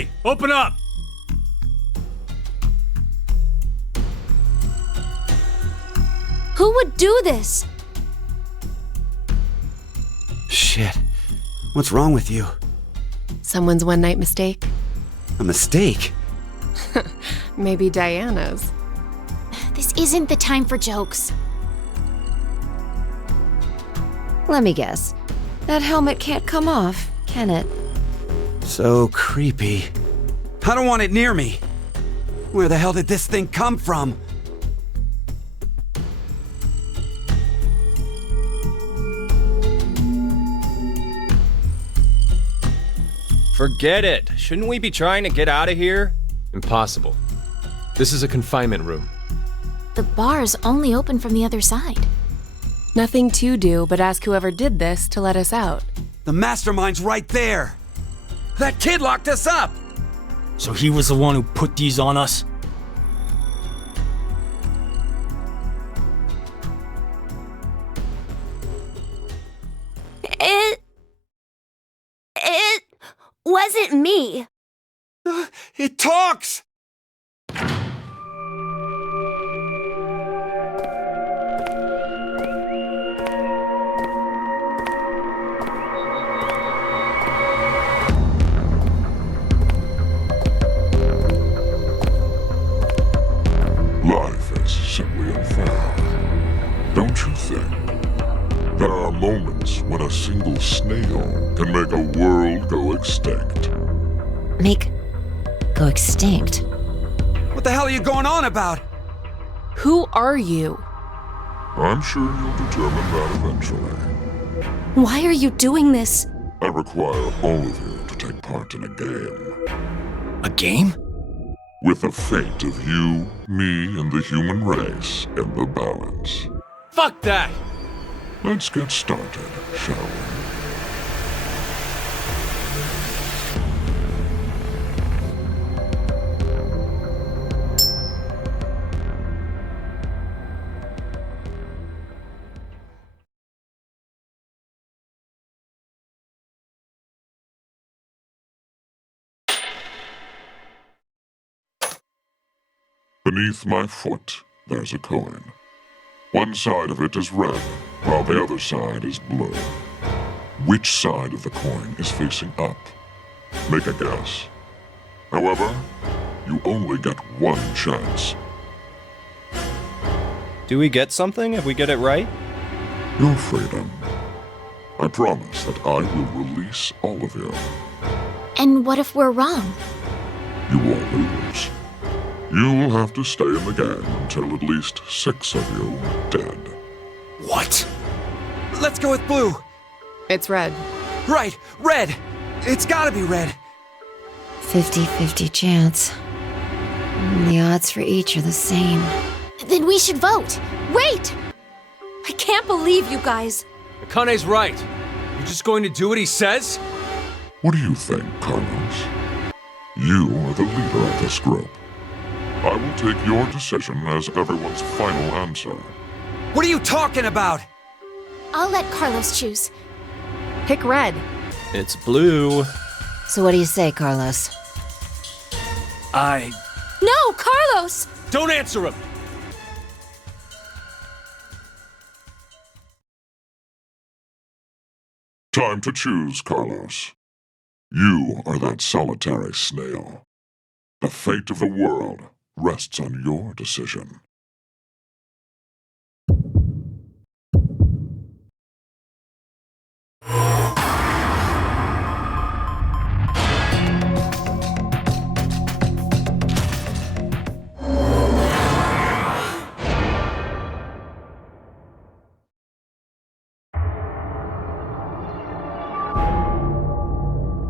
Hey, open up! Who would do this? Shit. What's wrong with you? Someone's one-night mistake? A mistake? Maybe Diana's. This isn't the time for jokes. Let me guess. That helmet can't come off, can it? So creepy. I don't want it near me. Where the hell did this thing come from? Forget it. Shouldn't we be trying to get out of here? Impossible. This is a confinement room. The bar's only open from the other side. Nothing to do but ask whoever did this to let us out. The mastermind's right there. That kid locked us up. So he was the one who put these on us? It wasn't me. It talks! Life is simply unfair. Don't you think? There are moments when a single snail can make a world go extinct. Go extinct? What the hell are you going on about? Who are you? I'm sure you'll determine that eventually. Why are you doing this? I require all of you to take part in a game. A game? With the fate of you, me, and the human race in the balance. Fuck that! Let's get started, shall we? Beneath my foot, there's a coin. One side of it is red, while the other side is blue. Which side of the coin is facing up? Make a guess. However, you only get one chance. Do we get something if we get it right? Your freedom. I promise that I will release all of you. And what if we're wrong? You won't lose. You will have to stay in the game until at least 6 of you are dead. What? Let's go with blue. It's red. Right, red. It's gotta be red. 50-50 chance. The odds for each are the same. Then we should vote. Wait! I can't believe you guys. Akane's right. You're just going to do what he says? What do you think, Carlos? You are the leader of this group. I will take your decision as everyone's final answer. What are you talking about? I'll let Carlos choose. Pick red. It's blue. So what do you say, Carlos? No, Carlos! Don't answer him! Time to choose, Carlos. You are that solitary snail. The fate of the world rests on your decision.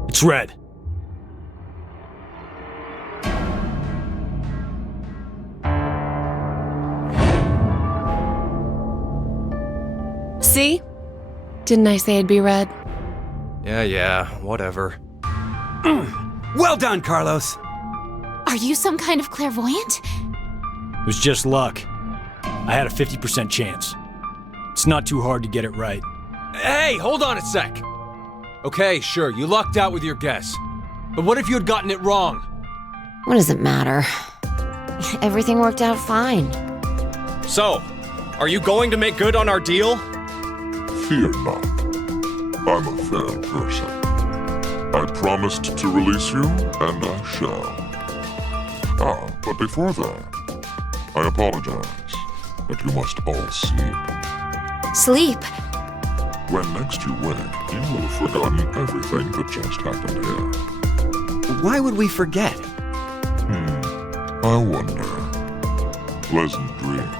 It's red. See? Didn't I say it'd be red? Yeah, whatever. Well done, Carlos. Are you some kind of clairvoyant? It was just luck. I had a 50% chance. It's not too hard to get it right. Hey, hold on a sec! Okay, sure, you lucked out with your guess. But what if you had gotten it wrong? What does it matter? Everything worked out fine. So, are you going to make good on our deal? Fear not. I'm a fair person. I promised to release you, and I shall. But before that, I apologize, but you must all sleep. Sleep? When next you wake, you will have forgotten everything that just happened here. Why would we forget? I wonder. Pleasant dreams.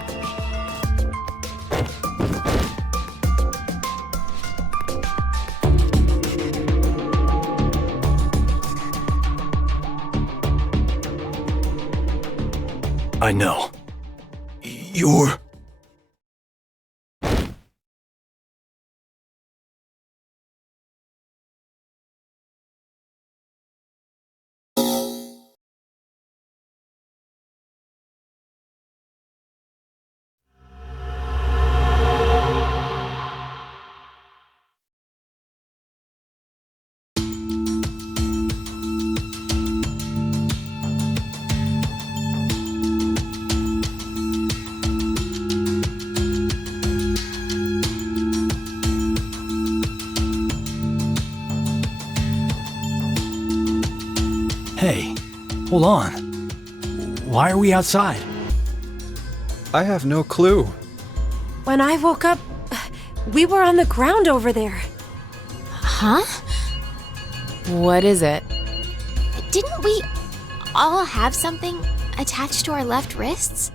I know. You're... Hey, hold on. Why are we outside? I have no clue. When I woke up, we were on the ground over there. Huh? What is it? Didn't we all have something attached to our left wrists?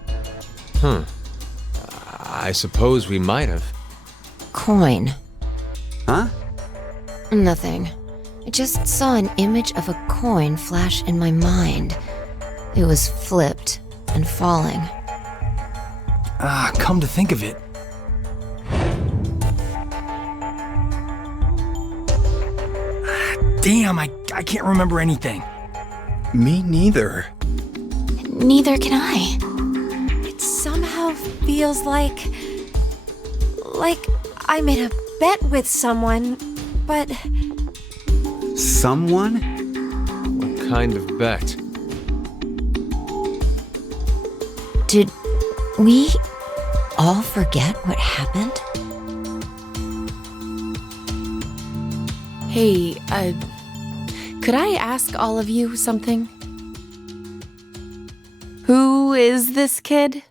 I suppose we might have. Coin. Huh? Nothing. I just saw an image of a coin flash in my mind. It was flipped and falling. Come to think of it. Damn, I can't remember anything. Me neither. Neither can I. It somehow feels like I made a bet with someone, but... Someone? What kind of bet? Did we all forget what happened? Hey, could I ask all of you something? Who is this kid?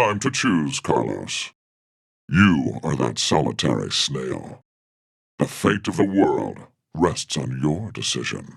Time to choose, Carlos. You are that solitary snail. The fate of the world rests on your decision.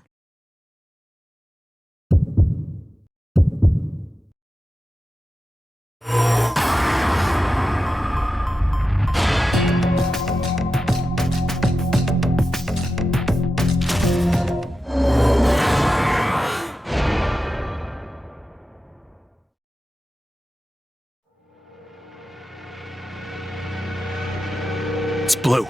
It's blue.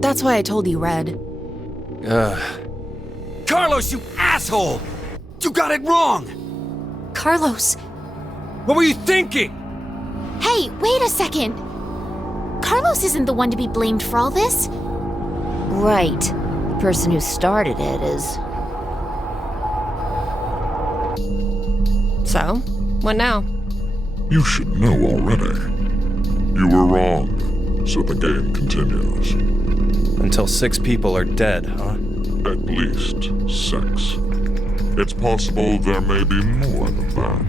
That's why I told you red. Carlos, you asshole! You got it wrong! Carlos. What were you thinking? Hey, wait a second. Carlos isn't the one to be blamed for all this. Right. The person who started it is. So, what now? You should know already. You were wrong, so the game continues. Until 6 people are dead, huh? At least 6. It's possible there may be more than that.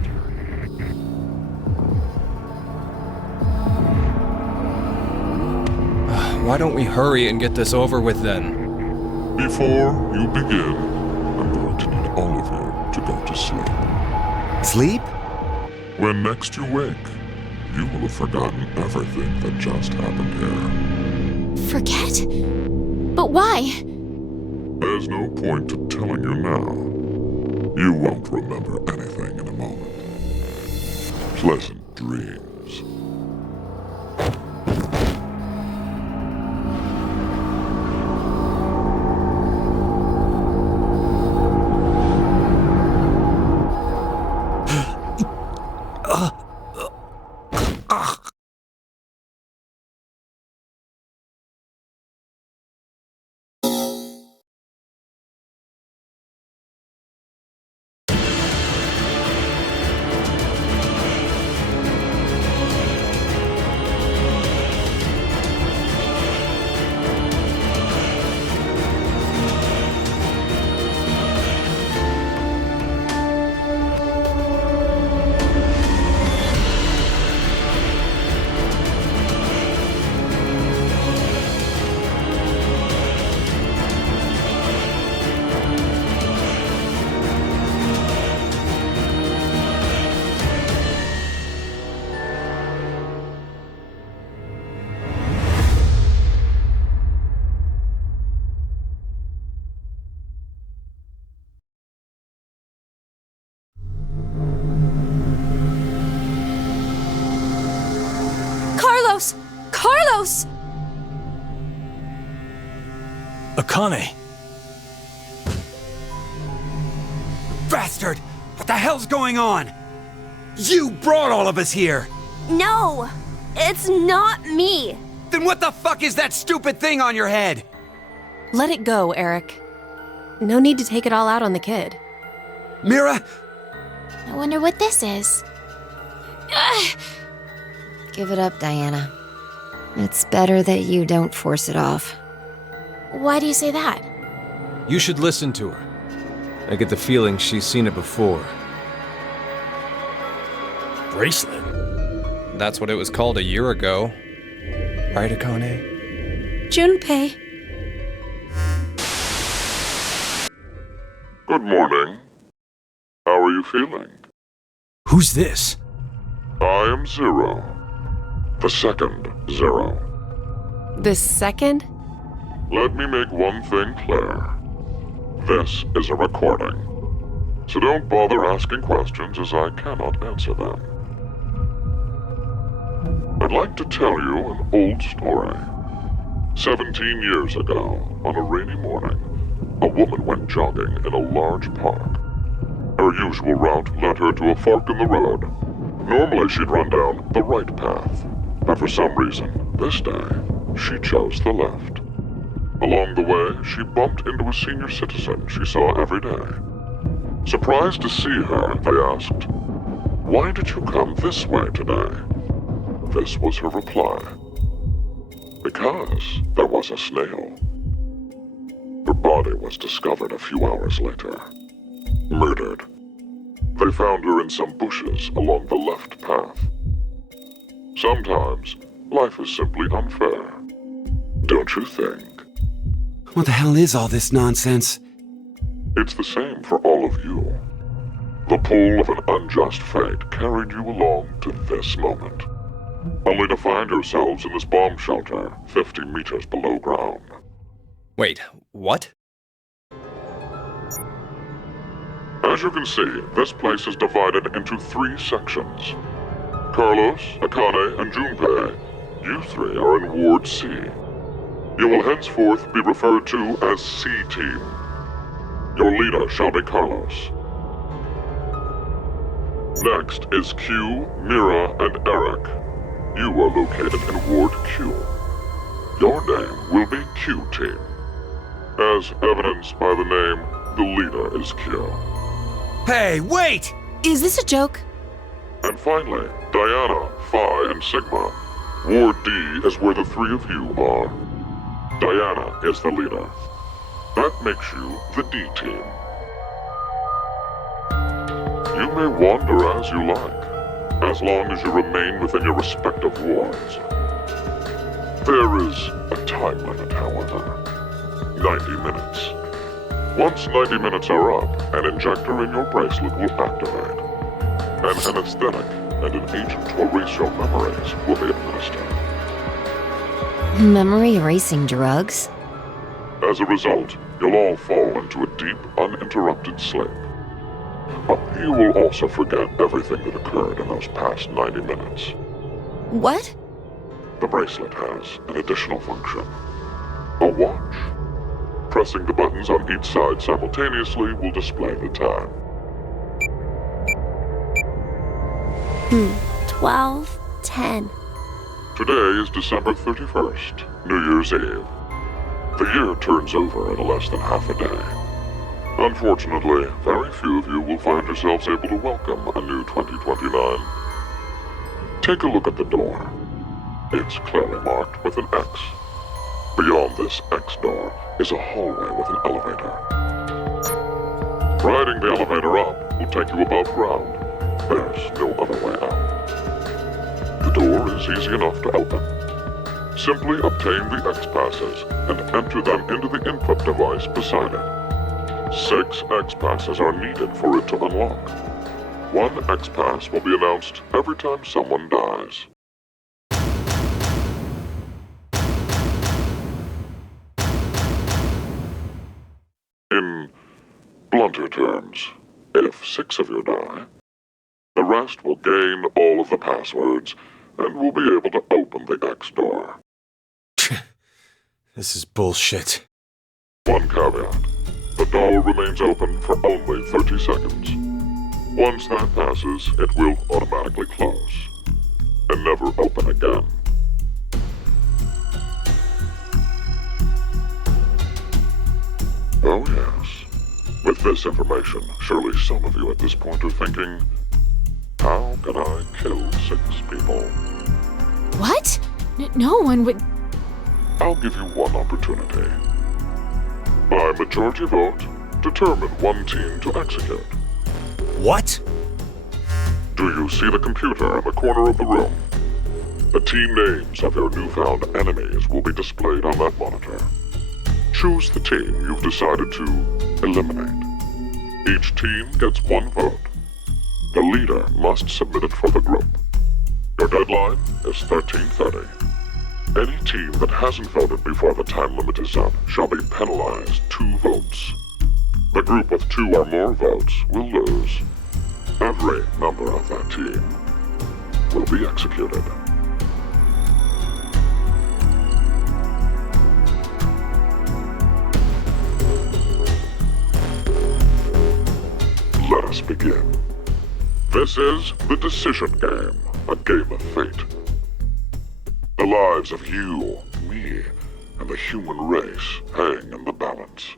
Why don't we hurry and get this over with then? Before you begin, I'm going to need all of you to go to sleep. Sleep? When next you wake, you will have forgotten everything that just happened here. Forget? But why? There's no point to telling you now. You won't remember anything in a moment. Pleasant dreams. Carlos! Carlos! Akane. Bastard! What the hell's going on? You brought all of us here! No! It's not me! Then what the fuck is that stupid thing on your head? Let it go, Eric. No need to take it all out on the kid. Mira? I wonder what this is. Give it up, Diana. It's better that you don't force it off. Why do you say that? You should listen to her. I get the feeling she's seen it before. Bracelet? That's what it was called a year ago. Right, Akane? Junpei. Good morning. How are you feeling? Who's this? I am Zero. The second Zero. The second? Let me make one thing clear. This is a recording. So don't bother asking questions as I cannot answer them. I'd like to tell you an old story. 17 years ago, on a rainy morning, a woman went jogging in a large park. Her usual route led her to a fork in the road. Normally she'd run down the right path, but for some reason, this day, she chose the left. Along the way, she bumped into a senior citizen she saw every day. Surprised to see her, they asked, "Why did you come this way today?" This was her reply. Because there was a snail. Her body was discovered a few hours later. Murdered. They found her in some bushes along the left path. Sometimes, life is simply unfair. Don't you think? What the hell is all this nonsense? It's the same for all of you. The pull of an unjust fate carried you along to this moment, only to find yourselves in this bomb shelter 50 meters below ground. Wait, what? As you can see, this place is divided into 3 sections. Carlos, Akane, and Junpei, you 3 are in Ward C. You will henceforth be referred to as C-Team. Your leader shall be Carlos. Next is Q, Mira, and Eric. You are located in Ward Q. Your name will be Q-Team. As evidenced by the name, the leader is Q. Hey, wait! Is this a joke? And finally, Diana, Phi, and Sigma. Ward D is where the 3 of you are. Diana is the leader. That makes you the D-Team. You may wander as you like, as long as you remain within your respective wards. There is a time limit, however. 90 minutes. Once 90 minutes are up, an injector in your bracelet will activate. An anesthetic and an agent to erase your memories will be administered. Memory erasing drugs? As a result, you'll all fall into a deep, uninterrupted sleep. But you will also forget everything that occurred in those past 90 minutes. What? The bracelet has an additional function. A watch. Pressing the buttons on each side simultaneously will display the time. 12:10. Today is December 31st, New Year's Eve. The year turns over in less than half a day. Unfortunately, very few of you will find yourselves able to welcome a new 2029. Take a look at the door. It's clearly marked with an X. Beyond this X door is a hallway with an elevator. Riding the elevator up will take you above ground. There's no other way out. The door is easy enough to open. Simply obtain the X passes and enter them into the input device beside it. 6 X passes are needed for it to unlock. 1 X pass will be announced every time someone dies. In blunter terms, if 6 of you die, the rest will gain all of the passwords and will be able to open the X door. This is bullshit. One caveat. The door remains open for only 30 seconds. Once that passes, it will automatically close and never open again. Oh yes. With this information, surely some of you at this point are thinking, how can I kill 6 people? What? No one would. I'll give you one opportunity. By majority vote, determine one team to execute. What? Do you see the computer in the corner of the room? The team names of your newfound enemies will be displayed on that monitor. Choose the team you've decided to eliminate. Each team gets 1 vote. The leader must submit it for the group. Your deadline is 13:30. Any team that hasn't voted before the time limit is up shall be penalized 2 votes. The group with 2 or more votes will lose. Every member of that team will be executed. Let us begin. This is the Decision Game, a game of fate. The lives of you, me, and the human race hang in the balance.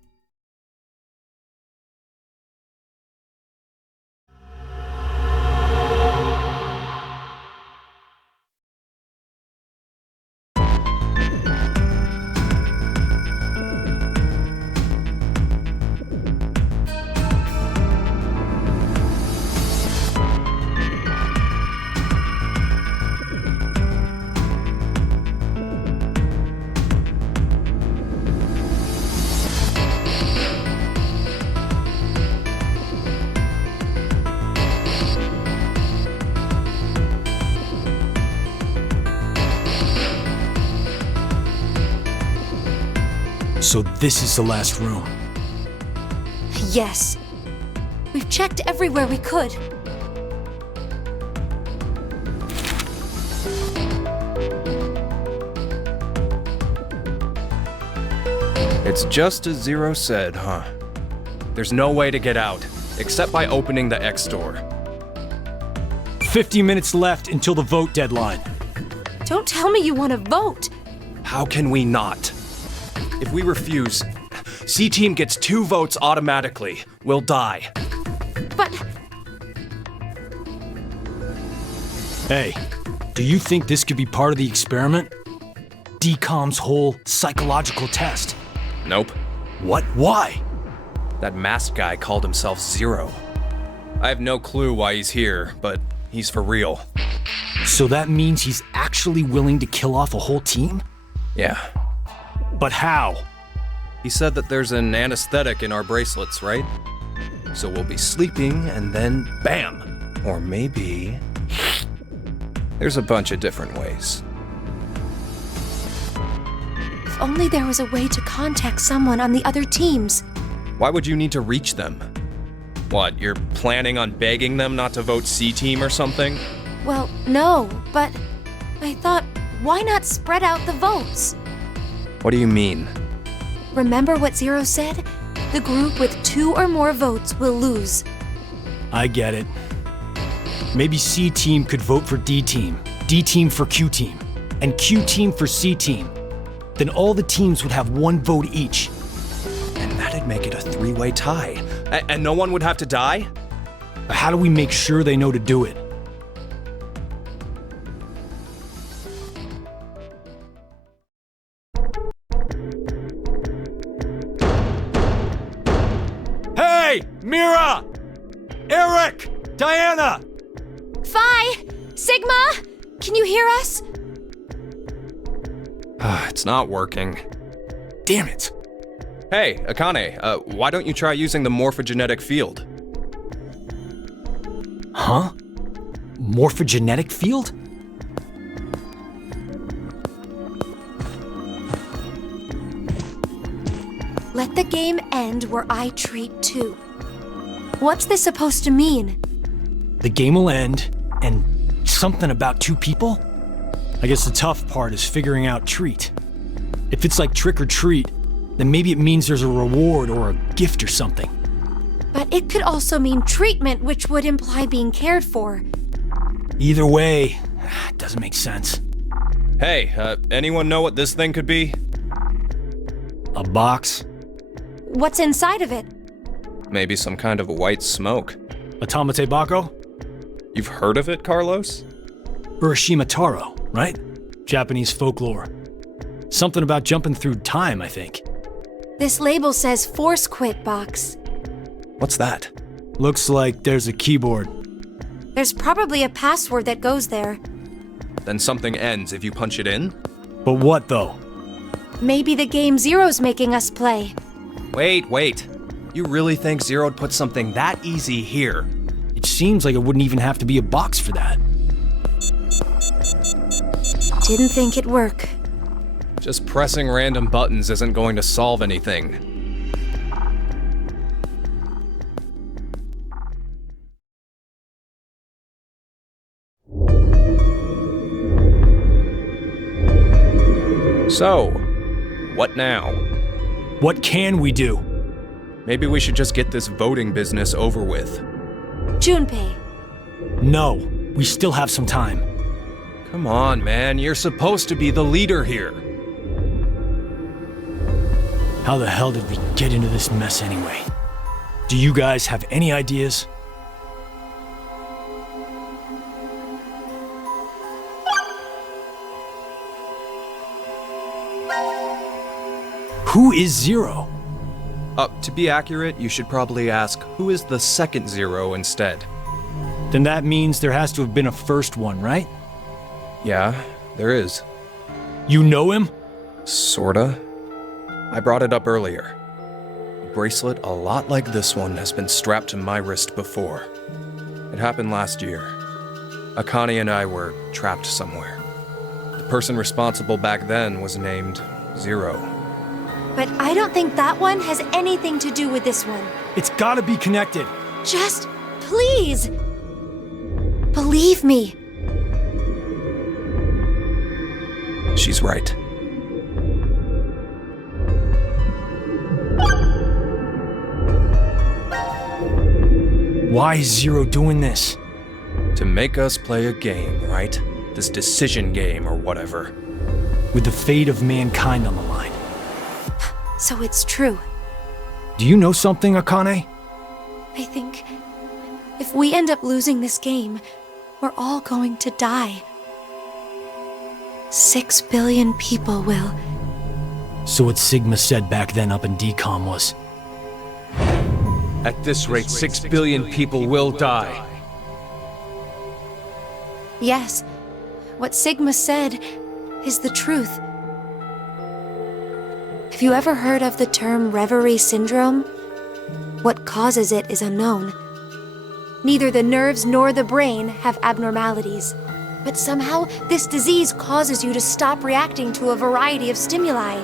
So this is the last room. Yes. We've checked everywhere we could. It's just as Zero said, huh? There's no way to get out, except by opening the X door. 50 minutes left until the vote deadline. Don't tell me you want to vote. How can we not? If we refuse, C-Team gets 2 votes automatically. We'll die. But Hey, do you think this could be part of the experiment? DCOM's whole psychological test. Nope. What? Why? That masked guy called himself Zero. I have no clue why he's here, but he's for real. So that means he's actually willing to kill off a whole team? Yeah. But how? He said that there's an anesthetic in our bracelets, right? So we'll be sleeping and then bam! Or maybe... There's a bunch of different ways. if only there was a way to contact someone on the other teams. Why would you need to reach them? What, you're planning on begging them not to vote C-Team or something? Well, no, but I thought, why not spread out the votes? What do you mean? Remember what Zero said? The group with 2 or more votes will lose. I get it. Maybe C-Team could vote for D-Team, D-Team for Q-Team, and Q-Team for C-Team. Then all the teams would have 1 vote each. And that'd make it a 3-way tie. And no one would have to die? How do we make sure they know to do it? Hey! Mira! Eric! Diana! Phi! Sigma! Can you hear us? It's not working. Damn it! Hey, Akane, why don't you try using the morphogenetic field? Huh? Morphogenetic field? Let the game end where I treat 2. What's this supposed to mean? The game will end, and something about 2 people? I guess the tough part is figuring out treat. If it's like trick or treat, then maybe it means there's a reward or a gift or something. But it could also mean treatment, which would imply being cared for. Either way, it doesn't make sense. Hey, anyone know what this thing could be? A box? What's inside of it? Maybe some kind of white smoke. Automate Bako? You've heard of it, Carlos? Urashima Taro, right? Japanese folklore. Something about jumping through time, I think. This label says Force Quit Box. What's that? Looks like there's a keyboard. There's probably a password that goes there. Then something ends if you punch it in? But what, though? Maybe the game Zero's making us play. Wait. You really think Zero'd put something that easy here? It seems like it wouldn't even have to be a box for that. Didn't think it'd work. Just pressing random buttons isn't going to solve anything. So, what now? What can we do? Maybe we should just get this voting business over with. Junpei. No, we still have some time. Come on, man, you're supposed to be the leader here. How the hell did we get into this mess anyway? Do you guys have any ideas? Who is Zero? To be accurate, you should probably ask, who is the second Zero instead? Then that means there has to have been a first one, right? Yeah, there is. You know him? Sorta. I brought it up earlier. A bracelet a lot like this one has been strapped to my wrist before. It happened last year. Akane and I were trapped somewhere. The person responsible back then was named Zero. But I don't think that one has anything to do with this one. It's gotta be connected. Just, please, believe me. She's right. Why is Zero doing this? To make us play a game, right? This decision game or whatever. With the fate of mankind on the line. So it's true. Do you know something, Akane? I think if we end up losing this game, we're all going to die. 6 billion people will. So what Sigma said back then up in DCOM was... At this rate, 6 billion people will die. Yes, what Sigma said is the truth. Have you ever heard of the term reverie syndrome? What causes it is unknown. Neither the nerves nor the brain have abnormalities. But somehow, this disease causes you to stop reacting to a variety of stimuli.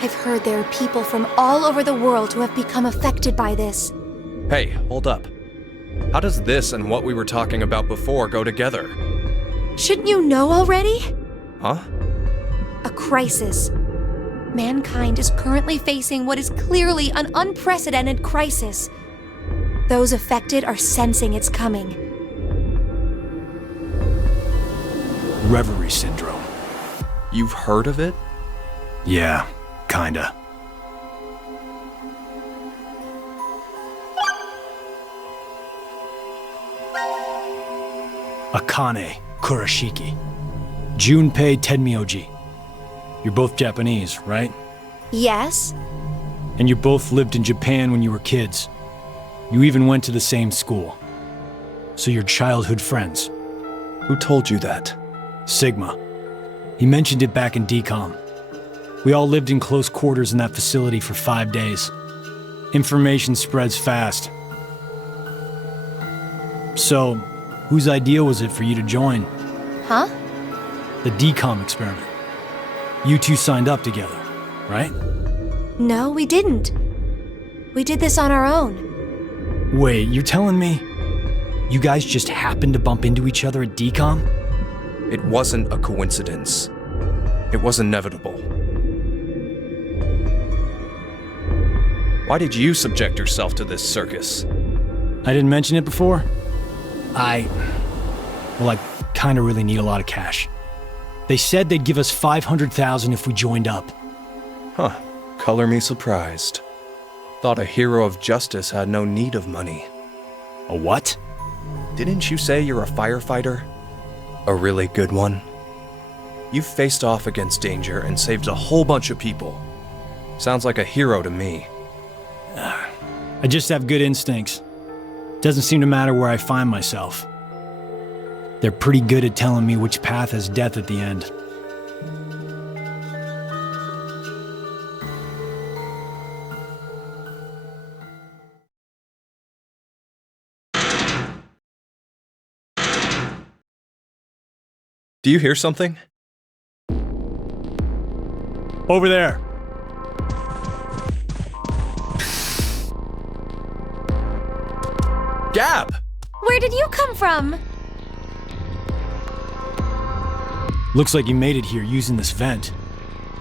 I've heard there are people from all over the world who have become affected by this. Hey, hold up. How does this and what we were talking about before go together? Shouldn't you know already? Huh? A crisis. Mankind is currently facing what is clearly an unprecedented crisis. Those affected are sensing it's coming. Reverie syndrome. You've heard of it? Yeah, kinda. Akane Kurashiki. Junpei Tenmyoji. You're both Japanese, right? Yes? And you both lived in Japan when you were kids. You even went to the same school. So you're childhood friends. Who told you that? Sigma. He mentioned it back in DCOM. We all lived in close quarters in that facility for 5 days. Information spreads fast. So, whose idea was it for you to join? Huh? The DCOM experiment. You two signed up together, right? No, we didn't. We did this on our own. Wait, you're telling me you guys just happened to bump into each other at DCOM? It wasn't a coincidence. It was inevitable. Why did you subject yourself to this circus? I didn't mention it before? I kinda really need a lot of cash. They said they'd give us $500,000 if we joined up. Huh. Color me surprised. Thought a hero of justice had no need of money. A what? Didn't you say you're a firefighter? A really good one? You've faced off against danger and saved a whole bunch of people. Sounds like a hero to me. I just have good instincts. Doesn't seem to matter where I find myself. They're pretty good at telling me which path has death at the end. Do you hear something? Over there. Gab! Where did you come from? Looks like you made it here using this vent.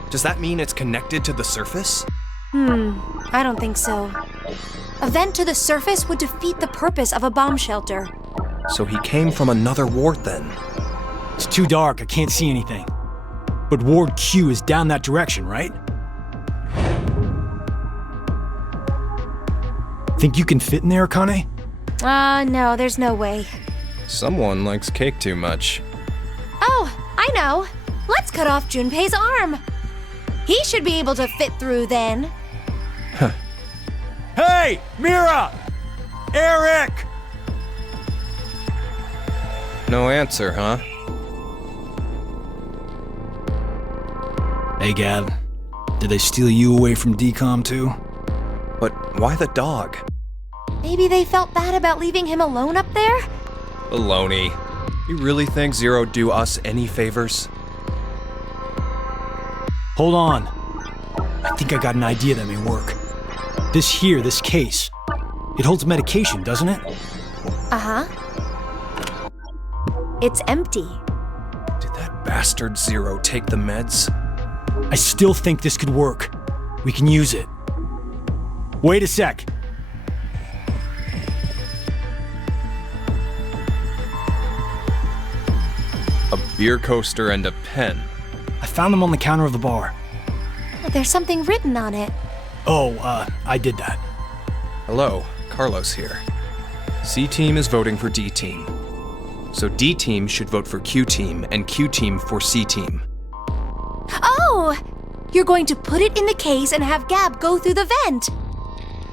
Does that mean it's connected to the surface? I don't think so. A vent to the surface would defeat the purpose of a bomb shelter. So he came from another ward then? It's too dark, I can't see anything. But Ward Q is down that direction, right? Think you can fit in there, Akane? No, there's no way. Someone likes cake too much. Oh, I know. Let's cut off Junpei's arm. He should be able to fit through then. Hey, Mira! Eric! No answer, huh? Hey, Gab. Did they steal you away from DCOM too? But why the dog? Maybe they felt bad about leaving him alone up there? Baloney. You really think Zero'd do us any favors? Hold on. I think I got an idea that may work. This case, it holds medication, doesn't it? Uh-huh. It's empty. Did that bastard Zero take the meds? I still think this could work. We can use it. Wait a sec. A beer coaster and a pen. I found them on the counter of the bar. There's something written on it. Oh, I did that. Hello, Carlos here. C-Team is voting for D-Team. So D-Team should vote for Q-Team, and Q-Team for C-Team. Oh! You're going to put it in the case and have Gab go through the vent.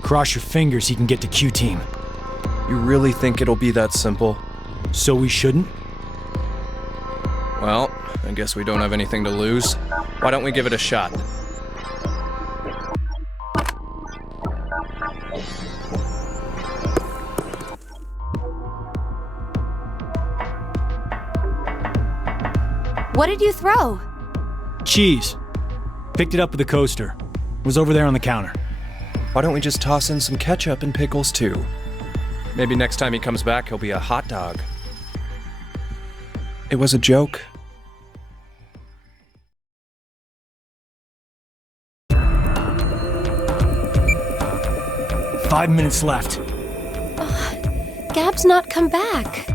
Cross your fingers he can get to Q-Team. You really think it'll be that simple? So we shouldn't? Well, I guess we don't have anything to lose. Why don't we give it a shot? What did you throw? Cheese. Picked it up with the coaster. Was over there on the counter. Why don't we just toss in some ketchup and pickles too? Maybe next time he comes back, he'll be a hot dog. It was a joke. Five minutes left. Gab's not come back.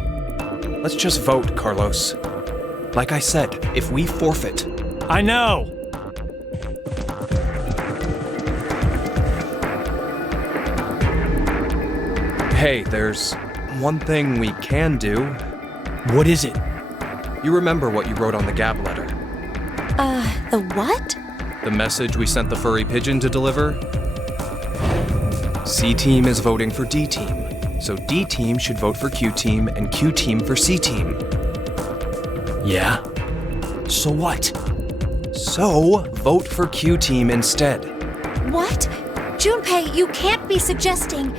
Let's just vote, Carlos. Like I said, if we forfeit... I know! Hey, there's one thing we can do. What is it? You remember what you wrote on the Gab letter? The what? The message we sent the furry pigeon to deliver? C-Team is voting for D-Team, so D-Team should vote for Q-Team and Q-Team for C-Team. Yeah? So what? So, vote for Q-Team instead. What? Junpei, you can't be suggesting...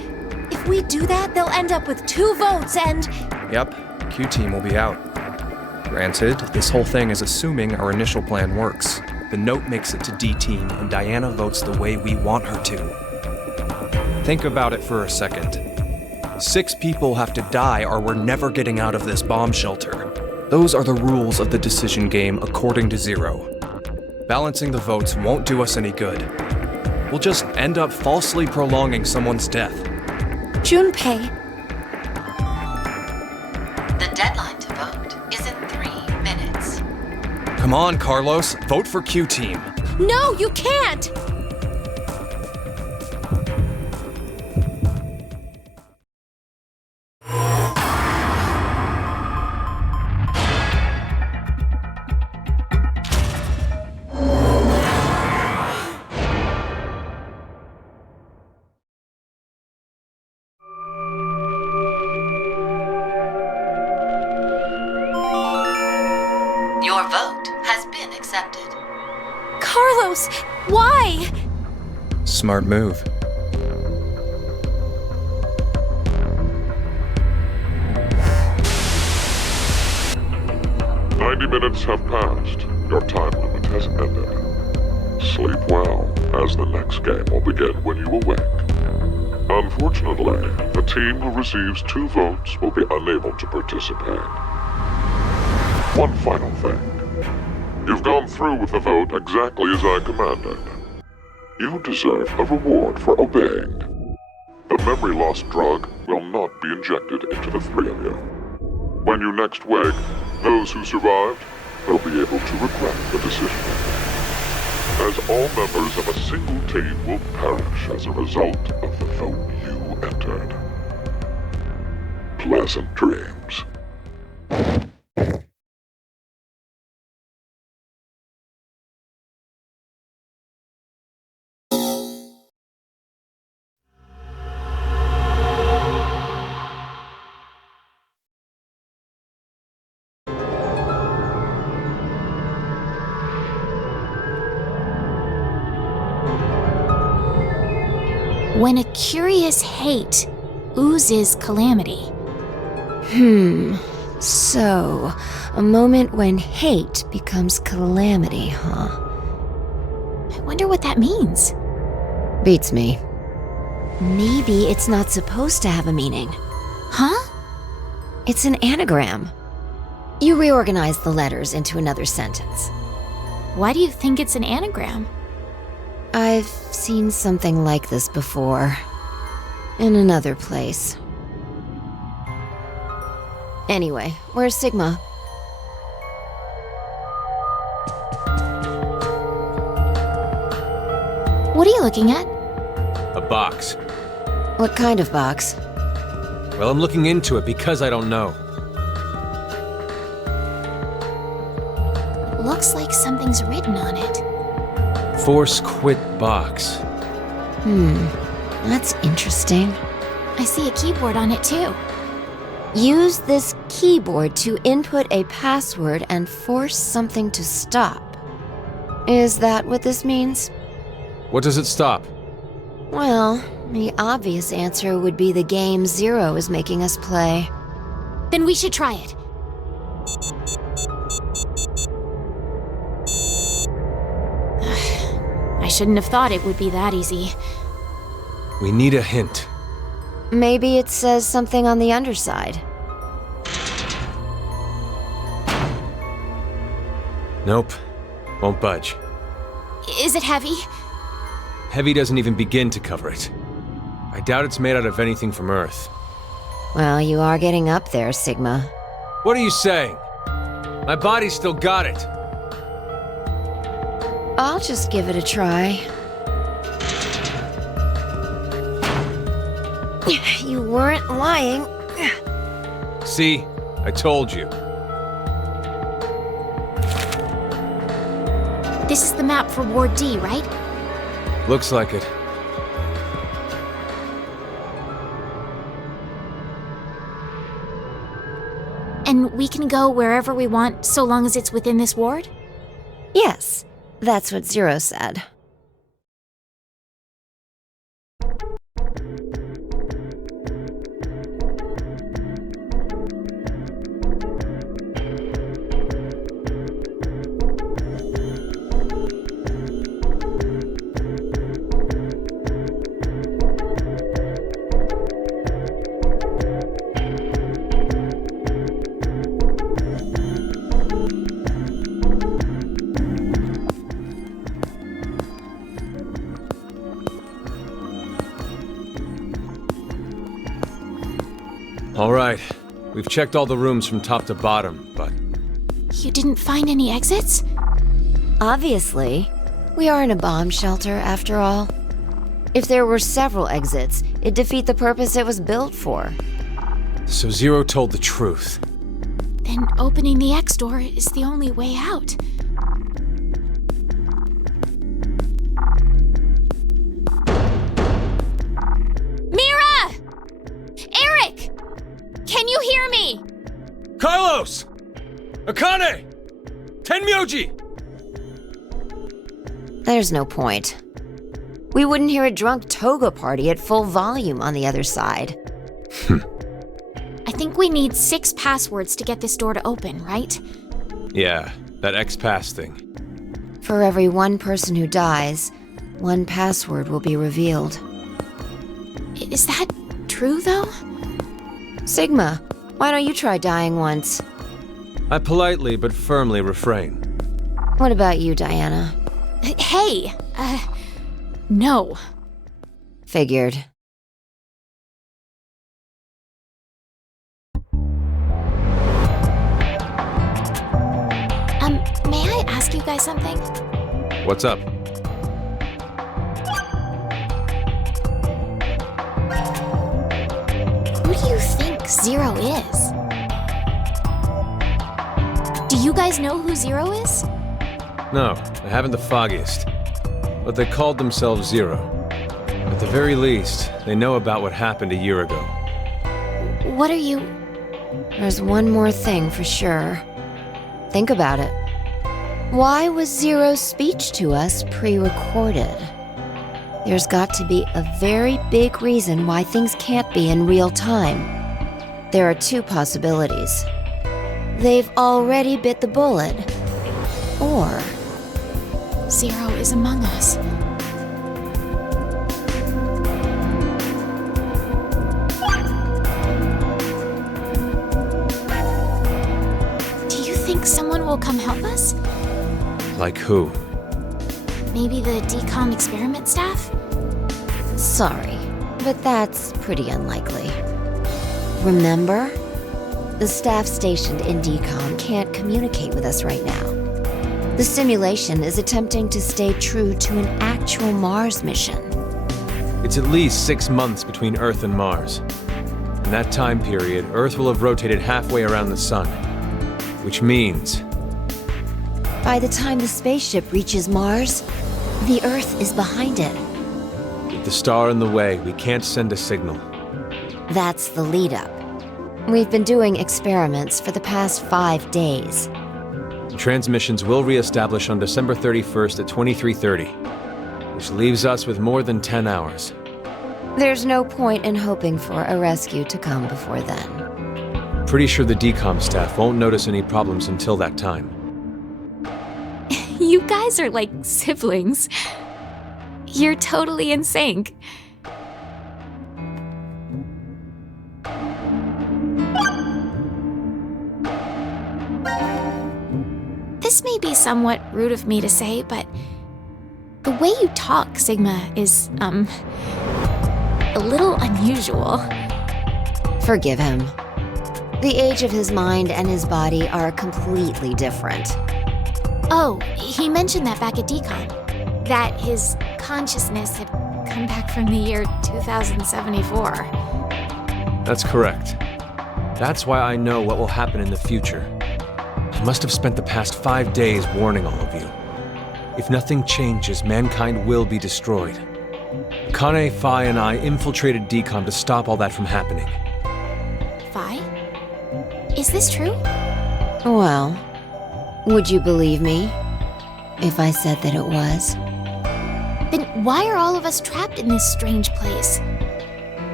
If we do that, they'll end up with 2 votes and... Yep, Q-Team will be out. Granted, this whole thing is assuming our initial plan works. The note makes it to D-Team, and Diana votes the way we want her to. Think about it for a second. 6 people have to die or we're never getting out of this bomb shelter. Those are the rules of the decision game according to Zero. Balancing the votes won't do us any good. We'll just end up falsely prolonging someone's death. Junpei. The deadline to vote is in 3 minutes. Come on, Carlos, vote for Q-Team. No, you can't! Your vote has been accepted. Carlos, why? Smart move. Minutes have passed. Your time limit has ended. Sleep well, as the next game will begin when you awake. Unfortunately, the team who receives 2 votes will be unable to participate. One final thing. You've gone through with the vote exactly as I commanded. You deserve a reward for obeying. The memory loss drug will not be injected into the 3 of you. When you next wake, those who survived will be able to regret the decision. As all members of a single team will perish as a result of the vote you entered. Pleasant dreams. When a curious hate oozes calamity. So, a moment when hate becomes calamity, huh? I wonder what that means. Beats me. Maybe it's not supposed to have a meaning. Huh? It's an anagram. You reorganize the letters into another sentence. Why do you think it's an anagram? I've seen something like this before. In another place. Anyway, where's Sigma? What are you looking at? A box. What kind of box? Well, I'm looking into it because I don't know. Looks like something's written on it. Force quit box. That's interesting. I see a keyboard on it too. Use this keyboard to input a password and force something to stop. Is that what this means? What does it stop? Well, the obvious answer would be the game Zero is making us play. Then we should try it. I shouldn't have thought it would be that easy. We need a hint. Maybe it says something on the underside. Nope. Won't budge. Is it heavy? Heavy doesn't even begin to cover it. I doubt it's made out of anything from Earth. Well, you are getting up there, Sigma. What are you saying? My body's still got it. I'll just give it a try. You weren't lying. See? I told you. This is the map for Ward D, right? Looks like it. And we can go wherever we want so long as it's within this ward? Yes, that's what Zero said. All right. We've checked all the rooms from top to bottom, but... You didn't find any exits? Obviously. We are in a bomb shelter, after all. If there were several exits, it'd defeat the purpose it was built for. So Zero told the truth. Then opening the X door is the only way out. Mira! Eric! Can you hear me? Carlos! Akane! Tenmyoji! There's no point. We wouldn't hear a drunk toga party at full volume on the other side. I think we need 6 passwords to get this door to open, right? Yeah, that X-Pass thing. For every one person who dies, 1 password will be revealed. Is that true, though? Sigma, why don't you try dying once? I politely but firmly refrain. What about you, Diana? Hey, no. Figured. May I ask you guys something? What's up? Who do you think Zero is? Do you guys know who Zero is? No, I haven't the foggiest. But they called themselves Zero. At the very least, they know about what happened a year ago. What are you... There's one more thing for sure. Think about it. Why was Zero's speech to us pre-recorded? There's got to be a very big reason why things can't be in real time. There are 2 possibilities. They've already bit the bullet. Or Zero is among us. Do you think someone will come help us? Like who? Maybe the decom experiment staff? Sorry, but that's pretty unlikely. Remember? The staff stationed in decom can't communicate with us right now. The simulation is attempting to stay true to an actual Mars mission. It's at least 6 months between Earth and Mars. In that time period, Earth will have rotated halfway around the Sun. Which means... By the time the spaceship reaches Mars, the Earth is behind it. with the star in the way, we can't send a signal. That's the lead-up. We've been doing experiments for the past 5 days. The transmissions will re-establish on December 31st at 23:30, which leaves us with more than 10 hours. There's no point in hoping for a rescue to come before then. Pretty sure the decom staff won't notice any problems until that time. You guys are like siblings. You're totally in sync. This may be somewhat rude of me to say, but the way you talk, Sigma, is, a little unusual. Forgive him. The age of his mind and his body are completely different. Oh, he mentioned that back at Decon. That his consciousness had come back from the year 2074. That's correct. That's why I know what will happen in the future. I must have spent the past 5 days warning all of you. If nothing changes, mankind will be destroyed. Kane, Phi, and I infiltrated Decom to stop all that from happening. Phi? Is this true? Well, would you believe me if I said that it was? Then why are all of us trapped in this strange place?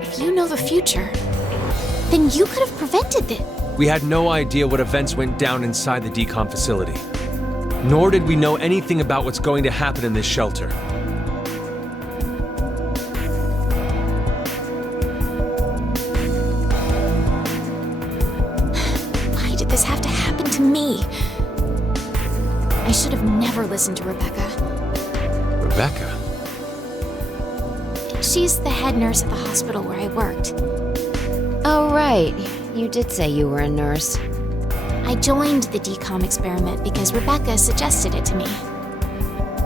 If you know the future, then you could have prevented this. We had no idea what events went down inside the decom facility. Nor did we know anything about what's going to happen in this shelter. Why did this have to happen to me? I should have never listened to Rebecca. Rebecca? She's the head nurse at the hospital where I worked. Oh, right. You did say you were a nurse. I joined the decom experiment because Rebecca suggested it to me.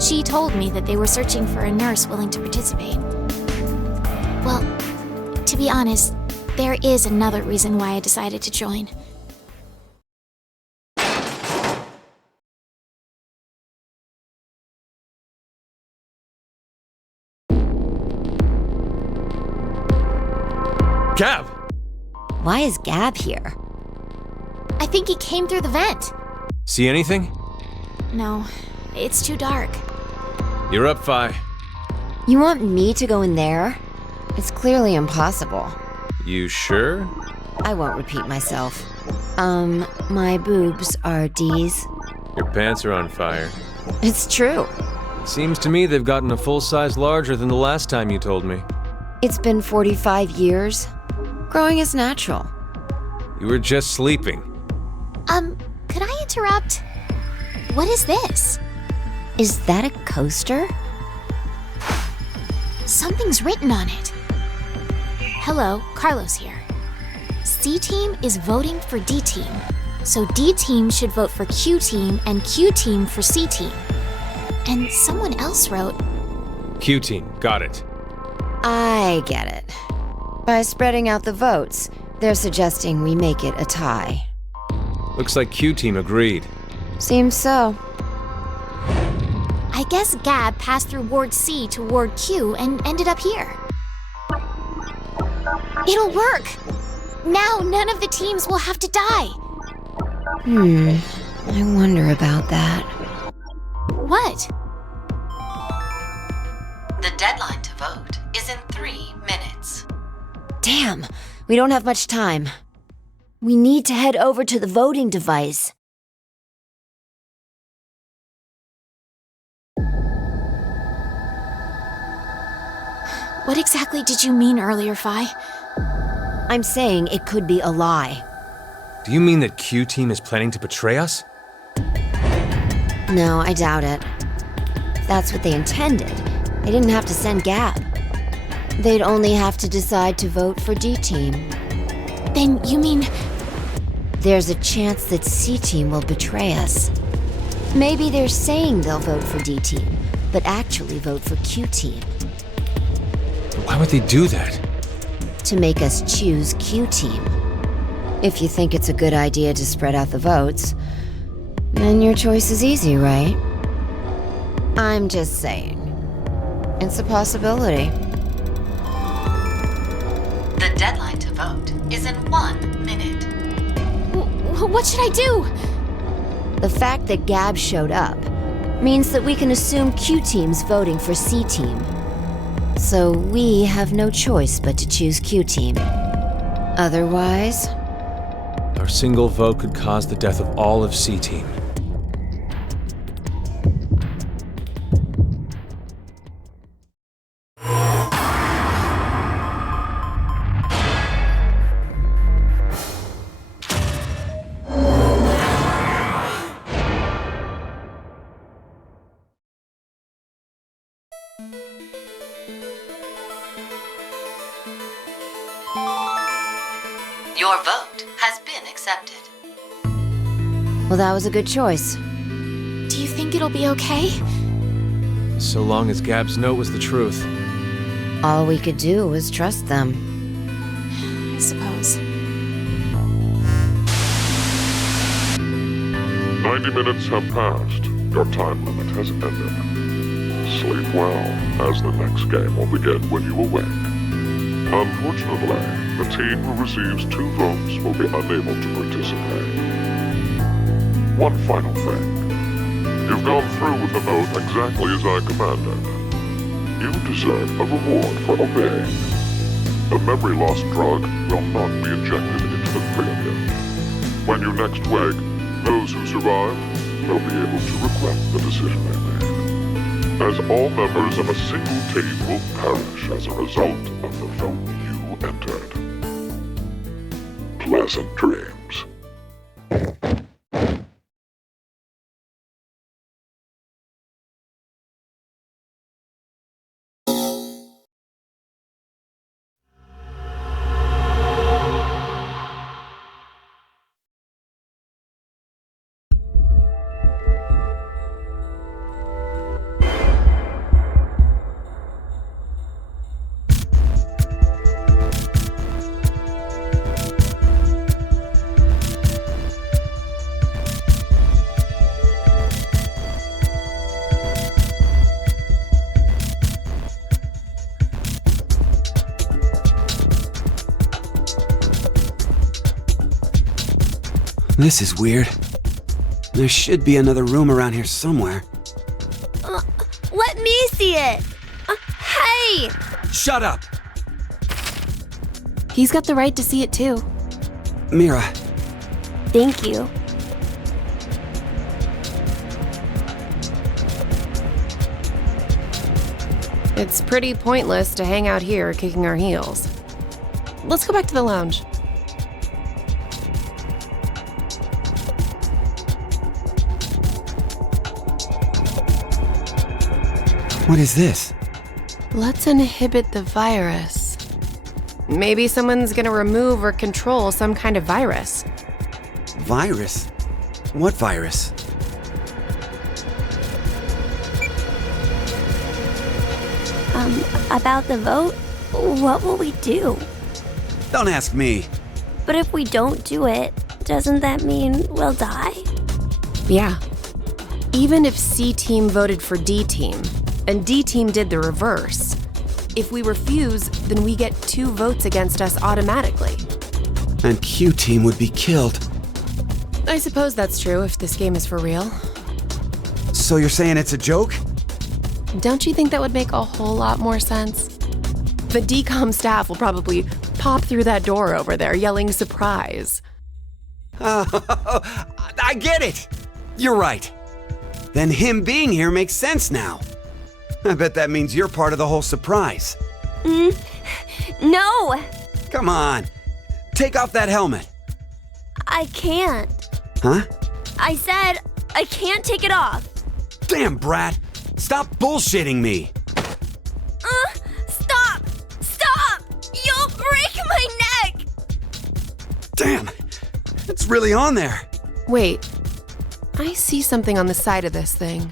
She told me that they were searching for a nurse willing to participate. Well, to be honest, there is another reason why I decided to join. Gab! Why is Gab here? I think he came through the vent. See anything? No, it's too dark. You're up, Phi. You want me to go in there? It's clearly impossible. You sure? I won't repeat myself. My boobs are D's. Your pants are on fire. It's true. Seems to me they've gotten a full size larger than the last time you told me. It's been 45 years. Growing is natural. You were just sleeping. Could I interrupt? What is this? Is that a coaster? Something's written on it. Hello, Carlos here. C-Team is voting for D-Team. So D-Team should vote for Q-Team and Q-Team for C-Team. And someone else wrote... Q-Team, got it. I get it. By spreading out the votes, they're suggesting we make it a tie. Looks like Q-Team agreed. Seems so. I guess Gab passed through Ward C to Ward Q and ended up here. It'll work! Now none of the teams will have to die! I wonder about that. What? The deadline to vote is in 3 minutes. Damn, we don't have much time. We need to head over to the voting device. What exactly did you mean earlier, Phi? I'm saying it could be a lie. Do you mean that Q Team is planning to betray us? No, I doubt it. If that's what they intended, they didn't have to send Gab. They'd only have to decide to vote for D-Team. Then you mean... There's a chance that C-Team will betray us. Maybe they're saying they'll vote for D-Team, but actually vote for Q-Team. Why would they do that? To make us choose Q-Team. If you think it's a good idea to spread out the votes, then your choice is easy, right? I'm just saying. It's a possibility. The deadline to vote is in 1 minute. What should I do? The fact that Gab showed up means that we can assume Q-Team's voting for C-Team. So we have no choice but to choose Q-Team. Otherwise... Our single vote could cause the death of all of C-Team. Your vote has been accepted. Well, that was a good choice. Do you think it'll be okay? So long as Gab's note was the truth. All we could do was trust them. I suppose. 90 minutes have passed. Your time limit has ended. Sleep well, as the next game will begin when you awake. Unfortunately, the team who receives 2 votes will be unable to participate. One final thing. You've gone through with the vote exactly as I commanded. You deserve a reward for obeying. The memory loss drug will not be injected into the 3 of you. When you next wake, those who survived will be able to regret the decision they made. As all members of a single team will perish as a result of the vote you entered. Pleasant dreams. This is weird. There should be another room around here somewhere. Let me see it! Hey! Shut up! He's got the right to see it too. Mira. Thank you. It's pretty pointless to hang out here kicking our heels. Let's go back to the lounge. What is this? Let's inhibit the virus. Maybe someone's gonna remove or control some kind of virus. Virus? What virus? About the vote? What will we do? Don't ask me. But if we don't do it, doesn't that mean we'll die? Yeah. Even if C-Team voted for D-Team, and D-Team did the reverse, if we refuse, then we get 2 votes against us automatically. And Q-Team would be killed. I suppose that's true if this game is for real. So you're saying it's a joke? Don't you think that would make a whole lot more sense? The DCOM staff will probably pop through that door over there yelling surprise. I get it! You're right. Then him being here makes sense now. I bet that means you're part of the whole surprise. No! Come on. Take off that helmet. I can't. Huh? I said I can't take it off. Damn, Brat. Stop bullshitting me. Stop! Stop! You'll break my neck! Damn. It's really on there. Wait. I see something on the side of this thing.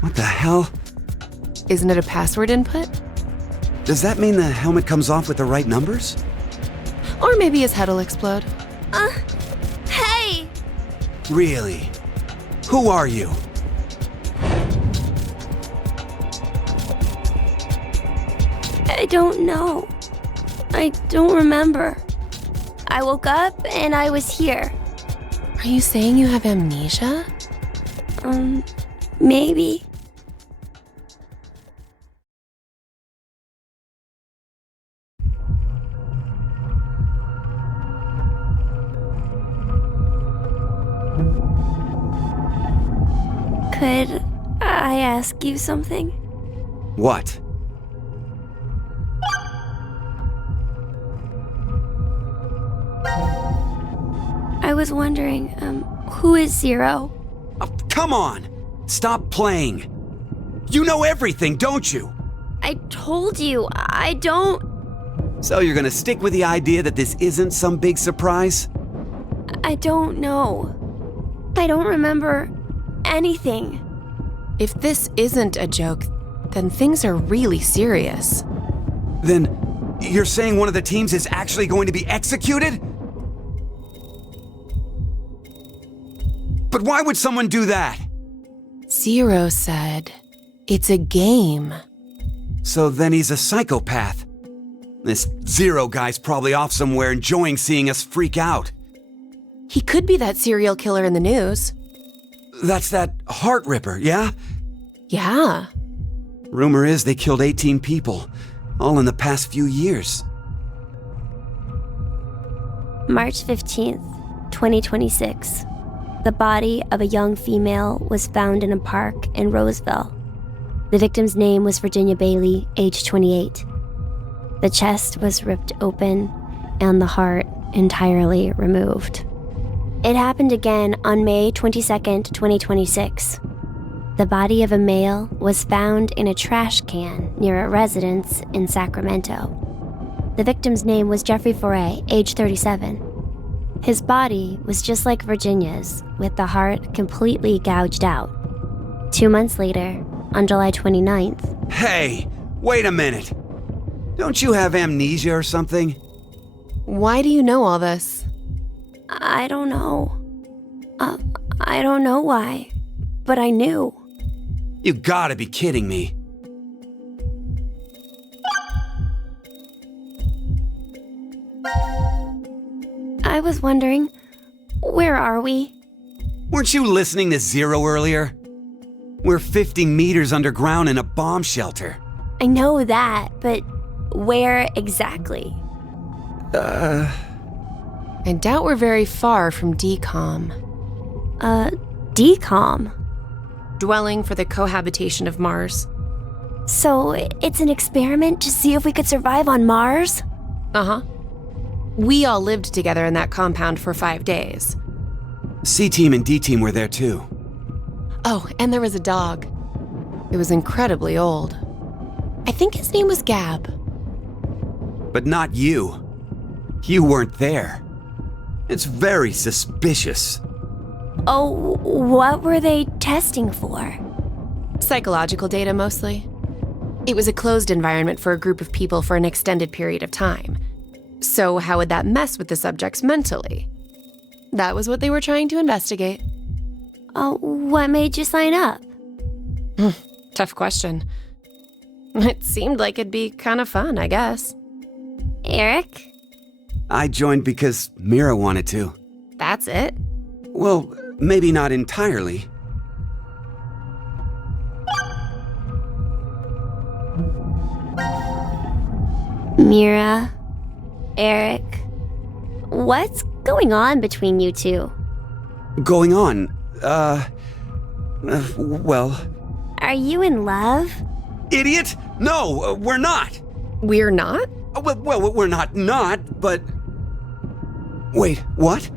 What the hell? Isn't it a password input? Does that mean the helmet comes off with the right numbers? Or maybe his head'll explode. Hey! Really? Who are you? I don't know. I don't remember. I woke up and I was here. Are you saying you have amnesia? Maybe. Could I ask you something? What? I was wondering, who is Zero? Oh, come on! Stop playing! You know everything, don't you? I told you, I don't... So you're gonna stick with the idea that this isn't some big surprise? I don't know. I don't remember anything. If this isn't a joke, then things are really serious. Then you're saying one of the teams is actually going to be executed? But why would someone do that? Zero said, it's a game. So then he's a psychopath. This Zero guy's probably off somewhere enjoying seeing us freak out. He could be that serial killer in the news. That's that heart ripper, yeah? Yeah. Rumor is they killed 18 people, all in the past few years. March 15th, 2026. The body of a young female was found in a park in Roseville. The victim's name was Virginia Bailey, age 28. The chest was ripped open and the heart entirely removed. It happened again on May 22nd, 2026. The body of a male was found in a trash can near a residence in Sacramento. The victim's name was Jeffrey Foray, age 37. His body was just like Virginia's, with the heart completely gouged out. 2 months later, on July 29th... Hey, wait a minute. Don't you have amnesia or something? Why do you know all this? I don't know. I don't know why, but I knew. You gotta be kidding me. I was wondering, where are we? Weren't you listening to Zero earlier? We're 50 meters underground in a bomb shelter. I know that, but where exactly? I doubt we're very far from DCOM. DCOM? Dwelling for the cohabitation of Mars. So it's an experiment to see if we could survive on Mars? Uh-huh. We all lived together in that compound for 5 days. C-Team and D-Team were there too. Oh, and there was a dog. It was incredibly old. I think his name was Gab. But not you. You weren't there. It's very suspicious. Oh, what were they testing for? Psychological data, mostly. It was a closed environment for a group of people for an extended period of time. So how would that mess with the subjects mentally? That was what they were trying to investigate. What made you sign up? Tough question. It seemed like it'd be kind of fun, I guess. Eric? I joined because Mira wanted to. That's it? Well, maybe not entirely. Mira, Eric, what's going on between you two? Going on? Well... Are Are you in love? Idiot! No, we're not! We're not? Well, we're not, but... Wait, what?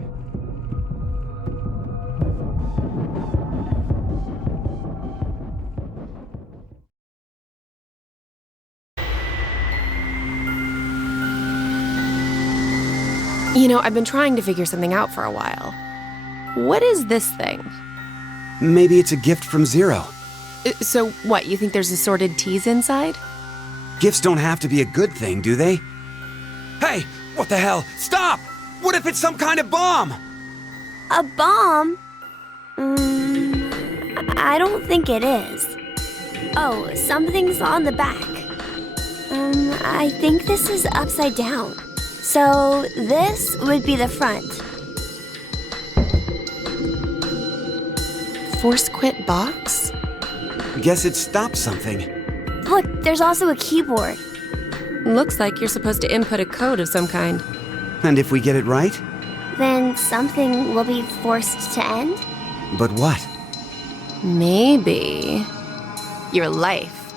You know, I've been trying to figure something out for a while. What is this thing? Maybe it's a gift from Zero. So what, you think there's assorted teas inside? Gifts don't have to be a good thing, do they? Hey, what the hell? Stop! What if it's some kind of bomb? A bomb? I don't think it is. Oh, something's on the back. I think this is upside down. So this would be the front. Force quit box? Guess it stopped something. Look, there's also a keyboard. Looks like you're supposed to input a code of some kind. And if we get it right? Then something will be forced to end? But what? Maybe your life.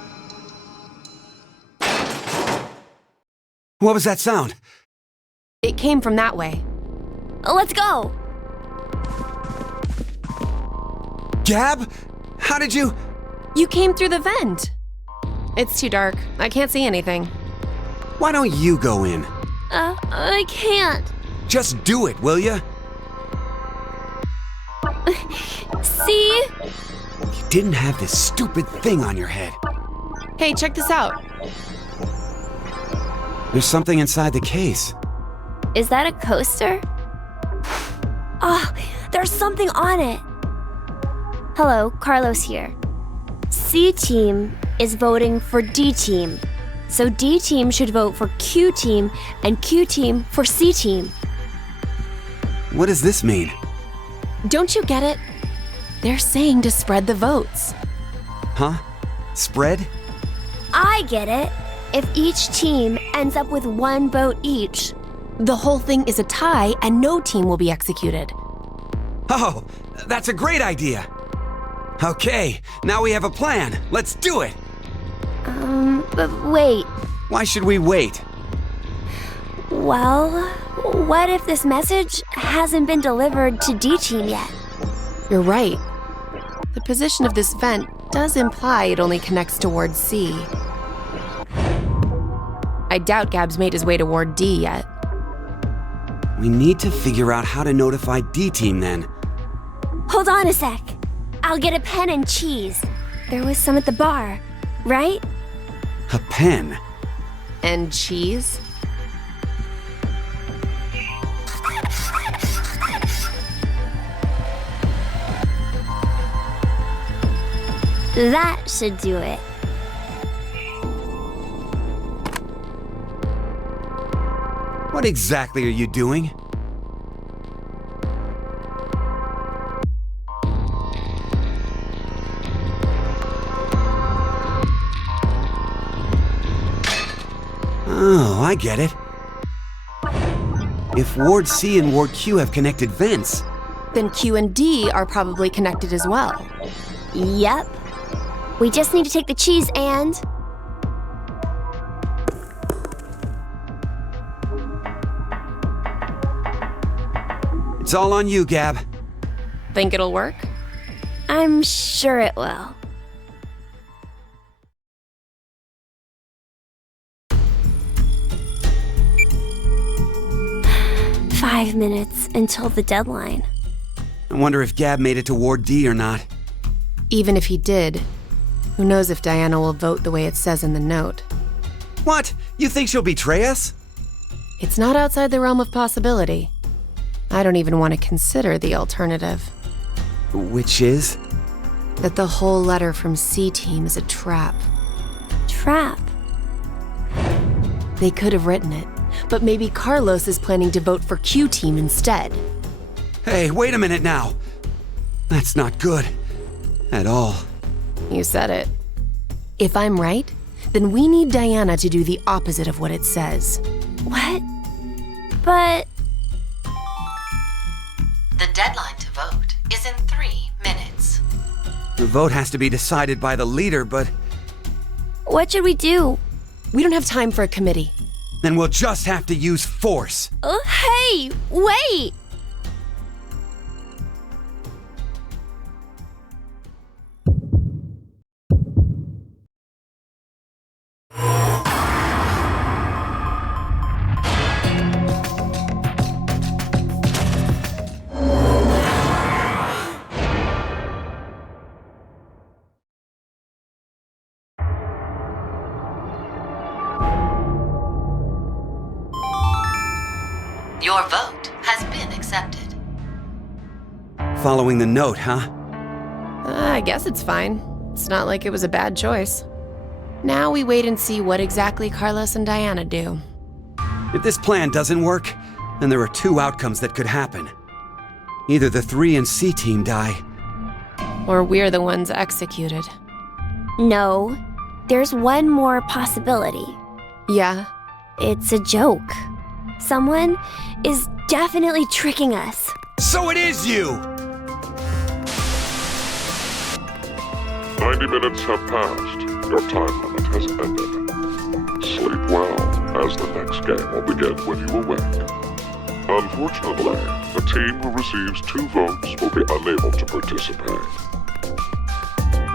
What was that sound? It came from that way. Let's go! Gab? How did you... You came through the vent. It's too dark. I can't see anything. Why don't you go in? I can't. Just do it, will ya? See? You didn't have this stupid thing on your head. Hey, check this out. There's something inside the case. Is that a coaster? Oh, there's something on it. Hello, Carlos here. C team is voting for D team. So D team should vote for Q team and Q team for C team. What does this mean? Don't you get it? They're saying to spread the votes. Huh? Spread? I get it. If each team ends up with one vote each, the whole thing is a tie and no team will be executed. Oh, that's a great idea. Okay, now we have a plan. Let's do it. But wait. Why should we wait? Well, what if this message hasn't been delivered to D team yet? You're right. The position of this vent does imply it only connects towards C. I doubt Gab's made his way toward D yet. We need to figure out how to notify D team then. Hold on a sec. I'll get a pen and cheese. There was some at the bar, right? A pen? And cheese? That should do it. What exactly are you doing? Oh, I get it. If Ward C and Ward Q have connected vents, then Q and D are probably connected as well. Yep. We just need to take the cheese and... It's all on you, Gab. Think it'll work? I'm sure it will. "5 minutes until the deadline." I wonder if Gab made it to Ward D or not. Even if he did, who knows if Diana will vote the way it says in the note. What? You think she'll betray us? It's not outside the realm of possibility. I don't even want to consider the alternative. Which is? That the whole letter from C Team is a trap. Trap? They could have written it, but maybe Carlos is planning to vote for Q Team instead. Hey, wait a minute now. That's not good. At all. You said it. If I'm right, then we need Diana to do the opposite of what it says. What? But... The deadline to vote is in 3 minutes. The vote has to be decided by the leader, but What should we do? We don't have time for a committee. then we'll just have to use force. Hey, wait! Your vote has been accepted. Following the note, huh? I guess it's fine. It's not like it was a bad choice. Now we wait and see what exactly Carlos and Diana do. If this plan doesn't work, then there are two outcomes that could happen. Either the 3 and C team die, Or we're the ones executed. No, there's one more possibility. Yeah? It's a joke. Someone is definitely tricking us. so it is you! 90 minutes have passed. Your time limit has ended. Sleep well, as the next game will begin when you awake. Unfortunately, the team who receives 2 votes will be unable to participate.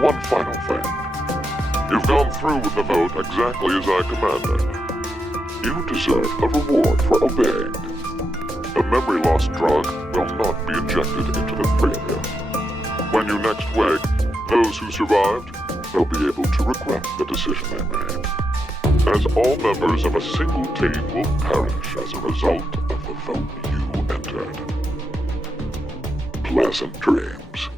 One final thing. You've gone through with the vote exactly as I commanded. You deserve a reward for obeying. The memory loss drug will not be injected into the 3 of you. When you next wake, those who survived will be able to regret the decision they made, as all members of a single team will perish as a result of the vote you entered. Pleasant dreams.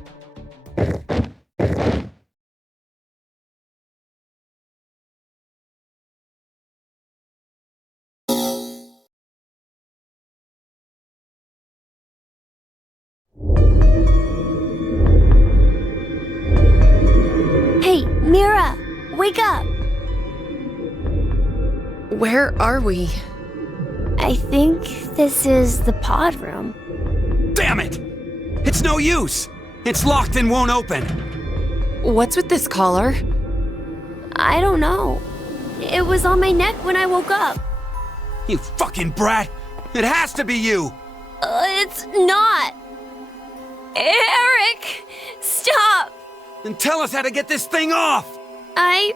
Hey, Mira, wake up! Where are we? I think this is the pod room. Damn it! It's no use! It's locked and won't open! What's with this collar? I don't know. It was on my neck when I woke up. You fucking brat! It has to be you! It's not. Eric, stop! Then tell us how to get this thing off! I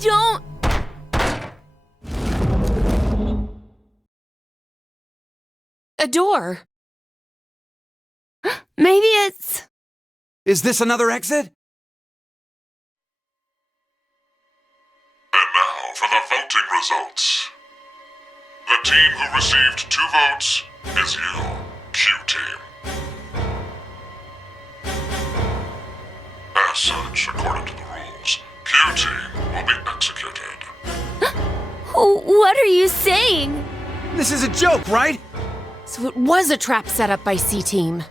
don't... A door. Maybe it's... Is this another exit? And now for the voting results. The team who received 2 votes is you, Q-Team. As such, according to the rules, Q-Team will be executed. What are you saying? This is a joke, right? So it was a trap set up by C-Team.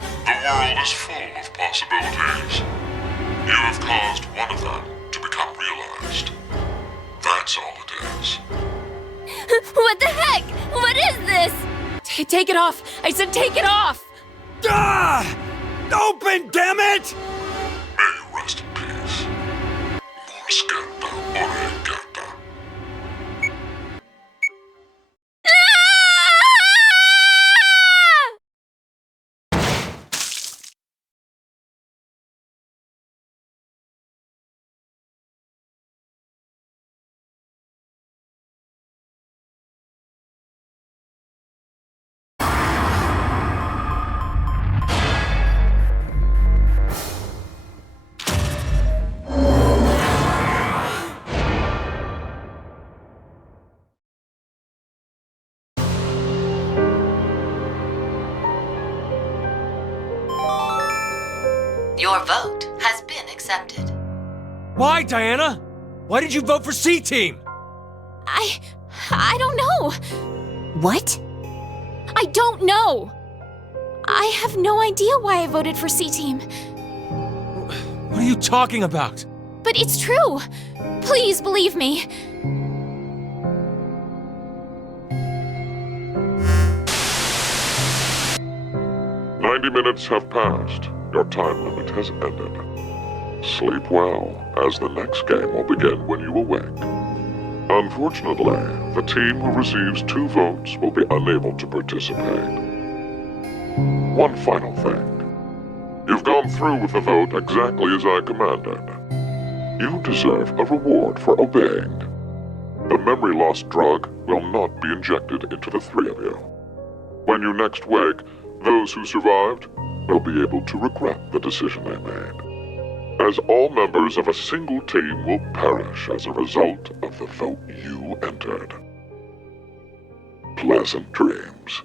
The world is full of possibilities. You have caused one of them to become realized. That's all it is. What the heck? What is this? Take it off! I said take it off! Ah! Open, damn it! May you rest in peace. Morscetta Oregata. Your vote has been accepted. Why, Diana? Why did you vote for C-Team? I don't know. What? I don't know. I have no idea why I voted for C-Team. What are you talking about? But it's true. Please believe me. "90 minutes have passed. your time limit has ended. Sleep well, as the next game will begin when you awake. Unfortunately, the team who receives 2 votes will be unable to participate. One final thing. You've gone through with the vote exactly as I commanded. You deserve a reward for obeying. The memory loss drug will not be injected into the 3 of you. When you next wake, those who survived will be able to regret the decision they made, as all members of a single team will perish as a result of the vote you entered. Pleasant dreams.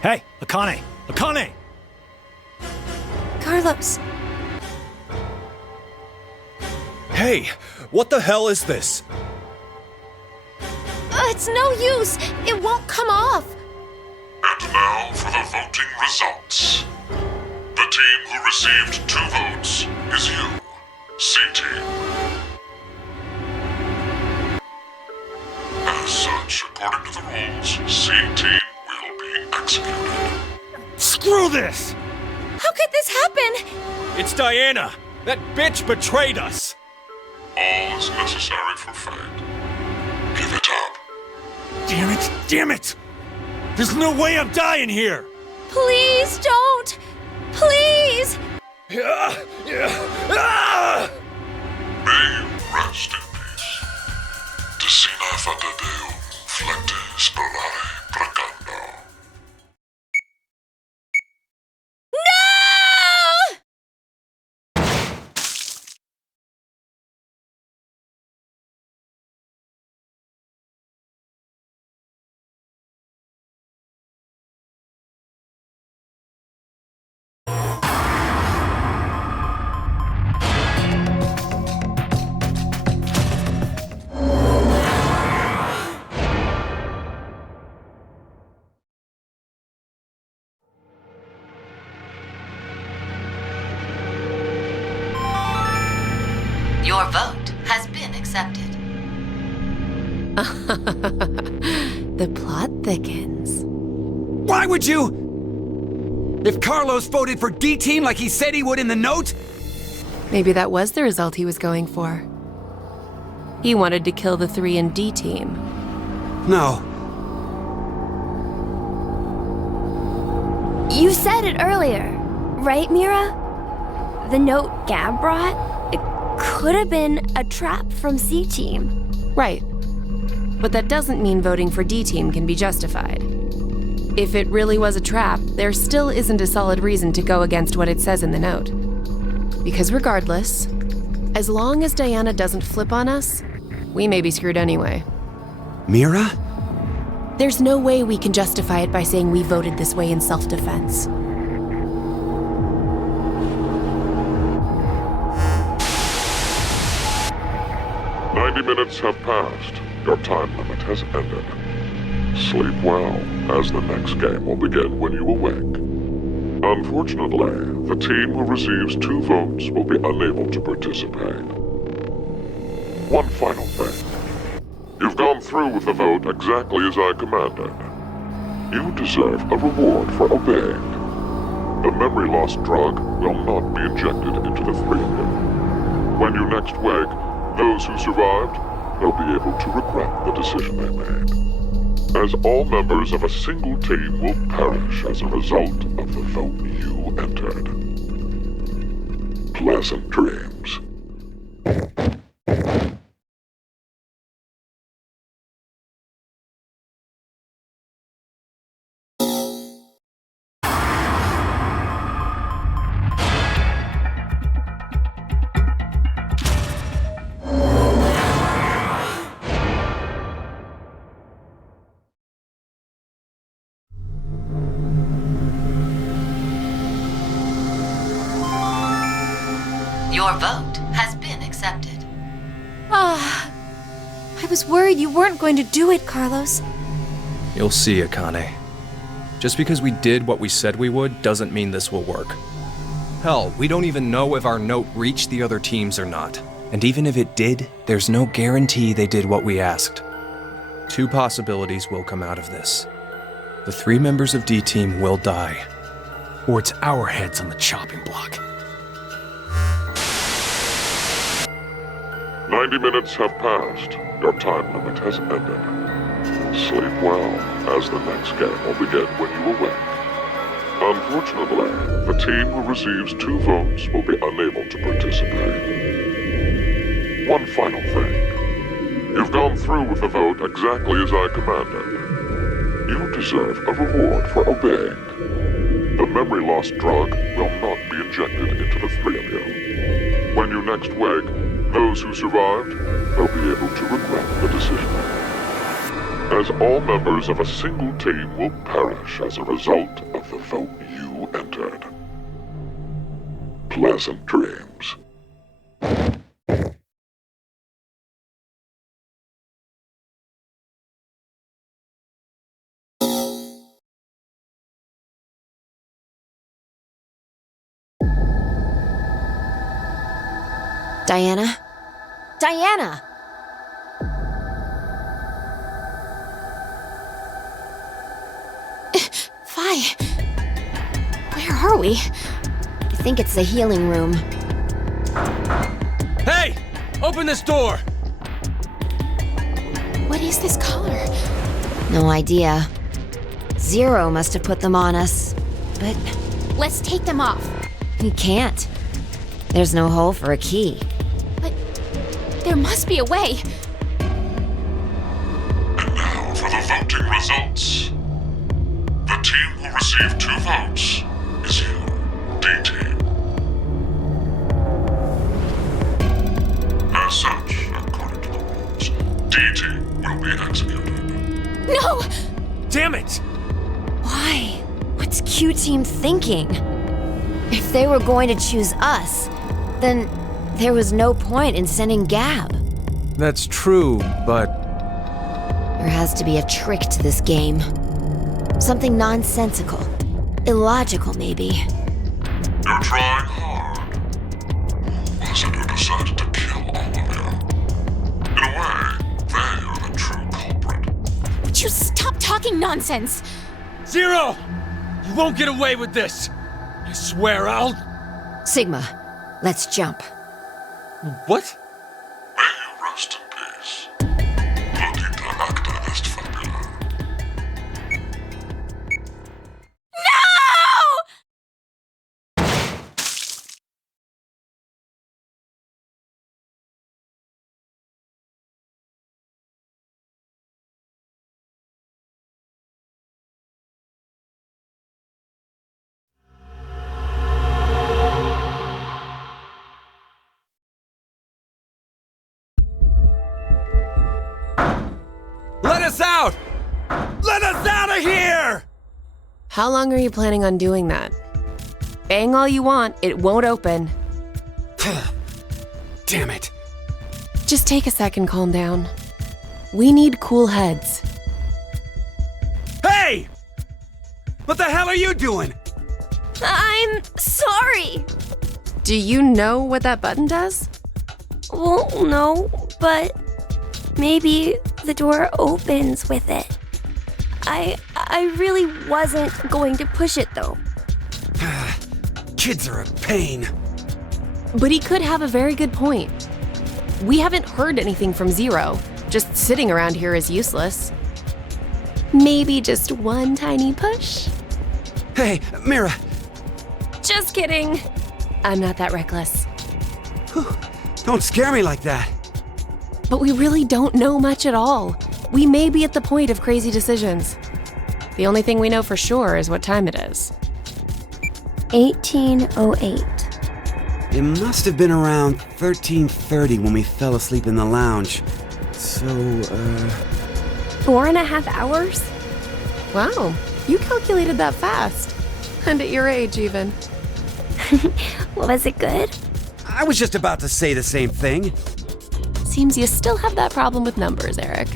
Hey, Akane! Akane! Carlos, Hey, what the hell is this? it's no use. It won't come off. And now for the voting results. The team who received 2 votes is you, C-Team. As such, according to the rules, C-Team will be executed. Screw this! How could this happen? It's Diana! That bitch betrayed us! All is necessary for fate. Give it up. Damn it! Damn it! There's no way I'm dying here! Please don't. Please. May you rest in peace. Decina fata Deum, flecte spirare precando. Your vote has been accepted. The plot thickens. Why would you? If Carlos voted for D-Team like he said he would in the note? Maybe that was the result he was going for. He wanted to kill the 3 in D team. No. You said it earlier, right, Mira? The note Gab brought? It could have been a trap from C-Team. Right. But that doesn't mean voting for D team can be justified. If it really was a trap, there still isn't a solid reason to go against what it says in the note. Because regardless, as long as Diana doesn't flip on us, we may be screwed anyway. Mira? There's no way we can justify it by saying we voted this way in self-defense. Minutes have passed. Your time limit has ended. Sleep well, as the next game will begin when you awake. Unfortunately, the team who receives 2 votes will be unable to participate. One final thing. You've gone through with the vote exactly as I commanded. You deserve a reward for obeying. The memory loss drug will not be injected into the 3 of you. When you next wake, those who survived will be able to regret the decision they made, as all members of a single team will perish as a result of the vote you entered. Pleasant dreams. Your vote has been accepted. Ah, I was worried you weren't going to do it, Carlos. You'll see, Akane. Just because we did what we said we would doesn't mean this will work. Hell, we don't even know if our note reached the other teams or not. And even if it did, there's no guarantee they did what we asked. 2 possibilities will come out of this. The 3 members of D-Team will die. Or it's our heads on the chopping block. 90 minutes have passed. Your time limit has ended. Sleep well, as the next game will begin when you awake. Unfortunately, the team who receives 2 votes will be unable to participate. One final thing. You've gone through with the vote exactly as I commanded. You deserve a reward for obeying. The memory loss drug will not be injected into the 3 of you. When you next wake, those who survived will be able to regret the decision. As all members of a single team will perish as a result of the vote you entered. Pleasant dreams. Diana? Diana! Vi, where are we? I think it's the healing room. Hey! Open this door! What is this color? No idea. Zero must have put them on us. But Let's take them off. we can't. There's no hole for a key. But there must be a way. And now for the voting results. The team who received 2 votes is you, D-Team. As such, according to the rules, D-Team will be executed. No! Damn it! Why? What's Q-Team thinking? If they were going to choose us, then there was no point in sending Gab. That's true, but There has to be a trick to this game. Something nonsensical. Illogical, maybe. You're trying hard. Was it you decided to kill all of them? In a way, they are the true culprit. Would you stop talking nonsense? Zero! You won't get away with this! I swear I'll... Sigma, let's jump. What? May you rest in peace. Latita acta est fabula. Let us out! Let us out of here! How long are you planning on doing that? Bang all you want, it won't open. Damn it. Just take a second, calm down. We need cool heads. Hey! What the hell are you doing? I'm sorry. Do you know what that button does? Well, no, but maybe the door opens with it. I really wasn't going to push it though. Kids are a pain. But he could have a very good point. We haven't heard anything from Zero. Just sitting around here is useless. Maybe just one tiny push? Hey, Mira. Just kidding. I'm not that reckless. Don't scare me like that. But we really don't know much at all. We may be at the point of crazy decisions. The only thing we know for sure is what time it is. 1808. It must have been around 13:30 when we fell asleep in the lounge. So, 4.5 hours? Wow, you calculated that fast. And at your age, even. Was it good? I was just about to say the same thing. Seems you still have that problem with numbers, Eric.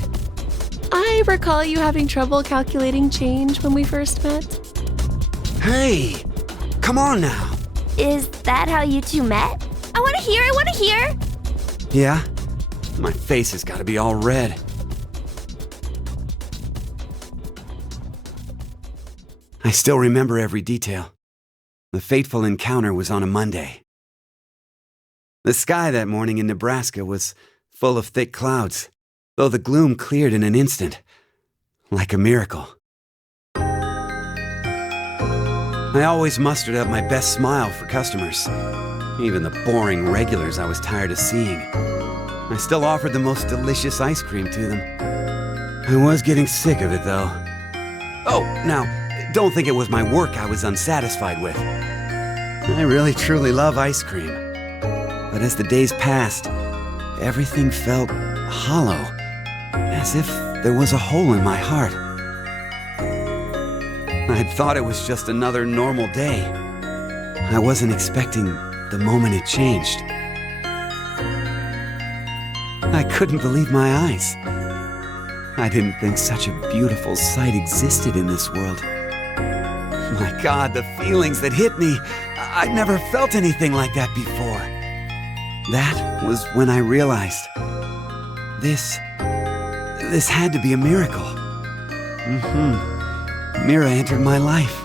I recall you having trouble calculating change when we first met. Hey, come on now. Is that how you two met? I want to hear! Yeah? My face has got to be all red. I still remember every detail. The fateful encounter was on a Monday. The sky that morning in Nebraska was full of thick clouds, though the gloom cleared in an instant, like a miracle. I always mustered up my best smile for customers, even the boring regulars I was tired of seeing. I still offered the most delicious ice cream to them. I was getting sick of it, though. Oh, now, don't think it was my work I was unsatisfied with. I really truly love ice cream. But as the days passed, everything felt hollow, as if there was a hole in my heart. I'd thought it was just another normal day. I wasn't expecting the moment it changed. I couldn't believe my eyes. I didn't think such a beautiful sight existed in this world. My God, the feelings that hit me, I'd never felt anything like that before. That was when I realized this had to be a miracle. Mira entered my life.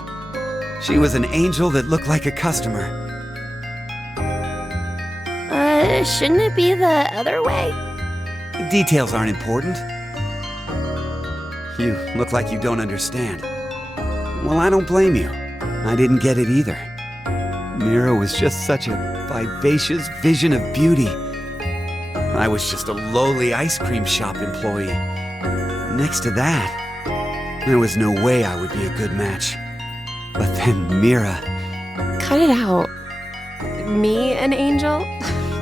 She was an angel that looked like a customer. Shouldn't it be the other way? Details aren't important. You look like you don't understand. Well, I don't blame you. I didn't get it either. Mira was just such a vivacious vision of beauty. I was just a lowly ice cream shop employee. Next to that, there was no way I would be a good match. But then Mira... Cut it out. Me, an angel?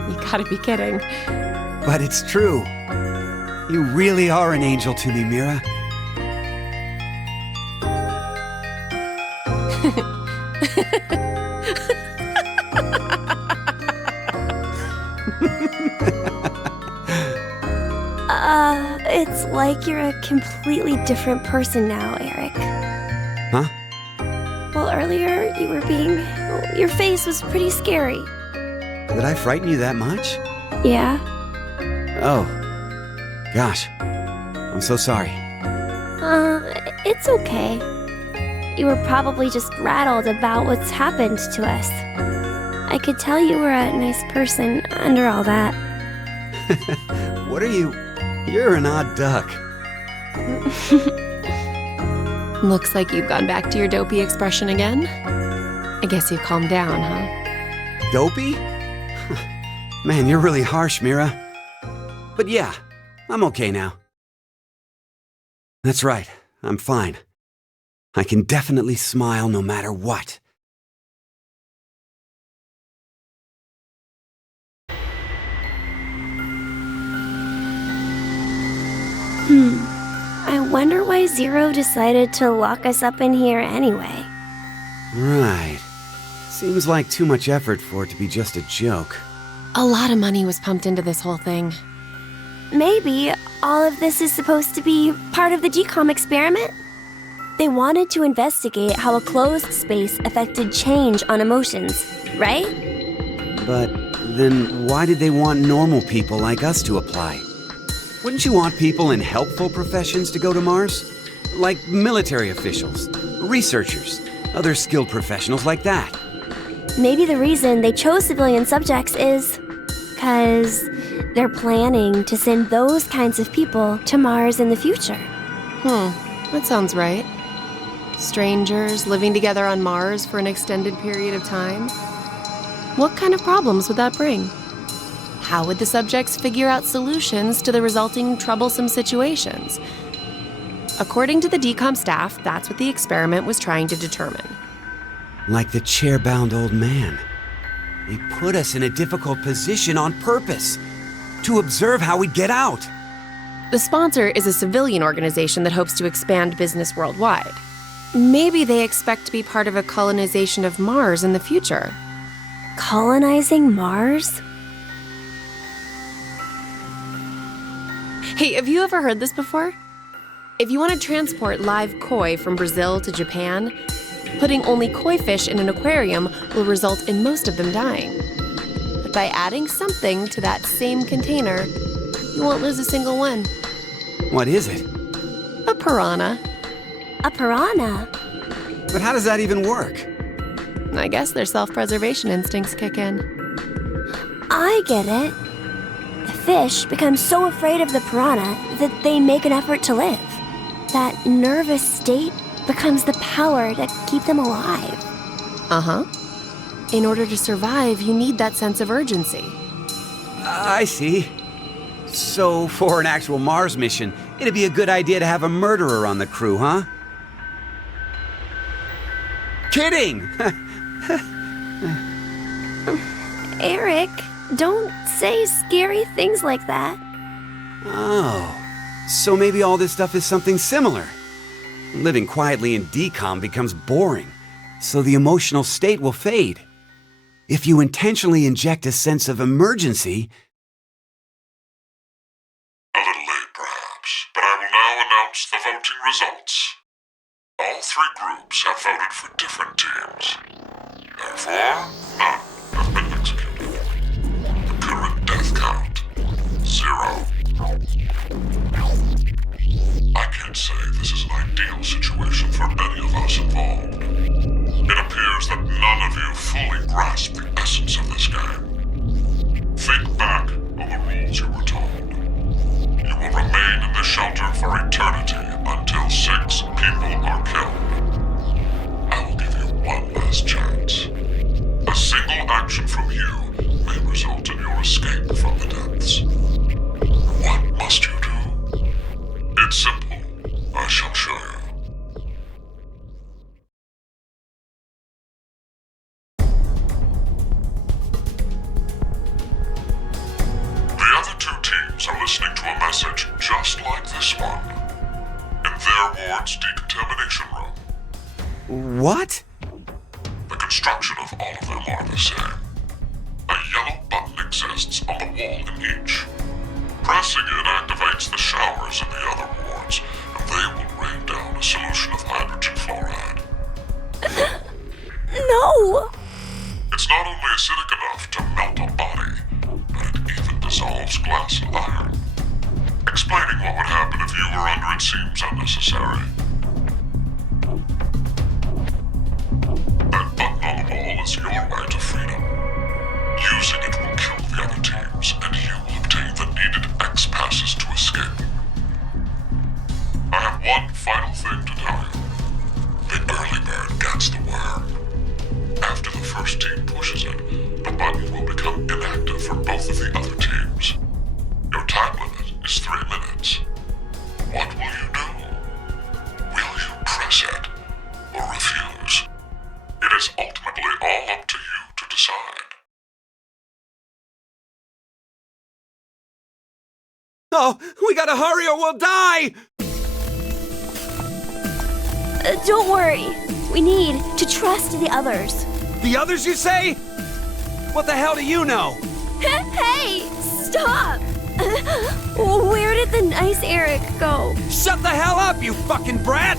You gotta be kidding. But it's true. You really are an angel to me, Mira. It's like you're a completely different person now, Eric. Huh? Well, earlier your face was pretty scary. Did I frighten you that much? Yeah. Oh. Gosh. I'm so sorry. It's okay. You were probably just rattled about what's happened to us. I could tell you were a nice person under all that. What are you? You're an odd duck. Looks like you've gone back to your dopey expression again. I guess you've calmed down, huh? Dopey? Man, you're really harsh, Mira. But yeah, I'm okay now. That's right, I'm fine. I can definitely smile no matter what. I wonder why Zero decided to lock us up in here anyway. Right. Seems like too much effort for it to be just a joke. A lot of money was pumped into this whole thing. Maybe all of this is supposed to be part of the decom experiment? They wanted to investigate how a closed space affected change on emotions, right? But then why did they want normal people like us to apply? Wouldn't you want people in helpful professions to go to Mars? Like military officials, researchers, other skilled professionals like that. Maybe the reason they chose civilian subjects is 'cause they're planning to send those kinds of people to Mars in the future. That sounds right. Strangers living together on Mars for an extended period of time. What kind of problems would that bring? How would the subjects figure out solutions to the resulting troublesome situations? According to the decom staff, that's what the experiment was trying to determine. Like the chair-bound old man. They put us in a difficult position on purpose, to observe how we'd get out. The sponsor is a civilian organization that hopes to expand business worldwide. Maybe they expect to be part of a colonization of Mars in the future. Colonizing Mars? Hey, have you ever heard this before? If you want to transport live koi from Brazil to Japan, putting only koi fish in an aquarium will result in most of them dying. But by adding something to that same container, you won't lose a single one. What is it? A piranha. A piranha? But how does that even work? I guess their self-preservation instincts kick in. I get it. The fish become so afraid of the piranha that they make an effort to live. That nervous state becomes the power to keep them alive. Uh-huh. In order to survive, you need that sense of urgency. I see. So, for an actual Mars mission, it'd be a good idea to have a murderer on the crew, huh? Kidding! Eric, don't say scary things like that. Oh, so maybe all this stuff is something similar. Living quietly in decom becomes boring, so the emotional state will fade. If you intentionally inject a sense of emergency... A little late, perhaps, but I will now announce the voting results. All three groups have voted for different teams. Therefore, none have been executed. The current death count, 0. I can't say this is an ideal situation for any of us involved. It appears that none of you fully grasp the essence of this game. Think back on the rules you were told. You will remain in the shelter for eternity until 6 people are killed. I will give you one last chance. A single action from you may result in your escape from the depths. What must you do? It's simple. I shall show you. The other 2 teams are listening to a message just like this one. In their ward's decontamination room. What? The construction of all of them are the same. A yellow button exists on the wall in each. Pressing it activates the showers in the other wards, and they will rain down a solution of hydrogen fluoride. No! It's not only acidic enough to melt a body, but it even dissolves glass and iron. Explaining what would happen if you were under it seems unnecessary. That button on the wall is your way to freedom. Using it will kill the other teams, and you will obtain the needed X passes to escape. I have one final thing to tell you. The early bird gets the worm. After the first team pushes it, the button will become inactive for both of the other teams. Your time limit is 3 minutes. What will you do? Will you press it or refuse? It is ultimately all up to you to decide. Oh, we gotta hurry or we'll die! Don't worry. We need to trust the others. The others, you say? What the hell do you know? Hey! Stop! Where did the nice Eric go? Shut the hell up, you fucking brat!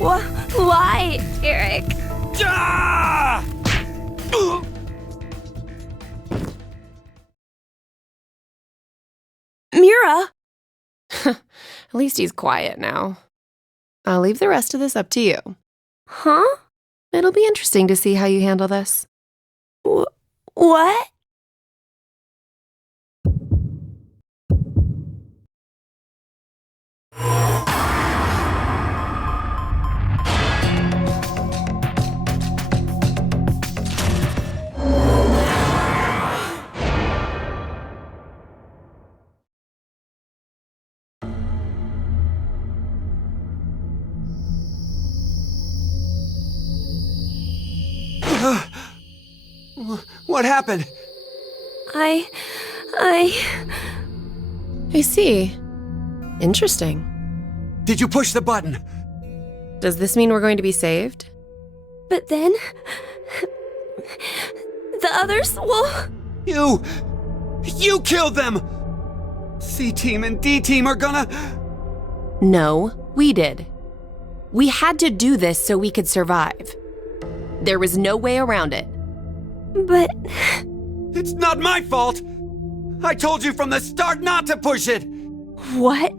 Why, Eric? Ah! Mira! At least he's quiet now. I'll leave the rest of this up to you. Huh? It'll be interesting to see how you handle this. What? What happened? I see. Interesting. Did you push the button? Does this mean we're going to be saved? But then... the others will... You killed them! C-Team and D-Team are gonna... No, we did. We had to do this so we could survive. There was no way around it. But It's not my fault! I told you from the start not to push it! what?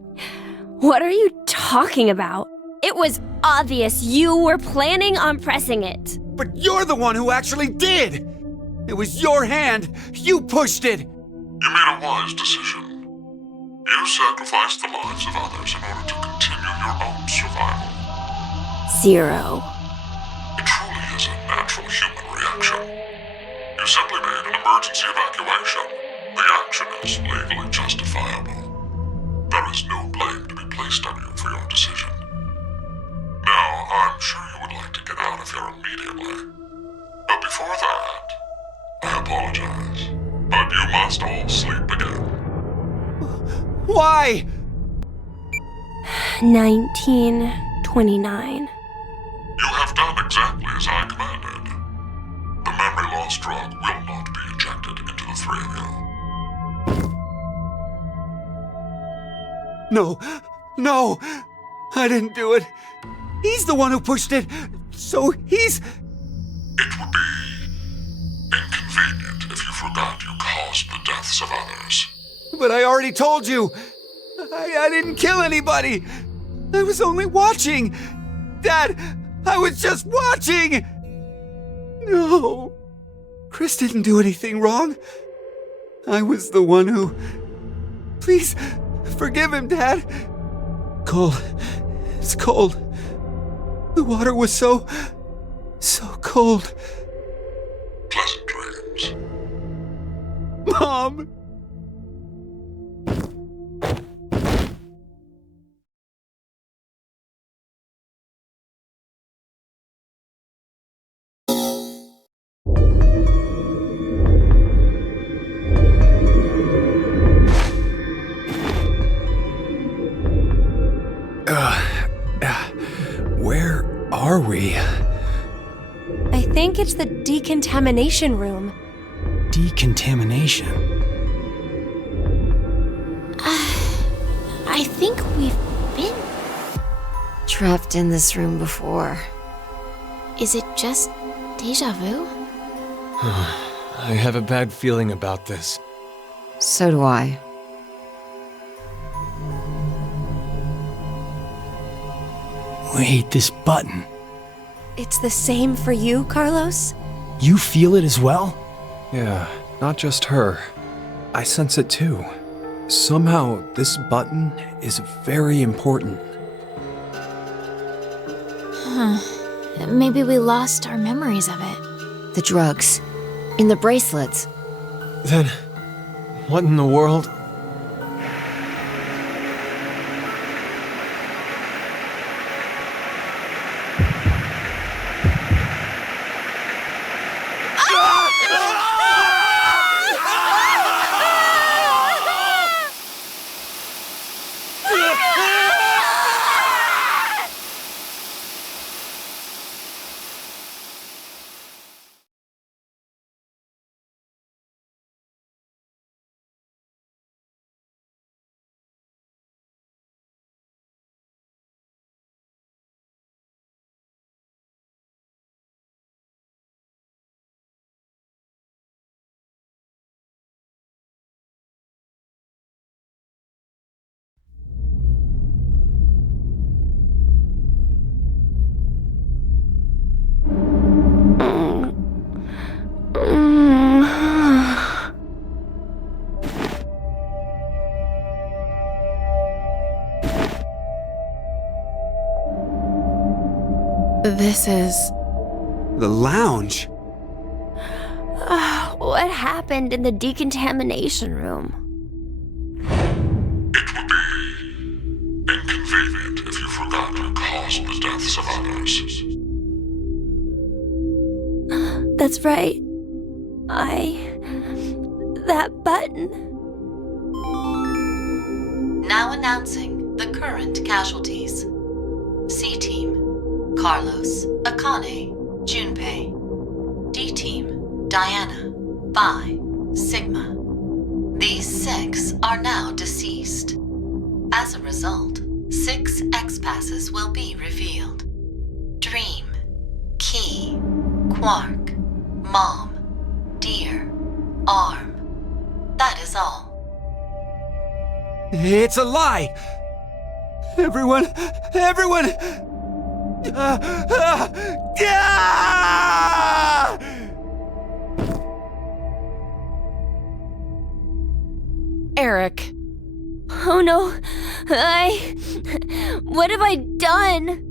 What are you talking about? It was obvious you were planning on pressing it. But you're the one who actually did! It was your hand! You pushed it! You made a wise decision. You sacrificed the lives of others in order to continue your own survival. Zero. It truly is a natural human reaction. You simply made an emergency evacuation. The action is legally justifiable. There is no blame to be placed on you for your decision. Now, I'm sure you would like to get out of here immediately. But before that, I apologize. But you must all sleep again. Why? 1929. You have done exactly as I commanded. The memory loss drug will not be injected into the three of you. No, I didn't do it. He's the one who pushed it, so he's... It would be inconvenient if you forgot you caused the deaths of others. But I already told you. I didn't kill anybody. I was only watching. Dad, I was just watching. No. Chris didn't do anything wrong. I was the one who... Please, forgive him, Dad. Cole, it's cold. The water was so cold. Pleasant dreams. Mom! Where are we? I think it's the decontamination room. Decontamination. I think we've been. Trapped in this room before. Is it just deja vu? I have a bad feeling about this. So do I. Wait, this button. It's the same for you, Carlos? You feel it as well? Yeah, not just her. I sense it too. Somehow, this button is very important. Maybe we lost our memories of it. The drugs. In the bracelets. Then, what in the world? This is... The lounge? What happened in the decontamination room? It would be inconvenient if you forgot to cause the deaths of others. That's right. That button. Now announcing the current casualties. C-Team, Carlos, Akane, Junpei. D-Team, Diana, Pi, Sigma. These 6 are now deceased. As a result, 6 X-passes will be revealed. Dream, Key, Quark, Mom, Deer, Arm. That is all. It's a lie! Everyone! Yeah! Eric. Oh no. What have I done?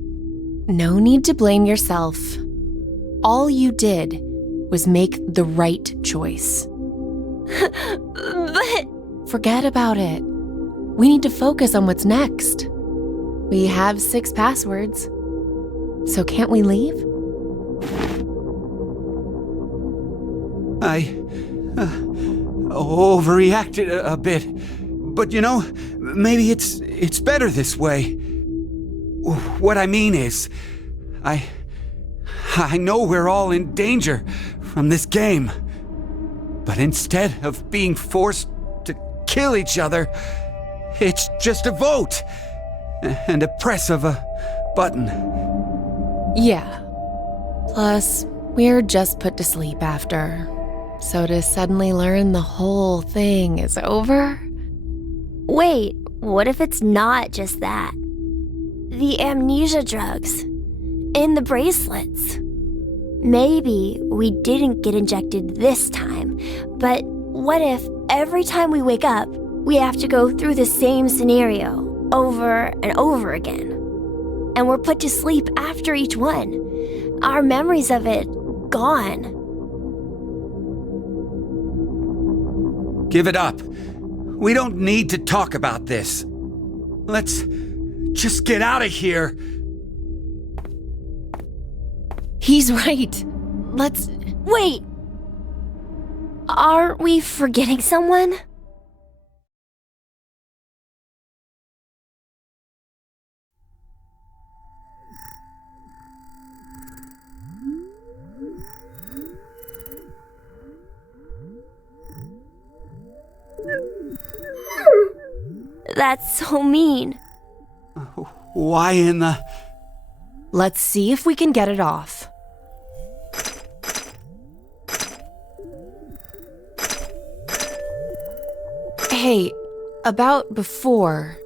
No need to blame yourself. All you did was make the right choice. But Forget about it. We need to focus on what's next. We have 6 passwords. So can't we leave? I overreacted a bit. But you know, maybe it's better this way. What I mean is, I know we're all in danger from this game. But instead of being forced to kill each other, it's just a vote and a press of a button. Yeah. Plus, we're just put to sleep after. So to suddenly learn the whole thing is over? wait, what if it's not just that? The amnesia drugs. In the bracelets. Maybe we didn't get injected this time, but what if every time we wake up, we have to go through the same scenario over and over again? And we're put to sleep after each one. Our memories of it gone. Give it up. We don't need to talk about this. Let's just get out of here. He's right. Let's... Wait! Are we forgetting someone? That's so mean. Why in the... Let's see if we can get it off. Hey, about before,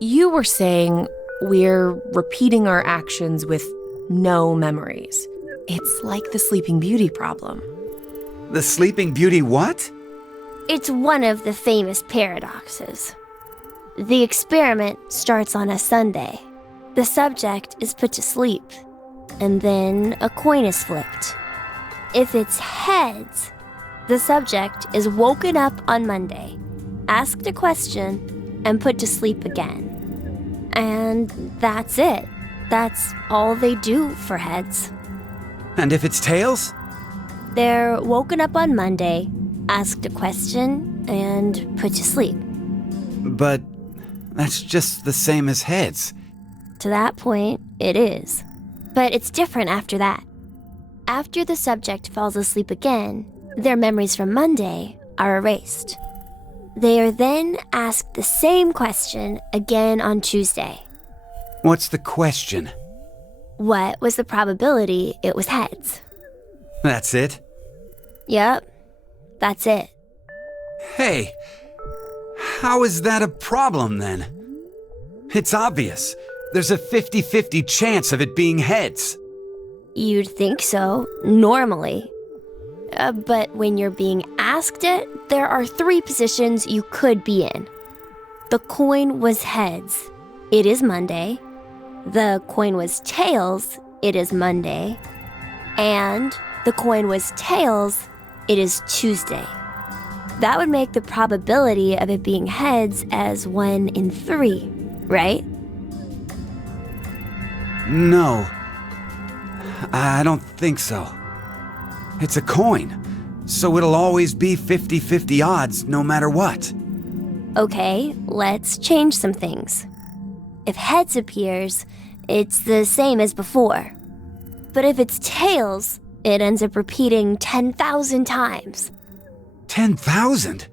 you were saying we're repeating our actions with no memories. It's like the Sleeping Beauty problem. The Sleeping Beauty what? It's one of the famous paradoxes. The experiment starts on a Sunday. The subject is put to sleep, and then a coin is flipped. If it's heads, the subject is woken up on Monday, asked a question, and put to sleep again. And that's it. That's all they do for heads. And if it's tails? They're woken up on Monday, asked a question, and put to sleep. But that's just the same as heads. To that point, it is. But it's different after that. After the subject falls asleep again, their memories from Monday are erased. They are then asked the same question again on Tuesday. What's the question? What was the probability it was heads? That's it? Yep, that's it. Hey, how is that a problem then? It's obvious. There's a 50-50 chance of it being heads. You'd think so, normally. But when you're being asked it, there are 3 positions you could be in. The coin was heads. It is Monday. The coin was tails. It is Monday. And the coin was tails. It is Tuesday. That would make the probability of it being heads as 1 in 3, right? No. I don't think so. It's a coin, so it'll always be 50-50 odds no matter what. Okay, let's change some things. If heads appears, it's the same as before. But if it's tails, it ends up repeating 10,000 times. 10,000?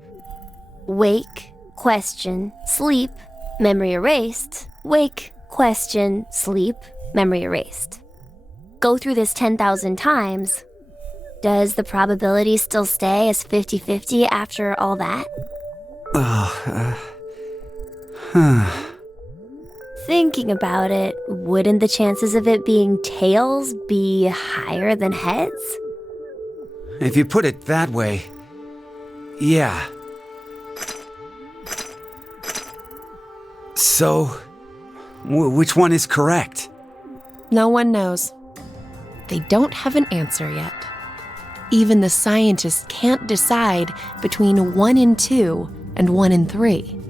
Wake, question, sleep, memory erased. Wake, question, sleep, memory erased. Go through this 10,000 times. Does the probability still stay as 50-50 after all that? Thinking about it, wouldn't the chances of it being tails be higher than heads? If you put it that way, yeah. So, which one is correct? No one knows. They don't have an answer yet. Even the scientists can't decide between 1 and 2 and 1 and 3.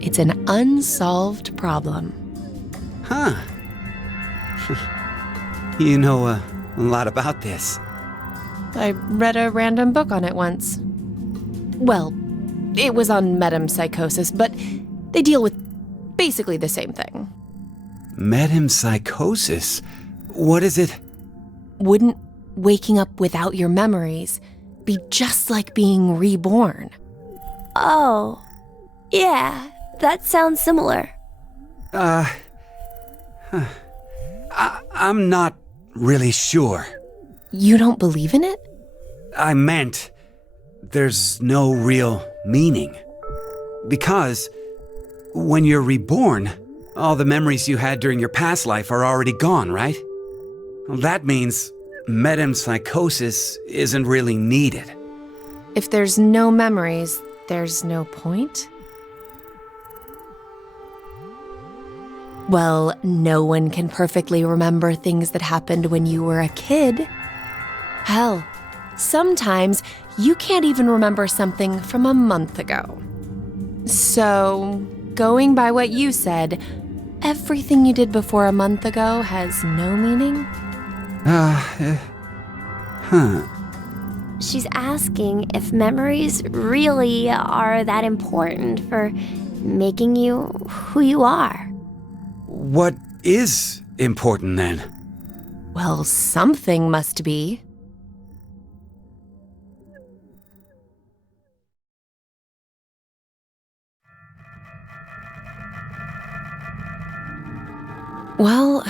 It's an unsolved problem. Huh. You know a lot about this. I read a random book on it once. Well, it was on metempsychosis, but they deal with basically the same thing. Metempsychosis? What is it? Wouldn't waking up without your memories be just like being reborn? Oh, yeah, that sounds similar. I'm not really sure. You don't believe in it? I meant there's no real meaning. Because when you're reborn, all the memories you had during your past life are already gone, right? Well, that means metempsychosis isn't really needed. If there's no memories, there's no point? Well, no one can perfectly remember things that happened when you were a kid. Hell, sometimes you can't even remember something from a month ago. So, going by what you said, everything you did before a month ago has no meaning? She's asking if memories really are that important for making you who you are. What is important then? Well, something must be. Well,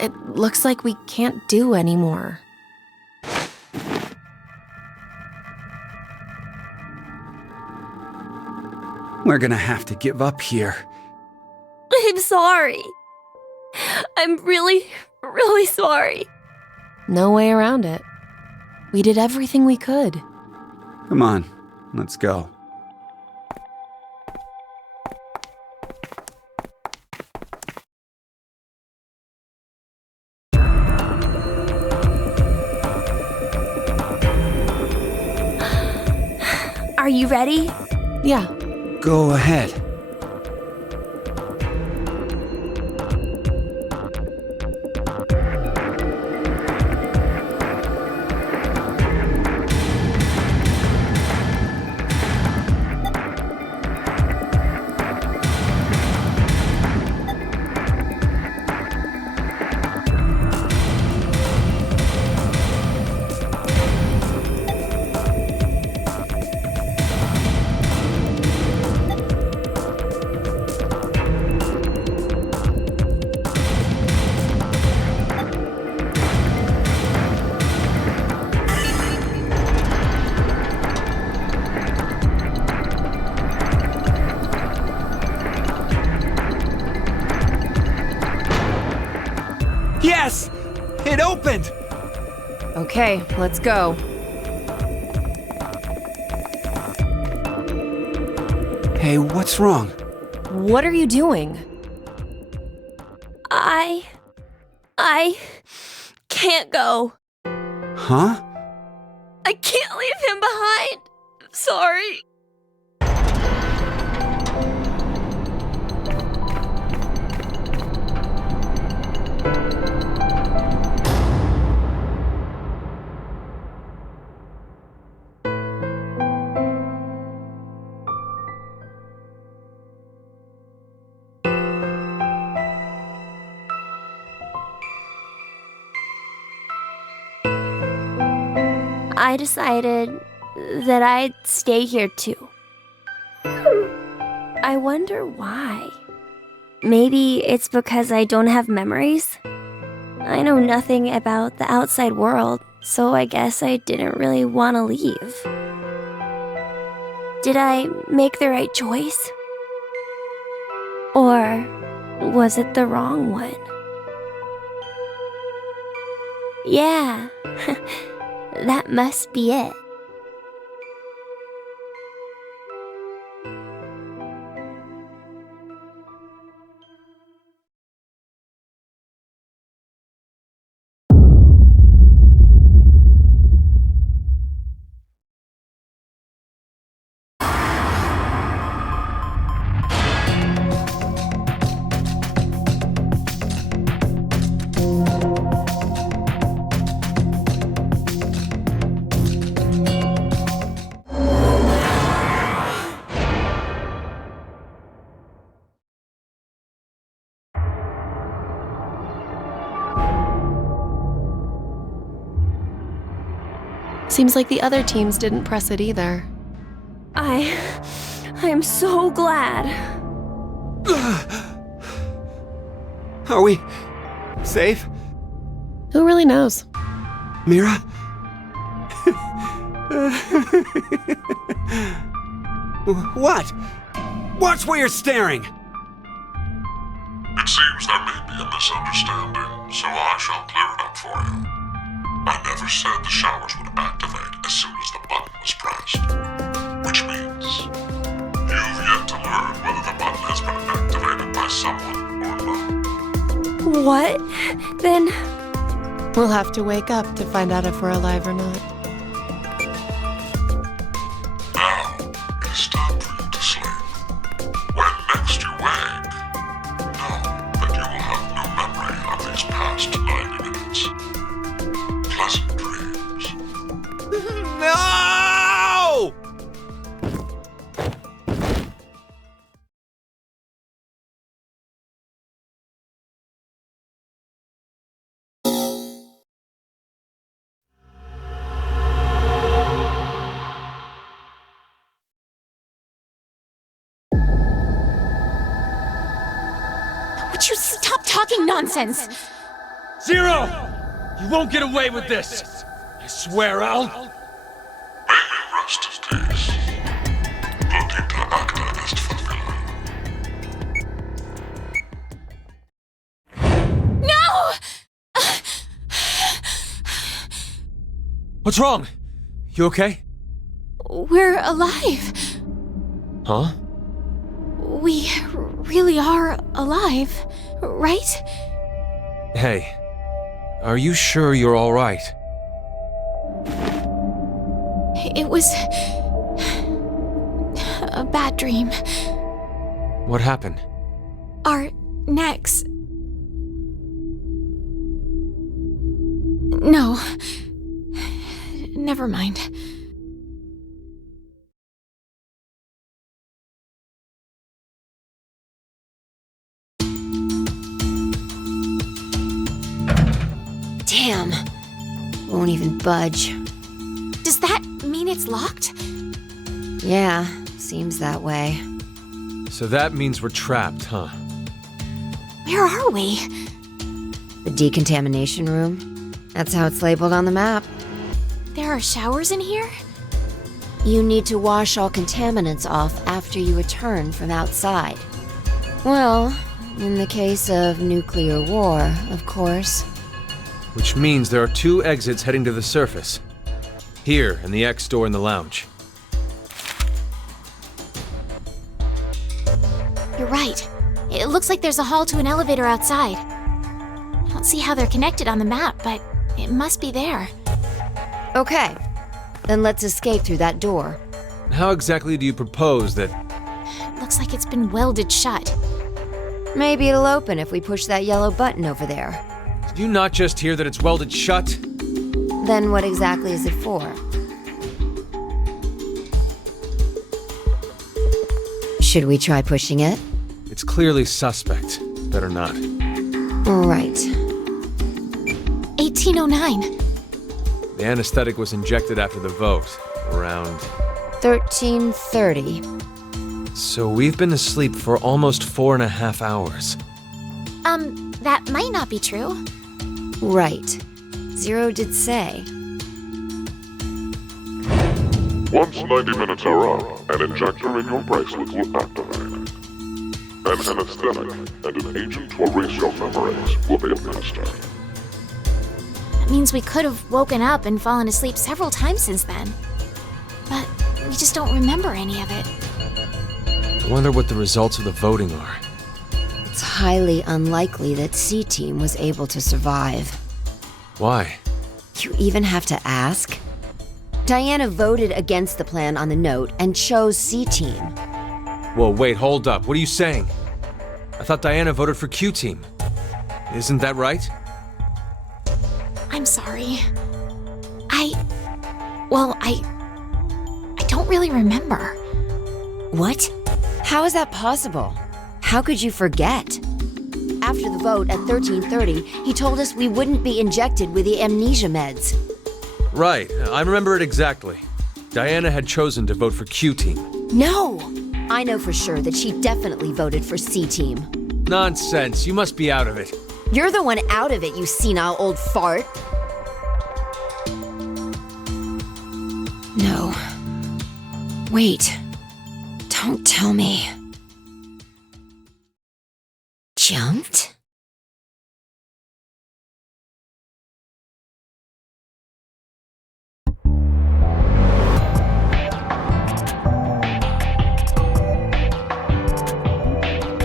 it looks like we can't do anymore. We're gonna have to give up here. I'm sorry. I'm really, really sorry. No way around it. We did everything we could. Come on, let's go. Are you ready? Yeah. Go ahead. Yes! It opened! Okay, let's go. Hey, what's wrong? What are you doing? I can't go. Huh? I can't leave him behind. Sorry. I decided that I'd stay here too. I wonder why. Maybe it's because I don't have memories? I know nothing about the outside world, so I guess I didn't really want to leave. Did I make the right choice? Or was it the wrong one? Yeah, that must be it. Seems like the other teams didn't press it either. I'm so glad. Are we safe? Who really knows? Mira? What? Watch where you're staring! It seems there may be a misunderstanding, so I shall clear it up for you. I never said the showers would activate as soon as the button was pressed. Which means, you've yet to learn whether the button has been activated by someone or not. What? Then... We'll have to wake up to find out if we're alive or not. Now, it is time for you to sleep. When next you wake, know that you will have no memory of these past 90 minutes. Pleasant dreams. No! Would you stop talking nonsense? Zero! You won't get away with this! I swear I'll... May you rest in peace. Lodita acta est facile. No! What's wrong? You okay? We're alive. Huh? We really are alive, right? Hey, are you sure you're all right? It was a bad dream. What happened? Our necks. No. Never mind. Damn. Won't even budge. Does that mean it's locked? Yeah, seems that way. So that means we're trapped, huh? Where are we? The decontamination room? That's how it's labeled on the map. There are showers in here? You need to wash all contaminants off after you return from outside. Well, in the case of nuclear war, of course. Which means there are 2 exits heading to the surface. Here, and the X door in the lounge. You're right. It looks like there's a hall to an elevator outside. I don't see how they're connected on the map, but it must be there. Okay, then let's escape through that door. How exactly do you propose that... Looks like it's been welded shut. Maybe it'll open if we push that yellow button over there. Did you not just hear that it's welded shut? Then what exactly is it for? Should we try pushing it? It's clearly suspect. Better not. All right. 1809. The anesthetic was injected after the vote, around... 1330. So we've been asleep for almost 4.5 hours. That might not be true. Right. Zero did say. Once 90 minutes are up, an injector in your bracelet will activate. An anesthetic and an agent to erase your memories will be administered. That means we could have woken up and fallen asleep several times since then. But we just don't remember any of it. I wonder what the results of the voting are. It's highly unlikely that C-Team was able to survive. Why? You even have to ask? Diana voted against the plan on the note and chose C-Team. Whoa, wait, hold up. What are you saying? I thought Diana voted for Q-Team. Isn't that right? I'm sorry. I don't really remember. What? How is that possible? How could you forget? After the vote at 13:30, he told us we wouldn't be injected with the amnesia meds. Right, I remember it exactly. Diana had chosen to vote for Q-Team. No! I know for sure that she definitely voted for C-Team. Nonsense, you must be out of it. You're the one out of it, you senile old fart. No. Wait. Don't tell me. Jumped?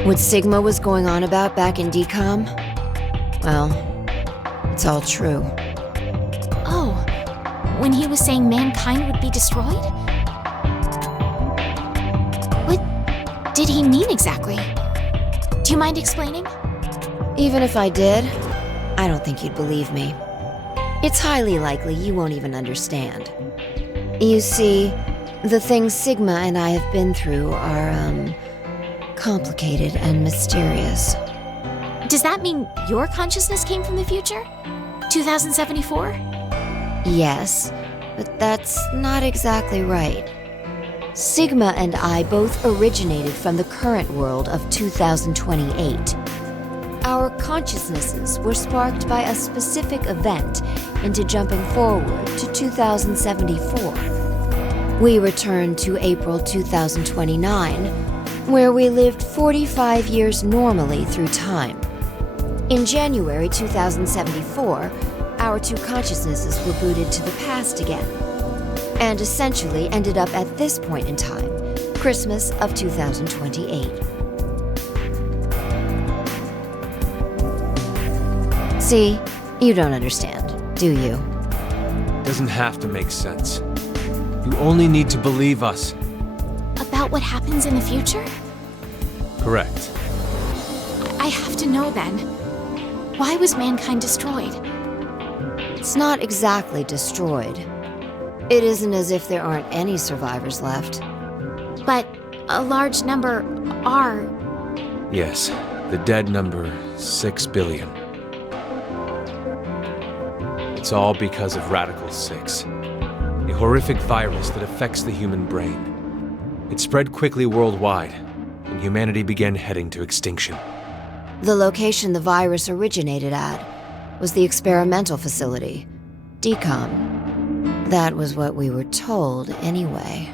What Sigma was going on about back in DCOM? Well, it's all true. Oh, when he was saying mankind would be destroyed? What did he mean exactly? Do you mind explaining? Even if I did, I don't think you'd believe me. It's highly likely you won't even understand. You see, the things Sigma and I have been through are, complicated and mysterious. Does that mean your consciousness came from the future? 2074? Yes, but that's not exactly right. Sigma and I both originated from the current world of 2028. Our consciousnesses were sparked by a specific event into jumping forward to 2074. We returned to April 2029, where we lived 45 years normally through time. In January 2074, our two consciousnesses were booted to the past again, and essentially ended up at this point in time, Christmas of 2028. See, you don't understand, do you? Doesn't have to make sense. You only need to believe us. About what happens in the future? Correct. I have to know then. Why was mankind destroyed? It's not exactly destroyed. It isn't as if there aren't any survivors left. But a large number are. Yes, the dead number 6 billion. It's all because of Radical 6, a horrific virus that affects the human brain. It spread quickly worldwide, and humanity began heading to extinction. The location the virus originated at was the experimental facility, DCOM. That was what we were told, anyway.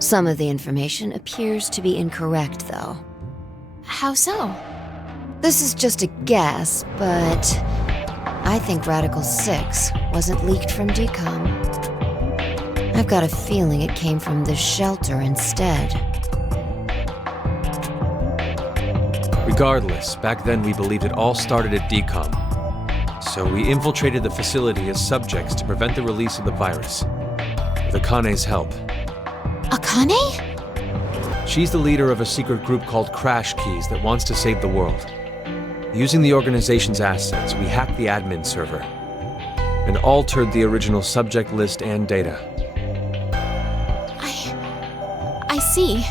Some of the information appears to be incorrect, though. How so? This is just a guess, but I think Radical 6 wasn't leaked from DCOM. I've got a feeling it came from this shelter instead. Regardless, back then we believed it all started at DCOM. So we infiltrated the facility as subjects to prevent the release of the virus. With Akane's help. Akane? She's the leader of a secret group called Crash Keys that wants to save the world. Using the organization's assets, we hacked the admin server and altered the original subject list and data. I see.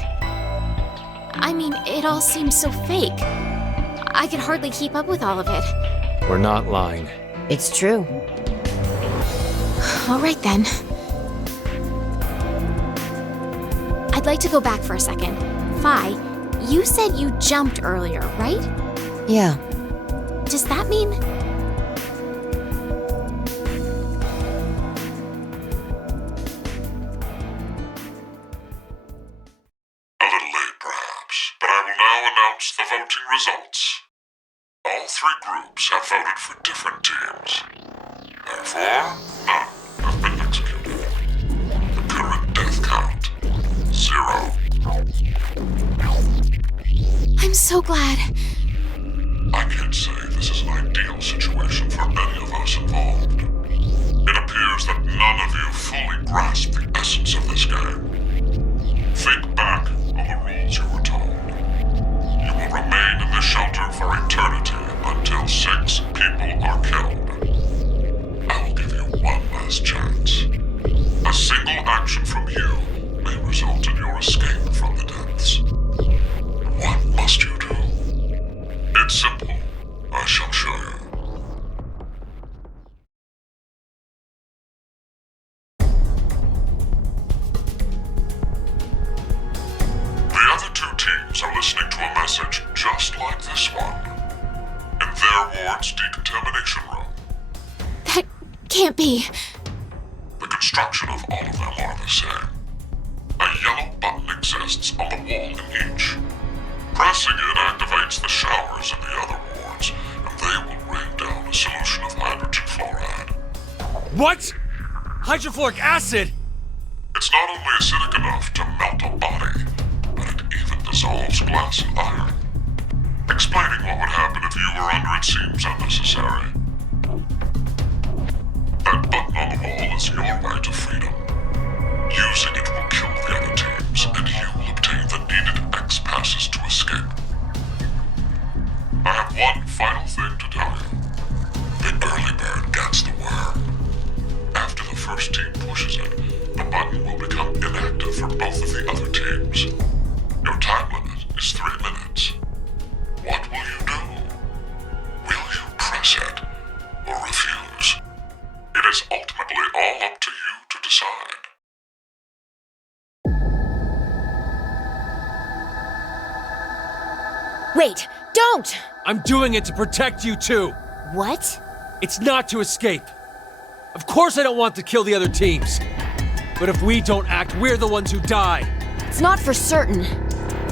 I mean, it all seems so fake. I could hardly keep up with all of it. We're not lying. It's true. All right then. I'd like to go back for a second. clarify, you said you jumped earlier, right? Yeah. Does that mean... A little late, perhaps, but I will now announce the voting results. All three groups have voted for different teams. Therefore, none have been executed. The current death count, 0. I'm so glad. I can't say this is an ideal situation for any of us involved. It appears that none of you fully grasp the essence of this game. Think back on the rules you were told. You will remain in the shelter for eternity until 6 people are killed. I will give you one last chance. A single action from you may result in your escape from the depths. What must you do? It's simple. I shall show you. The other 2 teams are listening to a message just like this one. In their ward's decontamination room. That can't be. The construction of all of them are the same. A yellow button exists on the wall in each. Pressing it activates the showers in the other wards, and they will rain down a solution of hydrogen fluoride. What? Hydrofluoric acid? It's not only acidic enough to melt a body, but it even dissolves glass and iron. Explaining what would happen if you were under it seems unnecessary. That button on the wall is your way to freedom. Using it will kill the other teams, and you will obtain the needed X passes to escape. I have one final thing to tell you. The early bird gets the worm. After the first team pushes it, the button will become inactive for both of the other teams. Your time limit is 3 minutes. What will you do? Will you press it or refuse? It is ultimately all up to you to decide. Wait, don't! I'm doing it to protect you too. What? It's not to escape. Of course I don't want to kill the other teams. But if we don't act, we're the ones who die. It's not for certain.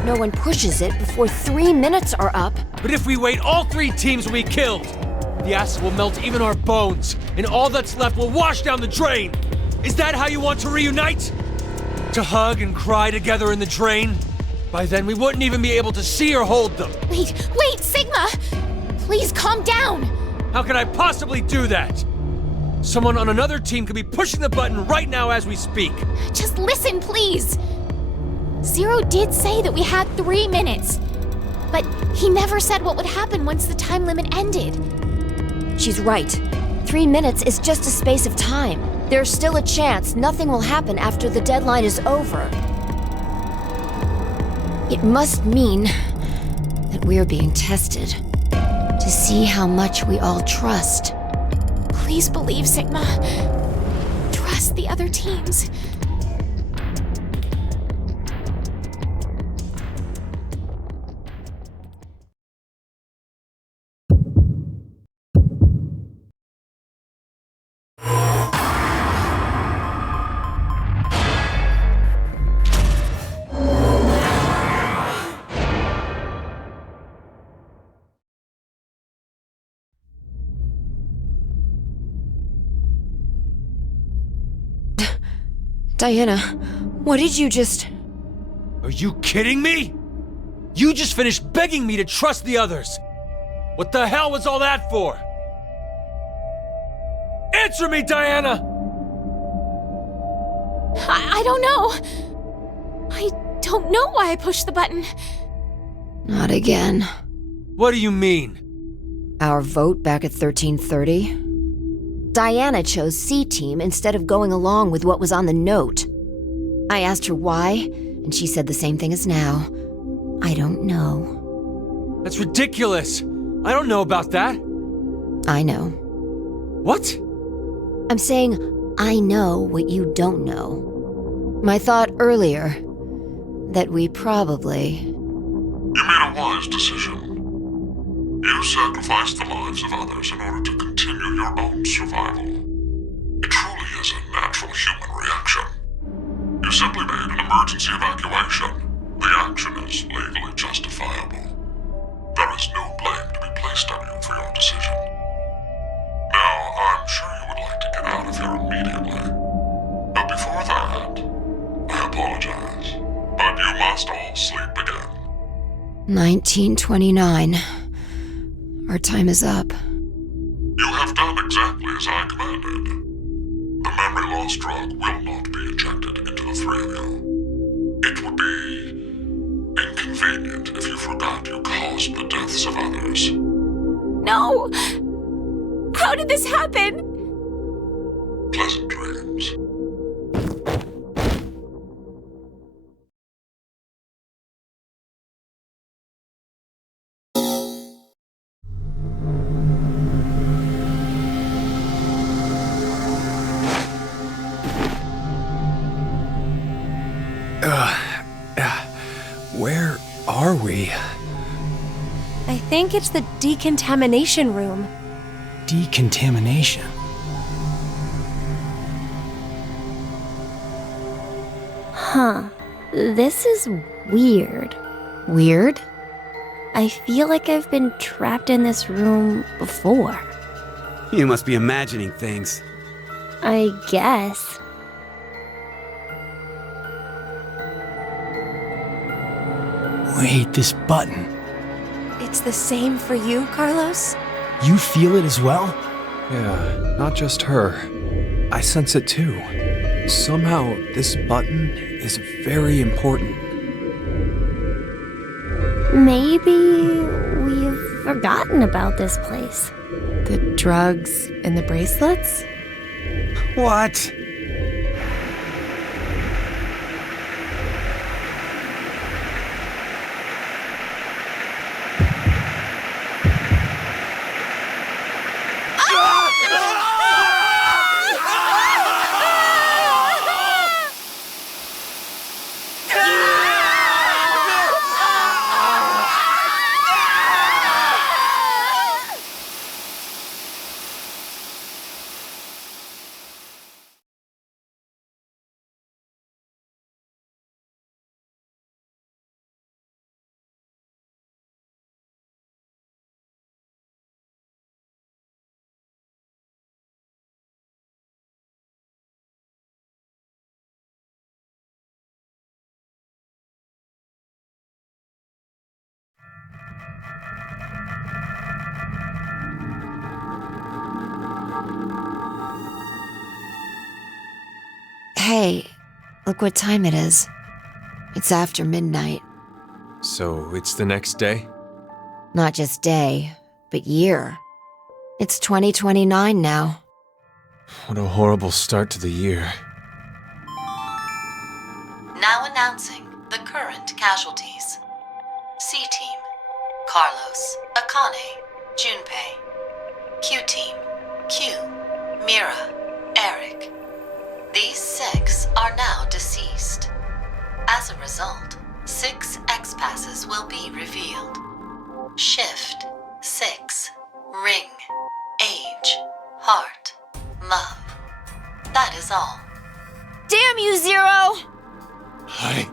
No one pushes it before 3 minutes are up. But if we wait, all 3 teams will be killed. The acid will melt even our bones, and all that's left will wash down the drain. Is that how you want to reunite? To hug and cry together in the drain? By then, we wouldn't even be able to see or hold them. Wait, Sigma! Please calm down! How can I possibly do that? Someone on another team could be pushing the button right now as we speak. Just listen, please! Zero did say that we had 3 minutes. But he never said what would happen once the time limit ended. She's right. 3 minutes is just a space of time. There's still a chance nothing will happen after the deadline is over. It must mean that we're being tested to see how much we all trust. Please believe, Sigma. Trust the other teams. Diana, what did you just... Are you kidding me? You just finished begging me to trust the others. What the hell was all that for? Answer me, Diana! I don't know. I don't know why I pushed the button. Not again. What do you mean? Our vote back at 1330? Diana chose C Team instead of going along with what was on the note. I asked her why, and she said the same thing as now. I don't know. That's ridiculous. I don't know about that. I know. What? I'm saying I know what you don't know. My thought earlier that we probably... You made a wise decision. You sacrificed the lives of others in order to continue your own survival. It truly is a natural human reaction. You simply made an emergency evacuation. The action is legally justifiable. There is no blame to be placed on you for your decision. Now, I'm sure you would like to get out of here immediately. But before that, I apologize, but you must all sleep again. 1929. Our time is up. You have done exactly as I commanded. The memory loss drug will not be injected into the three of you. It would be inconvenient if you forgot you caused the deaths of others. No! How did this happen? Pleasant dreams. Where are we? I think it's the decontamination room. Decontamination. Huh. This is weird. Weird? I feel like I've been trapped in this room before. You must be imagining things. I guess. Wait, this button. It's the same for you, Carlos? You feel it as well? Yeah, not just her. I sense it too. Somehow, this button is very important. Maybe we've forgotten about this place. The drugs and the bracelets? What? Hey, look what time it is. It's after midnight. So it's the next day? Not just day, but year. It's 2029 now. What a horrible start to the year. Now announcing the current casualties. C-Team, Carlos, Akane, Junpei. Q-Team, Q, Mira, Eric. These 6 are now deceased. As a result, 6 X-passes will be revealed. Shift, 6, ring, age, heart, love. That is all. Damn you, Zero! I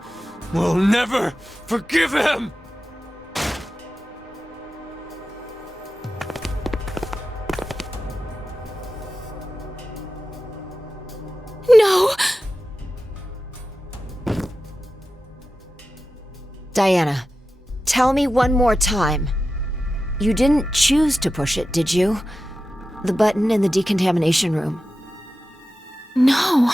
will never forgive him! No! Diana, tell me one more time. You didn't choose to push it, did you? The button in the decontamination room. No.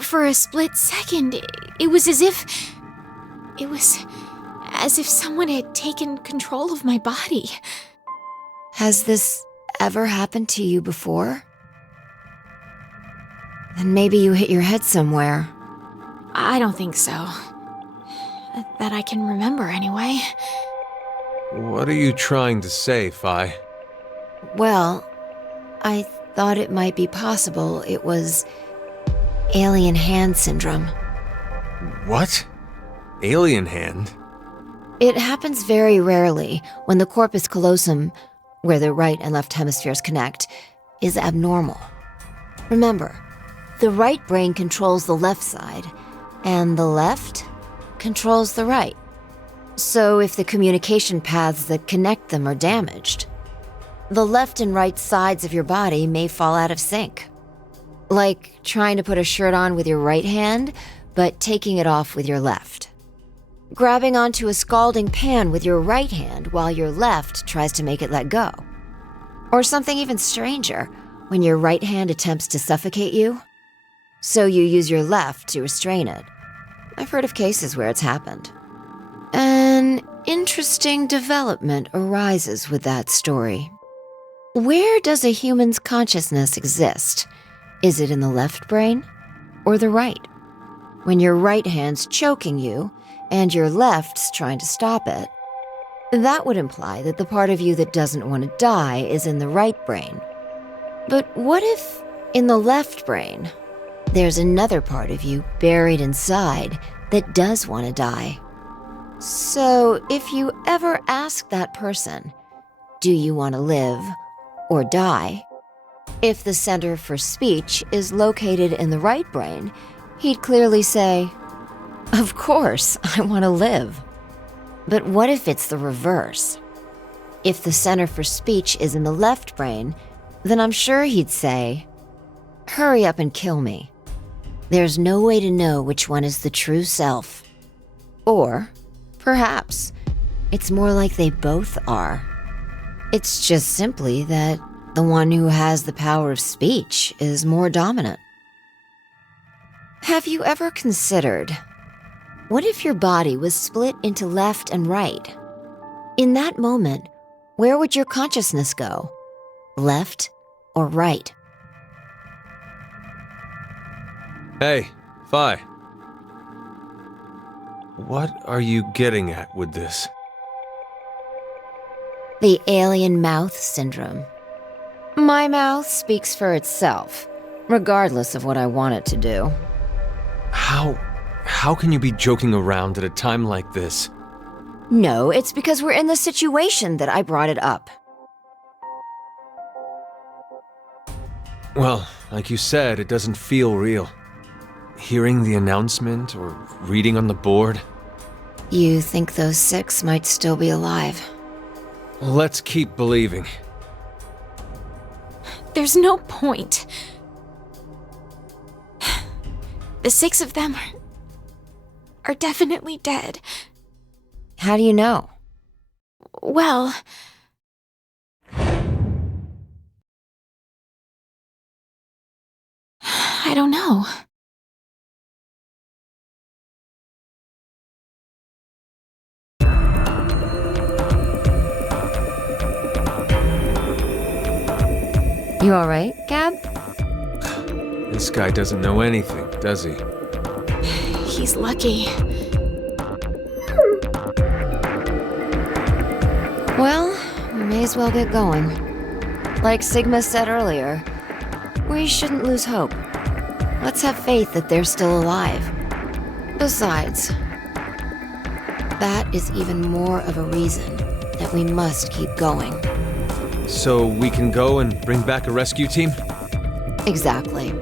For a split second, it was as if... It was as if someone had taken control of my body. Has this ever happened to you before? Then maybe you hit your head somewhere. I don't think so. That I can remember, anyway. What are you trying to say, Phi? Well, I thought it might be possible it was alien hand syndrome. What? Alien hand? It happens very rarely when the corpus callosum, where the right and left hemispheres connect, is abnormal. Remember, the right brain controls the left side, and the left controls the right. So if the communication paths that connect them are damaged, the left and right sides of your body may fall out of sync. Like trying to put a shirt on with your right hand, but taking it off with your left. Grabbing onto a scalding pan with your right hand while your left tries to make it let go. Or something even stranger, when your right hand attempts to suffocate you, so you use your left to restrain it. I've heard of cases where it's happened. An interesting development arises with that story. Where does a human's consciousness exist? Is it in the left brain or the right? When your right hand's choking you and your left's trying to stop it, that would imply that the part of you that doesn't want to die is in the right brain. But what if, in the left brain, there's another part of you buried inside that does want to die? So, if you ever ask that person, do you want to live or die? If the center for speech is located in the right brain, he'd clearly say, of course, I want to live. But what if it's the reverse? If the center for speech is in the left brain, then I'm sure he'd say, hurry up and kill me. There's no way to know which one is the true self. Or, perhaps, it's more like they both are. It's just simply that the one who has the power of speech is more dominant. Have you ever considered, what if your body was split into left and right? In that moment, where would your consciousness go? Left or right? Hey, Phi. What are you getting at with this? The alien mouth syndrome. My mouth speaks for itself, regardless of what I want it to do. How can you be joking around at a time like this? No, it's because we're in the situation that I brought it up. Well, like you said, it doesn't feel real. Hearing the announcement or reading on the board. You think those 6 might still be alive? Let's keep believing. There's no point. The 6 of them are definitely dead. How do you know? Well, I don't know. You alright, Gab? This guy doesn't know anything, does he? He's lucky. Well, we may as well get going. Like Sigma said earlier, we shouldn't lose hope. Let's have faith that they're still alive. Besides, that is even more of a reason that we must keep going. So we can go and bring back a rescue team? Exactly.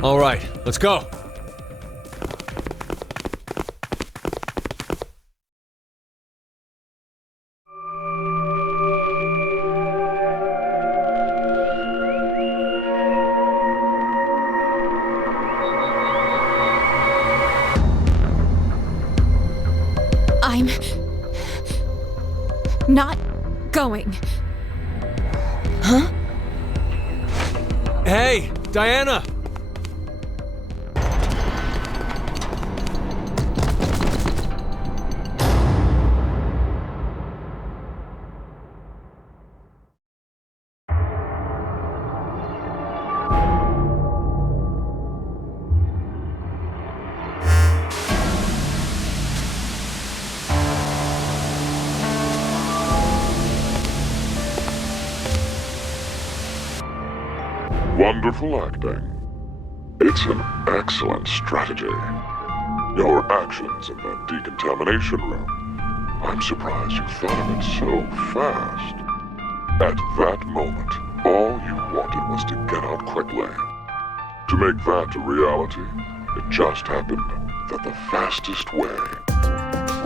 All right, let's go. not going. Huh? Hey, Diana! Wonderful acting. It's an excellent strategy. Your actions in that decontamination room. I'm surprised you thought of it so fast. At that moment, all you wanted was to get out quickly. To make that a reality, it just happened that the fastest way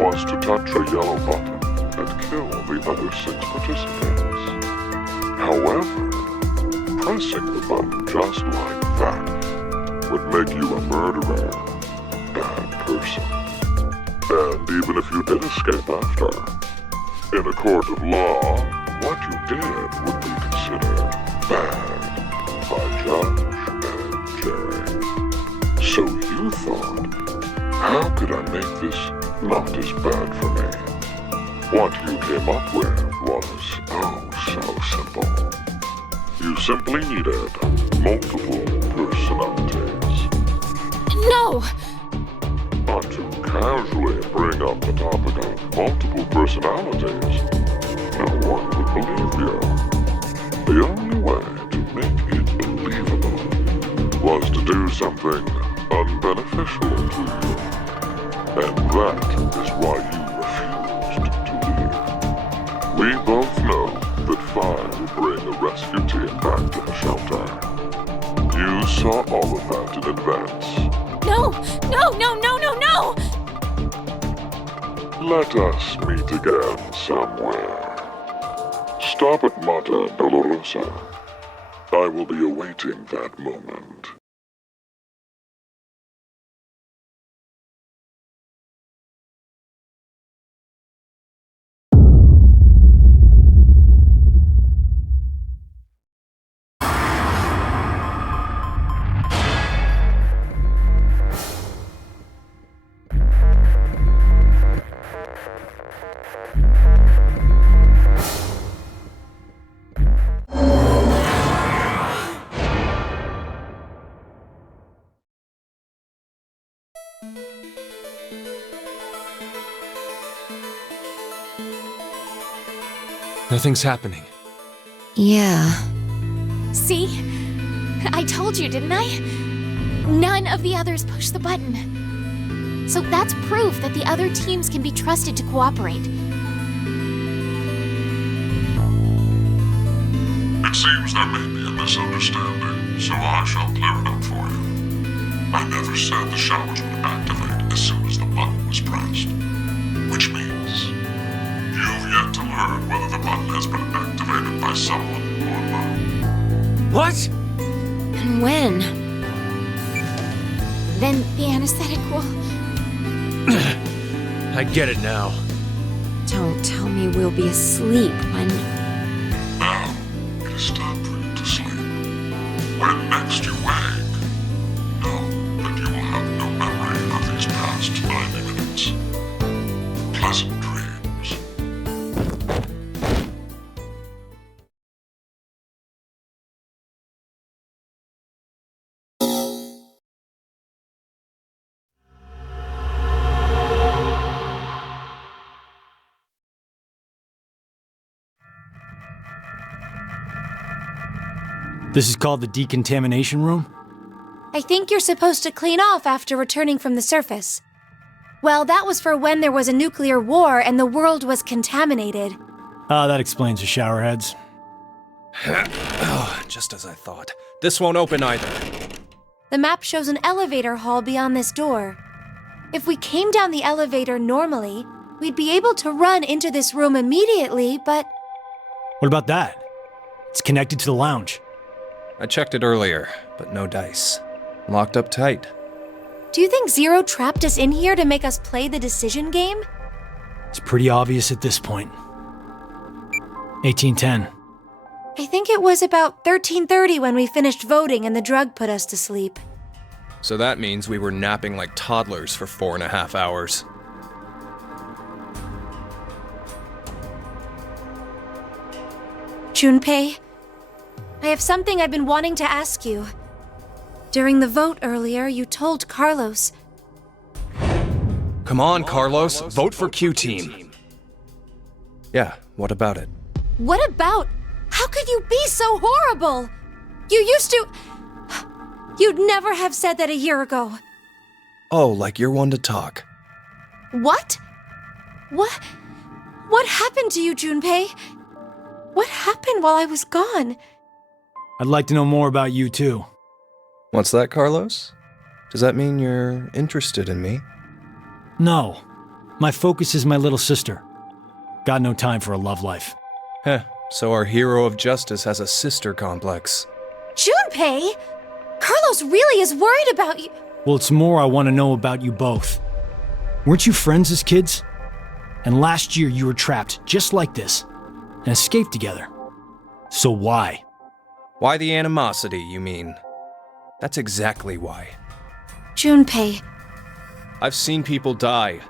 was to touch a yellow button and kill the other 6 participants. However, pressing the button just like that would make you a murderer, bad person. And even if you did escape after, in a court of law, what you did would be considered bad by judge and jury. So you thought, how could I make this not as bad for me? What you came up with was, oh, so simple. You simply needed multiple personalities. No! But to casually bring up the topic of multiple personalities, no one would believe you. The only way to make it believable was to do something unbeneficial to you. And that is why you refused to leave. We both know that Fire will bring a rescue team back to the shelter. You saw all of that in advance. No! No, no, no, no, no! Let us meet again somewhere. Stop at Mata Dolorosa. I will be awaiting that moment. Nothing's happening. Yeah. See? I told you, didn't I? None of the others pushed the button. So that's proof that the other teams can be trusted to cooperate. It seems there may be a misunderstanding, so I shall clear it up for you. I never said the showers would activate as soon as the button was pressed. Which means you've yet to learn whether the button has been activated by someone or not. What? And when? Then the anesthetic will... I get it now. Don't tell me we'll be asleep when... Now, it is time for you to sleep. When next you wake, know that you will have no memory of these past 90 minutes. Pleasant dreams. This is called the decontamination room? I think you're supposed to clean off after returning from the surface. Well, that was for when there was a nuclear war and the world was contaminated. Ah, that explains the showerheads. Oh, just as I thought. This won't open either. The map shows an elevator hall beyond this door. If we came down the elevator normally, we'd be able to run into this room immediately, but... What about that? It's connected to the lounge. I checked it earlier, but no dice. Locked up tight. Do you think Zero trapped us in here to make us play the decision game? It's pretty obvious at this point. 1810. I think it was about 13:30 when we finished voting and the drug put us to sleep. So that means we were napping like toddlers for 4.5 hours. Junpei, I have something I've been wanting to ask you. During the vote earlier, you told Carlos. Come on, Carlos, vote for Q Team. Yeah, what about it? What about? How could you be so horrible? You used to... You'd never have said that a year ago. Oh, like you're one to talk. What? What happened to you, Junpei? What happened while I was gone? I'd like to know more about you, too. What's that, Carlos? Does that mean you're interested in me? No. My focus is my little sister. Got no time for a love life. Heh, so our hero of justice has a sister complex. Junpei! Carlos really is worried about you. Well, it's more I want to know about you both. Weren't you friends as kids? And last year you were trapped just like this and escaped together. So why? Why the animosity, you mean? That's exactly why. Junpei. I've seen people die.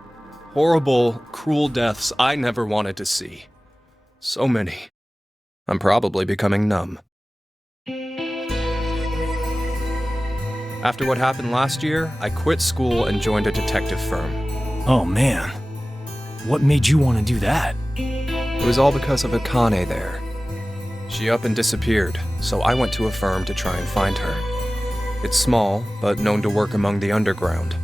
Horrible, cruel deaths I never wanted to see. So many. I'm probably becoming numb. After what happened last year, I quit school and joined a detective firm. Oh man. What made you want to do that? It was all because of Akane there. She up and disappeared, so I went to a firm to try and find her. It's small, but known to work among the underground.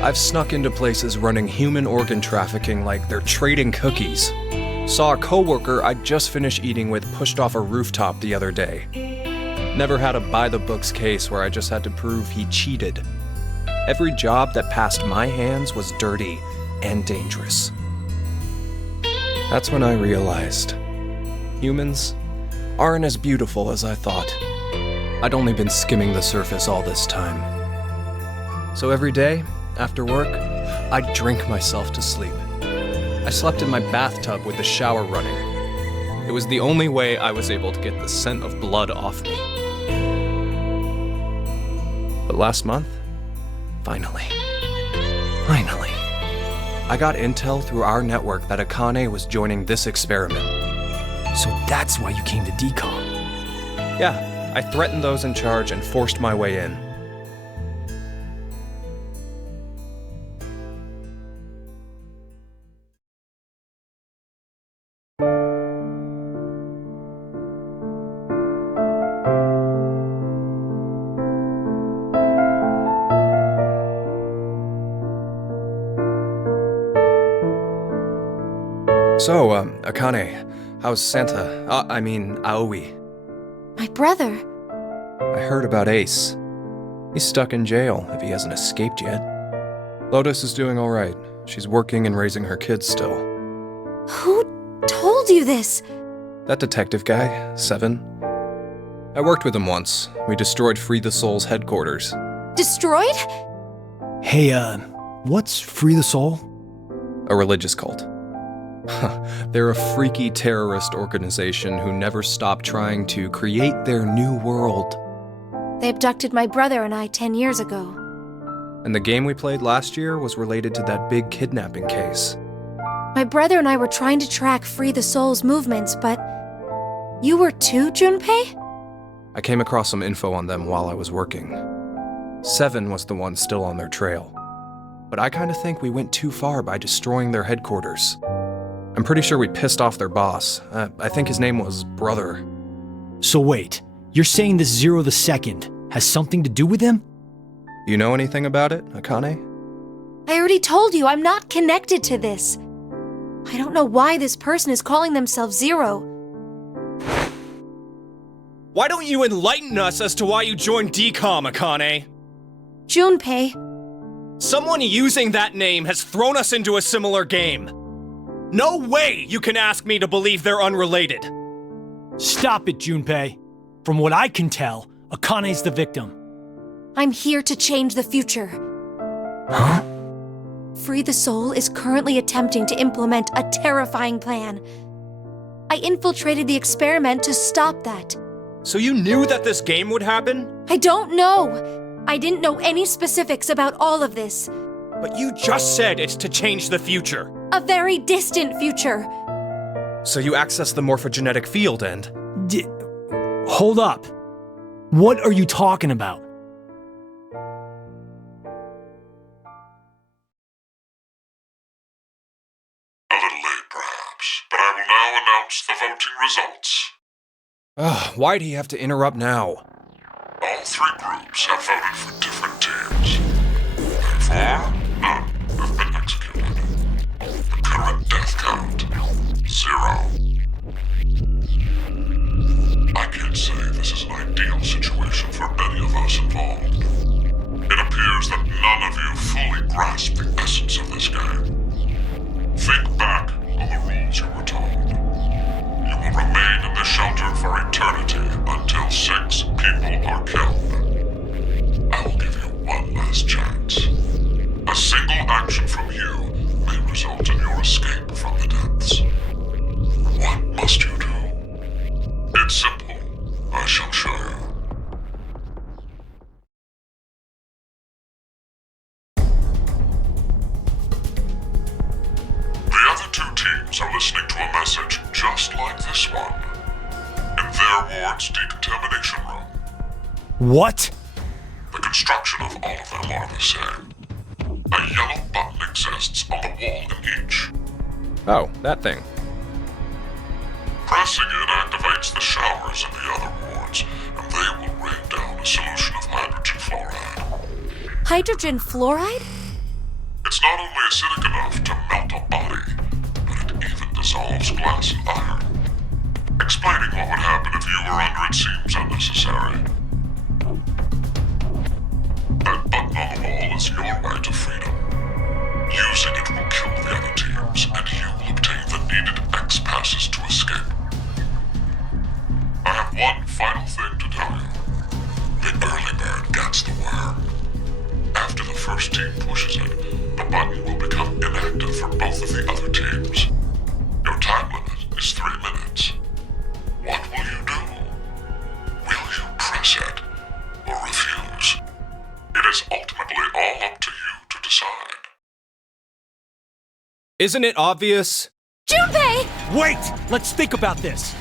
I've snuck into places running human organ trafficking like they're trading cookies. Saw a coworker I'd just finished eating with pushed off a rooftop the other day. Never had a by-the-books case where I just had to prove he cheated. Every job that passed my hands was dirty and dangerous. That's when I realized humans aren't as beautiful as I thought. I'd only been skimming the surface all this time. So every day, after work, I'd drink myself to sleep. I slept in my bathtub with the shower running. It was the only way I was able to get the scent of blood off me. But last month, finally, I got intel through our network that Akane was joining this experiment. So that's why you came to DCOM. Yeah, I threatened those in charge and forced my way in. So, Akane, how's Santa? Aoi. My brother. I heard about Ace. He's stuck in jail if he hasn't escaped yet. Lotus is doing all right. She's working and raising her kids still. Who told you this? That detective guy, Seven. I worked with him once. We destroyed Free the Soul's headquarters. Destroyed? Hey, what's Free the Soul? A religious cult. They're a freaky terrorist organization who never stop trying to create their new world. They abducted my brother and I 10 years ago. And the game we played last year was related to that big kidnapping case. My brother and I were trying to track Free the Soul's movements, but... You were too, Junpei? I came across some info on them while I was working. Seven was the one still on their trail. But I kinda think we went too far by destroying their headquarters. I'm pretty sure we pissed off their boss. I think his name was Brother. So wait, you're saying this Zero the Second has something to do with him? You know anything about it, Akane? I already told you I'm not connected to this. I don't know why this person is calling themselves Zero. Why don't you enlighten us as to why you joined DCOM, Akane? Junpei. Someone using that name has thrown us into a similar game. No way you can ask me to believe they're unrelated. Stop it, Junpei. From what I can tell, Akane's the victim. I'm here to change the future. Huh? Free the Soul is currently attempting to implement a terrifying plan. I infiltrated the experiment to stop that. So you knew that this game would happen? I don't know. I didn't know any specifics about all of this. But you just said it's to change the future. A very distant future. So you access the morphogenetic field and... Hold up. What are you talking about? A little late, perhaps, but I will now announce the voting results. Why'd he have to interrupt now? All three groups have voted for different teams. Therefore, none have been executed. The current death count, 0. I can't say this is an ideal situation for any of us involved. It appears that none of you fully grasp the essence of this game. Think back on the rules you were told. You will remain in the shelter for eternity until 6 people are killed. I will give you one last chance. A single action from you may result in your escape from the depths. What must you do? It's simple. I shall show you. The other 2 teams are listening to a message just like this one in their ward's decontamination room. What? The construction of all of them are the same. A yellow button exists on the wall in each. Oh, that thing. Pressing it activates the showers in the other wards, and they will rain down a solution of hydrogen fluoride. Hydrogen fluoride? It's not only acidic enough to melt a body, but it even dissolves glass and iron. Explaining what would happen if you were under it seems unnecessary. That button on the wall is your right to freedom. Using it will kill the other teams, and you will obtain the needed X passes to escape. I have one final thing to tell you. The early bird gets the worm. After the first team pushes it, the button will become inactive for both of the other teams. Your time limit is 3 minutes. What will you do? Will you press it or refuse? It is ultimately all up to you to decide. Isn't it obvious? Junpei! Wait! Let's think about this.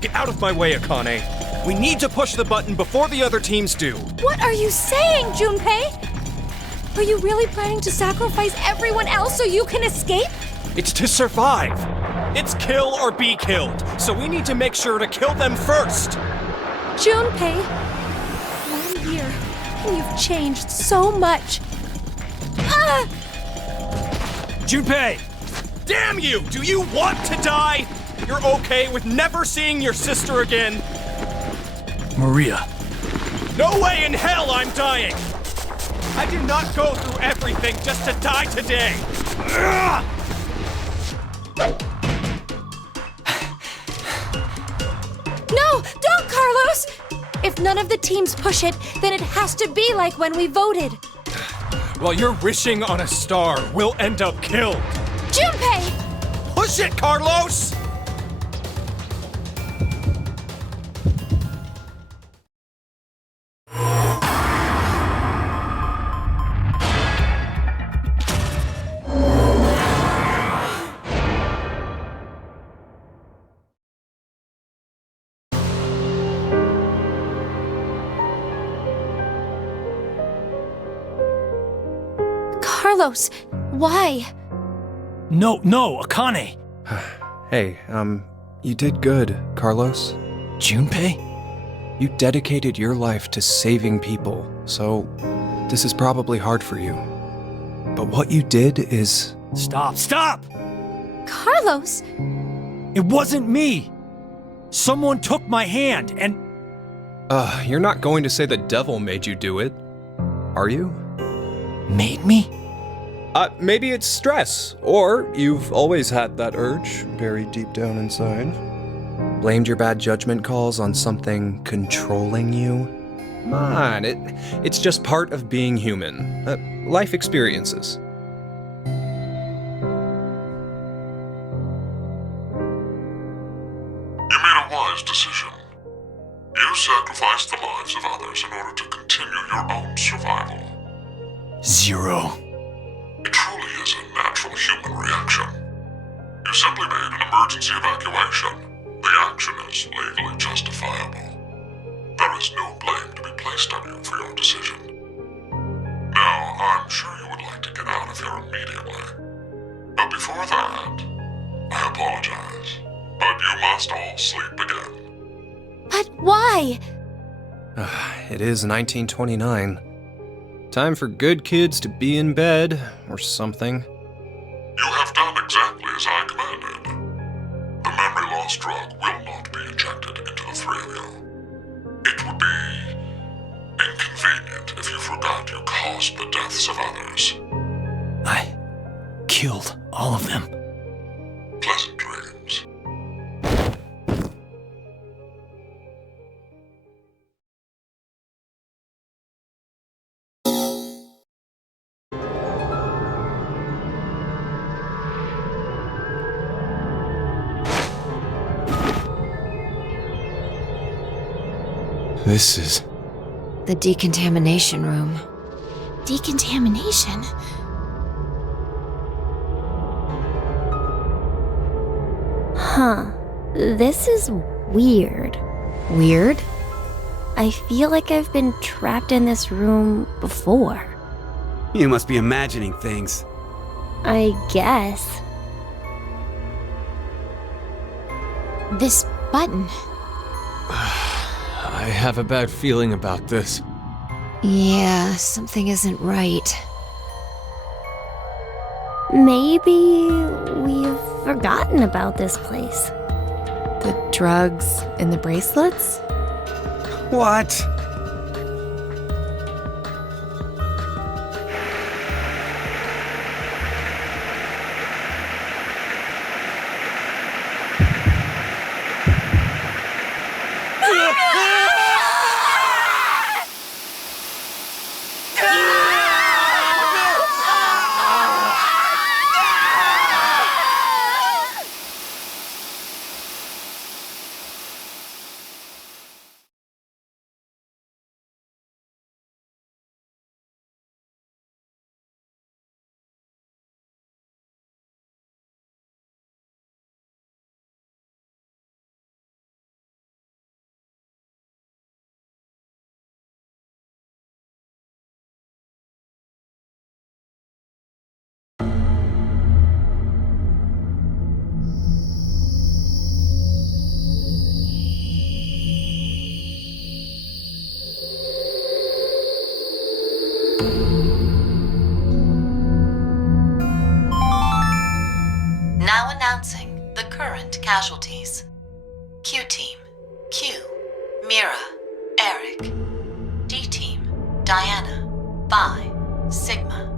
Get out of my way, Akane. We need to push the button before the other teams do. What are you saying, Junpei? Are you really planning to sacrifice everyone else so you can escape? It's to survive. It's kill or be killed, so we need to make sure to kill them first. Junpei, 1 year, and you've changed so much. Ah! Junpei! Damn you! Do you want to die? You're okay with never seeing your sister again? Maria. No way in hell I'm dying! I did not go through everything just to die today! No, don't, Carlos! If none of the teams push it, then it has to be like when we voted. While you're wishing on a star, we'll end up killed. Junpei! Push it, Carlos! Carlos, why? No, Akane. Hey, you did good, Carlos. Junpei? You dedicated your life to saving people, so this is probably hard for you. But what you did is... Stop! Carlos! It wasn't me! Someone took my hand and... You're not going to say the devil made you do it, are you? Made me? Maybe it's stress, or you've always had that urge buried deep down inside. Blamed your bad judgment calls on something controlling you? Come on, it's just part of being human. Life experiences. his decision. You sacrificed the lives of others in order to continue your own survival. Zero. It truly is a natural human reaction. You simply made an emergency evacuation. The action is legally justifiable. There is no blame to be placed on you for your decision. Now, I'm sure you would like to get out of here immediately. But before that, I apologize, but you must all sleep again. But why? It is 1929. Time for good kids to be in bed, or something. You have done exactly as I commanded. The memory loss drug will not be injected into the three of you. It would be inconvenient if you forgot you caused the deaths of others. I killed all of them. Pleasant dreams. This is... The decontamination room. Decontamination? Huh. This is weird. Weird? I feel like I've been trapped in this room before. You must be imagining things. I guess. This button. I have a bad feeling about this. Yeah, something isn't right. Maybe we've forgotten about this place. The drugs and the bracelets? What? Now announcing the current casualties. Q-Team, Q, Mira, Eric. D-Team, Diana, Phi, Sigma.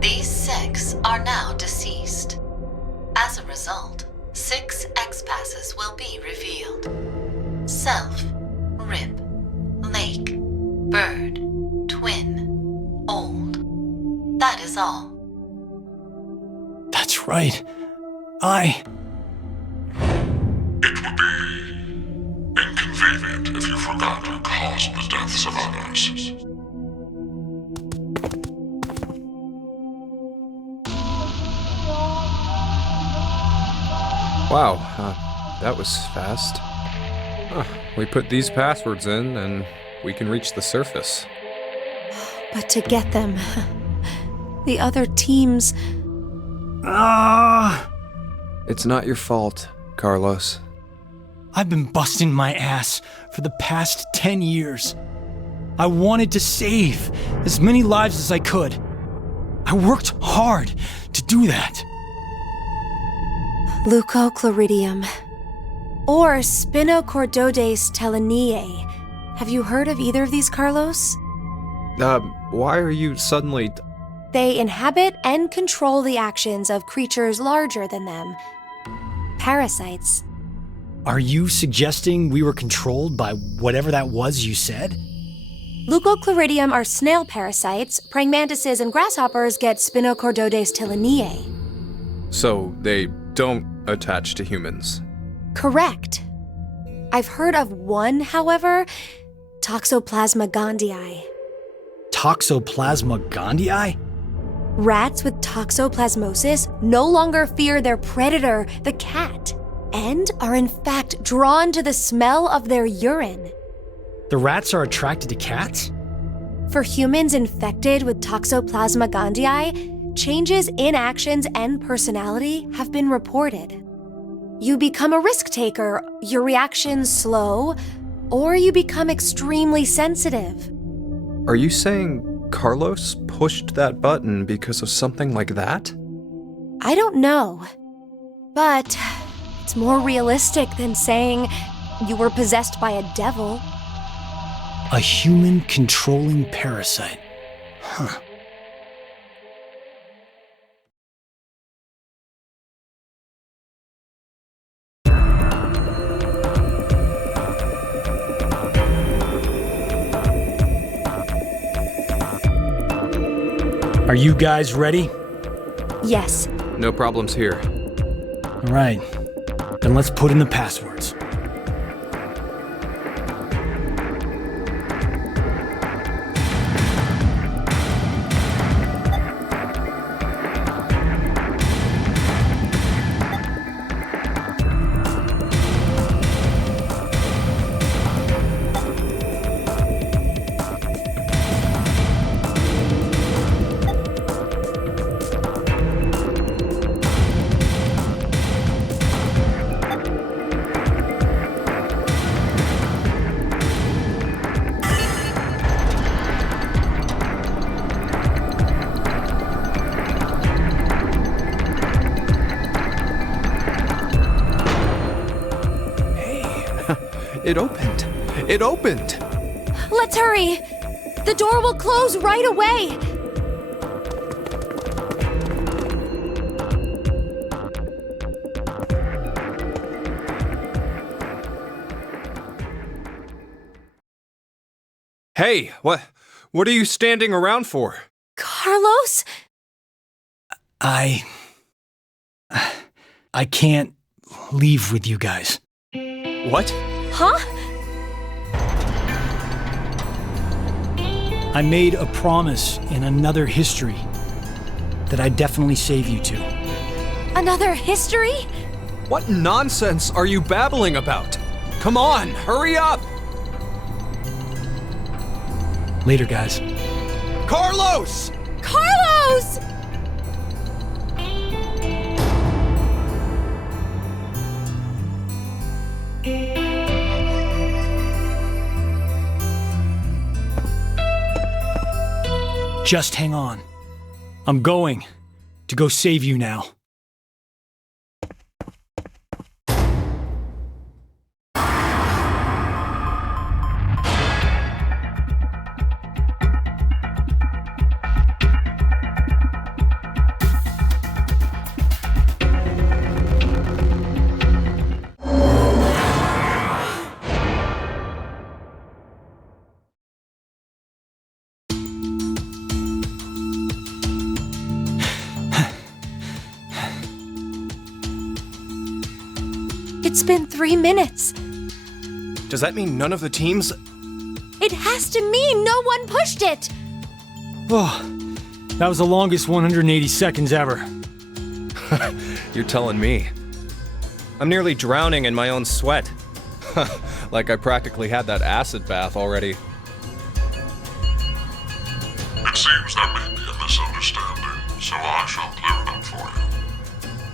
These 6 are now deceased. As a result, 6 X-passes will be revealed. Self, Rip, Lake, Bird, Twin, Old. That is all. That's right. It would be inconvenient if you forgot who caused the deaths of others. Wow, that was fast. We put these passwords in, and we can reach the surface. But to get them, the other teams... It's not your fault, Carlos. I've been busting my ass for the past 10 years. I wanted to save as many lives as I could. I worked hard to do that. Leucochloridium. Or Spinochordioides teleneae. Have you heard of either of these, Carlos? Why are you suddenly... They inhabit and control the actions of creatures larger than them. Parasites. Are you suggesting we were controlled by whatever that was you said? Leucochloridium are snail parasites. Praying mantises and grasshoppers get Spinochordioides teleneae. So they don't attach to humans? Correct. I've heard of one, however, Toxoplasma gondii. Toxoplasma gondii? Rats with toxoplasmosis no longer fear their predator, the cat, and are in fact drawn to the smell of their urine. The rats are attracted to cats? For humans infected with Toxoplasma gondii, changes in actions and personality have been reported. You become a risk taker, your reactions slow, or you become extremely sensitive. Are you saying Carlos pushed that button because of something like that? I don't know, but it's more realistic than saying you were possessed by a devil. A human controlling parasite. Huh. Are you guys ready? Yes. No problems here. All right. Then let's put in the passwords. It opened. It opened! Let's hurry! The door will close right away! Hey, what are you standing around for? Carlos? I can't leave with you guys. What? Huh? I made a promise in another history that I'd definitely save you two. Another history? What nonsense are you babbling about? Come on, hurry up! Later, guys. Carlos! Carlos! Just hang on. I'm going to go save you now. It's been 3 minutes. Does that mean none of the teams? It has to mean no one pushed it! Oh, that was the longest 180 seconds ever. You're telling me. I'm nearly drowning in my own sweat. Like I practically had that acid bath already. It seems there may be a misunderstanding, so I shall clear it up for you.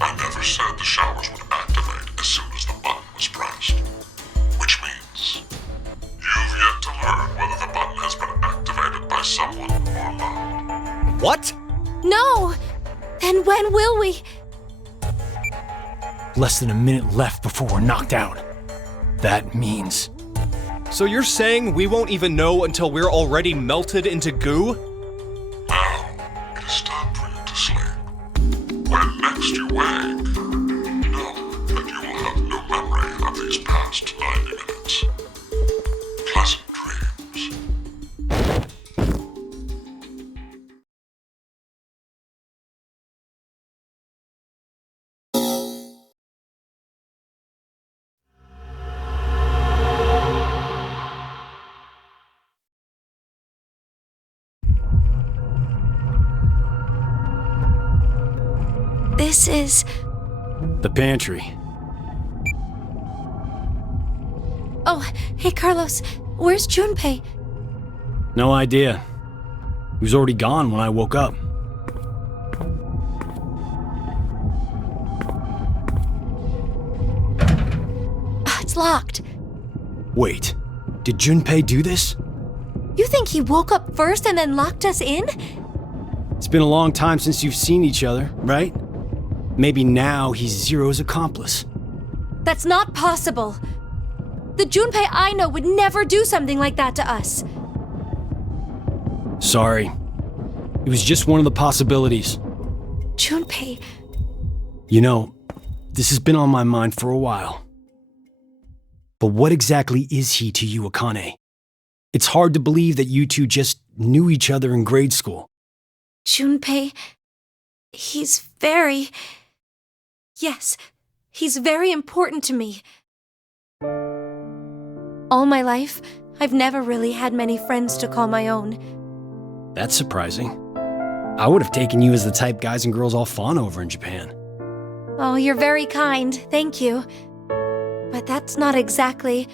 I never said the showers would activate as soon as the button was pressed. Which means you've yet to learn whether the button has been activated by someone or not. What? No! Then when will we? Less than a minute left before we're knocked out. That means... So you're saying we won't even know until we're already melted into goo? Now, it is time for you to sleep. When next you wake, know that you will have no memory of these past 90 minutes. Pleasant dreams. This is... The Pantry. Oh, hey Carlos, where's Junpei? No idea. He was already gone when I woke up. It's locked. Wait, did Junpei do this? You think he woke up first and then locked us in? It's been a long time since you've seen each other, right? Maybe now he's Zero's accomplice. That's not possible. The Junpei I know would never do something like that to us. Sorry. It was just one of the possibilities. Junpei... You know, this has been on my mind for a while. But what exactly is he to you, Akane? It's hard to believe that you two just knew each other in grade school. Junpei... He's very... Yes, he's very important to me. All my life, I've never really had many friends to call my own. That's surprising. I would have taken you as the type guys and girls all fawn over in Japan. Oh, you're very kind, thank you. But that's not exactly...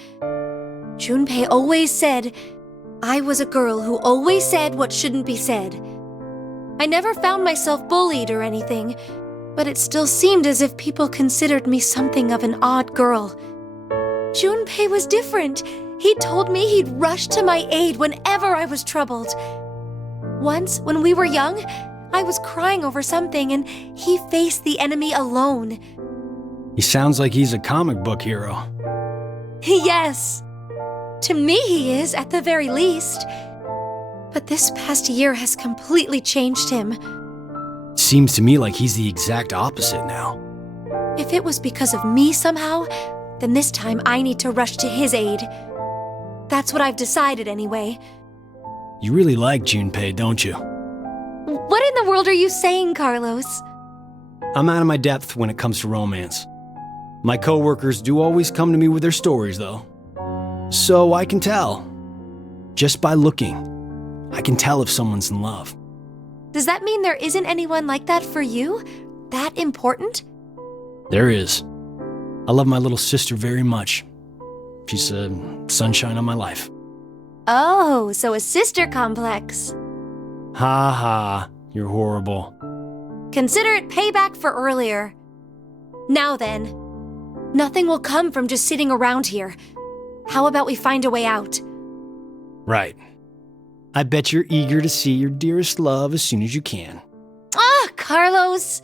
Junpei always said I was a girl who always said what shouldn't be said. I never found myself bullied or anything, but it still seemed as if people considered me something of an odd girl. Junpei was different. He told me he'd rush to my aid whenever I was troubled. Once, when we were young, I was crying over something and he faced the enemy alone. He sounds like he's a comic book hero. Yes. To me he is, at the very least. But this past year has completely changed him. Seems to me like he's the exact opposite now. If it was because of me somehow, then this time I need to rush to his aid. That's what I've decided anyway. You really like Junpei, don't you? What in the world are you saying, Carlos? I'm out of my depth when it comes to romance. My coworkers do always come to me with their stories, though. So I can tell. Just by looking, I can tell if someone's in love. Does that mean there isn't anyone like that for you? That important? There is. I love my little sister very much. She's a sunshine on my life. Oh, so a sister complex. Ha ha, you're horrible. Consider it payback for earlier. Now then, nothing will come from just sitting around here. How about we find a way out? Right. I bet you're eager to see your dearest love as soon as you can. Ah, Carlos!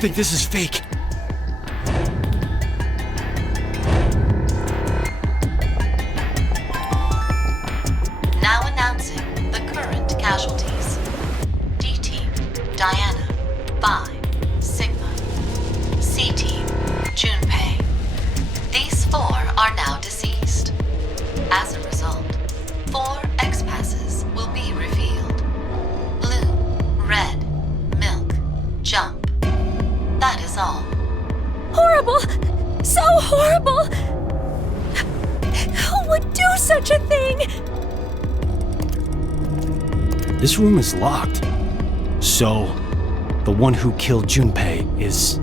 don't think this is fake. Now announcing the current casualties. D-Team, Diana, 5, Sigma. C-Team, Junpei. These 4 are now deceased. As a result, 4 X-passes will be revealed. Blue, red, milk, jump. That is all. Horrible! So horrible! Who would do such a thing? This room is locked. So, the one who killed Junpei is...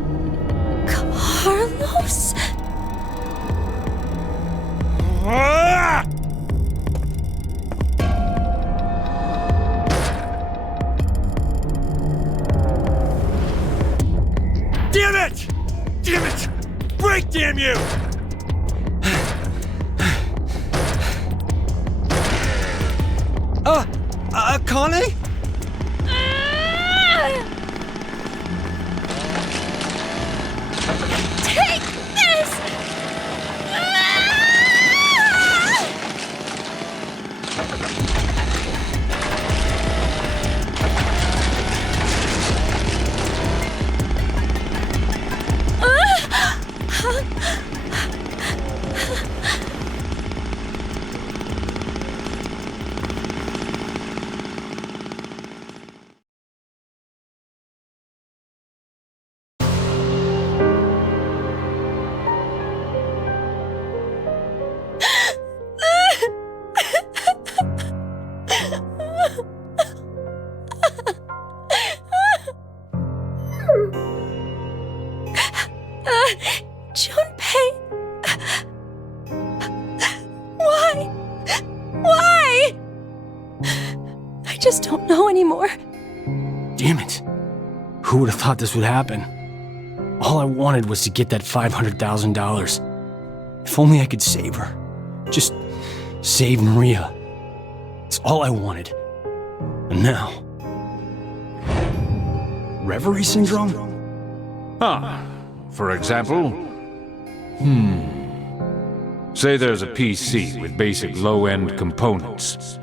Carlos? Ah! Damn it! Damn it! Break, damn you! Connie? Take this! Junpei! Why? I just don't know anymore. Damn it. Who would have thought this would happen? All I wanted was to get that $500,000. If only I could save her. Just save Maria. It's all I wanted. And now... Reverie syndrome? For example? Say there's a PC with basic low-end components.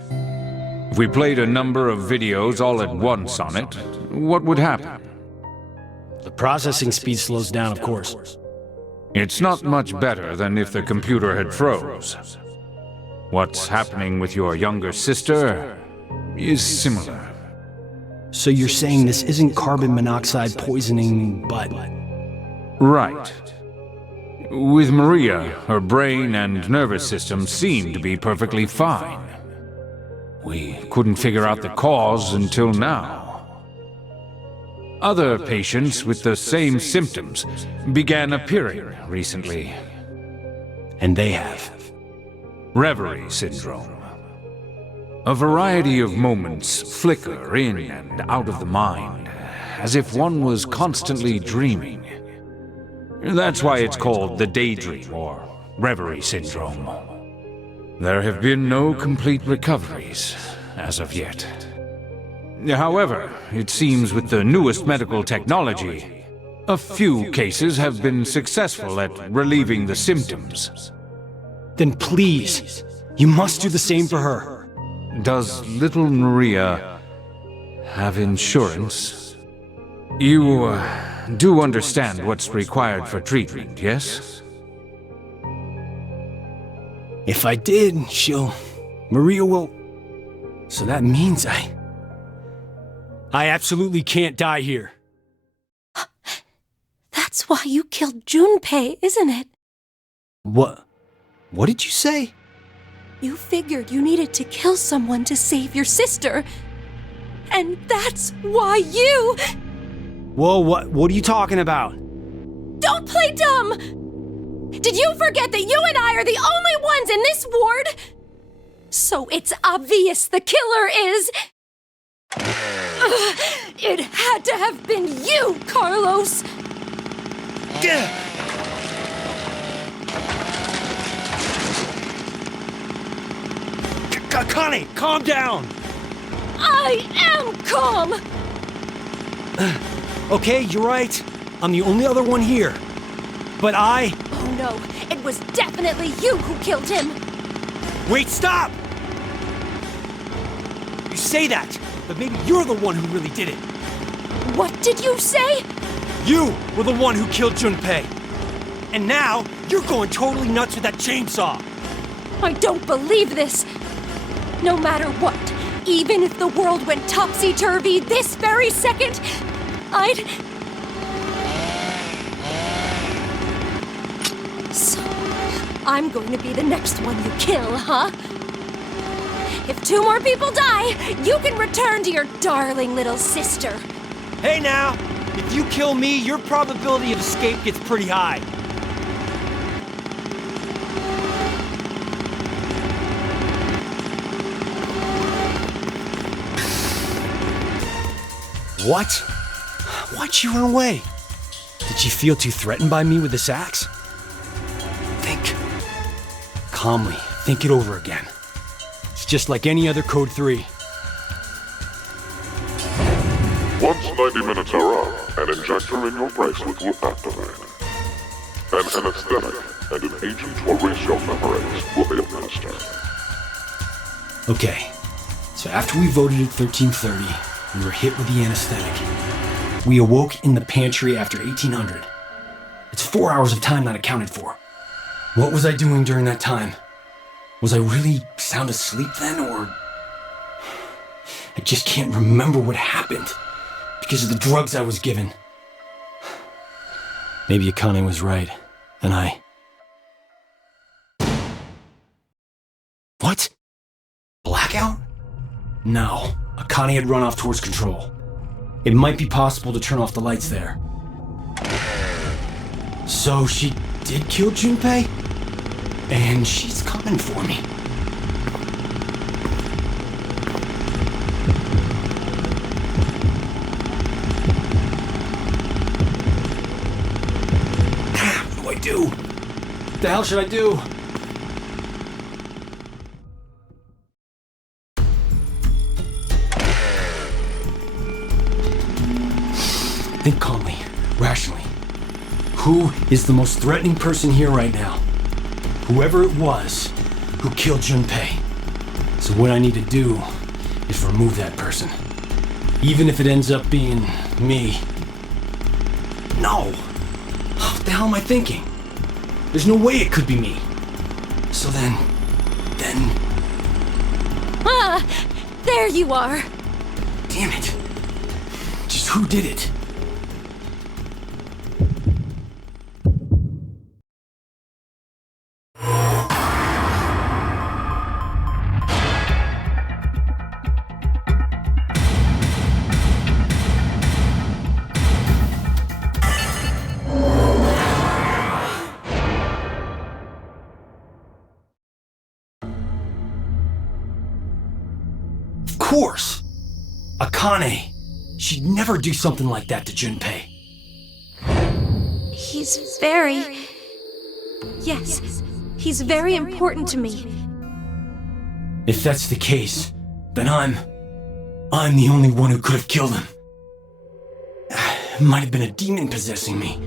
If we played a number of videos all at once on it, what would happen? The processing speed slows down, of course. It's not much better than if the computer had froze. What's happening with your younger sister is similar. So you're saying this isn't carbon monoxide poisoning, but... Right. With Maria, her brain and nervous system seemed to be perfectly fine. We couldn't figure out the cause until now. Other patients with the same symptoms began appearing recently. And they have? Reverie syndrome. A variety of moments flicker in and out of the mind, as if one was constantly dreaming. That's why it's called the daydream or reverie syndrome. There have been no complete recoveries as of yet. However, it seems with the newest medical technology, a few cases have been successful at relieving the symptoms. Then please, you must do the same for her. Does little Maria have insurance? You do understand what's required for treatment, yes? If I did, Maria will... So that means I absolutely can't die here. That's why you killed Junpei, isn't it? What did you say? You figured you needed to kill someone to save your sister. And that's why you... Whoa, what are you talking about? Don't play dumb! Did you forget that you and I are the only ones in this ward? So it's obvious the killer is... It had to have been you, Carlos! Connie, calm down! I am calm! Okay, you're right. I'm the only other one here. But I... Oh no, it was definitely you who killed him! Wait, stop! You say that, but maybe you're the one who really did it. What did you say? You were the one who killed Junpei. And now, you're going totally nuts with that chainsaw. I don't believe this. No matter what, even if the world went topsy-turvy this very second, So, I'm going to be the next one you kill, huh? If 2 more people die, you can return to your darling little sister. Hey now, if you kill me, your probability of escape gets pretty high. What? Why'd she run away? Did she feel too threatened by me with this axe? Think. Calmly, think it over again. It's just like any other Code 3. Once 90 minutes are up, an injector in your bracelet will activate. An anesthetic and an agent to erase your memories will be administered. Okay, so after we voted at 1330, we were hit with the anesthetic. We awoke in the pantry after 1800. It's 4 hours of time not accounted for. What was I doing during that time? Was I really sound asleep then, or... I just can't remember what happened because of the drugs I was given. Maybe Akane was right, and I... What? Blackout? No, Akane had run off towards control. It might be possible to turn off the lights there. So she did kill Junpei? And she's coming for me. What do I do? What the hell should I do? Think calmly, rationally. Who is the most threatening person here right now? Whoever it was who killed Junpei. So what I need to do is remove that person. Even if it ends up being me. No! What the hell am I thinking? There's no way it could be me. So then... Ah! There you are! Damn it. Just who did it? Of course! Akane! She'd never do something like that to Junpei. He's very... Yes, he's very important to me. If that's the case, then I'm the only one who could have killed him. It might have been a demon possessing me.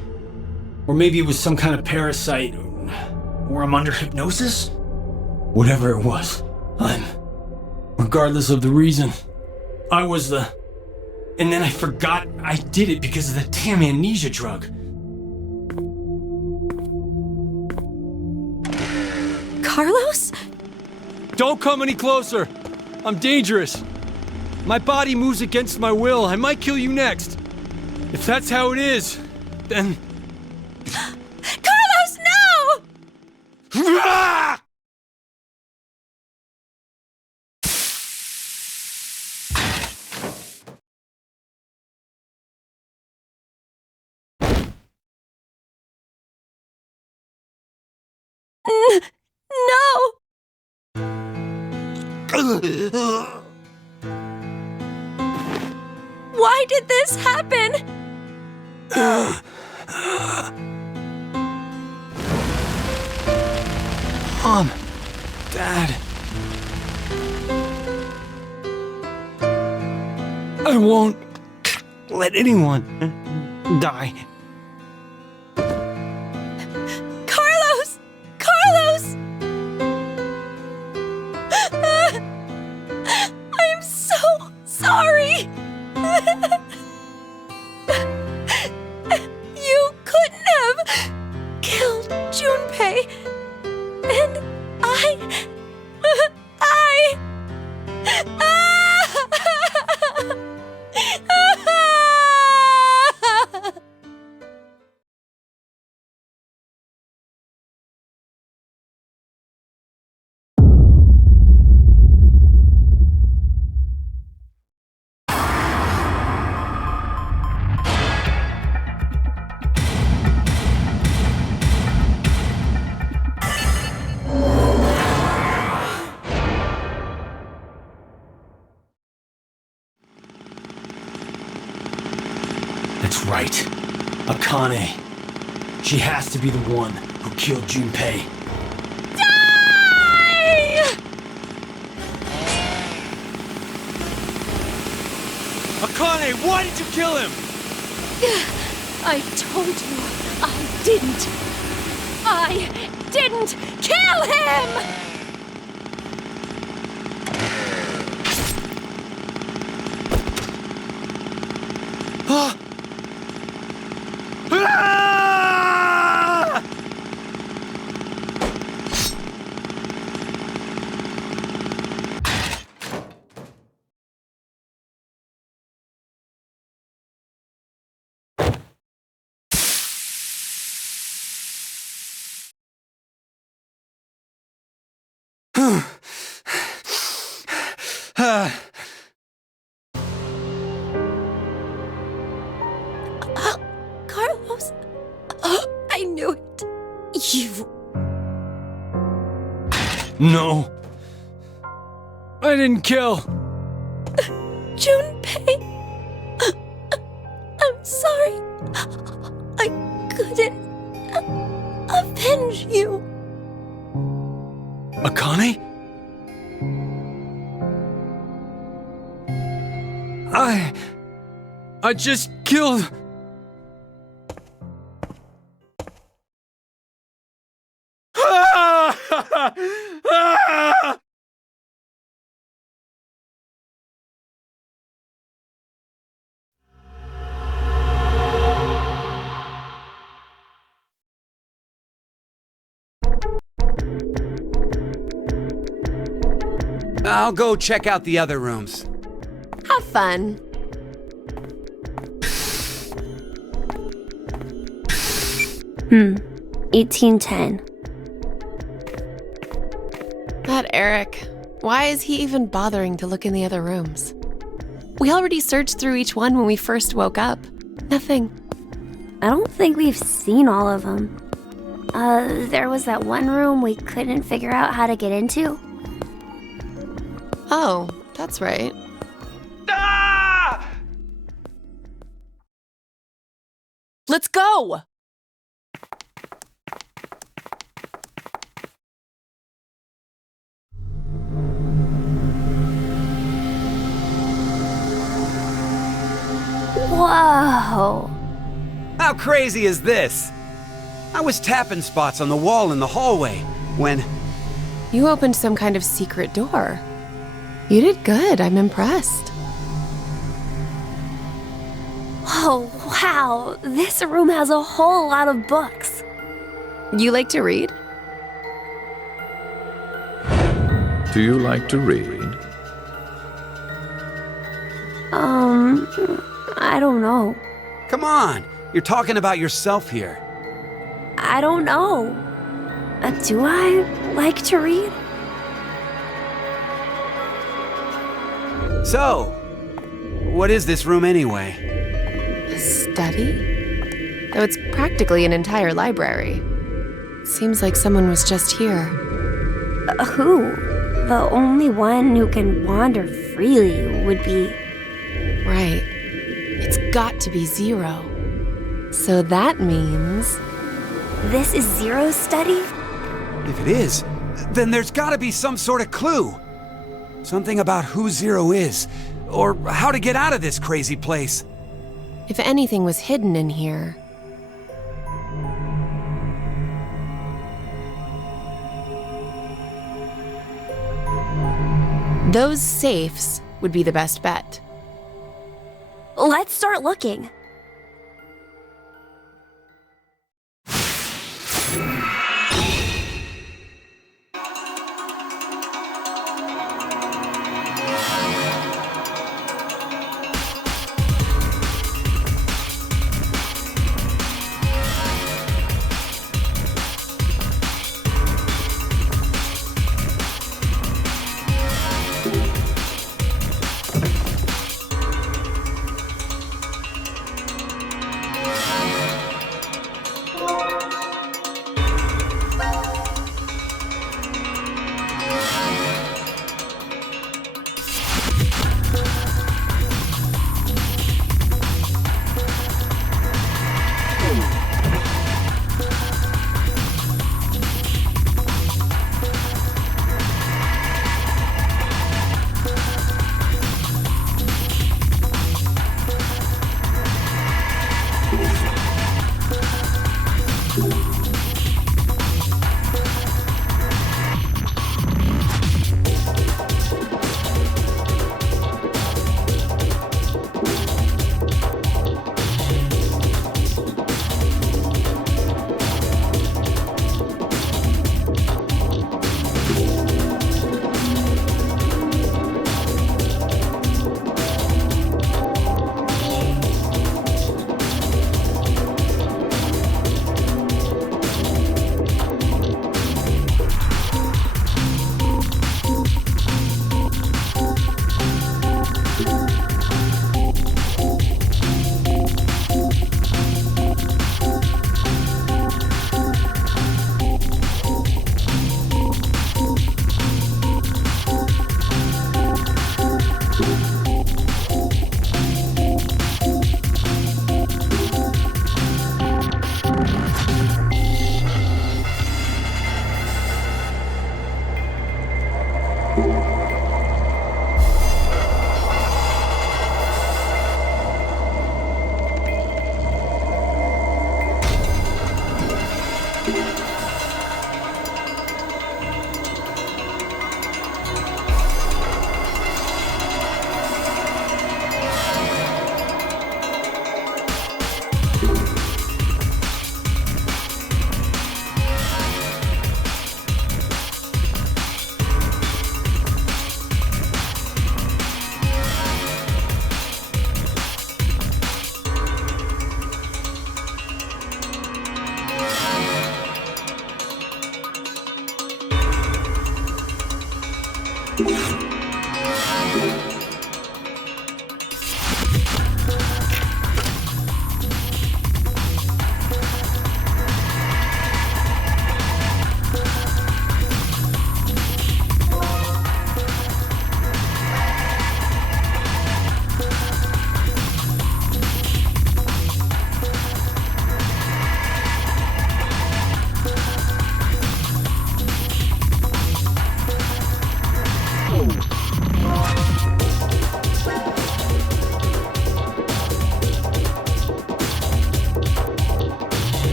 Or maybe it was some kind of parasite, or I'm under hypnosis? Whatever it was, regardless of the reason, I was the... And then I forgot I did it because of the damn amnesia drug. Carlos? Don't come any closer! I'm dangerous. My body moves against my will. I might kill you next. If that's how it is, then... Carlos, no! Ah! No! Why did this happen? Mom, Dad. I won't let anyone die Akane. She has to be the one who killed Junpei. Die! Akane, why did you kill him? I told you I didn't. I didn't kill him! Ah! Carlos, I knew it. You. No. I didn't kill. Junpei. I'm sorry. I couldn't avenge you. Akane? I just killed... I'll go check out the other rooms. Have fun. Hmm. 1810. That Eric. Why is he even bothering to look in the other rooms? We already searched through each one when we first woke up. Nothing. I don't think we've seen all of them. There was that one room we couldn't figure out how to get into. Oh, that's right. Ah! Let's go! Whoa! How crazy is this? I was tapping spots on the wall in the hallway when... You opened some kind of secret door. You did good, I'm impressed. Oh, wow! This room has a whole lot of books. You like to read? Do you like to read? I don't know. Come on, you're talking about yourself here. I don't know. Do I like to read? So, what is this room anyway? A study? Though it's practically an entire library. Seems like someone was just here. Who? The only one who can wander freely would be... Right. It's got to be Zero. So that means... This is Zero's study? If it is, then there's gotta be some sort of clue. Something about who Zero is, or how to get out of this crazy place. If anything was hidden in here... Those safes would be the best bet. Let's start looking.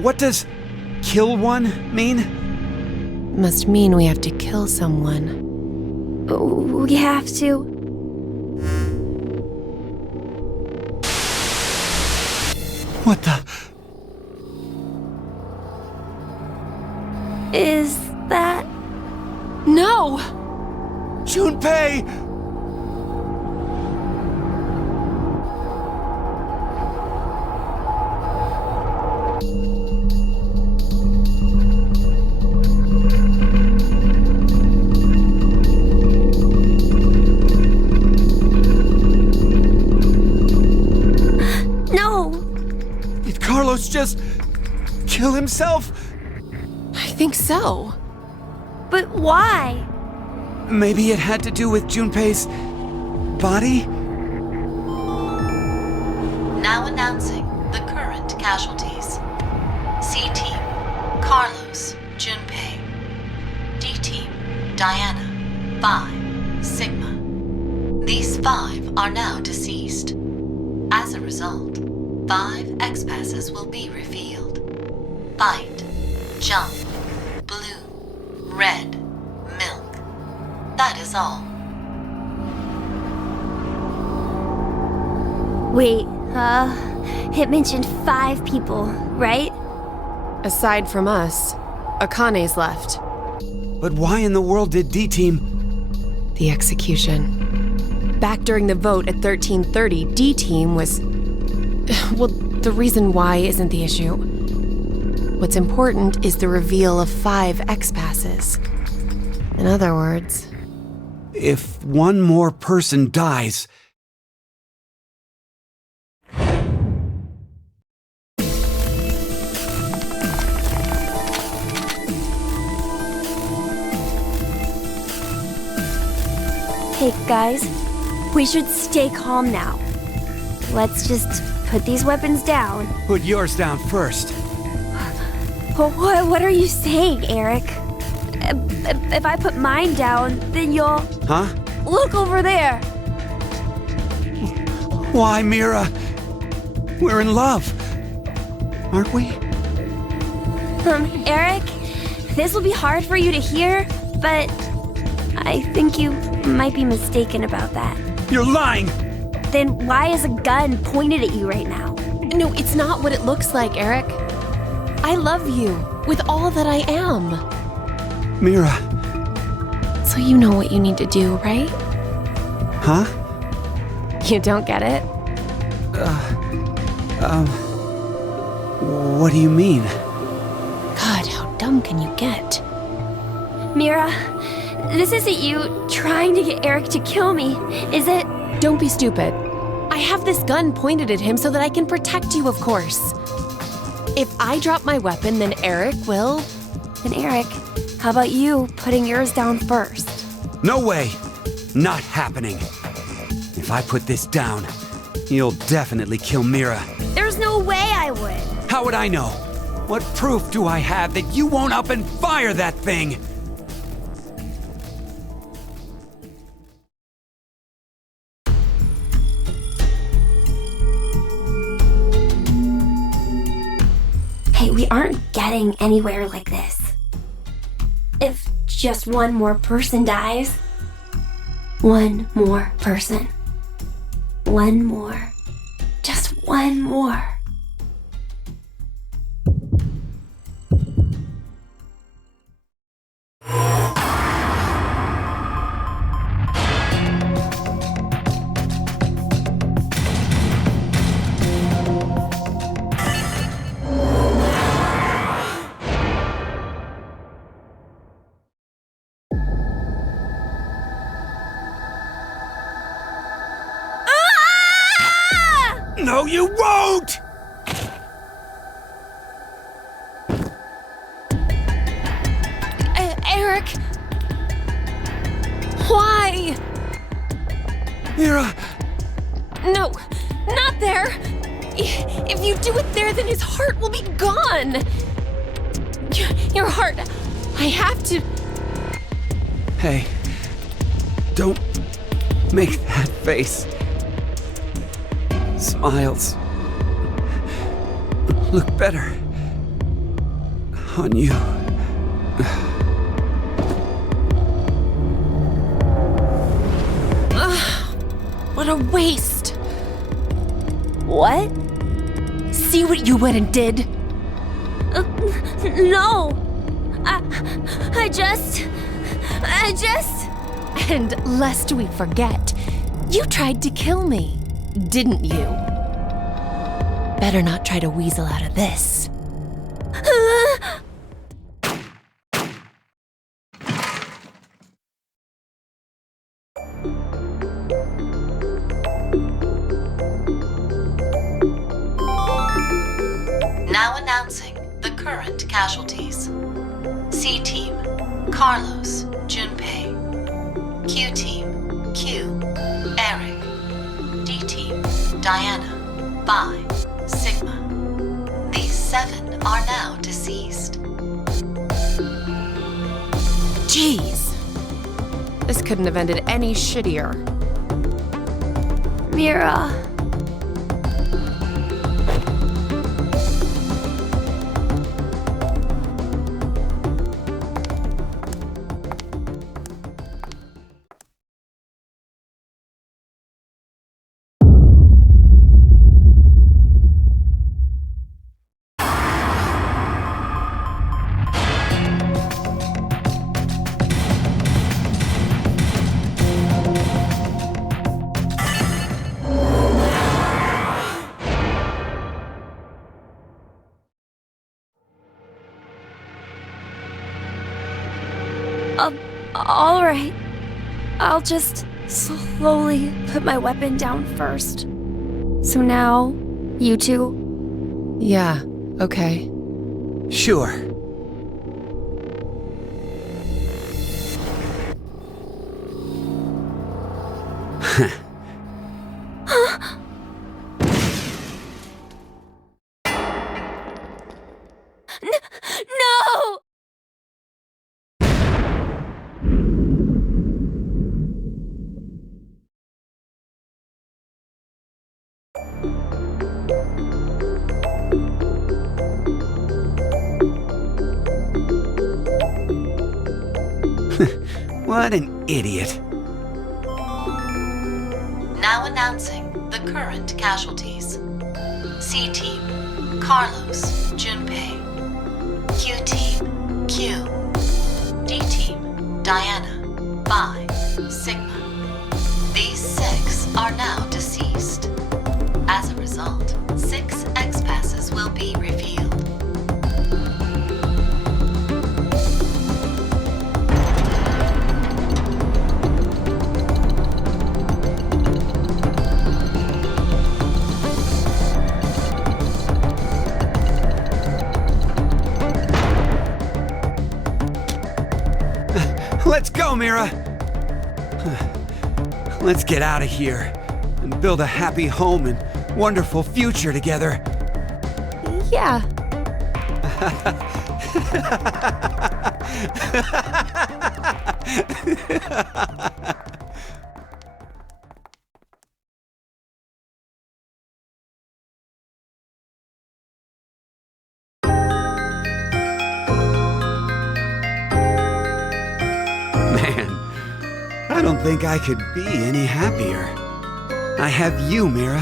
What does kill one mean? Must mean we have to kill someone. We have to. What the? Is that... No! Junpei! No! Did Carlos just kill himself? I think so. But why? Maybe it had to do with Junpei's body? Now announcing the current casualties. C-Team, Carlos, Junpei. D-Team, Diana, 5, Sigma. These 5 are now deceased. As a result, 5 X-passes will be revealed. Bite, jump, blue, red, milk. That is all. Wait, it mentioned 5 people, right? Aside from us, Akane's left. But why in the world did D-Team... The execution. Back during the vote at 1330, D-Team was... Well, the reason why isn't the issue. What's important is the reveal of 5 X-passes. In other words... If one more person dies... Hey, guys, we should stay calm now. Let's just put these weapons down. Put yours down first. What are you saying, Eric? If I put mine down, then you'll... Huh? Look over there! Why, Mira? We're in love. Aren't we? Eric, this will be hard for you to hear, but I think you might be mistaken about that. You're lying! Then why is a gun pointed at you right now? No, it's not what it looks like, Eric. I love you with all that I am. Mira. So you know what you need to do, right? Huh? You don't get it? What do you mean? God, how dumb can you get? Mira, this isn't you trying to get Eric to kill me, is it? Don't be stupid. I have this gun pointed at him so that I can protect you, of course. If I drop my weapon, then Eric will... Then Eric, how about you putting yours down first? No way! Not happening. If I put this down, you'll definitely kill Mira. There's no way I would. How would I know? What proof do I have that you won't up and fire that thing? Hey, we aren't getting anywhere like this. If just one more person dies. One more person. One more. Just one more. No, you won't! Eric! Why? Mira! No, not there! If you do it there, then his heart will be gone! Your heart... I have to... Hey, don't make that face. Smiles. look better on you. What a waste! What? See what you went and did? No! I just... And lest we forget, you tried to kill me, didn't you? Better not try to weasel out of this. Now announcing the current casualties. C Team, Carlos, Junpei. Q Team, Q, Eric. D Team, Diana, Bai, Sigma. These 7 are now deceased. Jeez. This couldn't have ended any shittier. Mira. All right. I'll just slowly put my weapon down first. So now, you two? Yeah, okay. Sure. No! What an idiot. Now announcing the current casualties. C Team, Carlos, Junpei. Q Team, Q. D Team, Diana, Bai, Sigma. These 6 are now deceased. As a result, 6 X-passes will be revealed. Let's go, Mira! Let's get out of here and build a happy home and wonderful future together. Yeah. I don't think I could be any happier. I have you, Mira.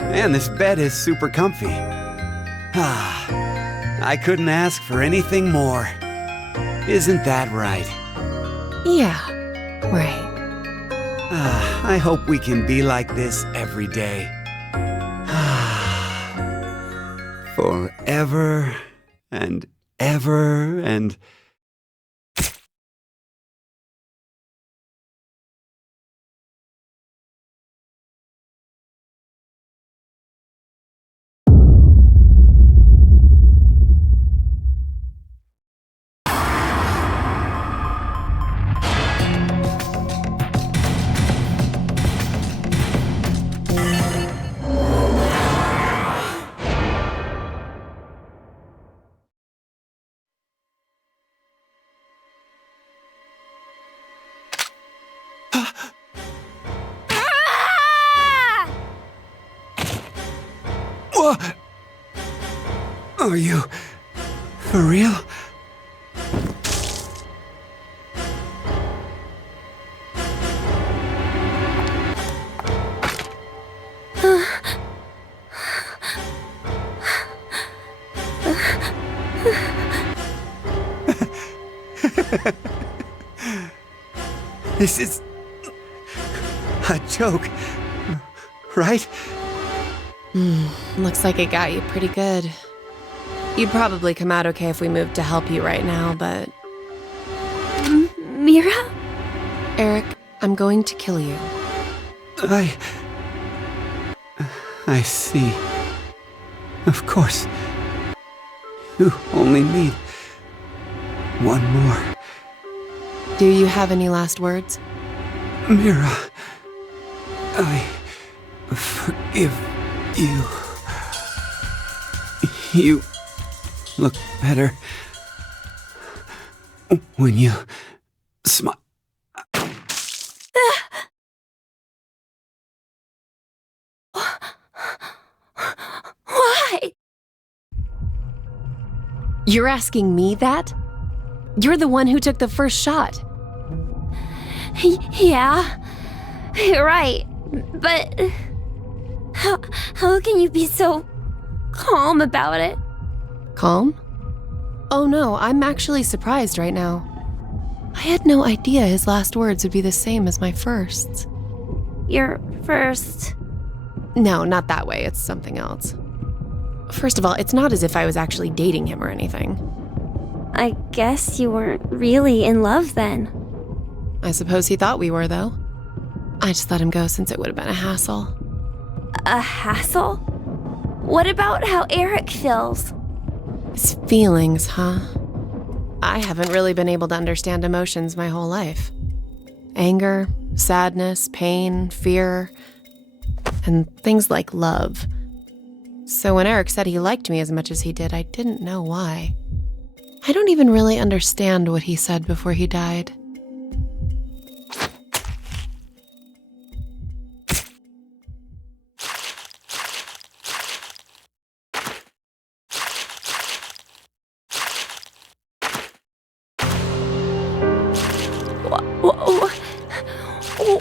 And this bed is super comfy. I couldn't ask for anything more. Isn't that right? Yeah, right. I hope we can be like this every day. Forever and ever and... Are you for real? This is a joke, right? Looks like it got you pretty good. You'd probably come out okay if we moved to help you right now, but... Mira? Eric, I'm going to kill you. I see. Of course. You only need one more. Do you have any last words? Mira, I forgive you. You look better when you smile. Why? You're asking me that? You're the one who took the first shot. Yeah, you're right. But how can you be so calm about it? Calm? Oh no, I'm actually surprised right now. I had no idea his last words would be the same as my firsts. Your first? No, not that way. It's something else. First of all, it's not as if I was actually dating him or anything. I guess you weren't really in love then. I suppose he thought we were, though. I just let him go since it would have been a hassle. A hassle? What about how Eric feels? His feelings, huh? I haven't really been able to understand emotions my whole life. Anger, sadness, pain, fear, and things like love. So when Eric said he liked me as much as he did, I didn't know why. I don't even really understand what he said before he died.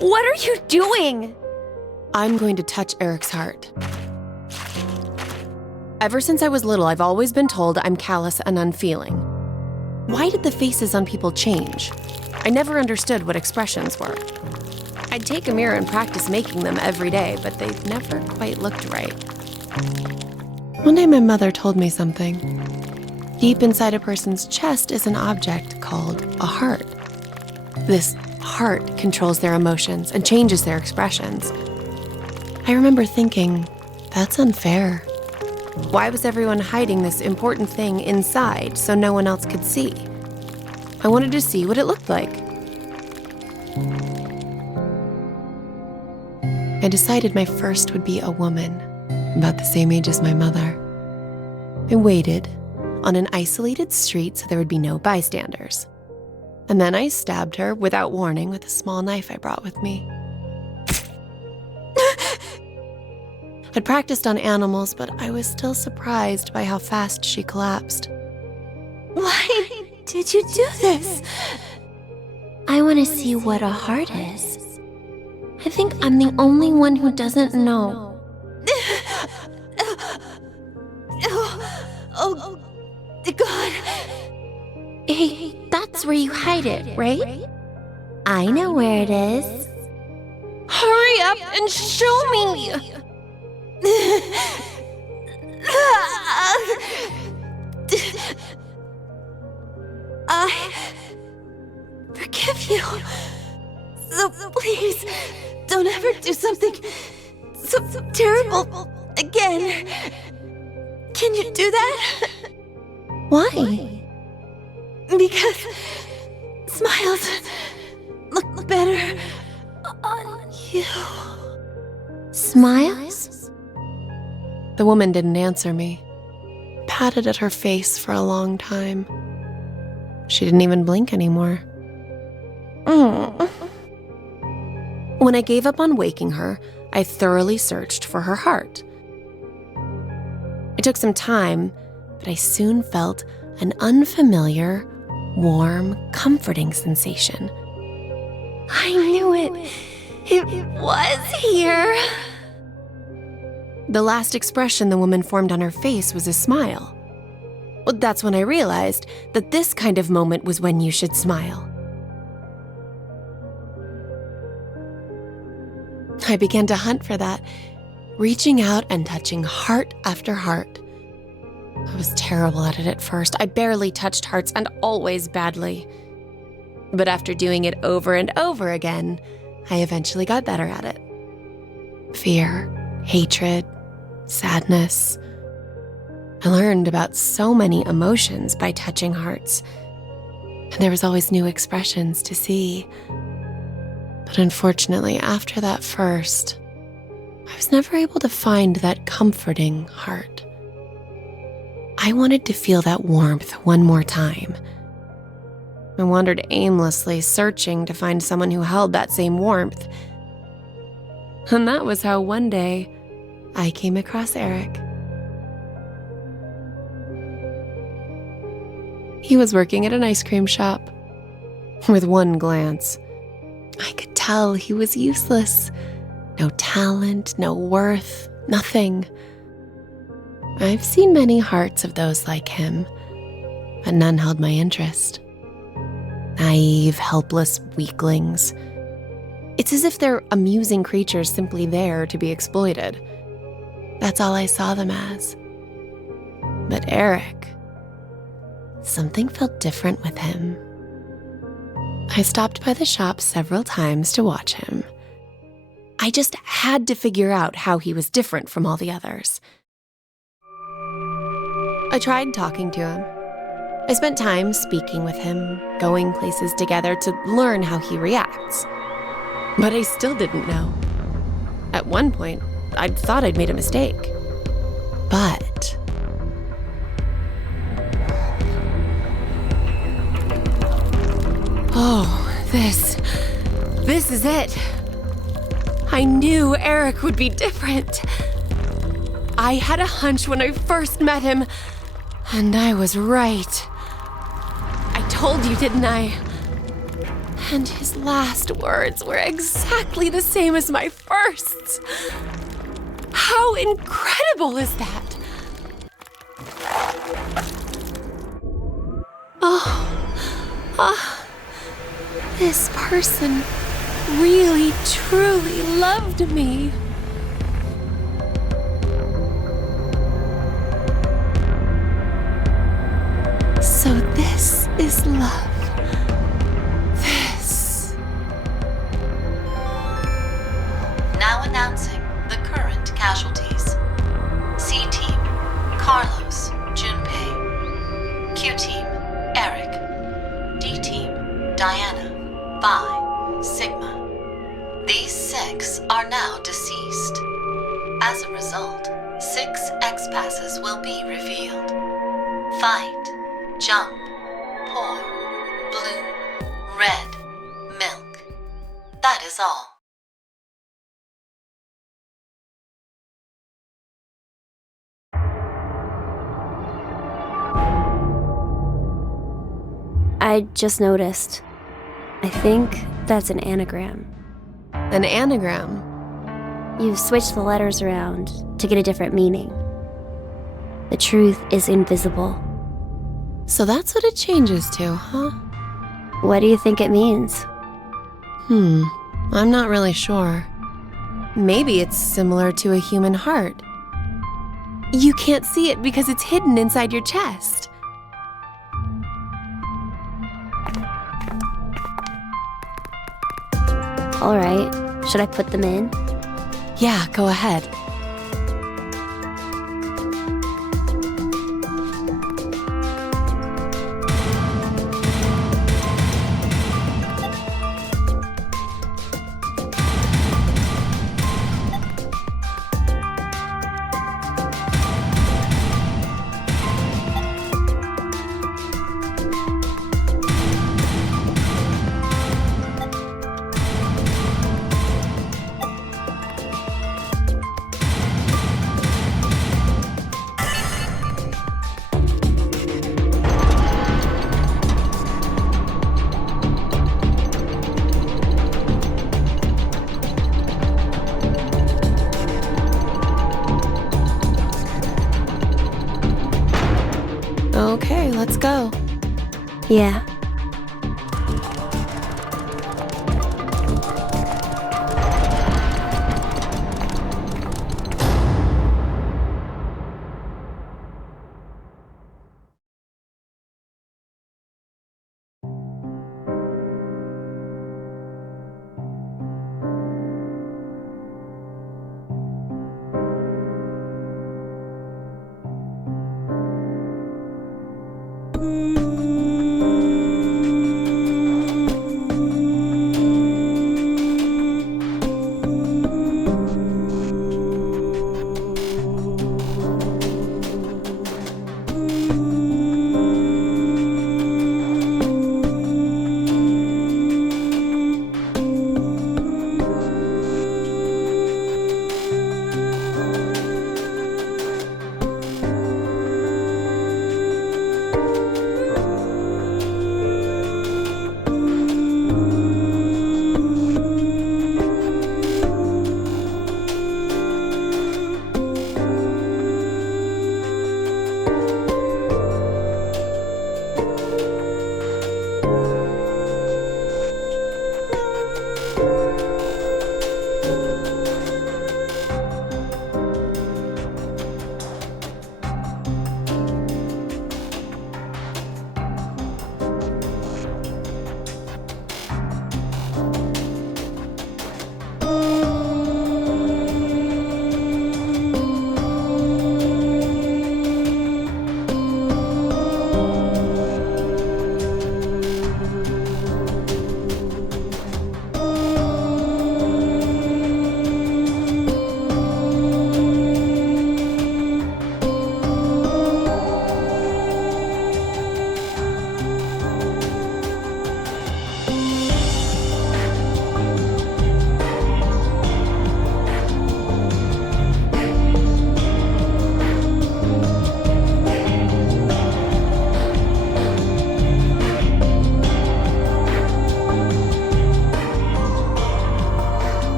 What are you doing? I'm going to touch Eric's heart. Ever since I was little, I've always been told I'm callous and unfeeling. Why did the faces on people change? I never understood what expressions were. I'd take a mirror and practice making them every day, but they never quite looked right. One day my mother told me something. Deep inside a person's chest is an object called a heart. This heart controls their emotions and changes their expressions. I remember thinking, that's unfair. Why was everyone hiding this important thing inside so no one else could see? I wanted to see what it looked like. I decided my first would be a woman, about the same age as my mother. I waited on an isolated street so there would be no bystanders. And then I stabbed her without warning with a small knife I brought with me. I'd practiced on animals, but I was still surprised by how fast she collapsed. Why did you do this? I want to see what a heart is. I think I'm the only one who doesn't know. Oh, God. Hey, that's where you hide it, right? I know where it is. Hurry up and show me! I forgive you. So please, don't ever do something so terrible again. Can you do that? Why? Because smiles look better on you. Smiles? The woman didn't answer me. Patted at her face for a long time. She didn't even blink anymore. When I gave up on waking her, I thoroughly searched for her heart. It took some time, but I soon felt an unfamiliar, warm, comforting sensation. I knew it. It was here. The last expression the woman formed on her face was a smile. Well, that's when I realized that this kind of moment was when you should smile. I began to hunt for that, reaching out and touching heart after heart. I was terrible at it at first. I barely touched hearts and always badly. But after doing it over and over again, I eventually got better at it. Fear, hatred, sadness. I learned about so many emotions by touching hearts, and there was always new expressions to see. But unfortunately, after that first, I was never able to find that comforting heart. I wanted to feel that warmth one more time. I wandered aimlessly, searching to find someone who held that same warmth. And that was how one day I came across Eric. He was working at an ice cream shop. With one glance, I could tell he was useless. No talent, no worth, nothing. I've seen many hearts of those like him, but none held my interest. Naive, helpless weaklings. It's as if they're amusing creatures simply there to be exploited. That's all I saw them as. But Eric, something felt different with him. I stopped by the shop several times to watch him. I just had to figure out how he was different from all the others. I tried talking to him. I spent time speaking with him, going places together to learn how he reacts. But I still didn't know. At one point, I thought I'd made a mistake. But oh, this is it. I knew Eric would be different. I had a hunch when I first met him, and I was right. I told you, didn't I? And his last words were exactly the same as my first. How incredible is that? This person really, truly loved me. So this is love. This. Now announcing the current casualties. C-Team, Carlos, Junpei. Q-Team, Eric. D-Team, Diana, Phi, Sigma. These 6 are now deceased. As a result, 6 X-passes will be revealed. Fight, jump, pour, blue, red, milk. That is all. I just noticed. I think that's an anagram. An anagram? You've switched the letters around to get a different meaning. The truth is invisible. So that's what it changes to, huh? What do you think it means? I'm not really sure. Maybe it's similar to a human heart. You can't see it because it's hidden inside your chest. All right, should I put them in? Yeah, go ahead. Let's go. Yeah.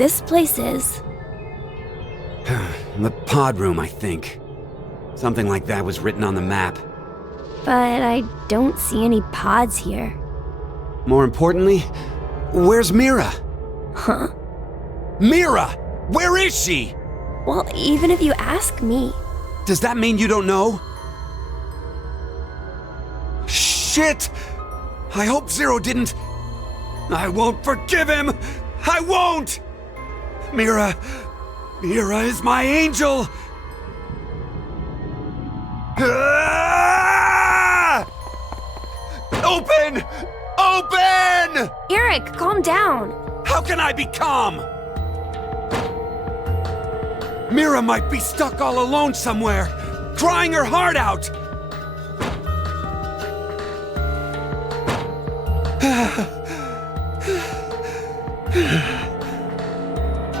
this place is? The pod room, I think. Something like that was written on the map. But I don't see any pods here. More importantly, where's Mira? Huh? Mira! Where is she? Well, even if you ask me. Does that mean you don't know? Shit! I hope Zero didn't... I won't forgive him! I won't! Mira is my angel! Ah! Open! Open! Eric, calm down! How can I be calm? Mira might be stuck all alone somewhere, crying her heart out!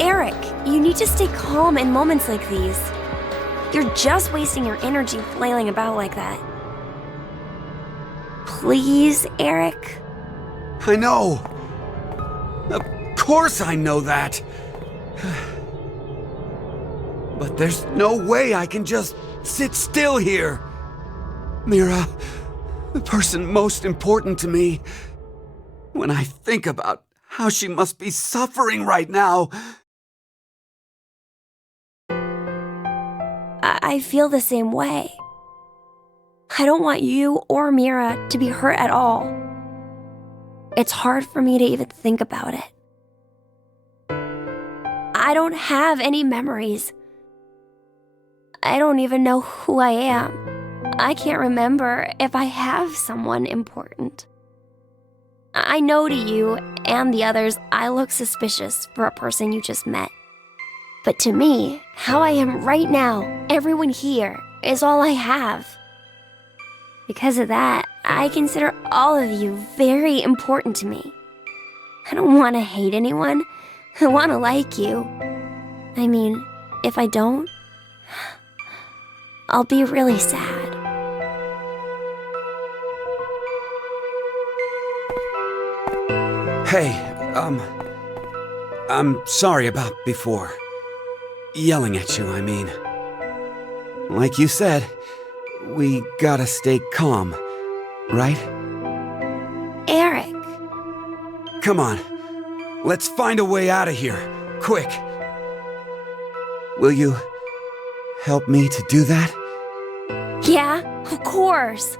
Eric, you need to stay calm in moments like these. You're just wasting your energy flailing about like that. Please, Eric? I know. Of course I know that. But there's no way I can just sit still here. Mira, the person most important to me. When I think about how she must be suffering right now. I feel the same way. I don't want you or Mira to be hurt at all. It's hard for me to even think about it. I don't have any memories. I don't even know who I am. I can't remember if I have someone important. I know to you and the others I look suspicious for a person you just met. But to me, how I am right now, everyone here, is all I have. Because of that, I consider all of you very important to me. I don't want to hate anyone. I want to like you. I mean, if I don't, I'll be really sad. Hey, I'm sorry about before. Yelling at you, I mean. Like you said, we gotta stay calm, right? Eric. Come on, let's find a way out of here, quick. Will you help me to do that? Yeah, of course.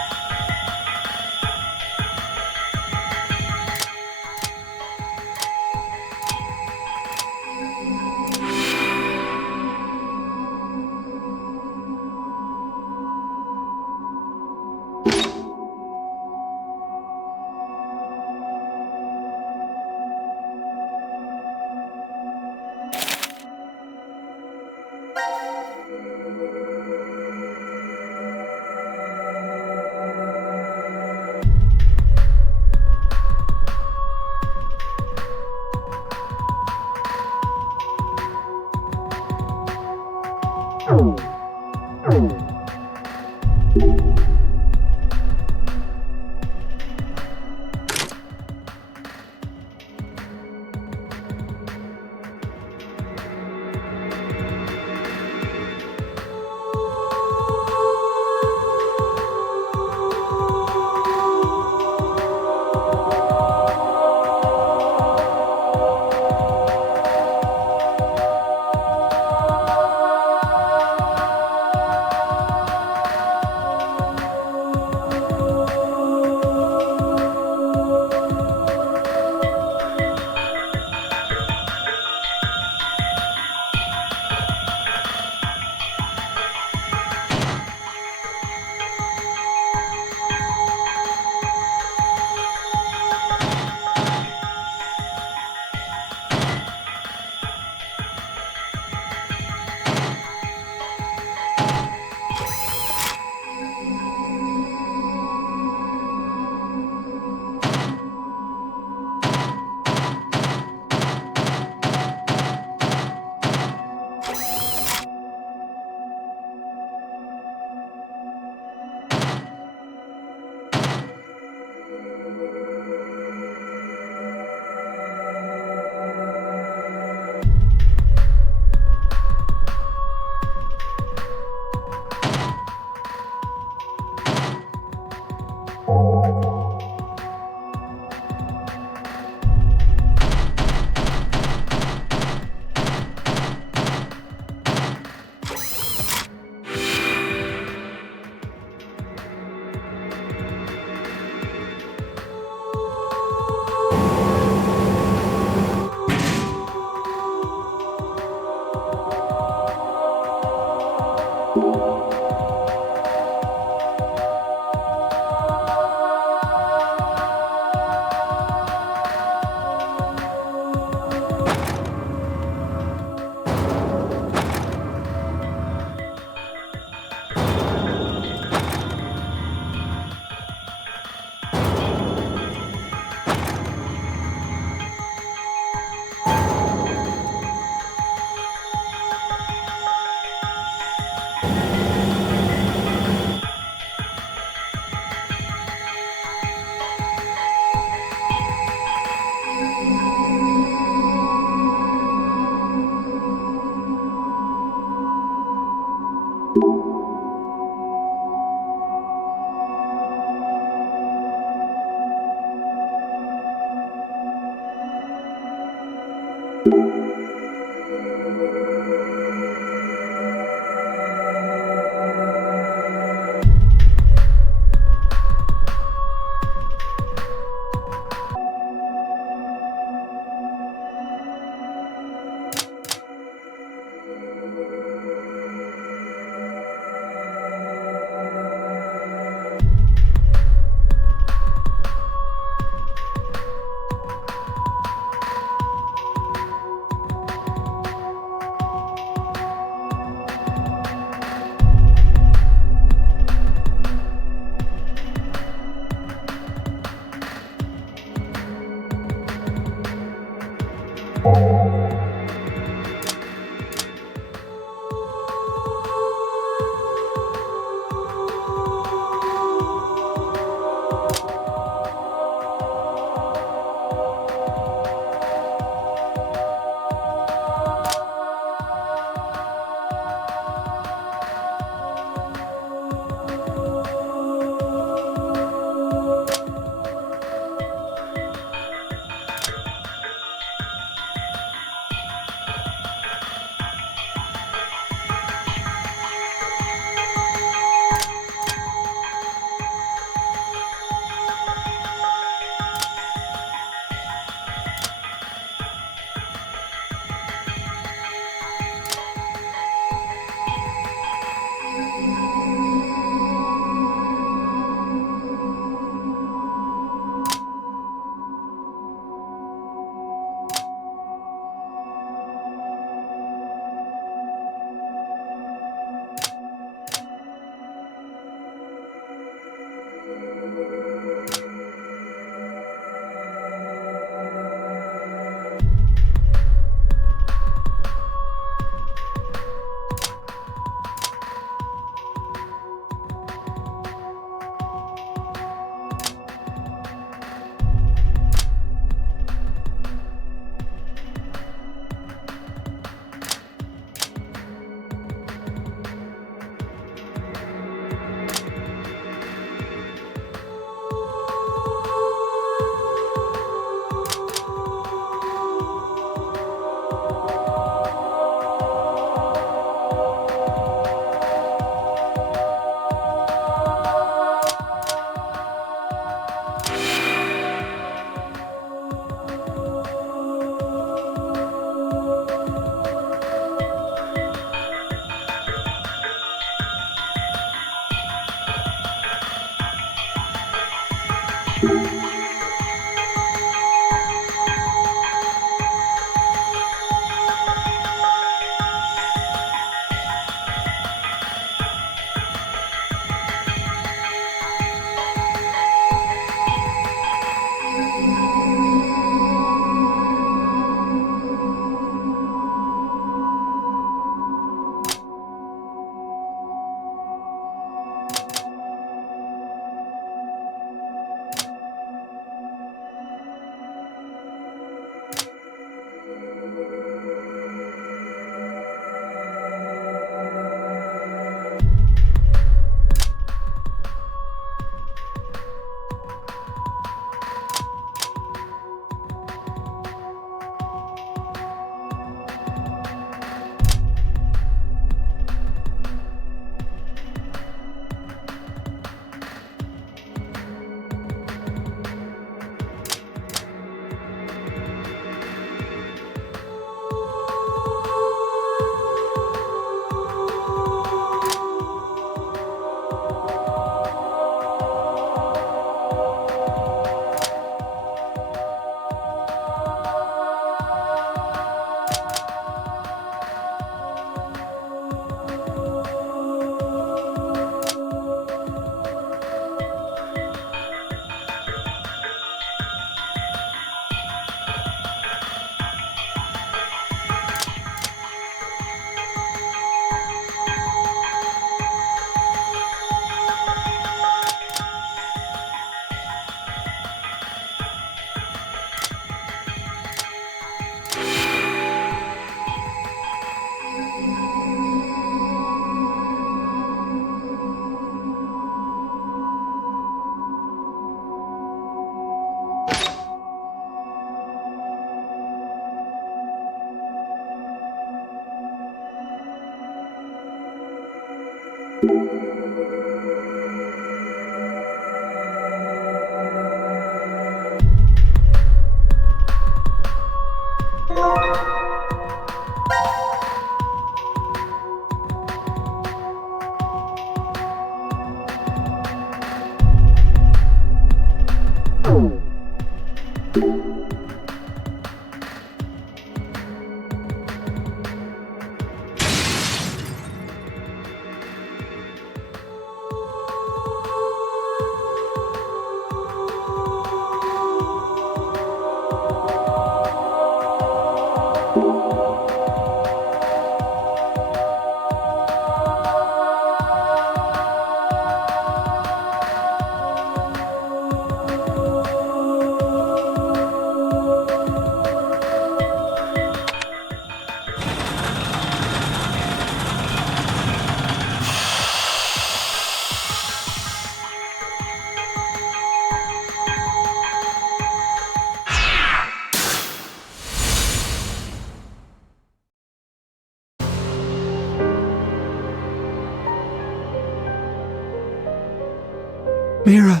Mira.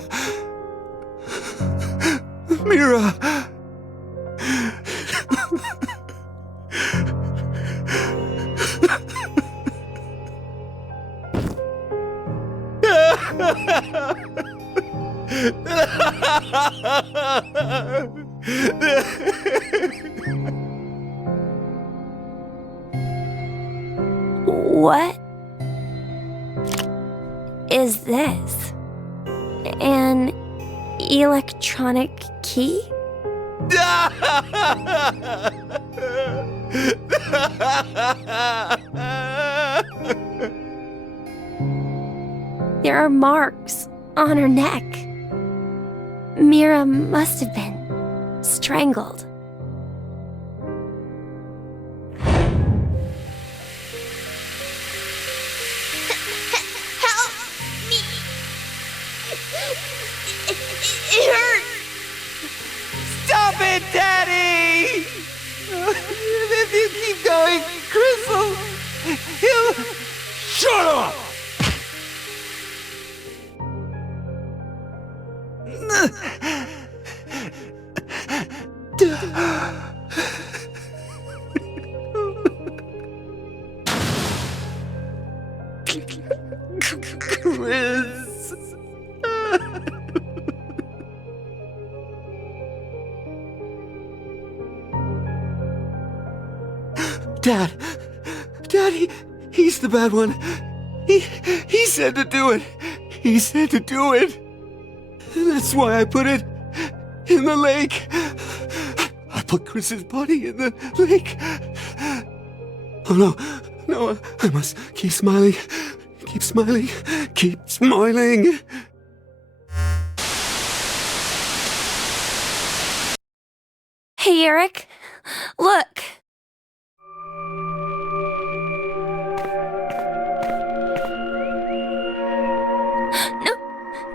Mira. What is this? An electronic key? There are marks on her neck. Mira must have been strangled. Stop it, Daddy! If you keep going, Crystal, he'll... Shut up! Chris... Dad, he's the bad one. He said to do it. He said to do it. And that's why I put it in the lake. I put Chris's body in the lake. Oh no, I must keep smiling. Keep smiling. Keep smiling. Hey, Eric, look.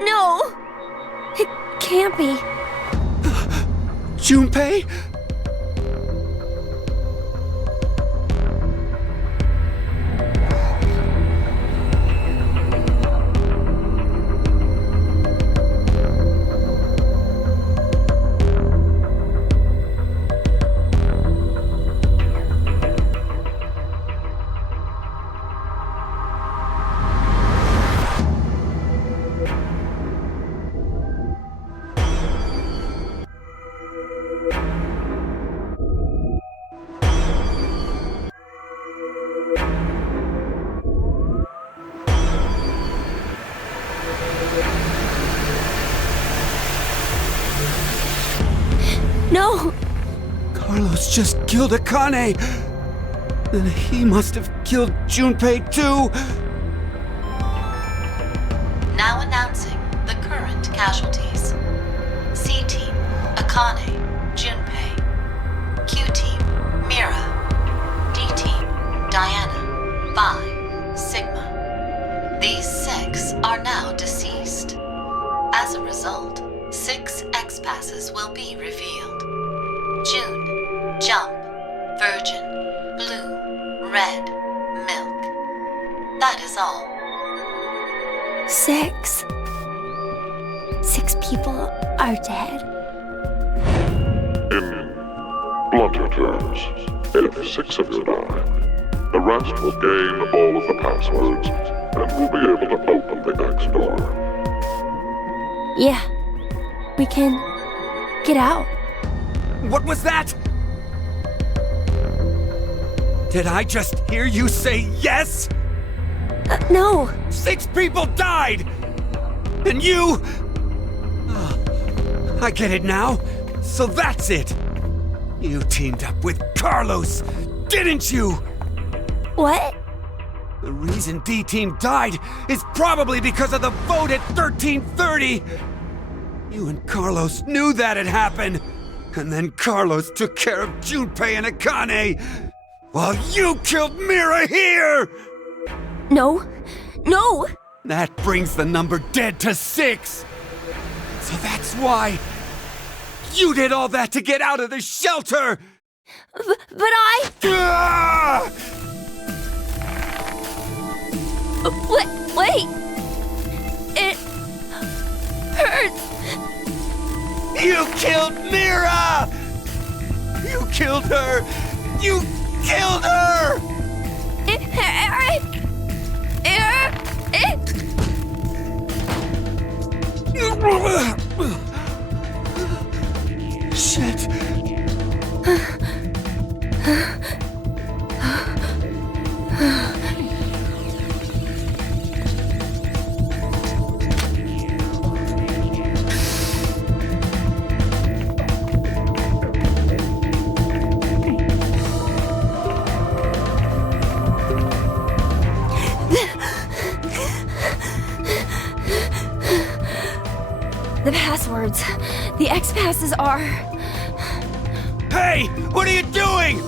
No, it can't be. Junpei? No! Carlos just killed Akane! Then he must have killed Junpei too! Now announcing the current casualties. C-Team, Akane, Junpei. Q-Team, Mira. D-Team, Diana, Phi, Sigma. These 6 are now deceased. As a result, 6 X-passes will be revealed. June, Jump, Virgin, Blue, Red, Milk. That is all. 6. 6 people are dead. In blunter terms, if 6 of you die, the rest will gain all of the passwords and will be able to open the next door. Yeah. We can get out. What was that? Did I just hear you say yes? No. 6 people died! And you... Oh, I get it now. So that's it. You teamed up with Carlos, didn't you? What? The reason D-Team died is probably because of the vote at 1330. You and Carlos knew that had happened. And then Carlos took care of Junpei and Akane, while you killed Mira here! No. No! That brings the number dead to 6. So that's why you did all that to get out of the shelter! But I... Ah! Wait! It... hurts! You killed Mira! You killed her! You killed her! Eric! Shit. The passwords. The X-passes are... Hey! What are you doing?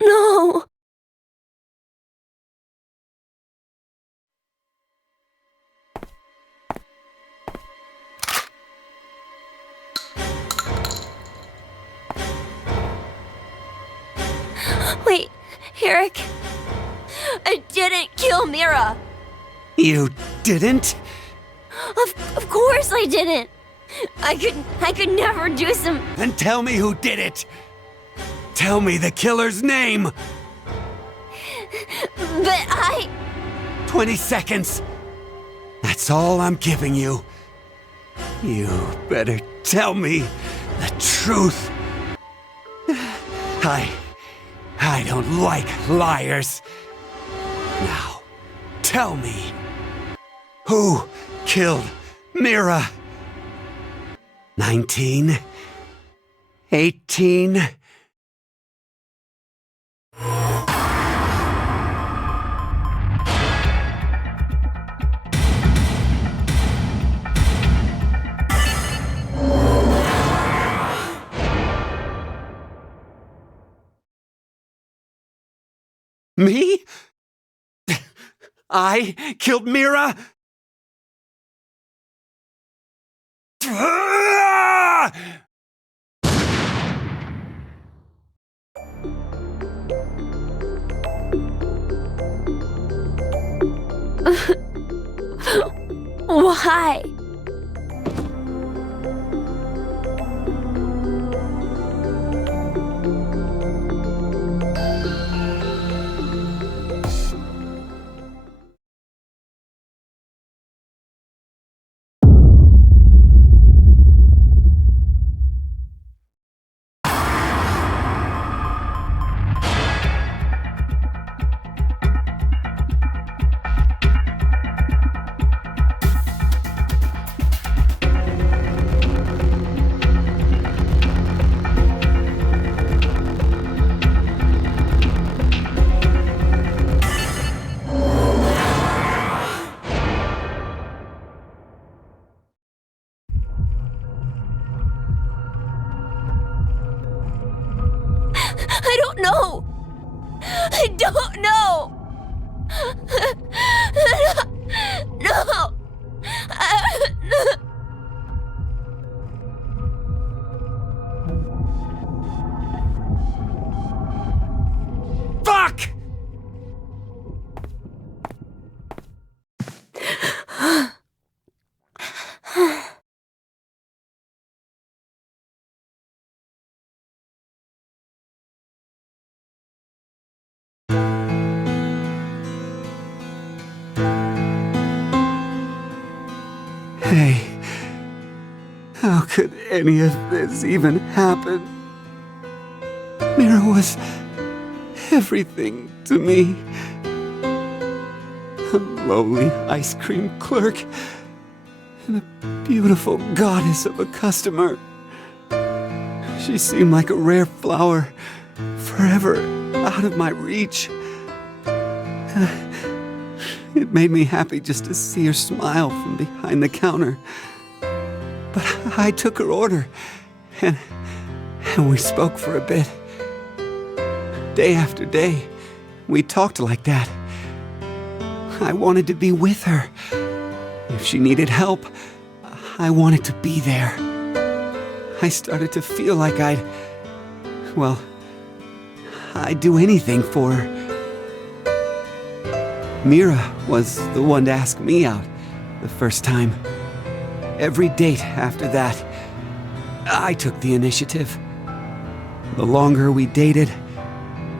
No! Wait, Eric. I didn't kill Mira. You didn't? Of course I didn't. I could never do some... Then tell me who did it. Tell me the killer's name. But I... 20 seconds. That's all I'm giving you. You better tell me the truth. I don't like liars. Now, tell me. Who killed Mira? 19? 18? Me? I killed Mira? Why? don't know. I don't know. No. Fuck! Hey, how could any of this even happen? Mira was everything to me. A lowly ice cream clerk and a beautiful goddess of a customer. She seemed like a rare flower, forever out of my reach. It made me happy just to see her smile from behind the counter. But I took her order, and we spoke for a bit. Day after day, we talked like that. I wanted to be with her. If she needed help, I wanted to be there. I started to feel like I'd do anything for her. Mira was the one to ask me out the first time. Every date after that, I took the initiative. The longer we dated,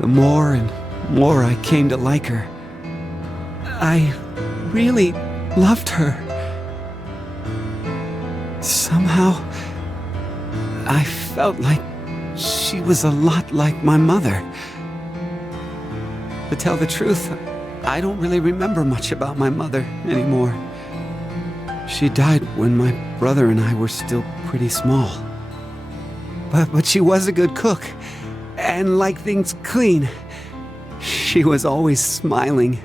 the more and more I came to like her. I really loved her. Somehow, I felt like she was a lot like my mother. To tell the truth, I don't really remember much about my mother anymore. She died when my brother and I were still pretty small. But she was a good cook, and liked things clean. She was always smiling.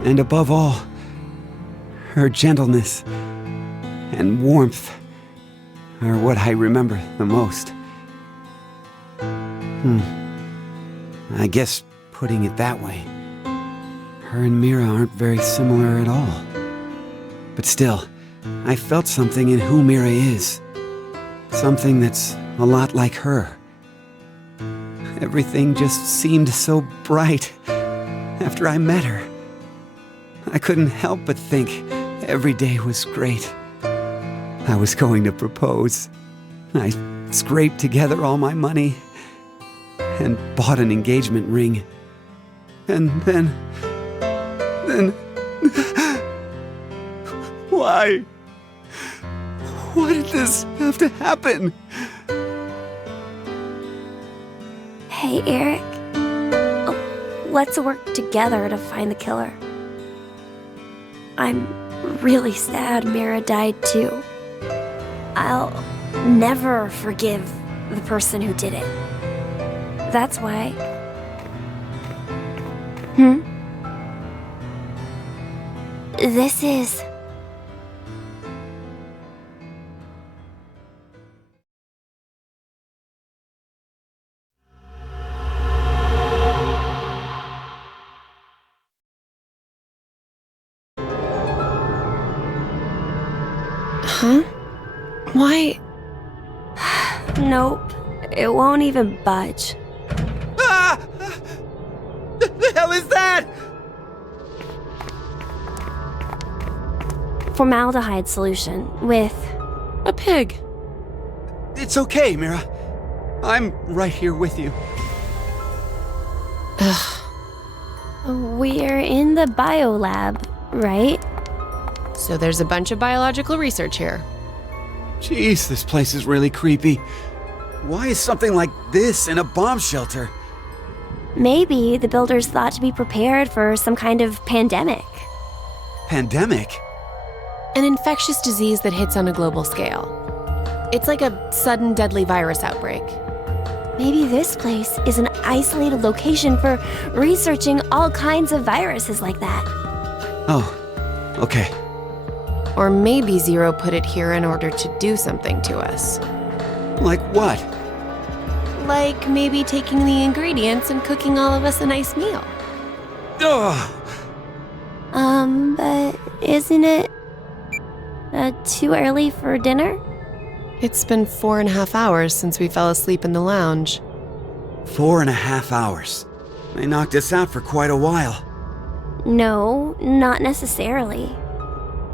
And above all, her gentleness and warmth are what I remember the most. I guess putting it that way, her and Mira aren't very similar at all. But still, I felt something in who Mira is. Something that's a lot like her. Everything just seemed so bright after I met her. I couldn't help but think every day was great. I was going to propose. I scraped together all my money and bought an engagement ring. And then... Why? Why did this have to happen? Hey, Eric. Let's work together to find the killer. I'm really sad Mira died too. I'll never forgive the person who did it. That's why... This is... Huh? Why? Nope. It won't even budge. Ah! The hell is that? Formaldehyde solution with... A pig. It's okay, Mira. I'm right here with you. We're in the Biolab, right? So there's a bunch of biological research here. Jeez, this place is really creepy. Why is something like this in a bomb shelter? Maybe the builders thought to be prepared for some kind of pandemic. Pandemic? An infectious disease that hits on a global scale. It's like a sudden deadly virus outbreak. Maybe this place is an isolated location for researching all kinds of viruses like that. Oh, okay. Or maybe Zero put it here in order to do something to us. Like what? like maybe taking the ingredients and cooking all of us a nice meal. Ugh. But isn't it too early for dinner? It's been 4.5 hours since we fell asleep in the lounge. 4.5 hours. They knocked us out for quite a while. No, not necessarily.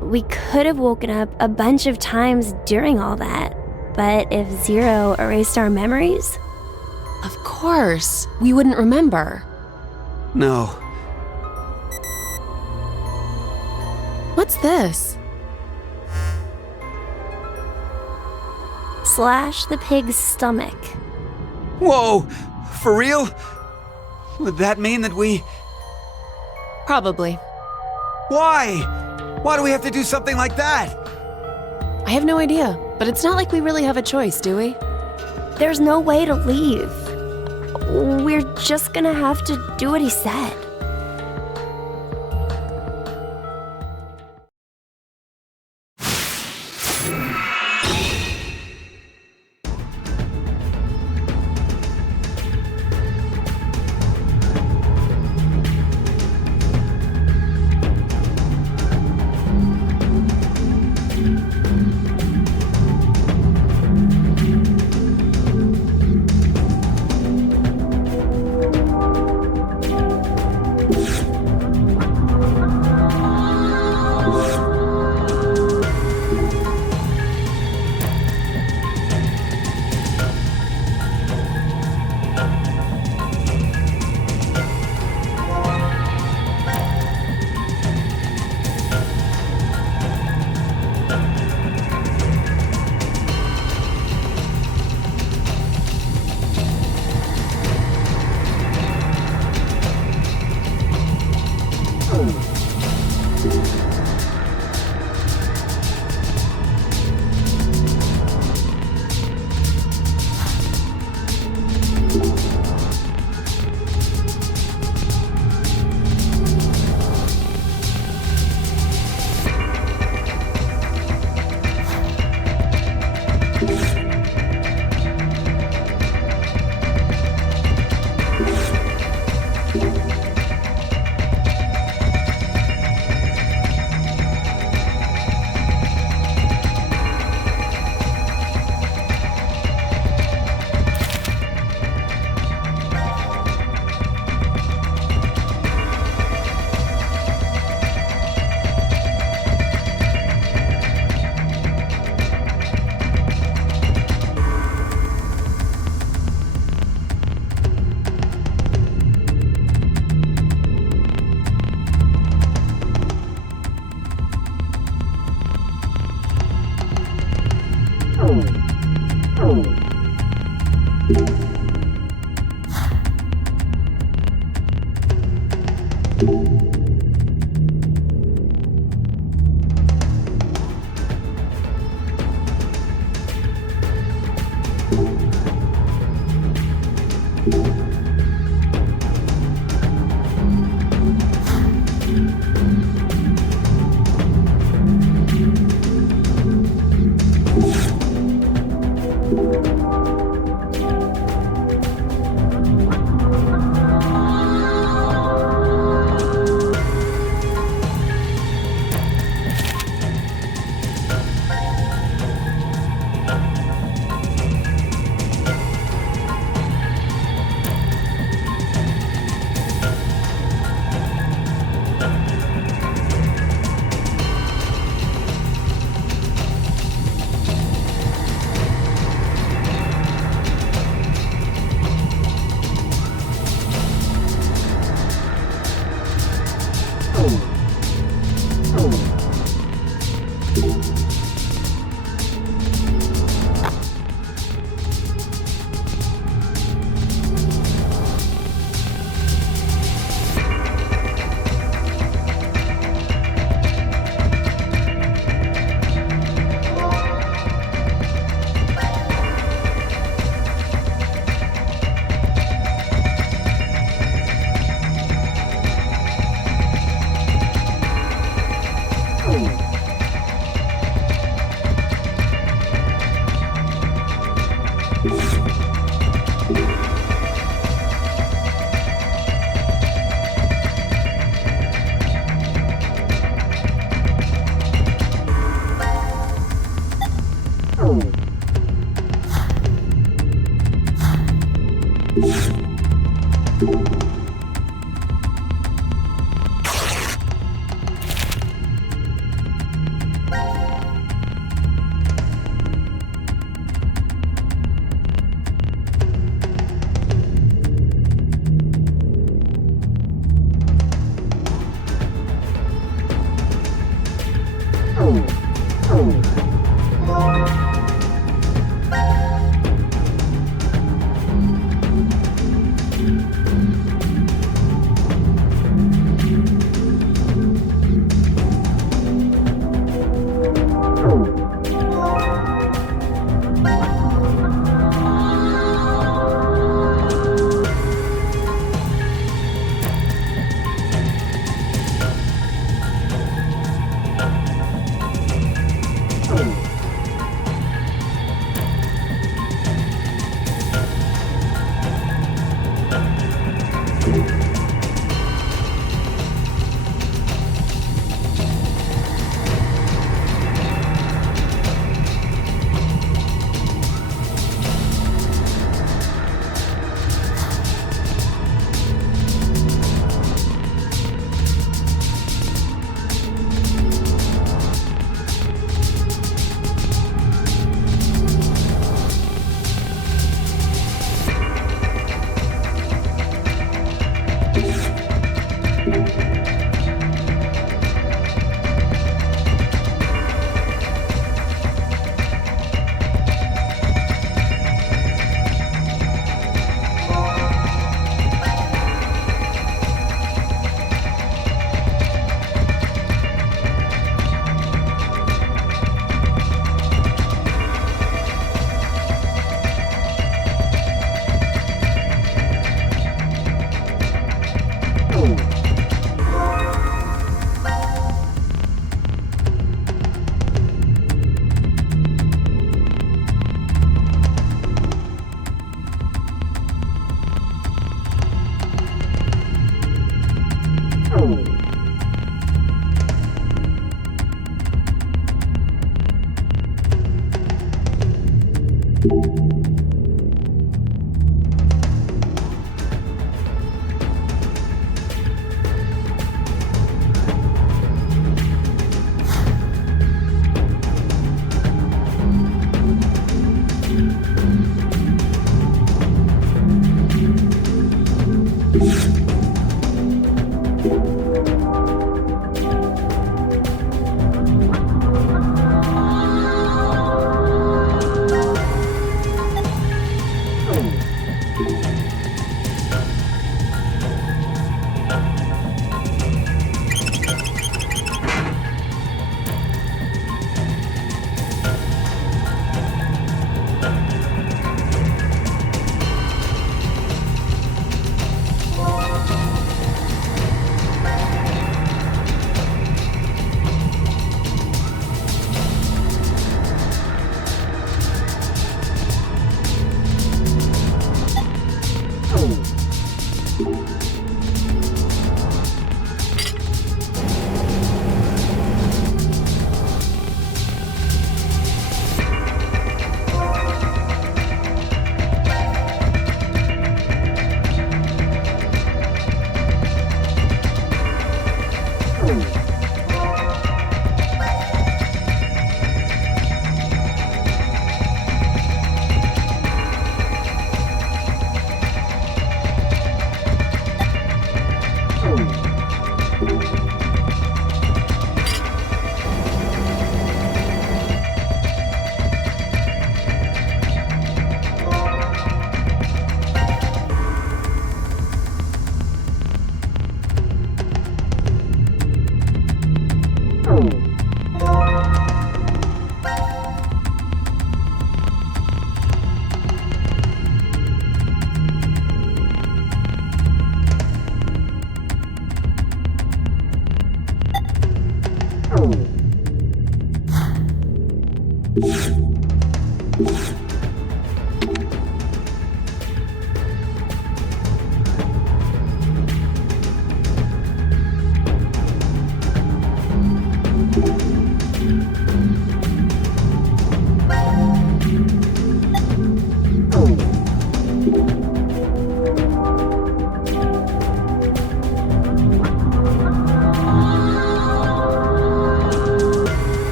We could have woken up a bunch of times during all that, but if Zero erased our memories... Of course, we wouldn't remember. No. What's this? Slash the pig's stomach. Whoa! For real? Would that mean that we... Probably. Why? Why do we have to do something like that? I have no idea, but it's not like we really have a choice, do we? There's no way to leave. We're just gonna have to do what he said.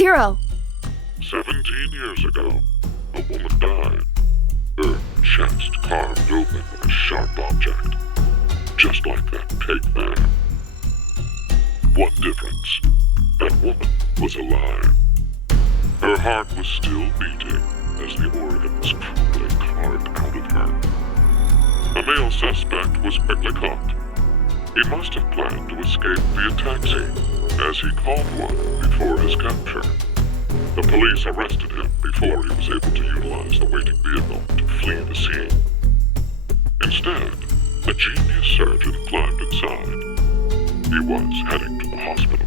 Zero! 17 years ago, a woman died. Her chest carved open with a sharp object. Just like that pig there. One difference. That woman was alive. Her heart was still beating as the organ was cruelly carved out of her. A male suspect was quickly caught. He must have planned to escape via taxi, as he called one before his capture. The police arrested him before he was able to utilize the waiting vehicle to flee the scene. Instead, a genius surgeon climbed inside. He was heading to the hospital,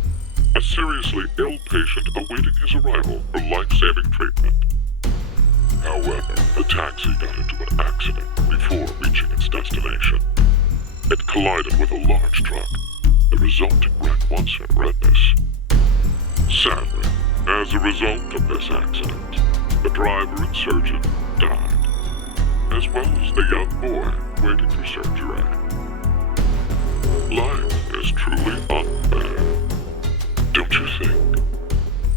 a seriously ill patient awaiting his arrival for life-saving treatment. However, the taxi got into an accident before reaching its destination. It collided with a large truck. The resulting wreck was horrendous. Sadly, as a result of this accident, the driver and surgeon died, as well as the young boy waiting for surgery. Life is truly unfair, don't you think?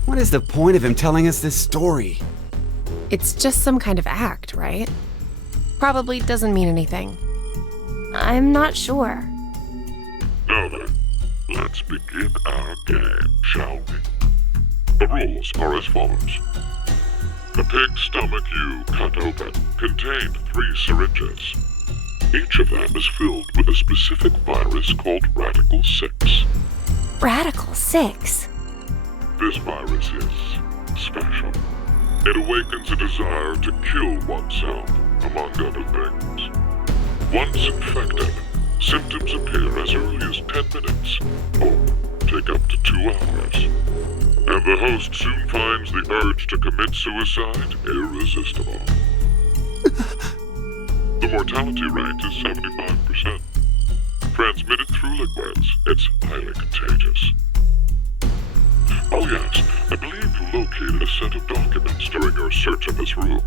What is the point of him telling us this story? It's just some kind of act, right? Probably doesn't mean anything. I'm not sure. Now then, let's begin our game, shall we? The rules are as follows. The pig's stomach you cut open contained 3 syringes. Each of them is filled with a specific virus called Radical 6. Radical 6? This virus is special. It awakens a desire to kill oneself, among other things. Once infected, symptoms appear as early as 10 minutes, or take up to 2 hours. And the host soon finds the urge to commit suicide irresistible. The mortality rate is 75%. Transmitted through liquids, it's highly contagious. Oh yes, I believe you located a set of documents during your search of this room.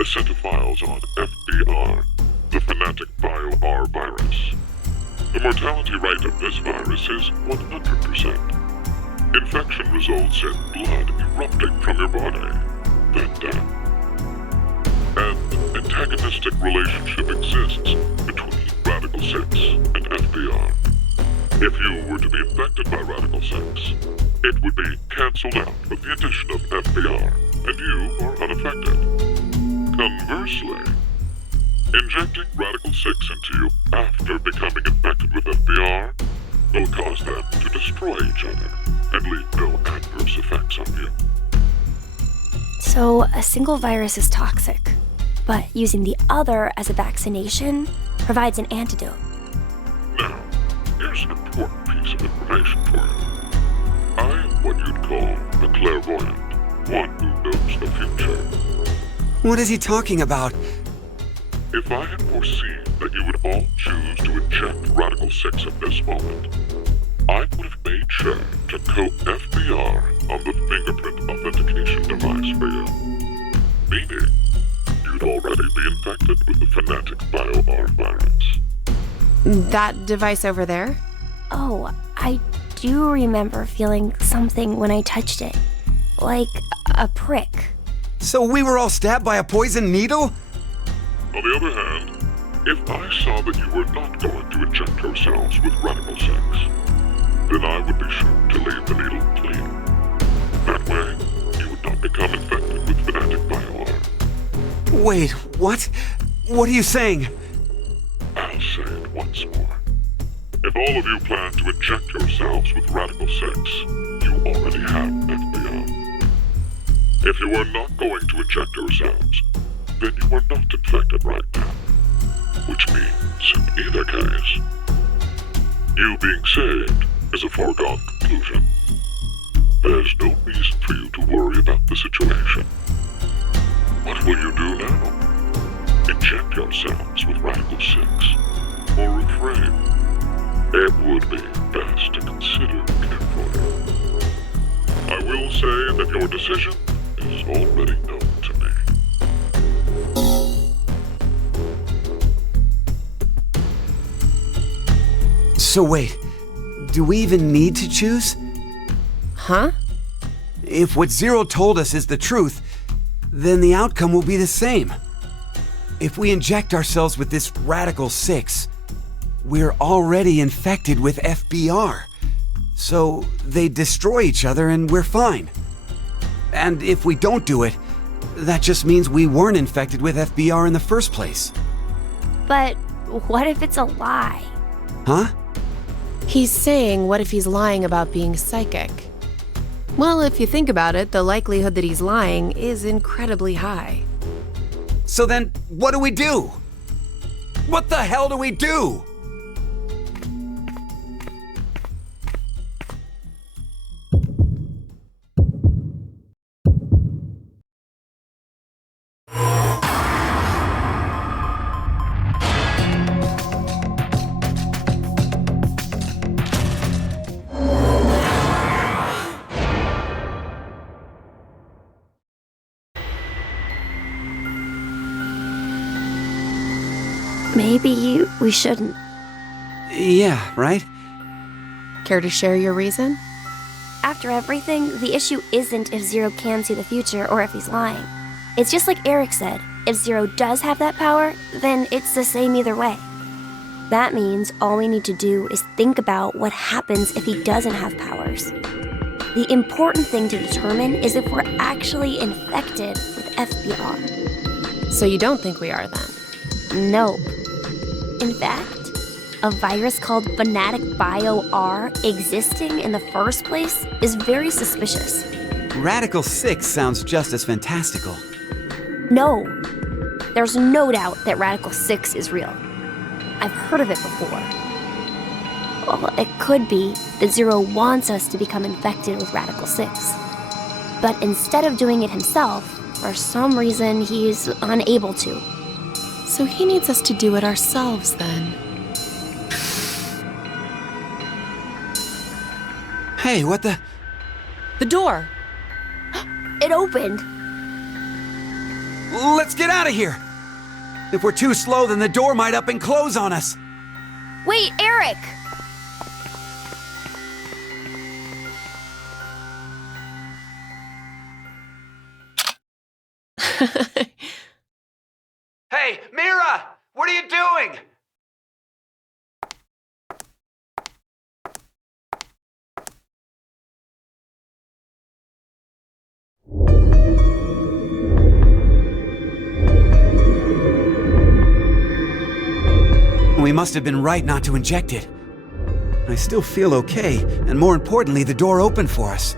A set of files on FBR, the fanatic Biolab virus. The mortality rate of this virus is 100%. Infection results in blood erupting from your body, then death. An antagonistic relationship exists between Radical 6 and FBR. If you were to be infected by Radical 6, it would be cancelled out with the addition of FBR, and you are unaffected. Conversely, injecting Radical 6 into you after becoming infected with FBR will cause them to destroy each other and leave no adverse effects on you. So, a single virus is toxic, but using the other as a vaccination provides an antidote. Now, here's an important piece of information for you. I am what you'd call a clairvoyant, one who knows the future. What is he talking about? If I had foreseen that you would all choose to inject Radical 6 at this moment, I would have made sure to coat FBR on the fingerprint authentication device for you. Meaning, you'd already be infected with the fanatic Biolab virus. That device over there? Oh, I do remember feeling something when I touched it. Like a prick. So we were all stabbed by a poison needle? On the other hand, if I saw that you were not going to inject yourselves with Radical 6, then I would be sure to leave the needle clean. That way, you would not become infected with fanatic Biolab. Wait, what? What are you saying? I'll say it once more. If all of you plan to inject yourselves with Radical 6, you already have FBR. If you are not going to inject yourselves, then you are not infected right now. Which means, in either case, you being saved is a foregone conclusion. There's no reason for you to worry about the situation. What will you do now? Inject yourselves with Radical 6, or refrain. It would be best to consider carefully. I will say that your decision is already known to me. So wait, do we even need to choose? Huh? If what Zero told us is the truth, then the outcome will be the same. If we inject ourselves with this Radical 6, we're already infected with FBR. So they destroy each other and we're fine. And if we don't do it, that just means we weren't infected with FBR in the first place. But what if it's a lie? Huh? He's saying, what if he's lying about being psychic? Well, if you think about it, the likelihood that he's lying is incredibly high. So then, what do we do? What the hell do we do? Maybe we shouldn't. Yeah, right? Care to share your reason? After everything, the issue isn't if Zero can see the future or if he's lying. It's just like Eric said, if Zero does have that power, then it's the same either way. That means all we need to do is think about what happens if he doesn't have powers. The important thing to determine is if we're actually infected with FBR. So you don't think we are then? Nope. In fact, a virus called Fanatic Bio-R existing in the first place is very suspicious. Radical 6 sounds just as fantastical. No. There's no doubt that Radical 6 is real. I've heard of it before. Well, it could be that Zero wants us to become infected with Radical 6. But instead of doing it himself, for some reason he's unable to. So he needs us to do it ourselves, then. Hey, what the? The door! It opened! Let's get out of here! If we're too slow, then the door might up and close on us. Wait, Eric! Hey, Mira! What are you doing? We must have been right not to inject it. I still feel okay, and more importantly, the door opened for us.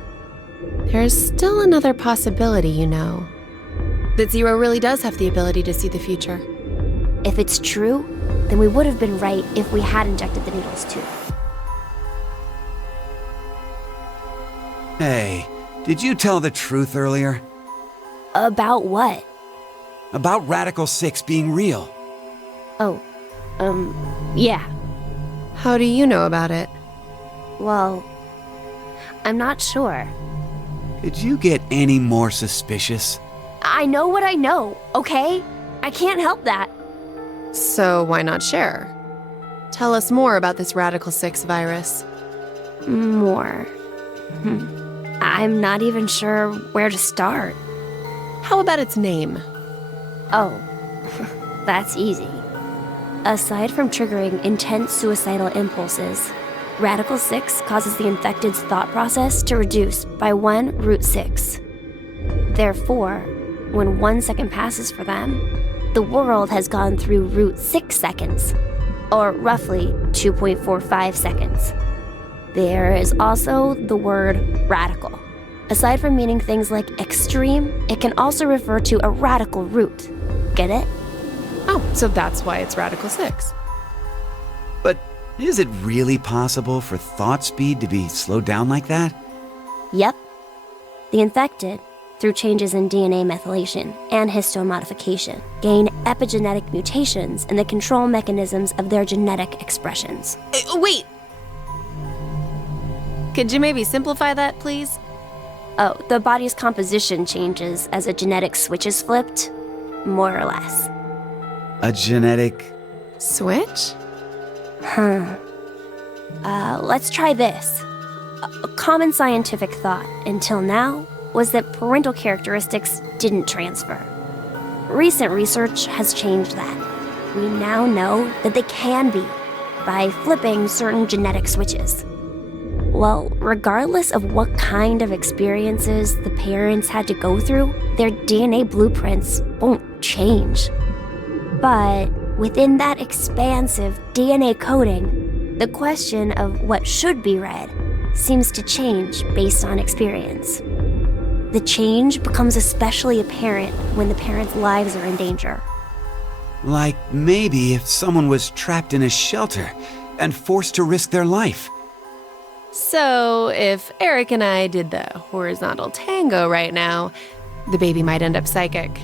There's still another possibility, you know. That Zero really does have the ability to see the future. If it's true, then we would have been right if we had injected the needles too. Hey, did you tell the truth earlier? About what? About Radical 6 being real. Oh, yeah. How do you know about it? Well, I'm not sure. Could you get any more suspicious? I know what I know, okay? I can't help that. So why not share? Tell us more about this Radical 6 virus. More. I'm not even sure where to start. How about its name? Oh, that's easy. Aside from triggering intense suicidal impulses, Radical 6 causes the infected's thought process to reduce by 1√6. Therefore, when 1 second passes for them, the world has gone through √6 seconds, or roughly 2.45 seconds. There is also the word radical. Aside from meaning things like extreme, it can also refer to a radical root. Get it? Oh, so that's why it's Radical 6. But is it really possible for thought speed to be slowed down like that? Yep. The infected, through changes in DNA methylation and histone modification, gain epigenetic mutations in the control mechanisms of their genetic expressions. Wait! Could you maybe simplify that, please? Oh, the body's composition changes as a genetic switch is flipped, more or less. A genetic... switch? Let's try this. A common scientific thought, until now, was that parental characteristics didn't transfer. Recent research has changed that. We now know that they can be, by flipping certain genetic switches. Well, regardless of what kind of experiences the parents had to go through, their DNA blueprints won't change. But within that expansive DNA coding, The question of what should be read seems to change based on experience. The change becomes especially apparent when the parents' lives are in danger. Like maybe if someone was trapped in a shelter and forced to risk their life. So, if Eric and I did the horizontal tango right now, the baby might end up psychic.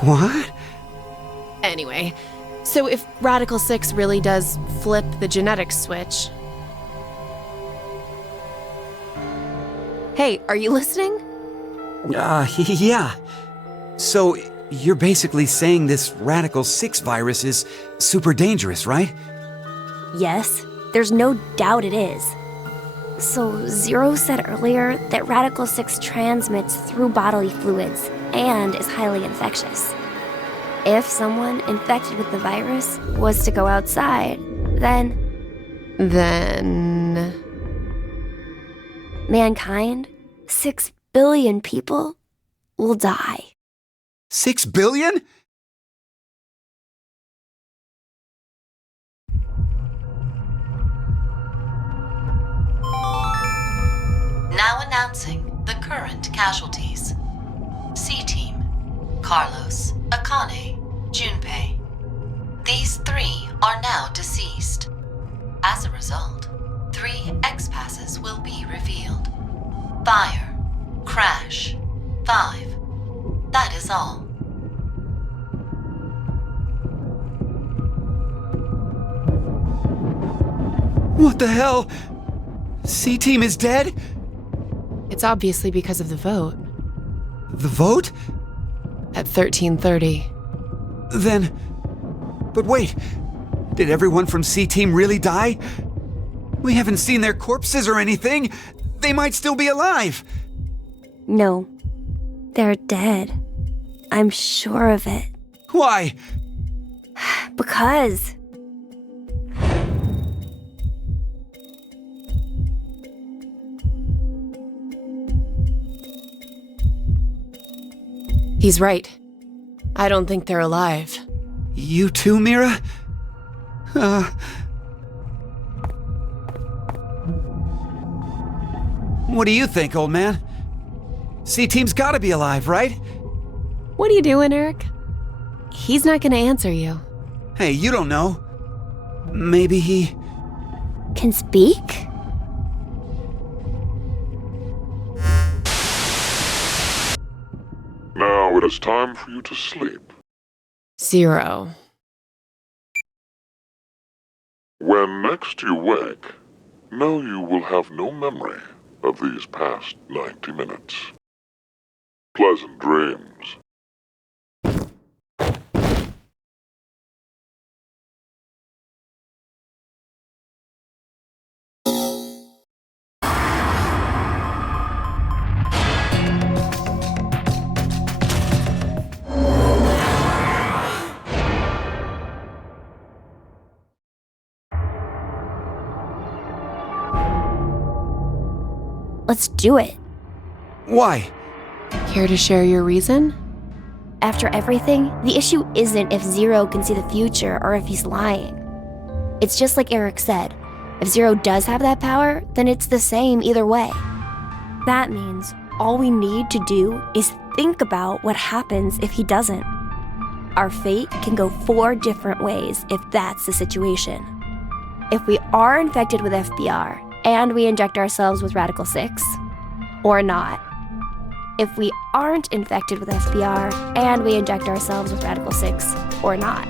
What? Anyway, so if Radical 6 really does flip the genetics switch... Hey, are you listening? Yeah. So, you're basically saying this Radical 6 virus is super dangerous, right? Yes, there's no doubt it is. So, Zero said earlier that Radical 6 transmits through bodily fluids and is highly infectious. If someone infected with the virus was to go outside, then mankind, 6 billion people, will die. 6 billion? Now announcing the current casualties. C-Team, Carlos, Akane, Junpei. These 3 are now deceased. As a result, 3 X-passes will be revealed. Fire, crash, 5. That is all. What the hell? C-Team is dead? It's obviously because of the vote. The vote? At 13:30. But wait, did everyone from C-Team really die? We haven't seen their corpses or anything. They might still be alive. No, they're dead. I'm sure of it. Why? Because... He's right. I don't think they're alive. You too, Mira? What do you think, old man? C-Team's gotta be alive, right? What are you doing, Eric? He's not gonna answer you. Hey, you don't know. Maybe he... can speak? Now it is time for you to sleep. 0. When next you wake, know you will have no memory of these past 90 minutes. Pleasant dreams. Let's do it. Why? Care to share your reason? After everything, the issue isn't if Zero can see the future or if he's lying. It's just like Eric said. If Zero does have that power, then it's the same either way. That means all we need to do is think about what happens if he doesn't. Our fate can go 4 different ways if that's the situation. If we are infected with FBR, and we inject ourselves with Radical 6, or not. If we aren't infected with FBR, and we inject ourselves with Radical 6, or not.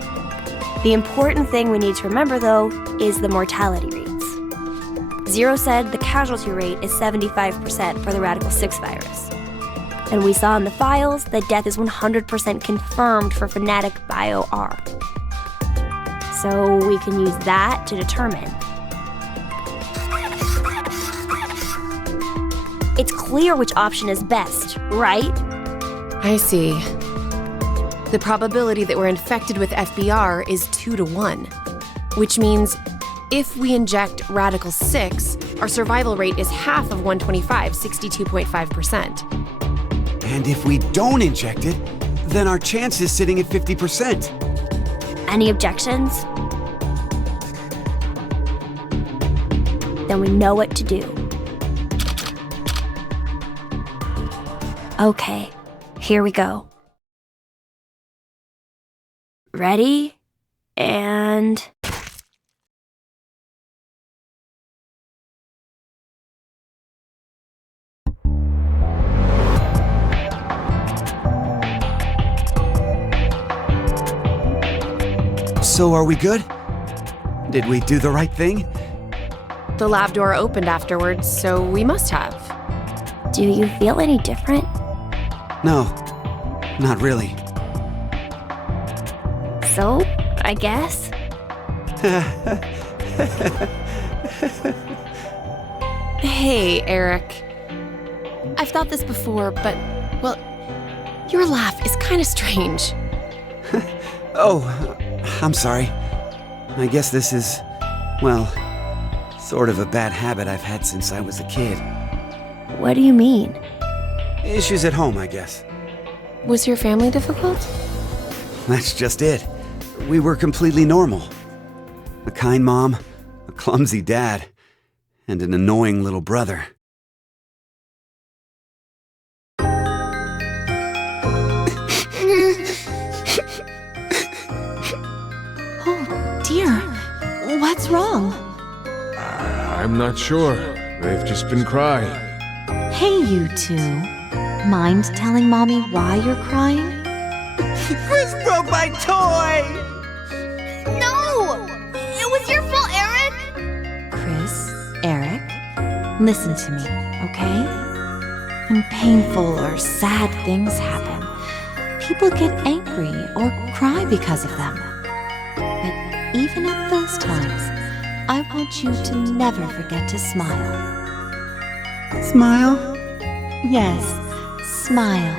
The important thing we need to remember, though, is the mortality rates. Zero said the casualty rate is 75% for the Radical 6 virus. And we saw in the files that death is 100% confirmed for Fnatic Bio-R. So we can use that to determine. It's clear which option is best, right? I see. The probability that we're infected with FBR is 2 to 1, which means if we inject Radical 6, our survival rate is half of 125, 62.5%. And if we don't inject it, then our chance is sitting at 50%. Any objections? then we know what to do. Okay, here we go. Ready? And... So are we good? Did we do the right thing? The lab door opened afterwards, so we must have. Do you feel any different? No, not really. So, I guess? Hey, Eric. I've thought this before, but, well, your laugh is kind of strange. Oh, I'm sorry. I guess this is, well, sort of a bad habit I've had since I was a kid. What do you mean? Issues at home, I guess. Was your family difficult? That's just it. We were completely normal. A kind mom, a clumsy dad, and an annoying little brother. Oh, dear. What's wrong? I'm not sure. They've just been crying. Hey, you two. Mind telling Mommy why you're crying? Chris broke my toy! No! It was your fault, Eric! Chris, Eric, listen to me, okay? When painful or sad things happen, people get angry or cry because of them. But even at those times, I want you to never forget to smile. Smile? Yes, smile.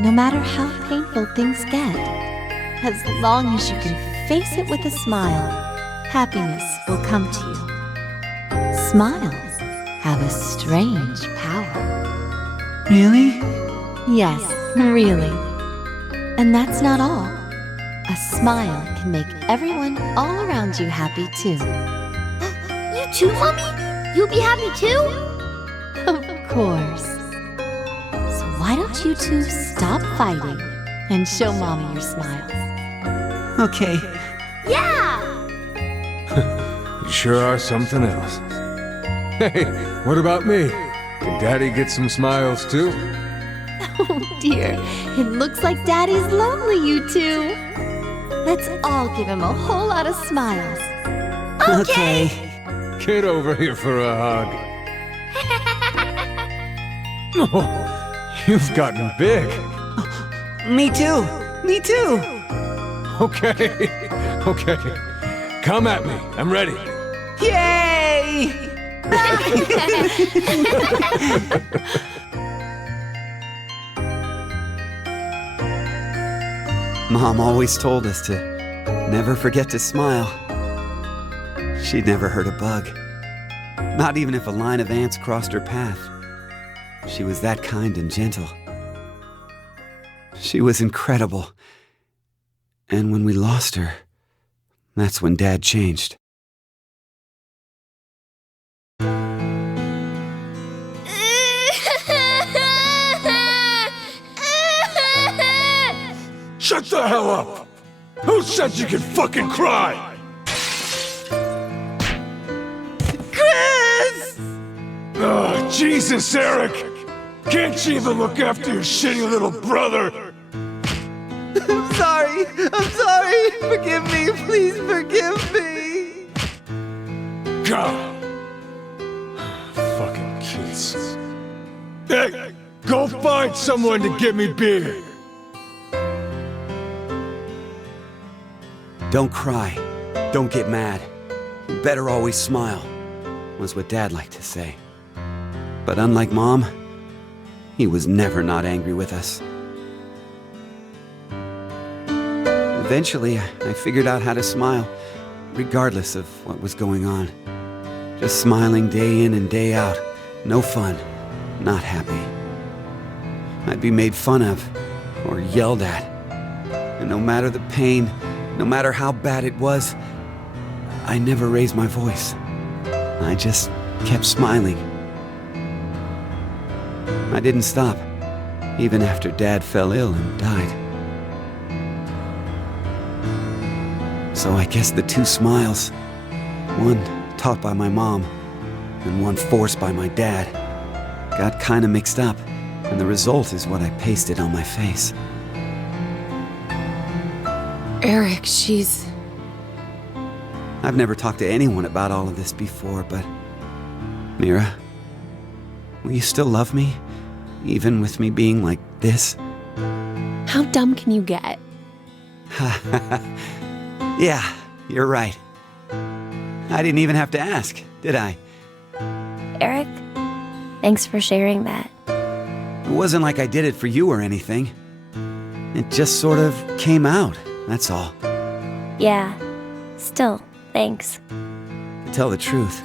No matter how painful things get, as long as you can face it with a smile, happiness will come to you. Smiles have a strange power. Really? Yes, really. And that's not all. A smile can make everyone all around you happy too. You too, Mommy? You'll be happy too? Of course. So why don't you two stop fighting and show Mommy your smiles? Okay. Yeah! You sure are something else. Hey, what about me? Can Daddy get some smiles too? Oh dear, it looks like Daddy's lonely, you two. Let's all give him a whole lot of smiles. Okay. Get over here for a hug. Oh, you've gotten big. Me too. Me too. Okay. Okay. Come at me. I'm ready. Yay! Mom always told us to never forget to smile. She'd never hurt a bug. Not even if a line of ants crossed her path. She was that kind and gentle. She was incredible. And when we lost her, that's when Dad changed. Shut the hell up! Who said you could fucking cry? Chris! Oh, Jesus, Eric! Can't you even look after your shitty little brother? I'm sorry! I'm sorry! Forgive me! Please forgive me! God! Fucking kids. Hey, go find someone to get me beer! Don't cry. Don't get mad. You better always smile, was what Dad liked to say. But unlike Mom, he was never not angry with us. Eventually, I figured out how to smile, regardless of what was going on. Just smiling day in and day out. No fun. Not happy. I'd be made fun of, or yelled at. And no matter the pain, no matter how bad it was, I never raised my voice. I just kept smiling. I didn't stop, even after Dad fell ill and died. So I guess the two smiles, one taught by my mom and one forced by my dad, got kinda mixed up, and the result is what I pasted on my face. Eric, she's... I've never talked to anyone about all of this before, but... Mira, will you still love me? Even with me being like this? How dumb can you get? Yeah, you're right. I didn't even have to ask, did I? Eric, thanks for sharing that. It wasn't like I did it for you or anything. It just sort of came out, that's all. Yeah, still, thanks. To tell the truth,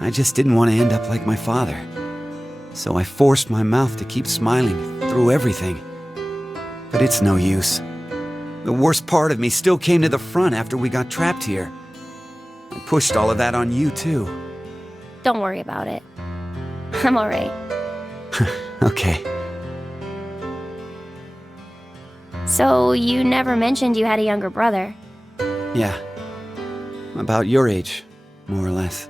I just didn't want to end up like my father. So I forced my mouth to keep smiling through everything. But it's no use. The worst part of me still came to the front after we got trapped here. I pushed all of that on you, too. Don't worry about it. I'm alright. Okay. So, you never mentioned you had a younger brother. Yeah. About your age, more or less.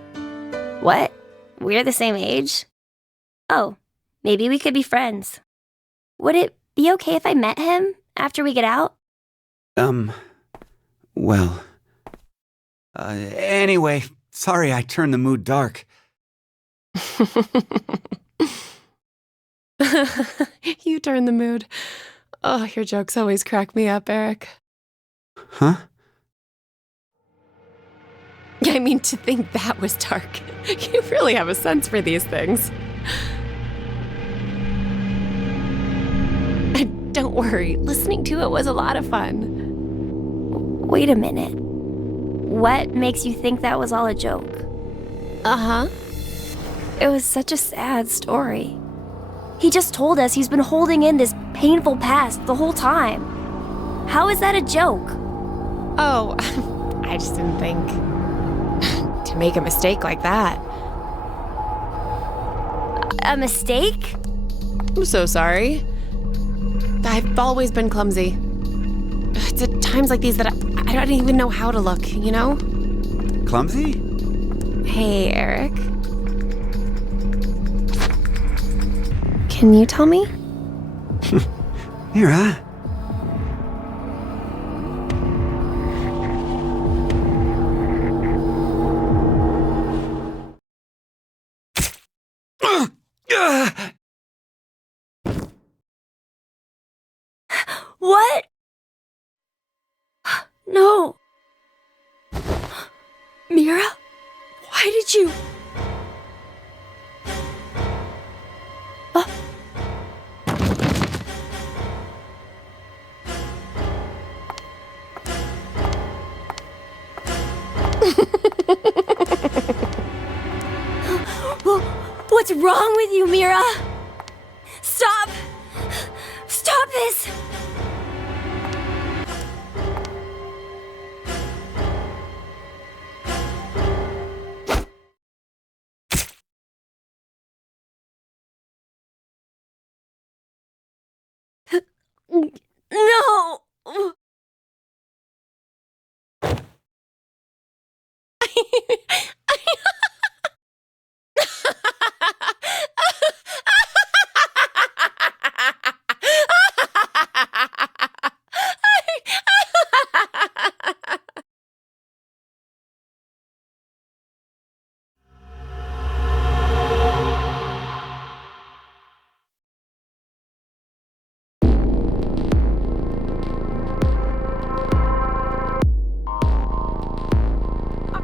What? We're the same age? Oh, maybe we could be friends. Would it be okay if I met him after we get out? Well... anyway, sorry I turned the mood dark. You turn the mood. Oh, your jokes always crack me up, Eric. Huh? I mean, to think that was dark. You really have a sense for these things. Don't worry, listening to it was a lot of fun. Wait a minute. What makes you think that was all a joke? Uh-huh. It was such a sad story. He just told us he's been holding in this painful past the whole time. How is that a joke? Oh, I just didn't think to make a mistake like that. A mistake? I'm so sorry. I've always been clumsy. It's at times like these that I don't even know how to look, you know? Clumsy? Hey, Eric. Can you tell me? Mira. What? No. Mira? Why did you... What's wrong with you, Mira? Stop! Stop this! No!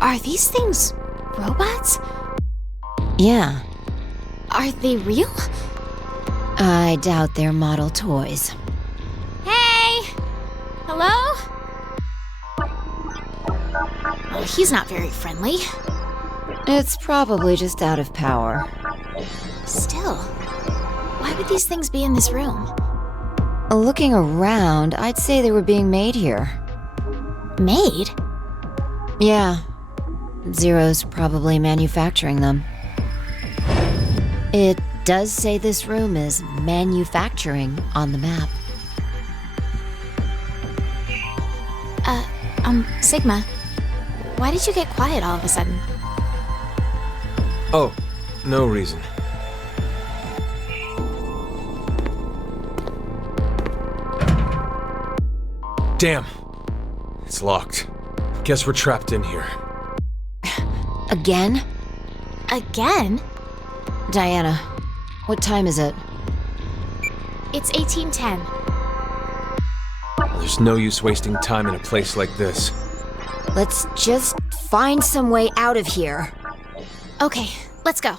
Are these things robots? Yeah. Are they real? I doubt they're model toys. Hey! Hello? Oh, he's not very friendly. It's probably just out of power. Still, why would these things be in this room? Looking around, I'd say they were being made here. Made? Yeah. Zero's probably manufacturing them. It does say this room is manufacturing on the map. Sigma, why did you get quiet all of a sudden? Oh, no reason. Damn. It's locked. Guess we're trapped in here. Again? Again? Diana, what time is it? It's 1810. There's no use wasting time in a place like this. Let's just find some way out of here. Okay, let's go.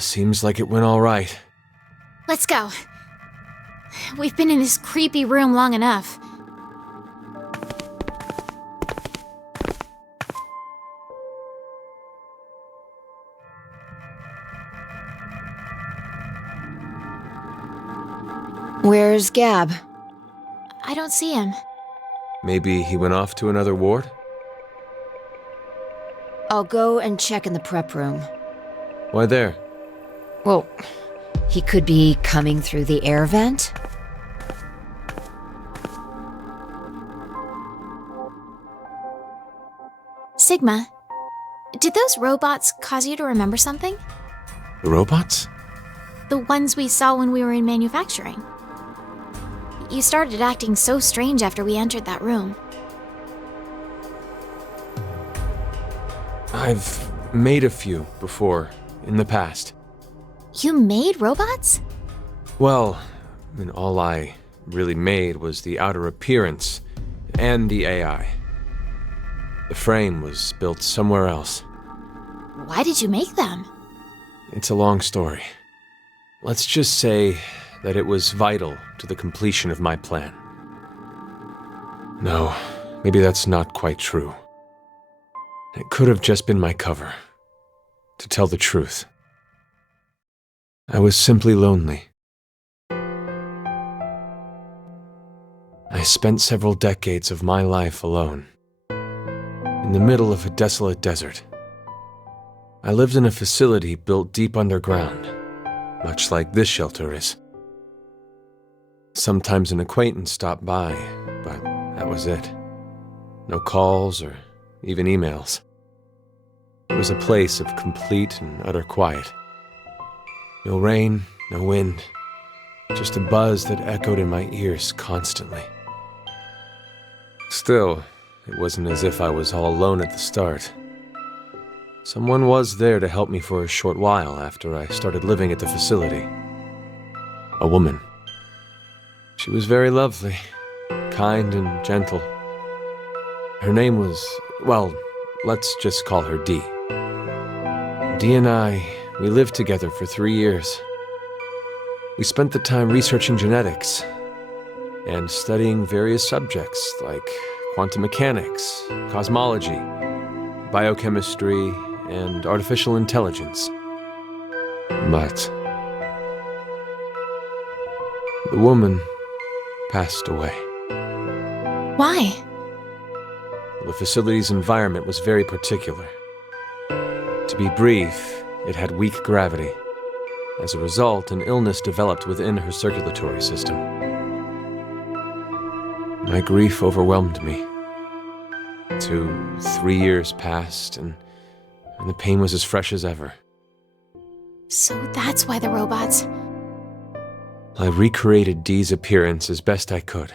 Seems like it went all right. Let's go. We've been in this creepy room long enough. Where's Gab? I don't see him. Maybe he went off to another ward? I'll go and check in the prep room. Why there? Well, he could be coming through the air vent. Sigma, did those robots cause you to remember something? The robots? The ones we saw when we were in manufacturing. You started acting so strange after we entered that room. I've made a few before, in the past. You made robots? Well, all I really made was the outer appearance and the AI. The frame was built somewhere else. Why did you make them? It's a long story. Let's just say that it was vital to the completion of my plan. No, maybe that's not quite true. It could have just been my cover. To tell the truth, I was simply lonely. I spent several decades of my life alone, in the middle of a desolate desert. I lived in a facility built deep underground, much like this shelter is. Sometimes an acquaintance stopped by, but that was it. No calls or even emails. It was a place of complete and utter quiet. No rain, no wind, just a buzz that echoed in my ears constantly. Still, it wasn't as if I was all alone at the start. Someone was there to help me for a short while after I started living at the facility. A woman. She was very lovely, kind and gentle. Her name was, well, let's just call her Dee. Dee and I, we lived together for 3 years. We spent the time researching genetics and studying various subjects like quantum mechanics, cosmology, biochemistry, and artificial intelligence. But the woman passed away. Why? The facility's environment was very particular. To be brief, it had weak gravity. As a result, an illness developed within her circulatory system. My grief overwhelmed me. 3 years passed, and the pain was as fresh as ever. So that's why the robots... I recreated Dee's appearance as best I could.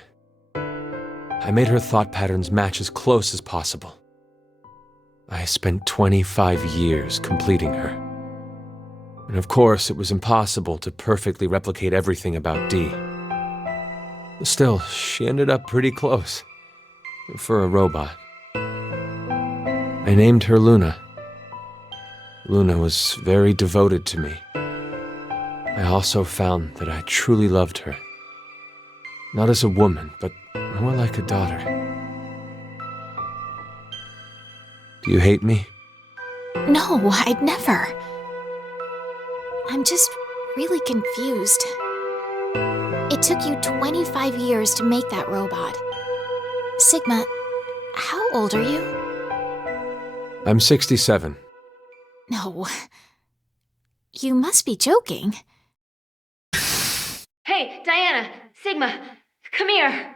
I made her thought patterns match as close as possible. I spent 25 years completing her. And of course, it was impossible to perfectly replicate everything about Dee. Still, she ended up pretty close. For a robot. I named her Luna. Luna was very devoted to me. I also found that I truly loved her. Not as a woman, but more like a daughter. Do you hate me? No, I'd never. I'm just really confused. It took you 25 years to make that robot. Sigma, how old are you? I'm 67. No. You must be joking. Hey, Diana, Sigma, come here.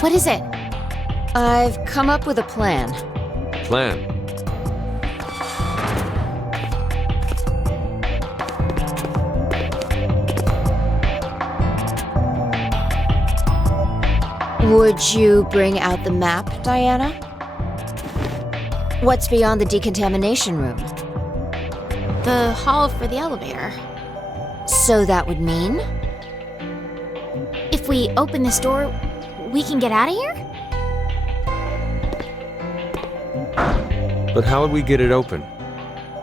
What is it? I've come up with a plan. Plan? Would you bring out the map, Diana? What's beyond the decontamination room? The hall for the elevator. So that would mean? If if we open this door, we can get out of here? But how would we get it open?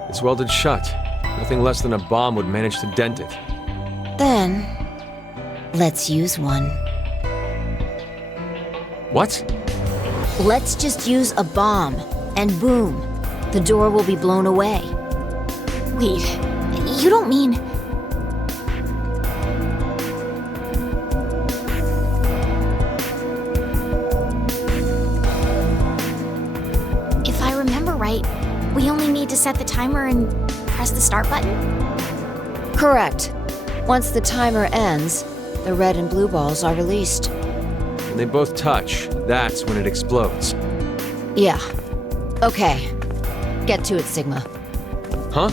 It's welded shut. Nothing less than a bomb would manage to dent it. Then, let's use one. What? Let's just use a bomb, and boom, the door will be blown away. Wait, you don't mean... If I remember right, we only need to set the timer and press the start button? Correct. Once the timer ends, the red and blue balls are released. When they both touch, that's when it explodes. Yeah. Okay. Get to it, Sigma. Huh?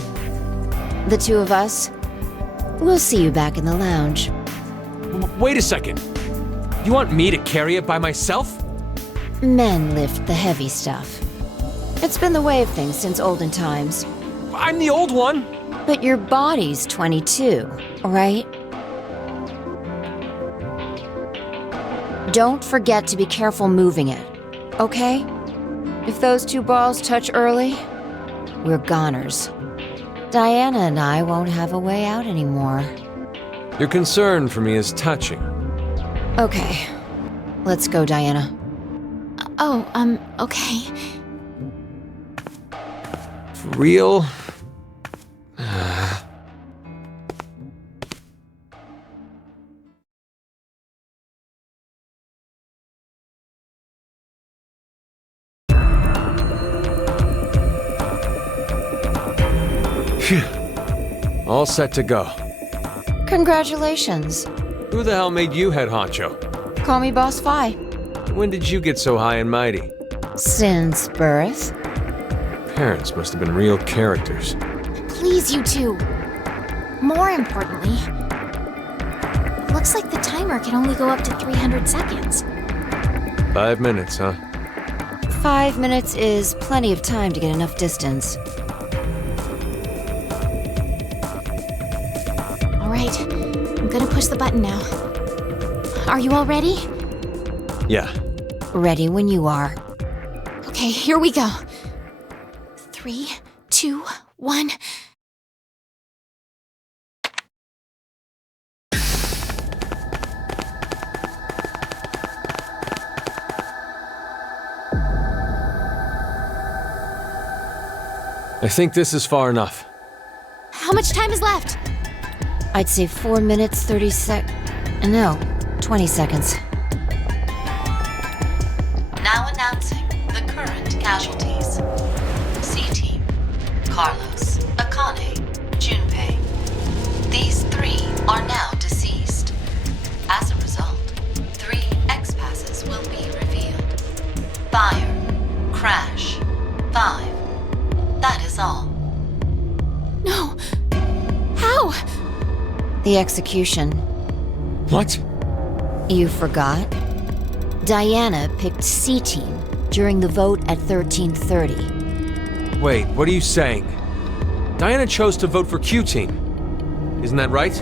The two of us, we'll see you back in the lounge. Wait a second. You want me to carry it by myself? Men lift the heavy stuff. It's been the way of things since olden times. I'm the old one! But your body's 22, right? Don't forget to be careful moving it, okay? If those two balls touch early, we're goners. Diana and I won't have a way out anymore. Your concern for me is touching. Okay. Let's go, Diana. Okay. For real? All set to go. Congratulations. Who the hell made you head honcho? Call me Boss Fi. When did you get so high and mighty? Since birth. Parents must have been real characters. Please, you two. More importantly, it looks like the timer can only go up to 300 seconds. 5 minutes, huh? 5 minutes is plenty of time to get enough distance. Alright, I'm gonna push the button now. Are you all ready? Yeah. Ready when you are. Okay, here we go. 3, 2, 1. I think this is far enough. How much time is left? I'd say 4 minutes, No, 20 seconds. Now announcing the current casualties. C-Team, Carlos, Akane, Junpei. These 3 are now deceased. As a result, 3 X-passes will be revealed. Fire, crash, 5. That is all. No. How? The execution. What? You forgot? Diana picked C-Team during the vote at 13:30. Wait, what are you saying? Diana chose to vote for Q-Team. Isn't that right?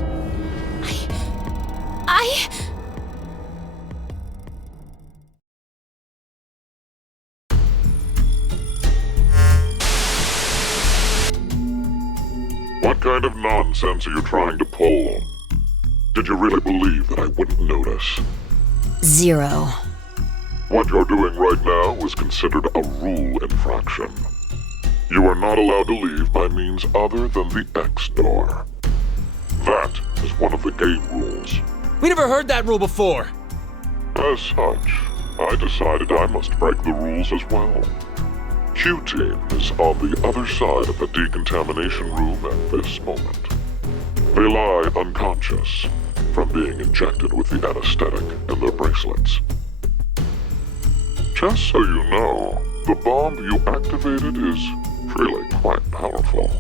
What kind of nonsense are you trying to pull? Did you really believe that I wouldn't notice? 0. What you're doing right now is considered a rule infraction. You are not allowed to leave by means other than the X door. That is one of the game rules. We never heard that rule before! As such, I decided I must break the rules as well. Q-Team is on the other side of the decontamination room at this moment. They lie unconscious from being injected with the anesthetic in their bracelets. Just so you know, the bomb you activated is really quite powerful.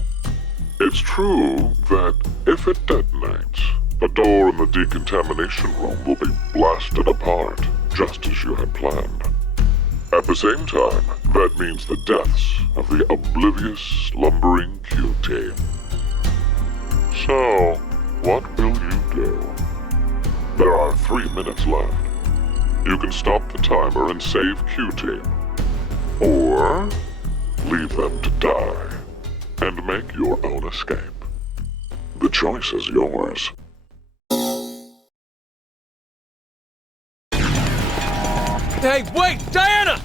It's true that if it detonates, the door in the decontamination room will be blasted apart, just as you had planned. At the same time, that means the deaths of the oblivious, slumbering Q-Team. So, what will you do? There are 3 minutes left. You can stop the timer and save Q-Team. Or leave them to die and make your own escape. The choice is yours. Hey, wait! Diana!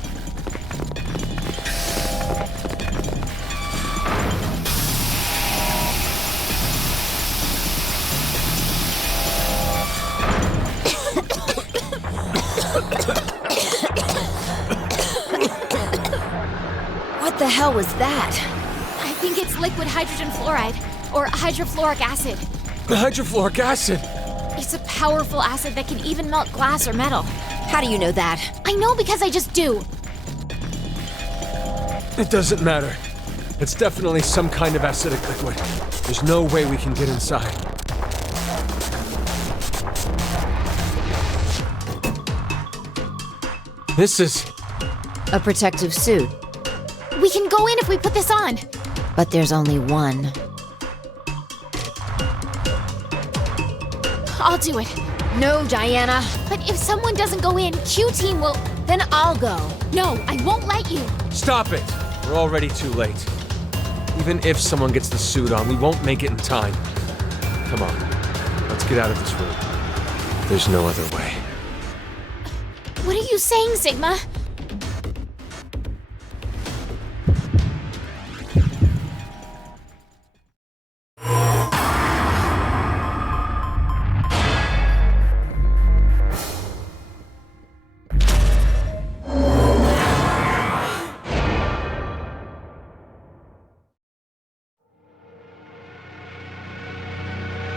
What the hell was that? I think it's liquid hydrogen fluoride, or hydrofluoric acid. Hydrofluoric acid! It's a powerful acid that can even melt glass or metal. How do you know that? I know because I just do. It doesn't matter. It's definitely some kind of acidic liquid. There's no way we can get inside. This is... A protective suit. We can go in if we put this on. But there's only one. I'll do it. No, Diana. But if someone doesn't go in, Q-Team will... Then I'll go. No, I won't let you. Stop it! We're already too late. Even if someone gets the suit on, we won't make it in time. Come on, let's get out of this room. There's no other way. What are you saying, Sigma?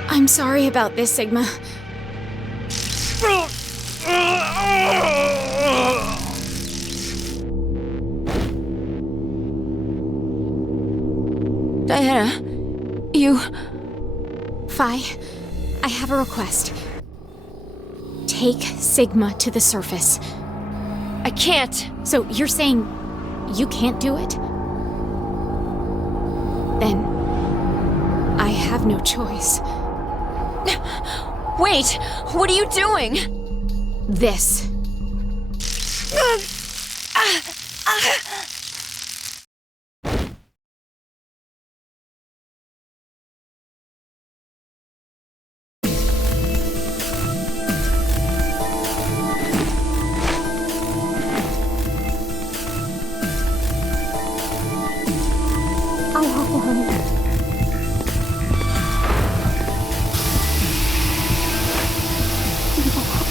I'm sorry about this, Sigma. Diana, you... Phi, I have a request. Take Sigma to the surface. I can't. So you're saying you can't do it? Then I have no choice. Wait, what are you doing? This. I have to hurry.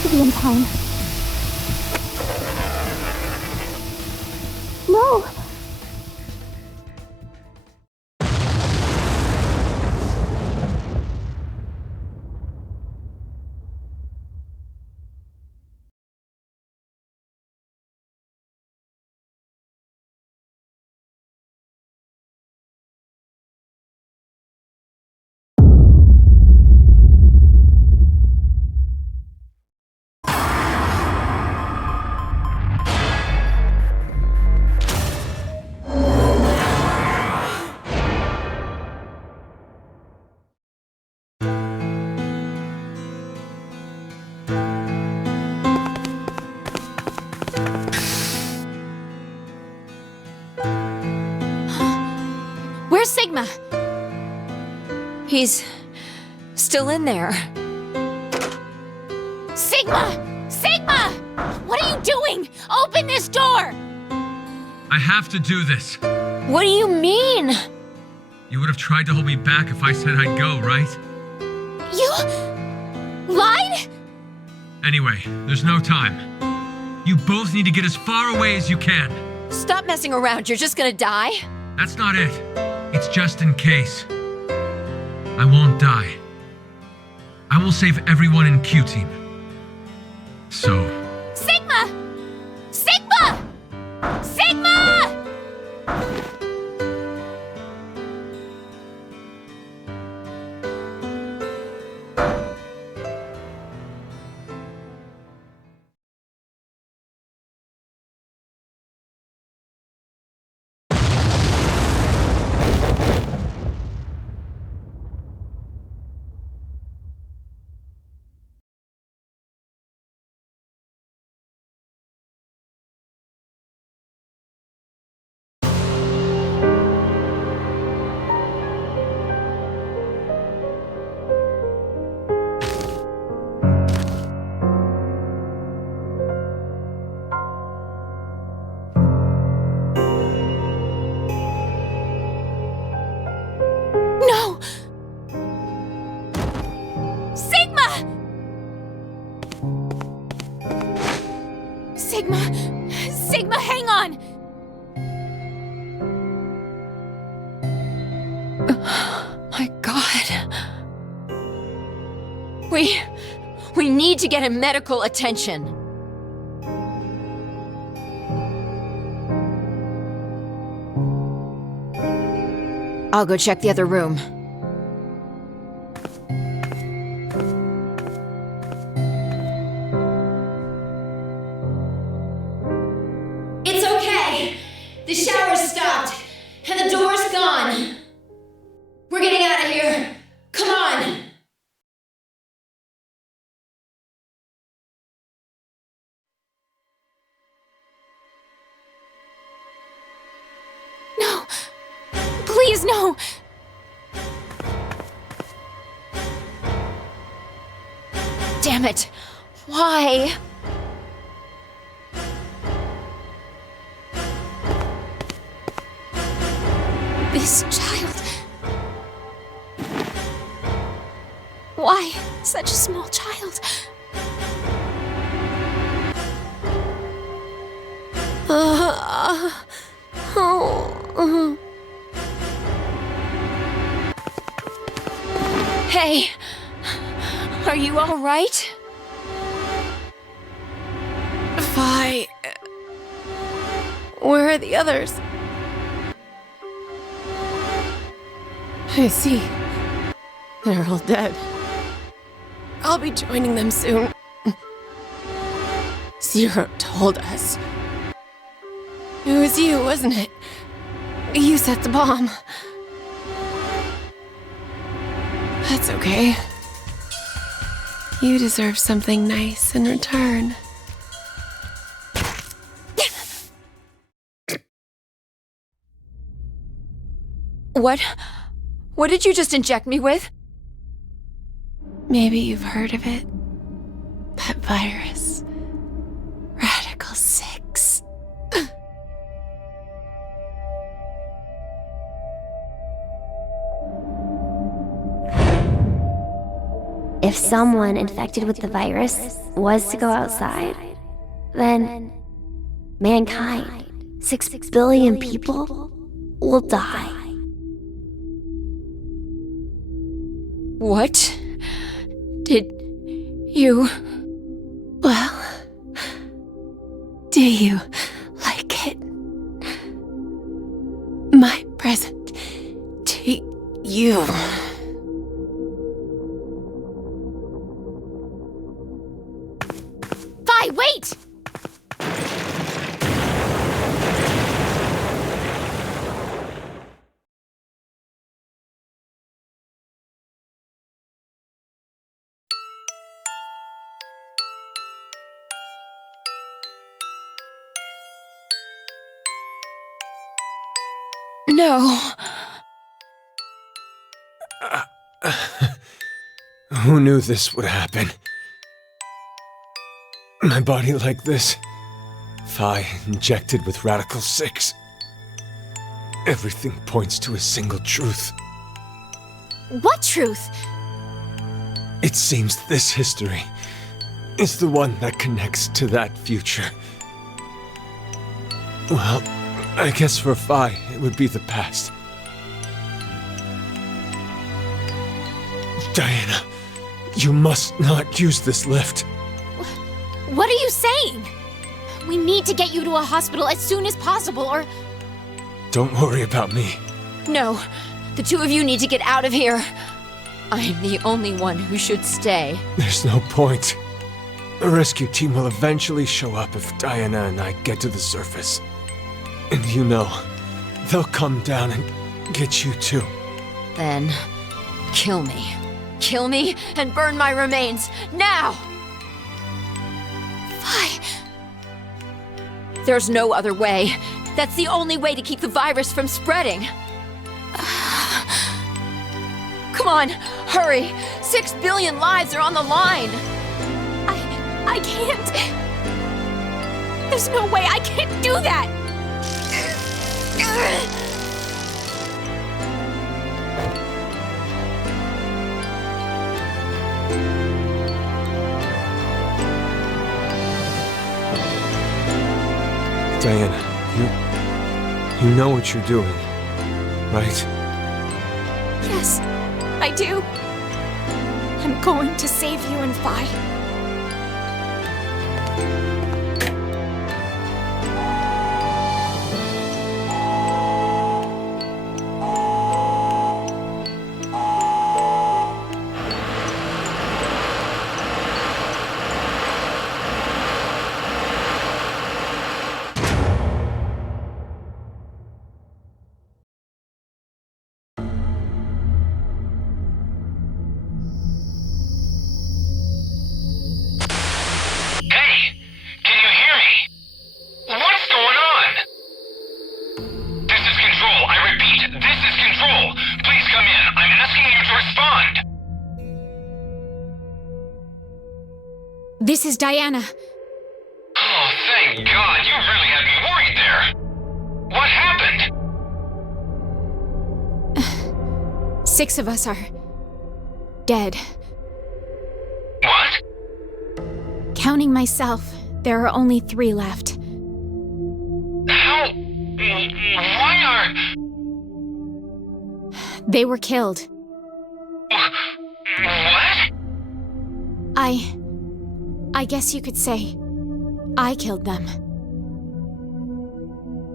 To be in time. No! Where's Sigma? He's still in there. Sigma! Sigma! What are you doing? Open this door! I have to do this. What do you mean? You would have tried to hold me back if I said I'd go, right? You... lied? Anyway, there's no time. You both need to get as far away as you can. Stop messing around, you're just gonna die? That's not it. It's just in case. I won't die. I will save everyone in Q-Team. So... Sigma! Sigma! Sigma! Sigma! Sigma, hang on! My God. We need to get him medical attention. I'll go check the other room. It's okay. The shower's stopped, and the door's gone. We're getting out of here. Come on. No! Please, no! Damn it! Why? This child... Why such a small child? Hey! Are you all right? Fi... Where are the others? I see. They're all dead. I'll be joining them soon. Zero told us. It was you, wasn't it? You set the bomb. That's okay. You deserve something nice in return. What did you just inject me with? Maybe you've heard of it. That virus. Radical 6. If someone infected with the virus was to go outside, then mankind, 6 billion people, will die. What? Did you... Well, do you like it? My present to you. Fi, wait! No. Who knew this would happen? My body like this. Fi injected with Radical 6. Everything points to a single truth. What truth? It seems this history is the one that connects to that future. Well, I guess for Fi, it would be the past. Diana, you must not use this lift. What are you saying? We need to get you to a hospital as soon as possible, or... Don't worry about me. No, the two of you need to get out of here. I'm the only one who should stay. There's no point. A rescue team will eventually show up if Diana and I get to the surface. And you know, they'll come down and get you too. Then, kill me. Kill me and burn my remains, now! Fi... There's no other way. That's the only way to keep the virus from spreading. Come on, hurry! 6 billion lives are on the line! I can't... There's no way I can't do that! Diana, you know what you're doing, right? Yes, I do. I'm going to save you and Vi. This is Diana. Oh, thank God! You really had me worried there! What happened? 6 of us are... dead. What? Counting myself, there are only 3 left. How? Why are... They were killed. What? I guess you could say I killed them.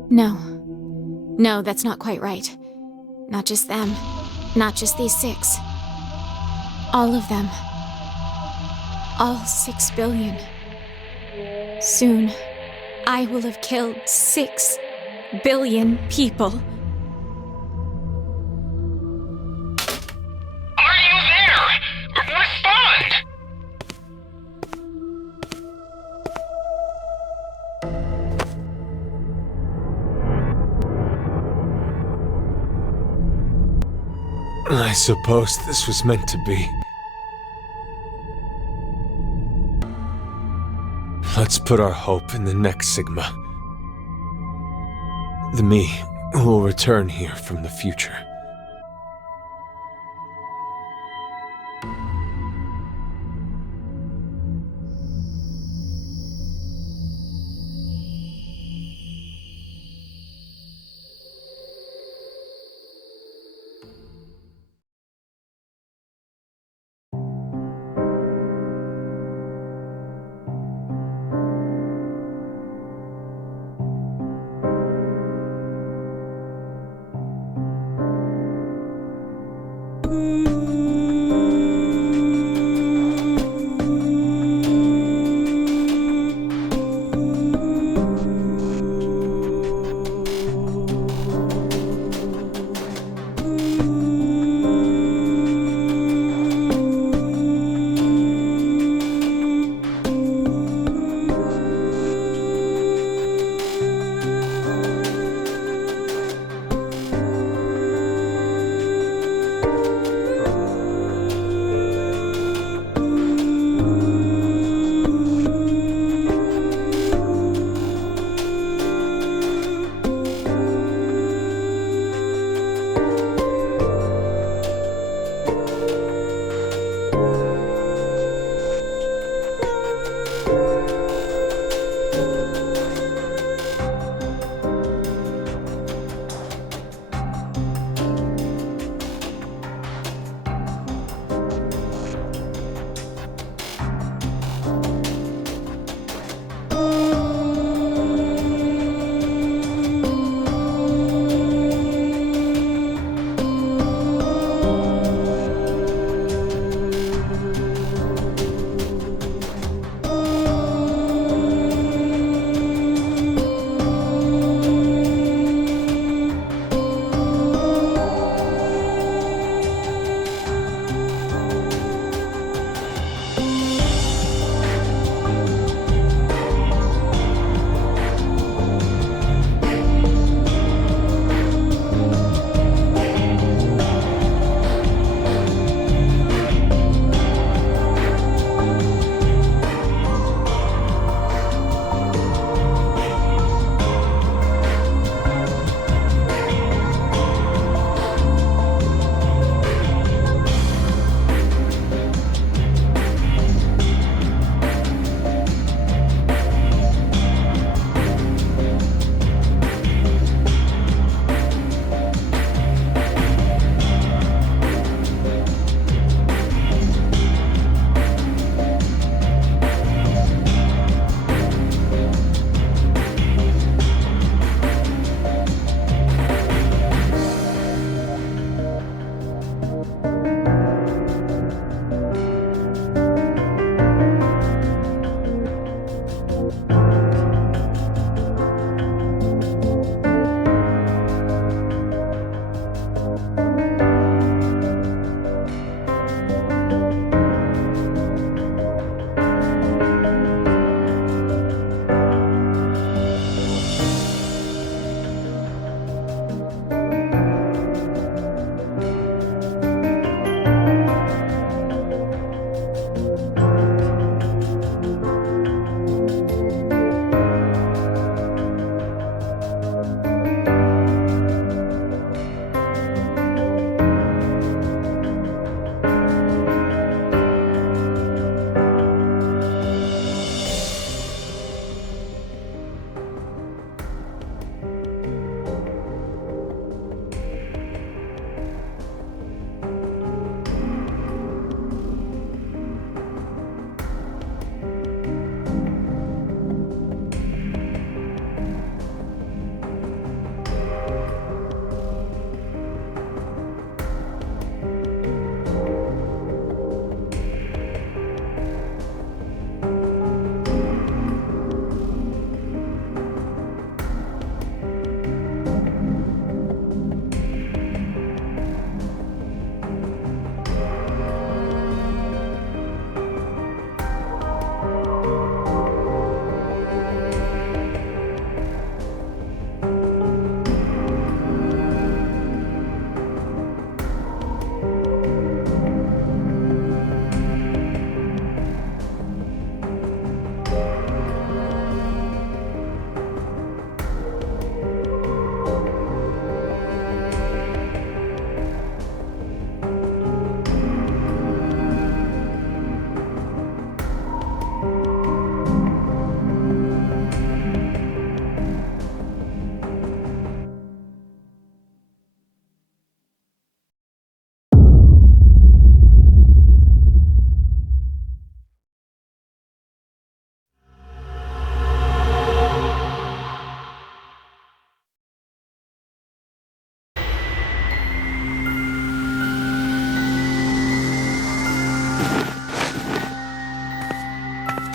No, that's not quite right. Not just them. Not just these 6. All of them. All 6 billion. Soon, I will have killed 6 billion people. Are you there? Respond! I suppose this was meant to be. Let's put our hope in the next Sigma. The me who will return here from the future.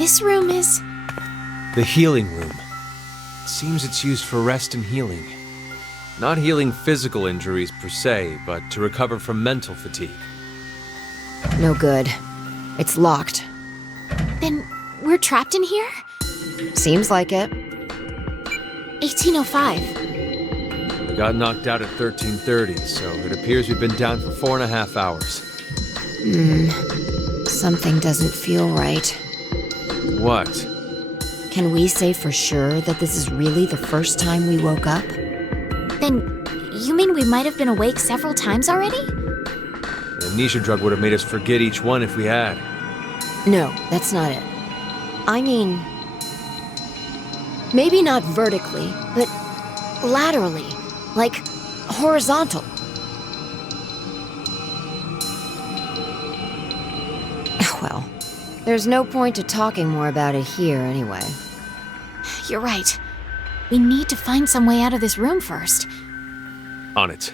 This room is... The healing room. It seems it's used for rest and healing. Not healing physical injuries per se, but to recover from mental fatigue. No good. It's locked. Then we're trapped in here? Seems like it. 1805. We got knocked out at 13:30, so it appears we've been down for 4.5 hours. Something doesn't feel right. What? Can we say for sure that this is really the first time we woke up? Then, you mean we might have been awake several times already? The amnesia drug would have made us forget each one if we had. No, that's not it. I mean, maybe not vertically, but laterally, like horizontal. Well, there's no point to talking more about it here anyway. You're right. We need to find some way out of this room first. On it.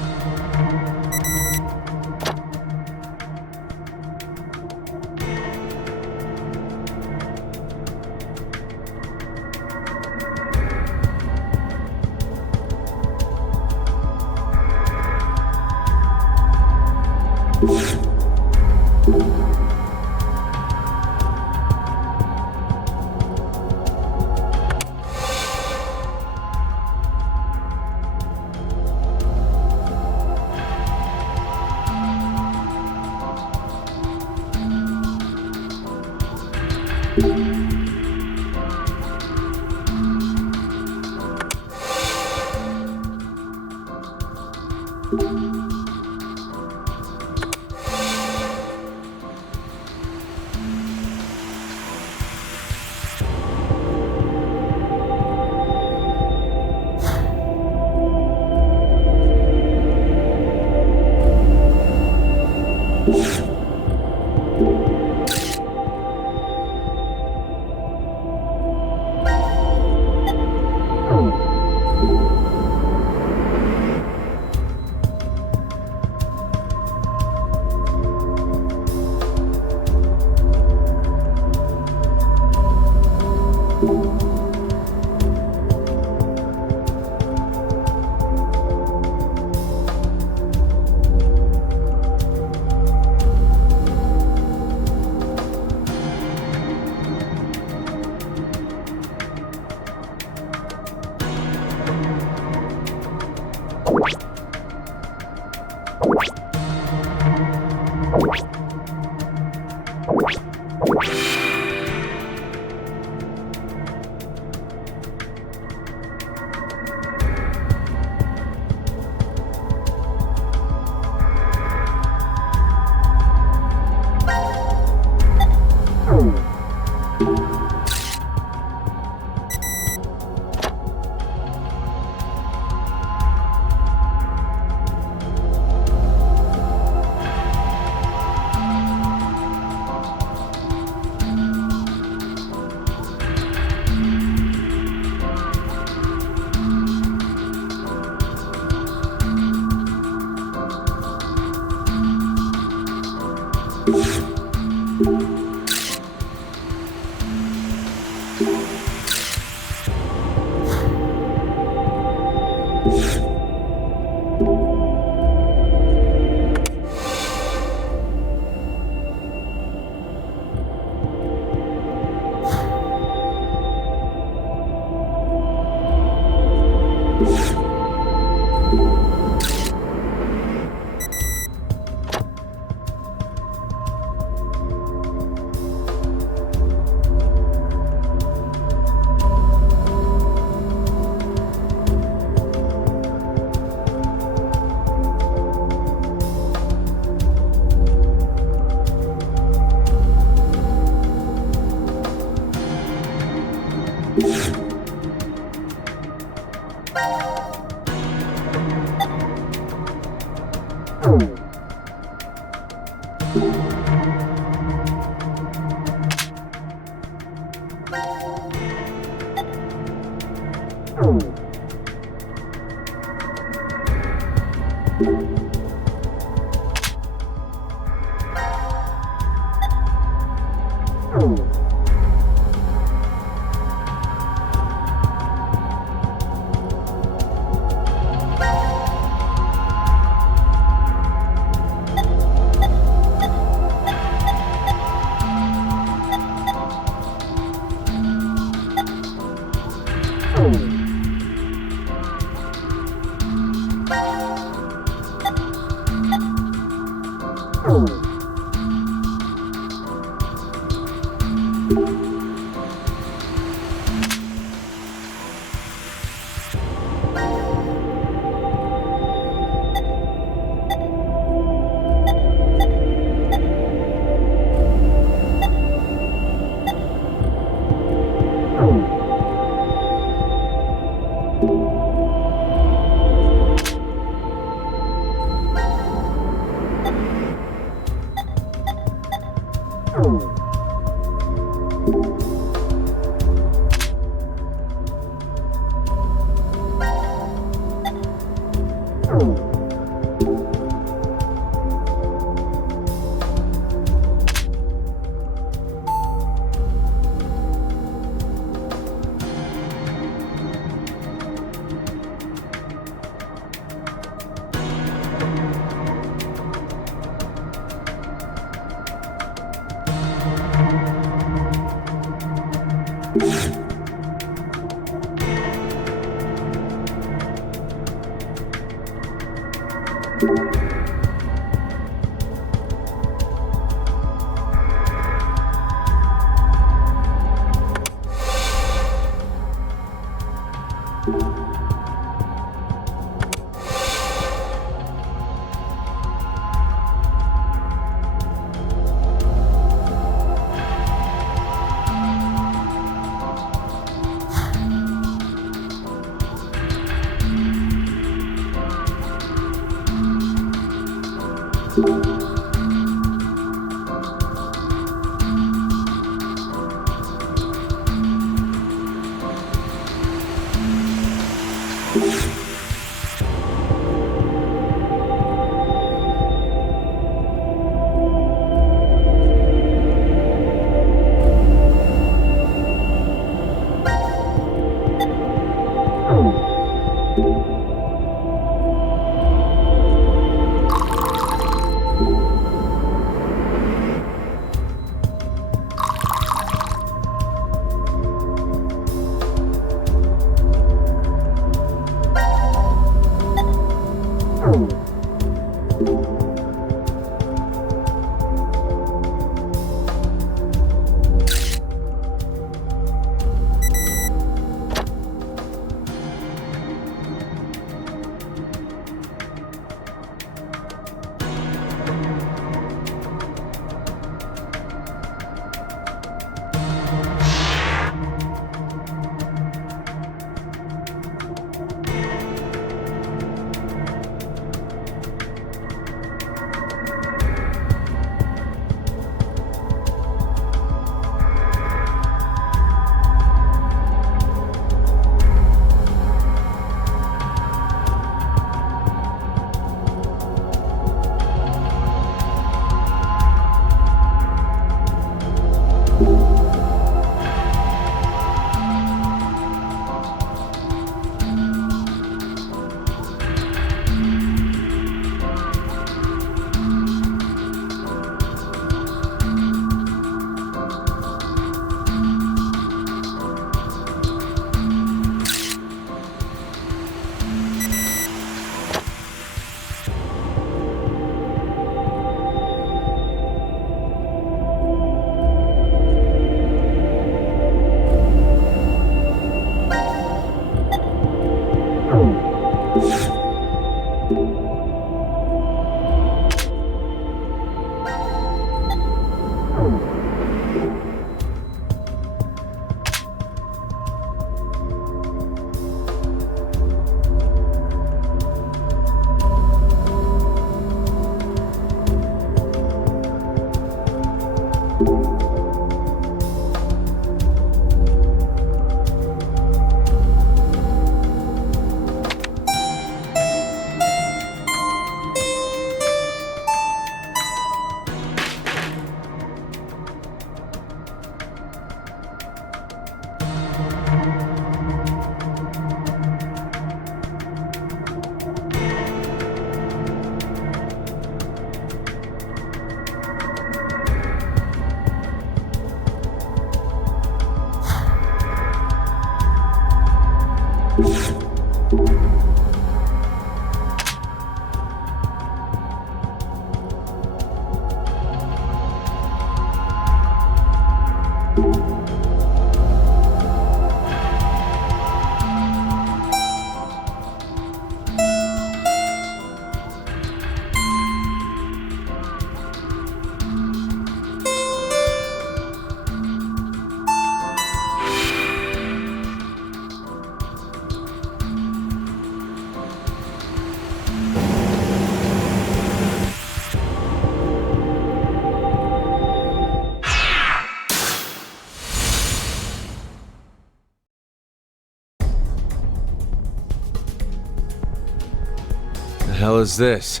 The hell is this?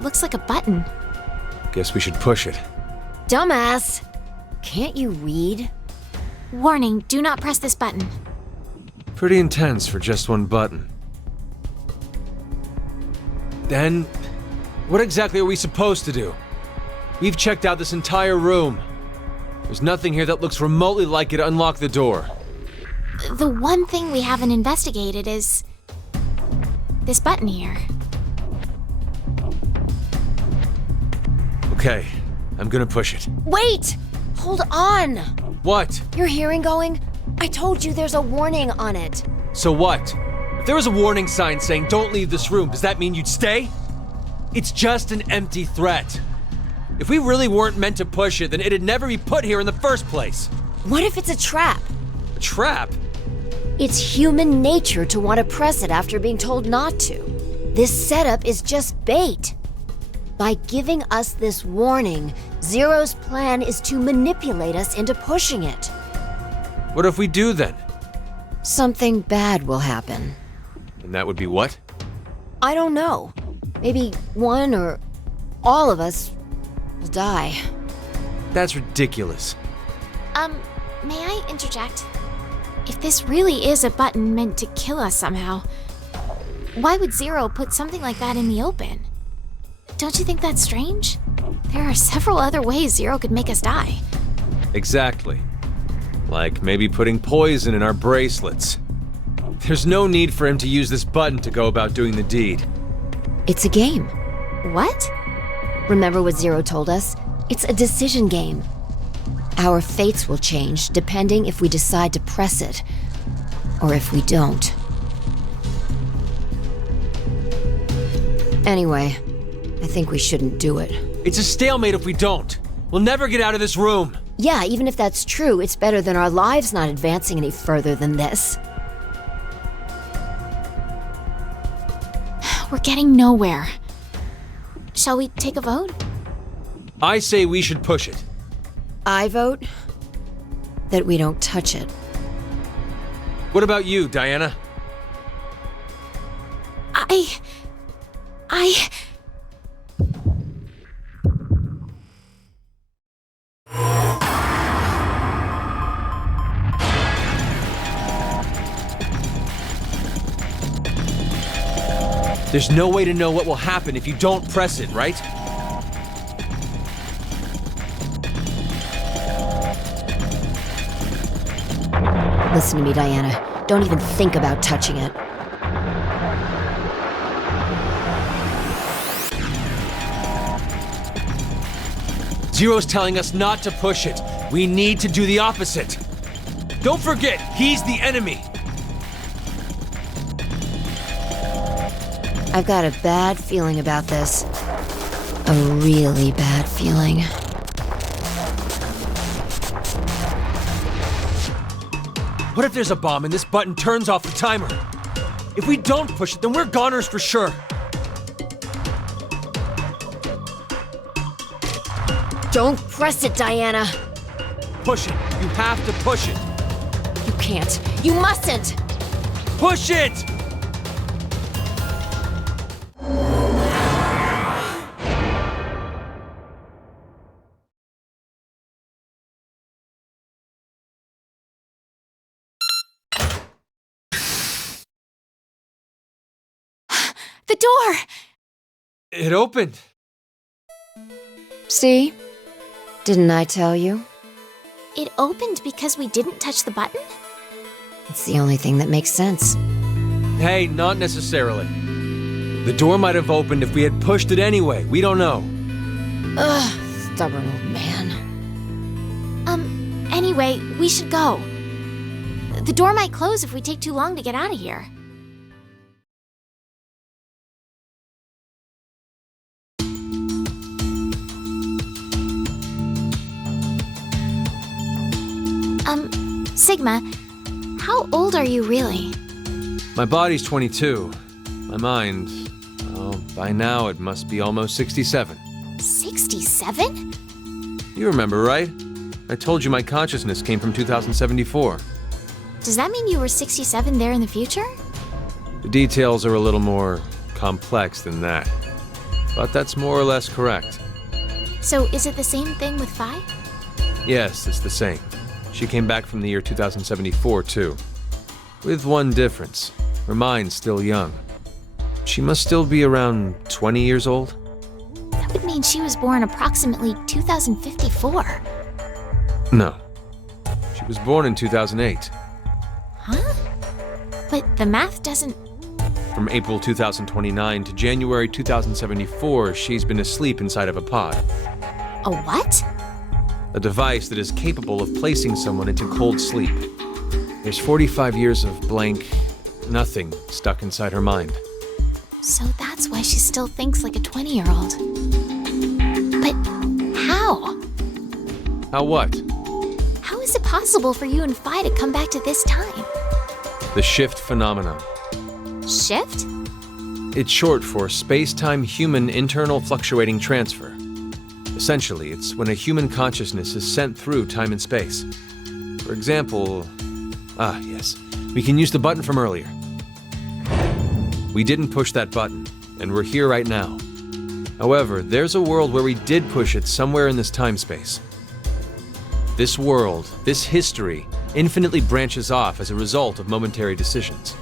Looks like a button. Guess we should push it. Dumbass! Can't you read? Warning, do not press this button. Pretty intense for just one button. Then, what exactly are we supposed to do? We've checked out this entire room. There's nothing here that looks remotely like it to unlock the door. The one thing we haven't investigated is this button here. Okay, I'm gonna push it. Wait! Hold on! What? Your hearing going? I told you there's a warning on it. So what? If there was a warning sign saying don't leave this room, does that mean you'd stay? It's just an empty threat. If we really weren't meant to push it, then it'd never be put here in the first place. What if it's a trap? A trap? It's human nature to want to press it after being told not to. This setup is just bait. By giving us this warning, Zero's plan is to manipulate us into pushing it. What if we do then? Something bad will happen. And that would be what? I don't know. Maybe one or all of us will die. That's ridiculous. May I interject? If this really is a button meant to kill us somehow, why would Zero put something like that in the open? Don't you think that's strange? There are several other ways Zero could make us die. Exactly. Like maybe putting poison in our bracelets. There's no need for him to use this button to go about doing the deed. It's a game. What? Remember what Zero told us? It's a decision game. Our fates will change depending if we decide to press it, or if we don't. Anyway, I think we shouldn't do it. It's a stalemate if we don't. We'll never get out of this room. Yeah, even if that's true, it's better than our lives not advancing any further than this. We're getting nowhere. Shall we take a vote? I say we should push it. I vote that we don't touch it. What about you, Diana? There's no way to know what will happen if you don't press it, right? Listen to me, Diana. Don't even think about touching it. Zero's telling us not to push it. We need to do the opposite. Don't forget, he's the enemy. I've got a bad feeling about this. A really bad feeling. What if there's a bomb and this button turns off the timer? If we don't push it, then we're goners for sure. Don't press it, Diana. Push it. You have to push it. You can't. You mustn't. Push it! The door! It opened. See? Didn't I tell you? It opened because we didn't touch the button? It's the only thing that makes sense. Hey, not necessarily. The door might have opened if we had pushed it anyway. We don't know. Ugh, stubborn old man. Anyway, we should go. The door might close if we take too long to get out of here. Sigma, how old are you really? My body's 22. My mind, well, by now it must be almost 67. 67? You remember, right? I told you my consciousness came from 2074. Does that mean you were 67 there in the future? The details are a little more complex than that. But that's more or less correct. So is it the same thing with Phi? Yes, it's the same. She came back from the year 2074, too. With one difference. Her mind's still young. She must still be around 20 years old? That would mean she was born approximately 2054. No. She was born in 2008. Huh? But the math doesn't... From April 2029 to January 2074, she's been asleep inside of a pod. A what? A device that is capable of placing someone into cold sleep. There's 45 years of blank, nothing stuck inside her mind. So that's why she still thinks like a 20-year-old. But how? How what? How is it possible for you and Phi to come back to this time? The shift phenomenon. Shift? It's short for space-time human internal fluctuating transfer. Essentially, it's when a human consciousness is sent through time and space. For example... yes. We can use the button from earlier. We didn't push that button, and we're here right now. However, there's a world where we did push it somewhere in this time-space. This world, this history, infinitely branches off as a result of momentary decisions.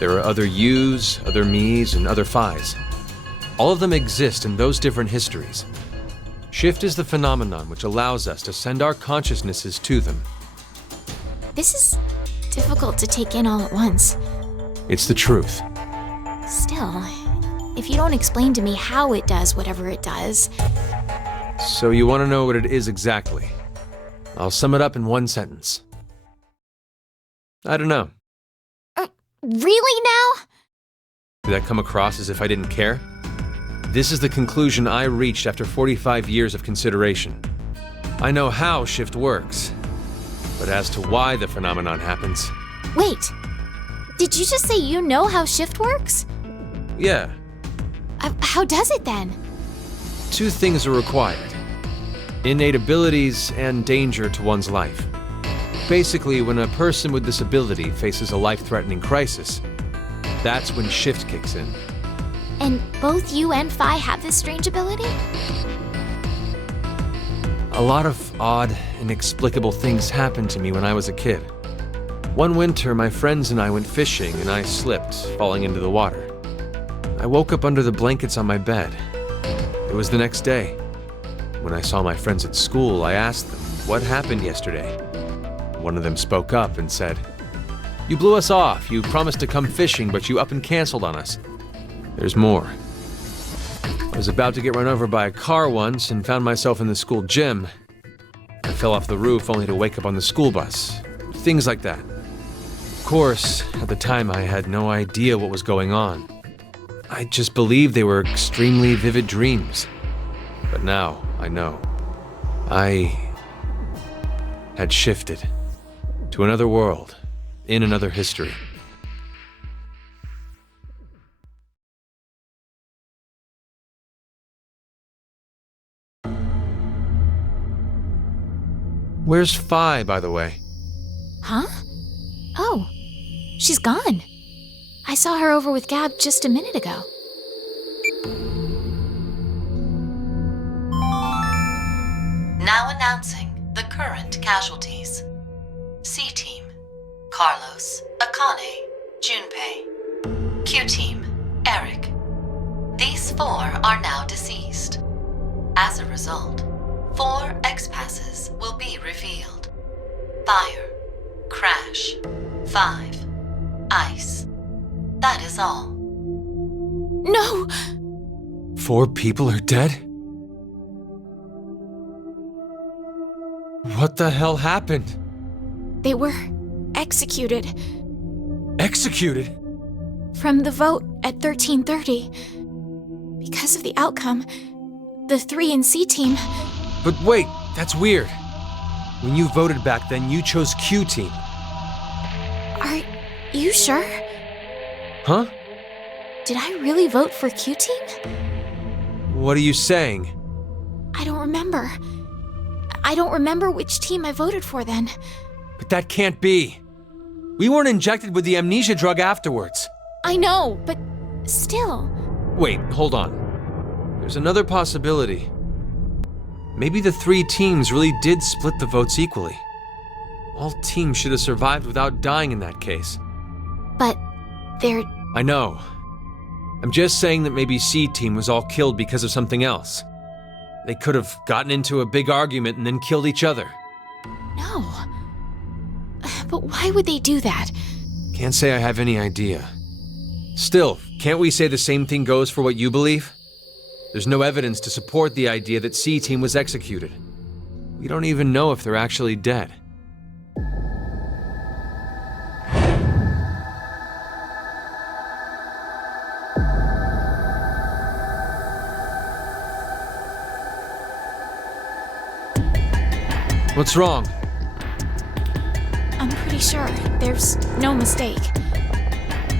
There are other yous, other me's, and other phi's. All of them exist in those different histories. Shift is the phenomenon which allows us to send our consciousnesses to them. This is difficult to take in all at once. It's the truth. Still, if you don't explain to me how it does whatever it does... So you want to know what it is exactly? I'll sum it up in one sentence. I don't know. Really now? Did that come across as if I didn't care? This is the conclusion I reached after 45 years of consideration. I know how shift works, but as to why the phenomenon happens... Wait, did you just say you know how shift works? Yeah. How does it then? Two things are required. Innate abilities and danger to one's life. Basically, when a person with this ability faces a life-threatening crisis, that's when shift kicks in. And both you and Phi have this strange ability? A lot of odd, inexplicable things happened to me when I was a kid. One winter, my friends and I went fishing and I slipped, falling into the water. I woke up under the blankets on my bed. It was the next day. When I saw my friends at school, I asked them, what happened yesterday? One of them spoke up and said, "You blew us off. You promised to come fishing, but you up and canceled on us." There's more. I was about to get run over by a car once and found myself in the school gym. I fell off the roof only to wake up on the school bus. Things like that. Of course, at the time I had no idea what was going on. I just believed they were extremely vivid dreams. But now I know. I had shifted to another world, in another history. Where's Phi, by the way? Huh? Oh, she's gone. I saw her over with Gab just a minute ago. Now announcing the current casualties. C-Team, Carlos, Akane, Junpei. Q-Team, Eric. These 4 are now deceased. As a result, 4 X-passes will be revealed. Fire, crash, 5, ice. That is all. No! 4 people are dead? What the hell happened? They were executed. Executed? From the vote at 13:30. Because of the outcome, the 3 in C-Team... But wait, that's weird. When you voted back then, you chose Q-Team. Are you sure? Huh? Did I really vote for Q-Team? What are you saying? I don't remember. I don't remember which team I voted for then. But that can't be. We weren't injected with the amnesia drug afterwards. I know, but still. Wait, hold on. There's another possibility. Maybe the 3 teams really did split the votes equally. All teams should have survived without dying in that case. But they're... I know. I'm just saying that maybe C-Team was all killed because of something else. They could have gotten into a big argument and then killed each other. No. But why would they do that? Can't say I have any idea. Still, can't we say the same thing goes for what you believe? There's no evidence to support the idea that C-Team was executed. We don't even know if they're actually dead. What's wrong? I'm pretty sure there's no mistake.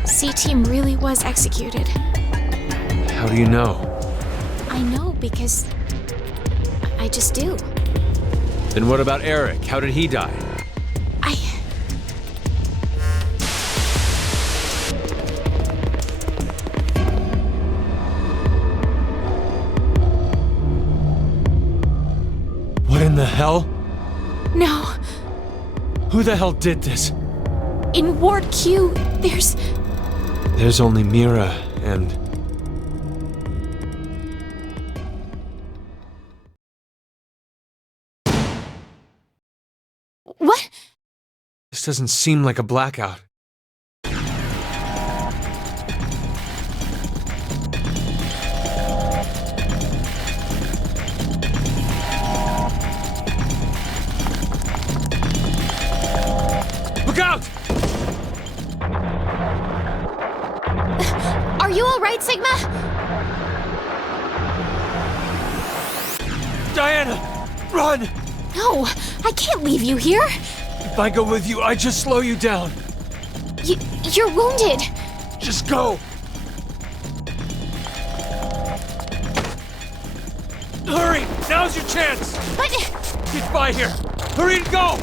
C-Team really was executed. How do you know? I know because I just do. Then what about Eric? How did he die? What in the hell? No. Who the hell did this? In Ward Q, There's only Mira and... What? This doesn't seem like a blackout. Look out! Are you all right, Sigma? Diana! Run! No, I can't leave you here. If I go with you, I just slow you down. You're wounded. Just go! Hurry! Now's your chance! But... Get by here! Hurry and go!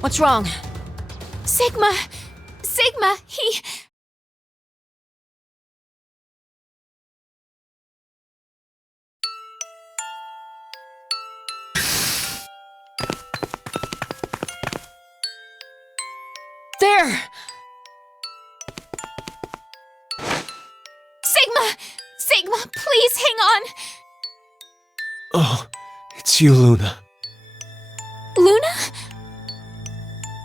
What's wrong? Sigma, he... There! Sigma, please hang on. Oh, it's you, Luna. Luna?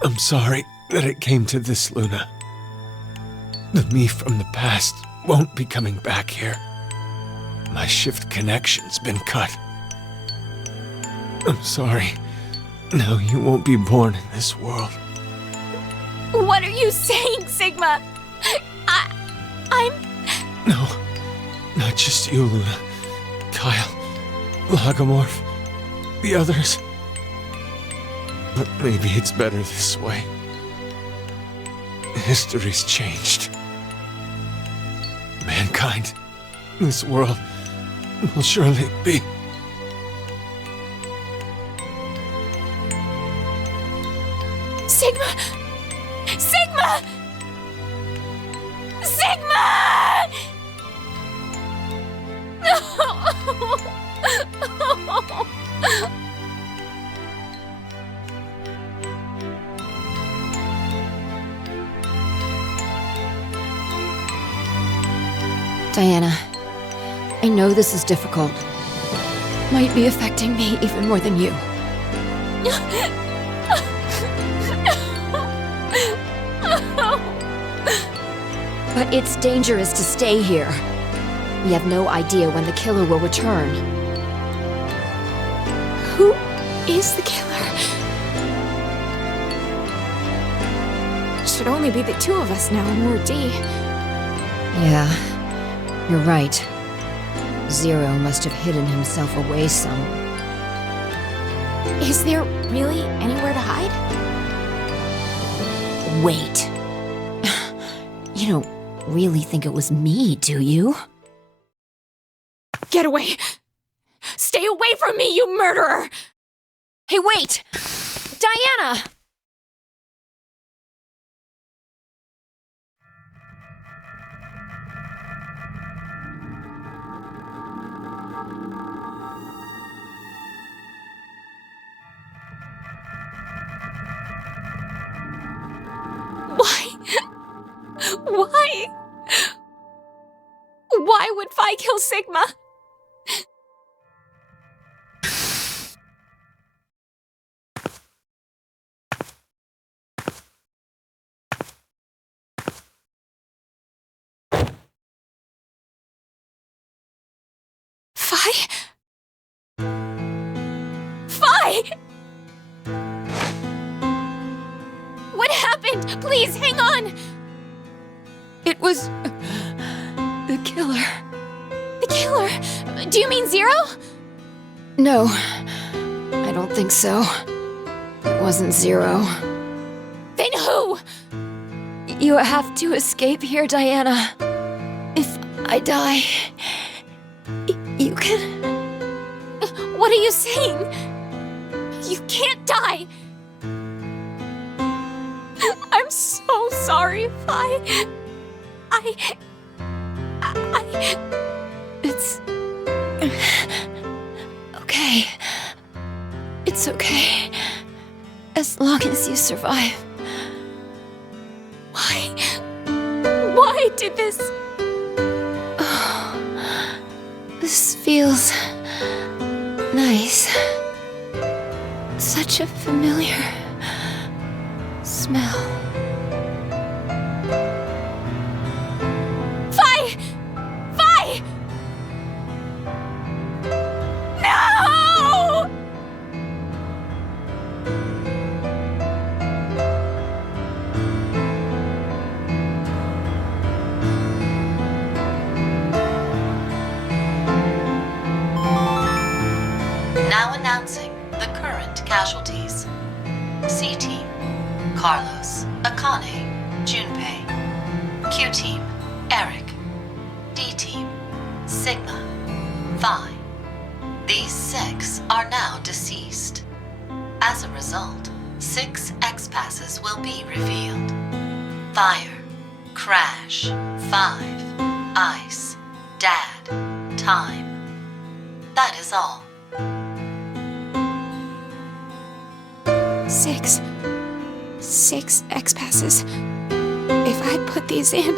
I'm sorry that it came to this, Luna. The me from the past won't be coming back here. My shift connection's been cut. I'm sorry. Now you won't be born in this world. What are you saying, Sigma? I'm... No, not just you, Luna. Kyle, Logomorph, the others. But maybe it's better this way. History's changed. Mankind, this world, will surely be... Sigma! No! Diana, I know this is difficult. Might be affecting me even more than you. But it's dangerous to stay here. We have no idea when the killer will return. Who is the killer? Should only be the two of us now in Ward D. Yeah, you're right. Zero must have hidden himself away some. Is there really anywhere to hide? Wait. You don't really think it was me, do you? Get away! Stay away from me, you murderer! Hey, wait! Diana! Why kill Sigma? Phi? What happened? Please, hang on! It was... the killer. The killer? Do you mean Zero? No, I don't think so. It wasn't Zero. Then who? You have to escape here, Diana. If I die, you can... What are you saying? You can't die! I'm so sorry, Phi. It's... okay. It's okay. As long as you survive. Why did this... Oh, this feels... nice. Such a familiar... smell. Phi! No! Now announcing the current casualties. C-Team, Carlos, Akane, Junpei. Q-Team, Eric. D-Team, Sigma, Phi. These 6 are now deceased. As a result, 6 X-passes will be revealed. Fire, Crash, 5, Ice, Dad, Time. That is all. 6 X-passes. If I put these in...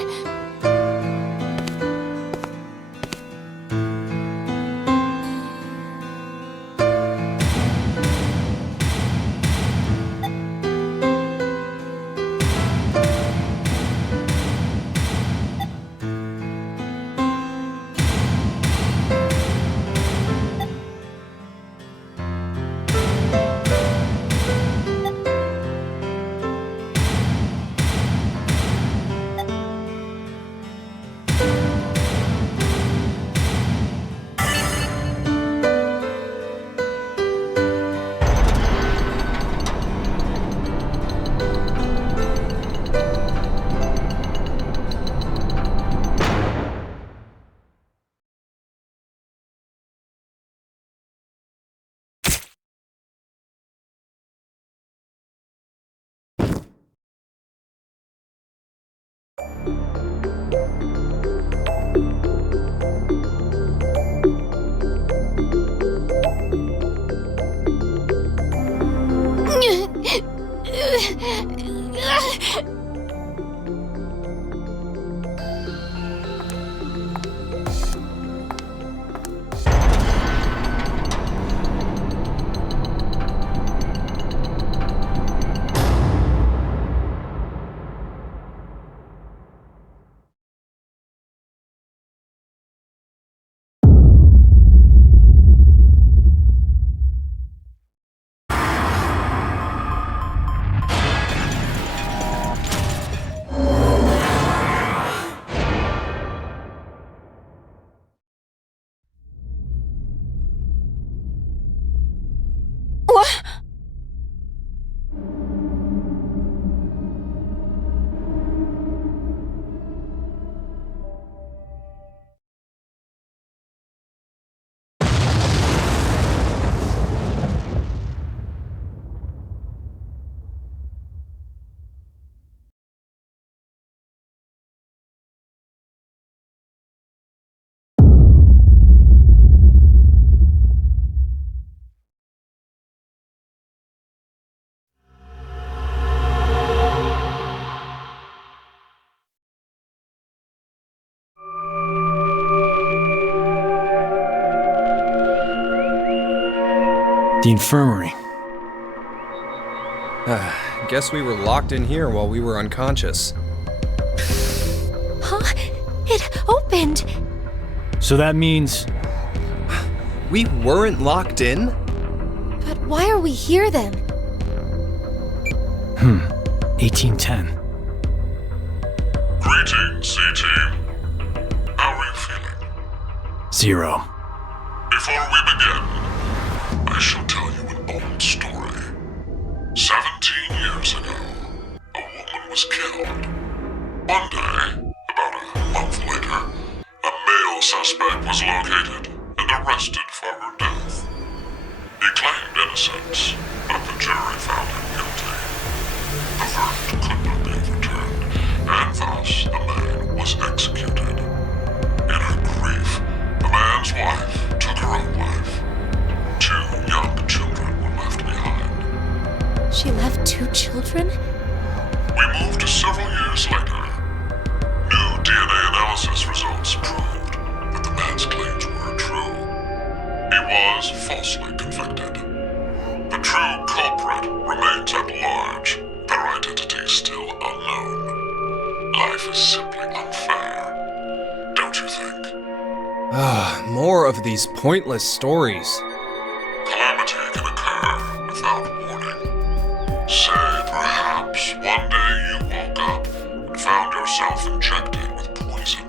The infirmary. Guess we were locked in here while we were unconscious. Huh? It opened! So that means... We weren't locked in? But why are we here then? 1810. Greetings, C-Team. How are you feeling? 0. Before we begin, I shall tell you an old story. 17 years ago, a woman was killed. One day, about a month later, a male suspect was located and arrested for her death. He claimed innocence, but the jury found him guilty. The verdict could not be overturned, and thus the man was executed. In her grief, the man's wife took her own life. 2 young children were left behind. She left 2 children? We moved to several years later. New DNA analysis results proved that the man's claims were true. He was falsely convicted. The true culprit remains at large, their identity still unknown. Life is simply unfair, don't you think? More of these pointless stories. Calamity can occur without warning. Say, perhaps, one day you woke up and found yourself injected with poison.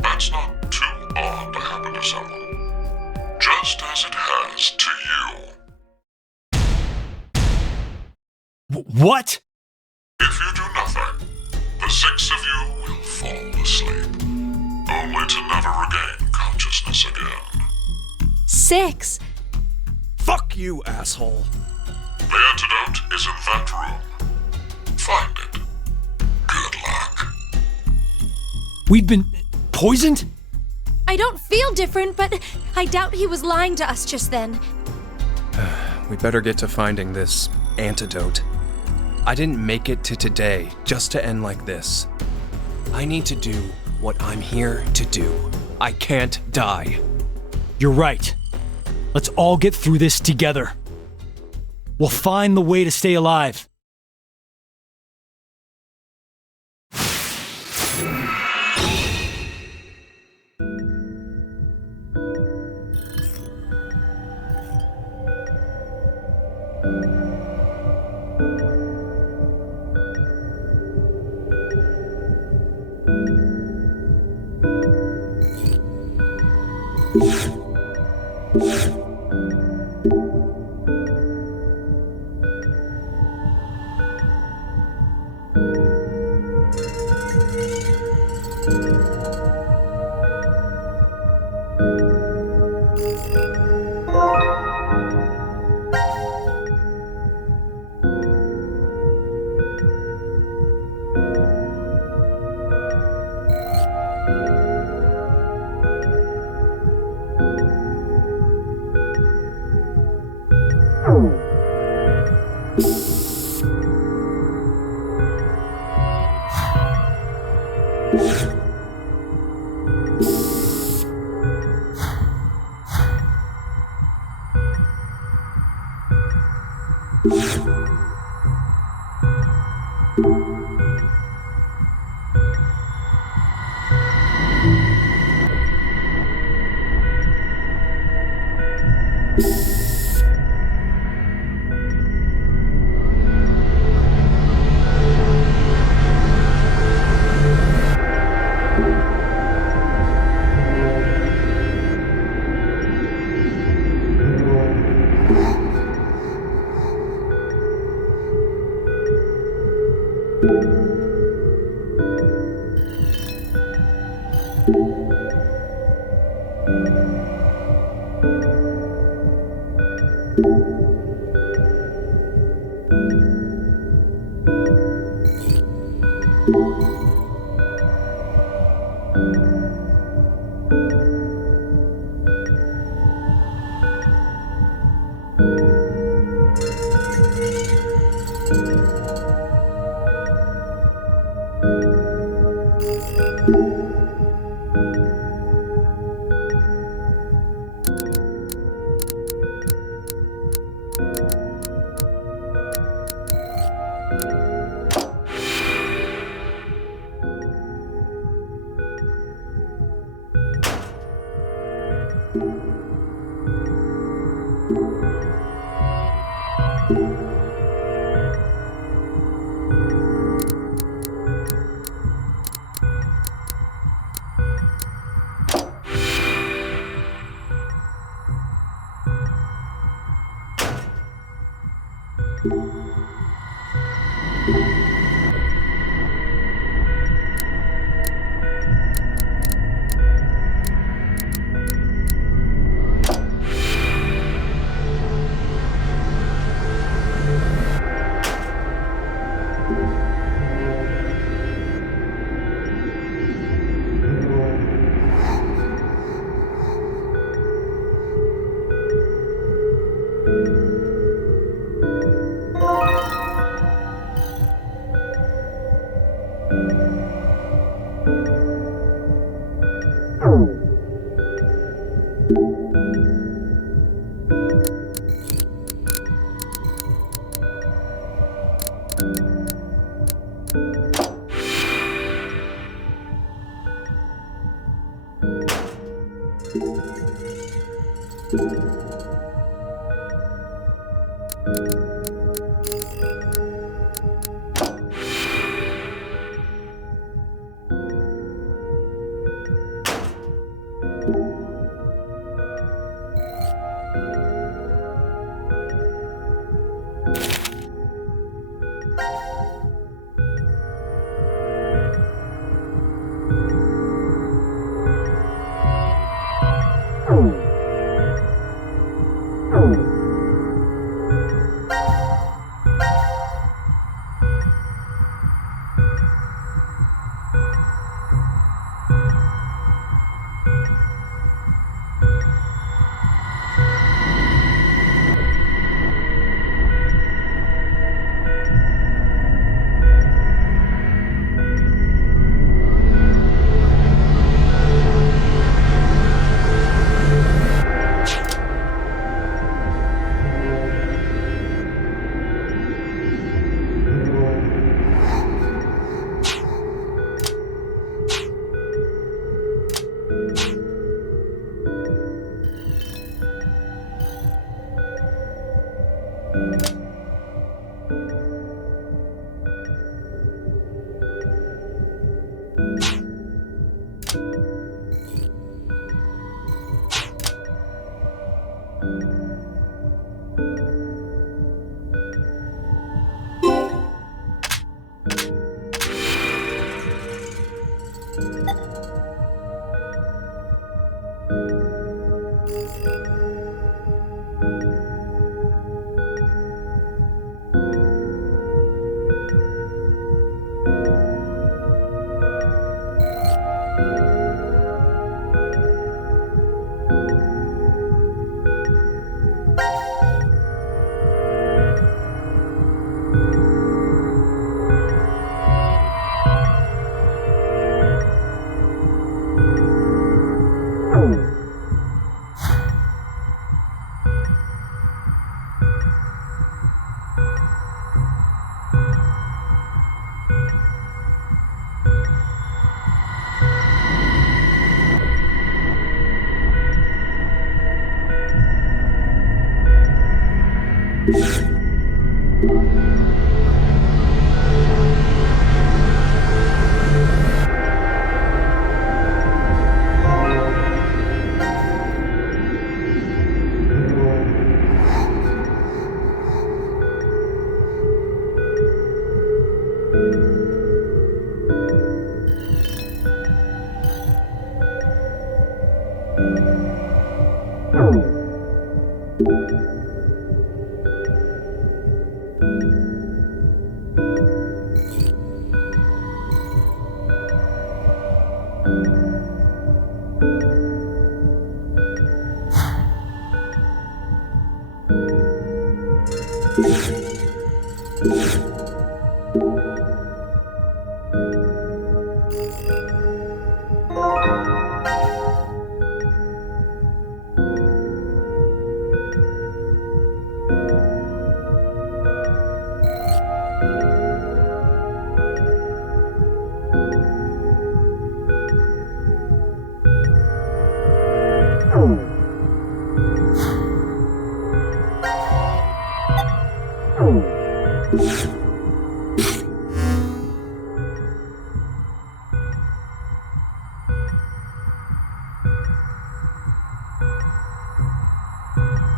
That's not too odd to happen to someone. Just as it has to you. What? If you do nothing, the 6 of you will fall asleep, only to never regain consciousness again. 6? Fuck you, asshole. The antidote is in that room. Find it. Good luck. We've been poisoned? I don't feel different, but I doubt he was lying to us just then. We better get to finding this antidote. I didn't make it to today just to end like this. I need to do what I'm here to do. I can't die. You're right. Let's all get through this together. We'll find the way to stay alive.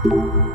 Oh.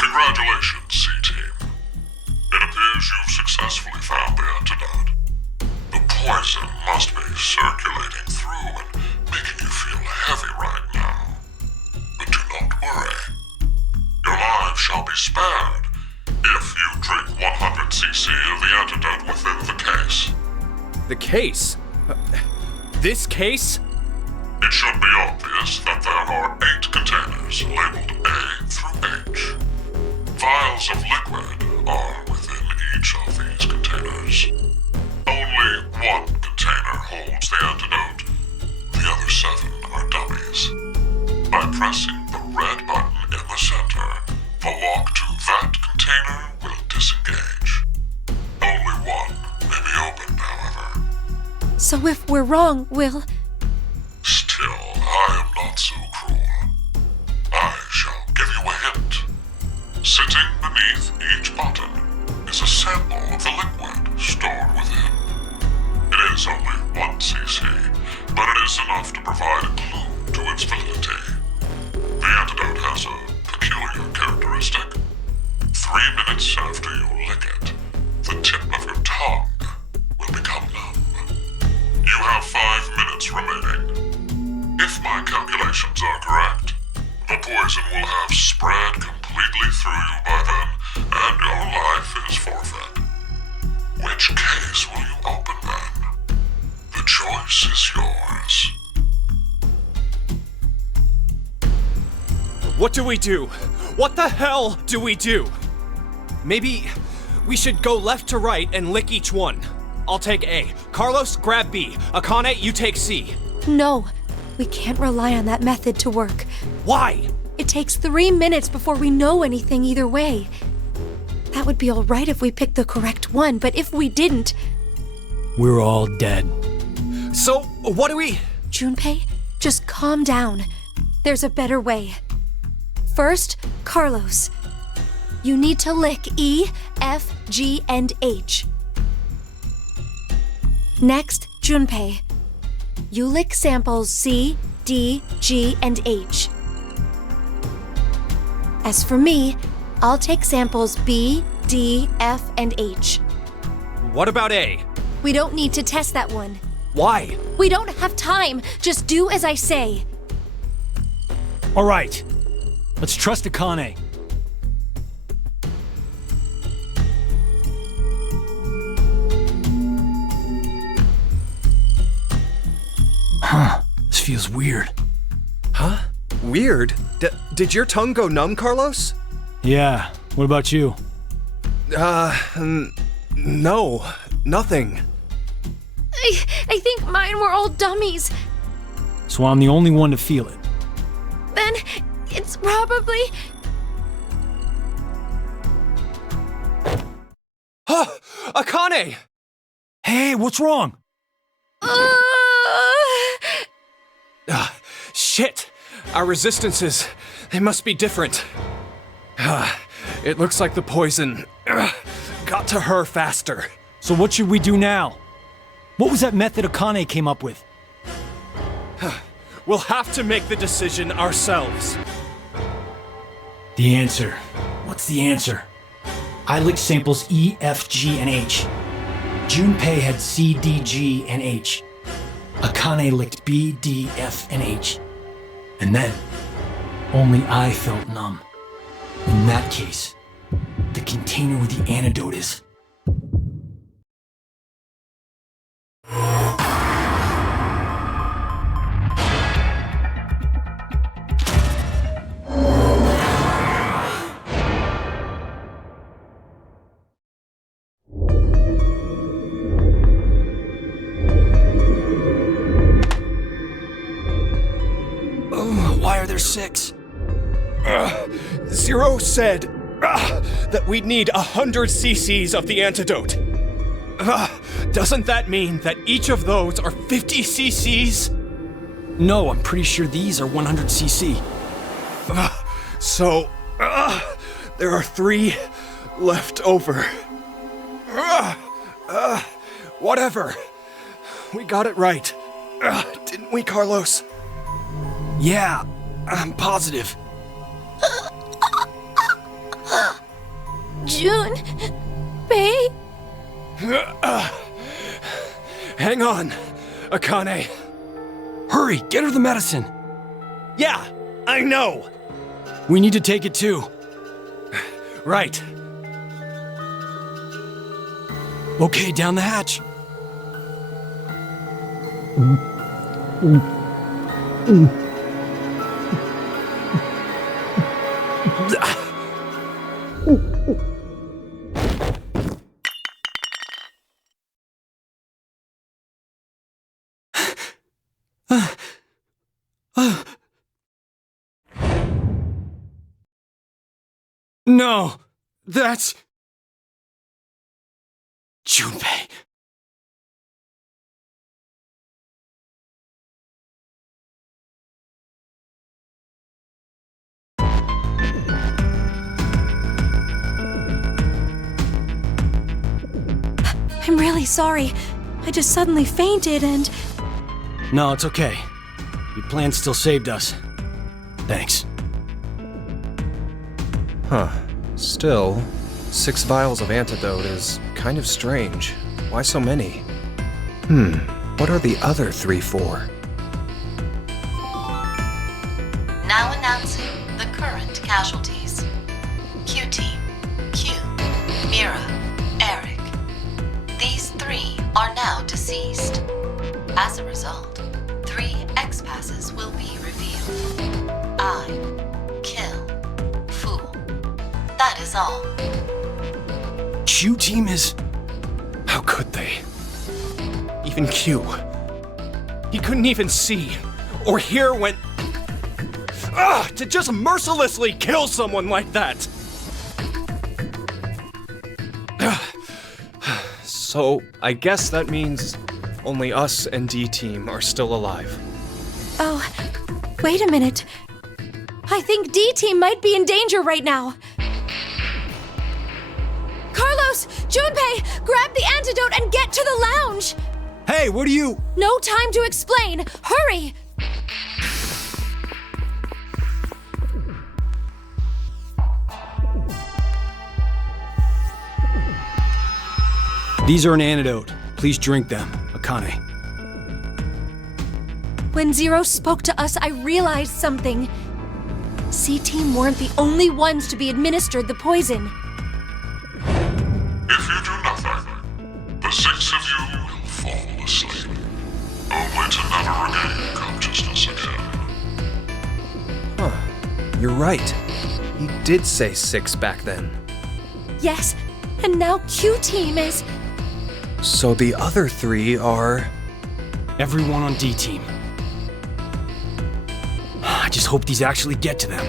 Congratulations, C-Team. It appears you've successfully found the antidote. The poison must be circulating through and making you feel heavy right now. But do not worry. Your lives shall be spared if you drink 100 cc of the antidote within the case. The case? This case? It should be obvious that there are 8 containers labeled A through H. Vials of liquid are within each of these containers. Only one container holds the antidote. The other 7 are dummies. By pressing the red button in the center, the lock to that container will disengage. Only one may be opened, however. So if we're wrong, Will... Still, I am not so cruel. I shall give you a hint. Sitting beneath each button is a sample of the liquid stored within. It is only 1 cc, but it is enough to provide a clue to its validity. The antidote has a peculiar characteristic. 3 minutes after you lick it, the tip of your tongue will become numb. You have 5 minutes remaining. If my calculations are correct, the poison will have spread completely through you by then, and your life is forfeit. Which case will you open then? The choice is yours. What do we do? What the hell do we do? Maybe we should go left to right and lick each one. I'll take A. Carlos, grab B. Akane, you take C. No, we can't rely on that method to work. Why? It takes 3 minutes before we know anything either way. That would be all right if we picked the correct one, but if we didn't... We're all dead. So, what do we... Junpei, just calm down. There's a better way. First, Carlos. You need to lick E, F, G, and H. Next, Junpei. You lick samples C, D, G, and H. As for me, I'll take samples B, D, F, and H. What about A? We don't need to test that one. Why? We don't have time. Just do as I say. All right. Let's trust Akane. Huh. This feels weird. Huh? Weird? Did your tongue go numb, Carlos? Yeah. What about you? No. Nothing. I think mine were all dummies. so I'm the only one to feel it. Then it's probably... Akane! Hey, what's wrong? Shit! Our resistances, they must be different. It looks like the poison got to her faster. So what should we do now? What was that method Akane came up with? We'll have to make the decision ourselves. The answer. What's the answer? I licked samples E, F, G, and H. Junpei had C, D, G, and H. Akane licked B, D, F, and H. And then, only I felt numb. In that case, the container with the antidote is... Why are there 6? Zero said that we'd need 100 cc's of the antidote. Doesn't that mean that each of those are 50 cc's? No, I'm pretty sure these are 100 cc. So, there are 3 left over. Whatever. We got it right. Didn't we, Carlos? Yeah, I'm positive. Junpei? Hang on, Akane. Hurry, get her the medicine. Yeah, I know. We need to take it too. Right. Okay, down the hatch. No, that's... Junpei. I'm really sorry. I just suddenly fainted and... No, it's okay. Your plan still saved us. Thanks. Huh. Still, 6 vials of antidote is kind of strange. Why so many? What are the other 3 for? Now announcing the current casualties. Q-Team, Q, Mira, Eric. These 3 are now deceased. As a result, 3 X-passes will be revealed. I, kill, fool. That is all. Q-Team is... How could they? Even Q. He couldn't even see or hear when... to just mercilessly kill someone like that! So, I guess that means only us and D-Team are still alive. Oh, wait a minute. I think D-Team might be in danger right now. Carlos! Junpei! Grab the antidote and get to the lounge! Hey, what are you... No time to explain! Hurry! These are an antidote. Please drink them, Akane. When Zero spoke to us, I realized something. C-Team weren't the only ones to be administered the poison. If you do nothing, the 6 of you will fall asleep, only to never regain consciousness again. You're right. He did say 6 back then. Yes, and now Q-Team is... So the other 3 are... Everyone on D-Team. hope these actually get to them.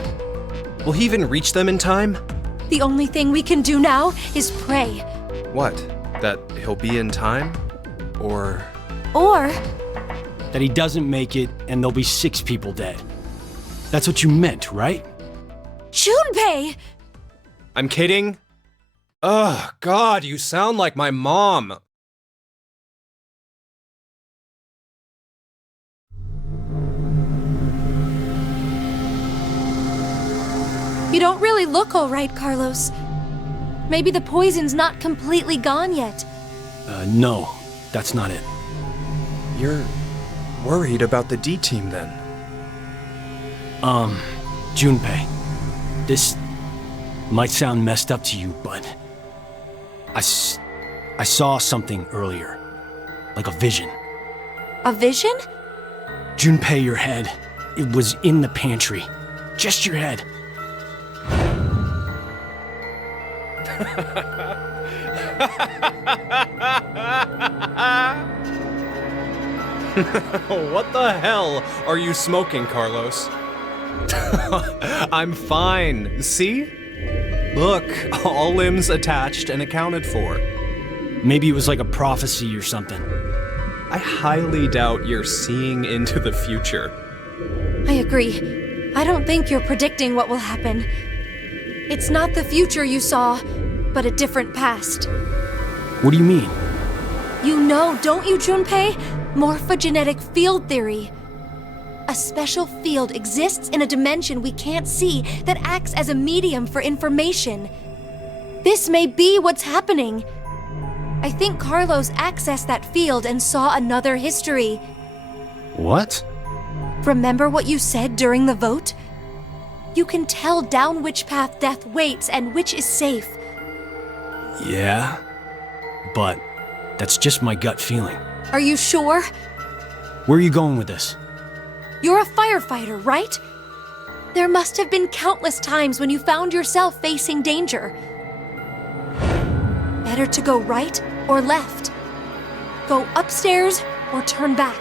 Will he even reach them in time? The only thing we can do now is pray. What? That he'll be in time? Or that he doesn't make it and there'll be 6 people dead. That's what you meant, right? Junpei! I'm kidding? Ugh, God, you sound like my mom. You don't really look all right, Carlos. Maybe the poison's not completely gone yet. No, that's not it. You're worried about the D team then? Junpei, this might sound messed up to you, but I saw something earlier, like a vision. A vision? Junpei, your head, it was in the pantry. Just your head. What the hell are you smoking, Carlos? I'm fine. See? Look, all limbs attached and accounted for. Maybe it was like a prophecy or something. I highly doubt you're seeing into the future. I agree. I don't think you're predicting what will happen. It's not the future you saw, but a different past. What do you mean? You know, don't you, Junpei? Morphogenetic field theory. A special field exists in a dimension we can't see that acts as a medium for information. This may be what's happening. I think Carlos accessed that field and saw another history. What? Remember what you said during the vote? You can tell down which path death waits and which is safe. Yeah, but that's just my gut feeling. Are you sure? Where are you going with this? You're a firefighter, right? There must have been countless times when you found yourself facing danger. Better to go right or left. Go upstairs or turn back.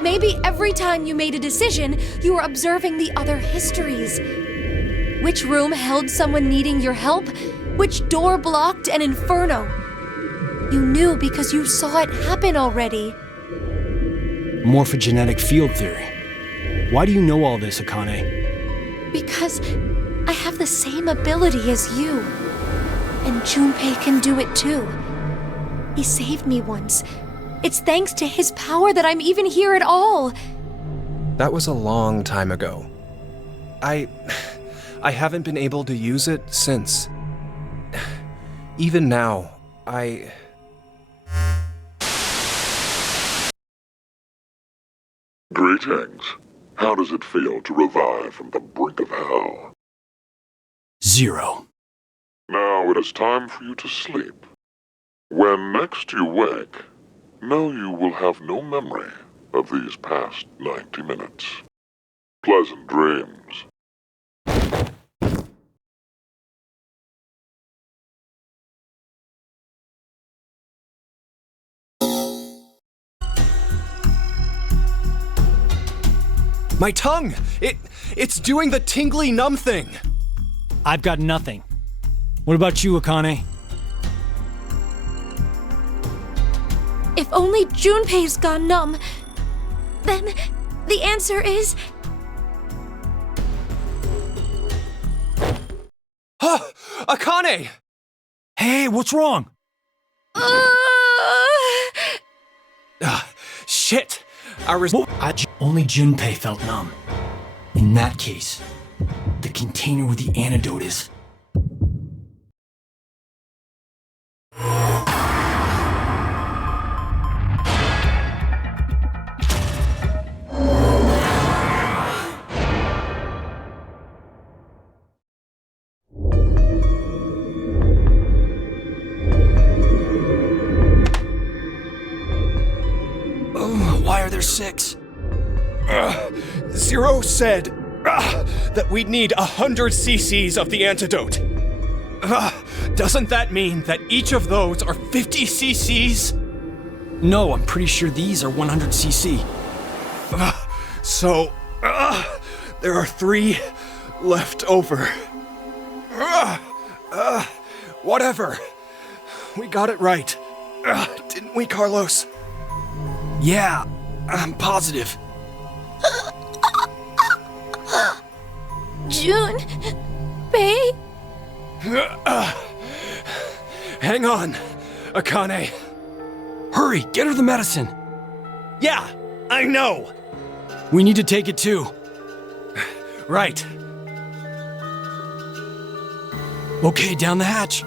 Maybe every time you made a decision, you were observing the other histories. Which room held someone needing your help? Which door blocked an inferno? You knew because you saw it happen already. Morphogenetic field theory. Why do you know all this, Akane? Because I have the same ability as you. And Junpei can do it too. He saved me once. It's thanks to his power that I'm even here at all. That was a long time ago. I haven't been able to use it since. Even now, Greetings. How does it feel to revive from the brink of hell? 0. Now it is time for you to sleep. When next you wake, know you will have no memory of these past 90 minutes. Pleasant dreams. My tongue! It's doing the tingly numb thing! I've got nothing. What about you, Akane? If only Junpei's gone numb, then the answer is... Akane! Hey, what's wrong? Shit! Only Junpei felt numb. In that case, the container with the antidote is... Why are there 6? 0 said that we'd need 100 cc's of the antidote. Doesn't that mean that each of those are 50 cc's? No, I'm pretty sure these are 100 cc. So, There are 3 left over. Whatever. We got it right. Didn't we, Carlos? Yeah, I'm positive. June, Bay. Hang on, Akane. Hurry, get her the medicine. Yeah, I know. We need to take it too. Right. Okay, down the hatch.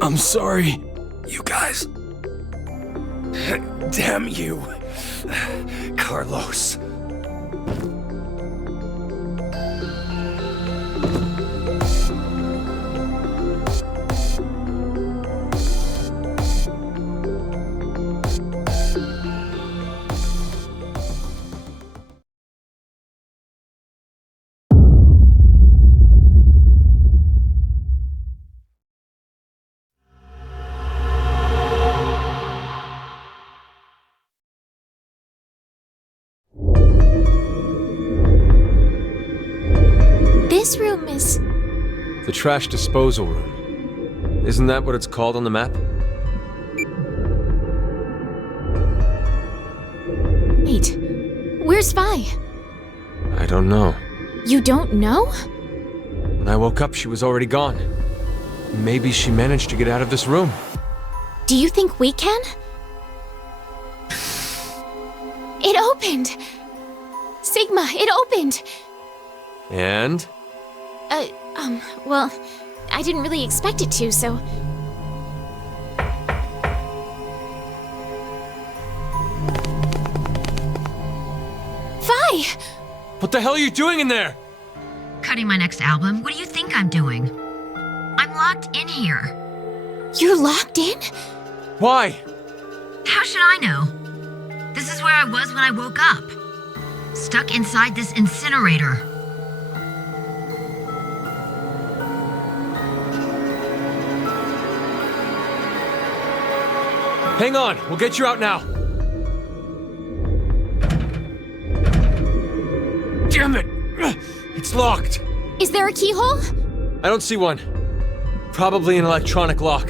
I'm sorry, you guys. Damn you, Carlos. This room is... The trash disposal room. Isn't that what it's called on the map? Wait, where's Vi? I don't know. You don't know? When I woke up, she was already gone. Maybe she managed to get out of this room. Do you think we can? It opened! Sigma, it opened! And? Well, I didn't really expect it to, so... Vi! What the hell are you doing in there? Cutting my next album? What do you think I'm doing? I'm locked in here. You're locked in? Why? How should I know? This is where I was when I woke up. Stuck inside this incinerator. Hang on, we'll get you out now. Damn it! It's locked. Is there a keyhole? I don't see one. Probably an electronic lock.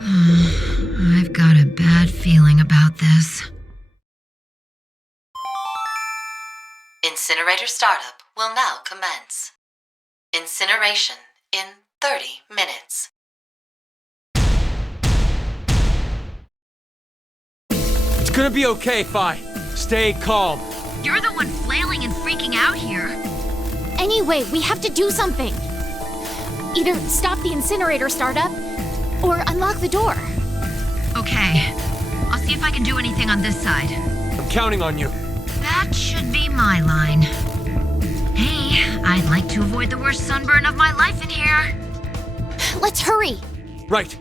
I've got a bad feeling about this. Incinerator startup will now commence. Incineration in 30 minutes. It's gonna be okay, Fi. Stay calm. You're the one flailing and freaking out here. Anyway, we have to do something. Either stop the incinerator startup, or unlock the door. Okay. I'll see if I can do anything on this side. I'm counting on you. That should be my line. Hey, I'd like to avoid the worst sunburn of my life in here. Let's hurry. Right.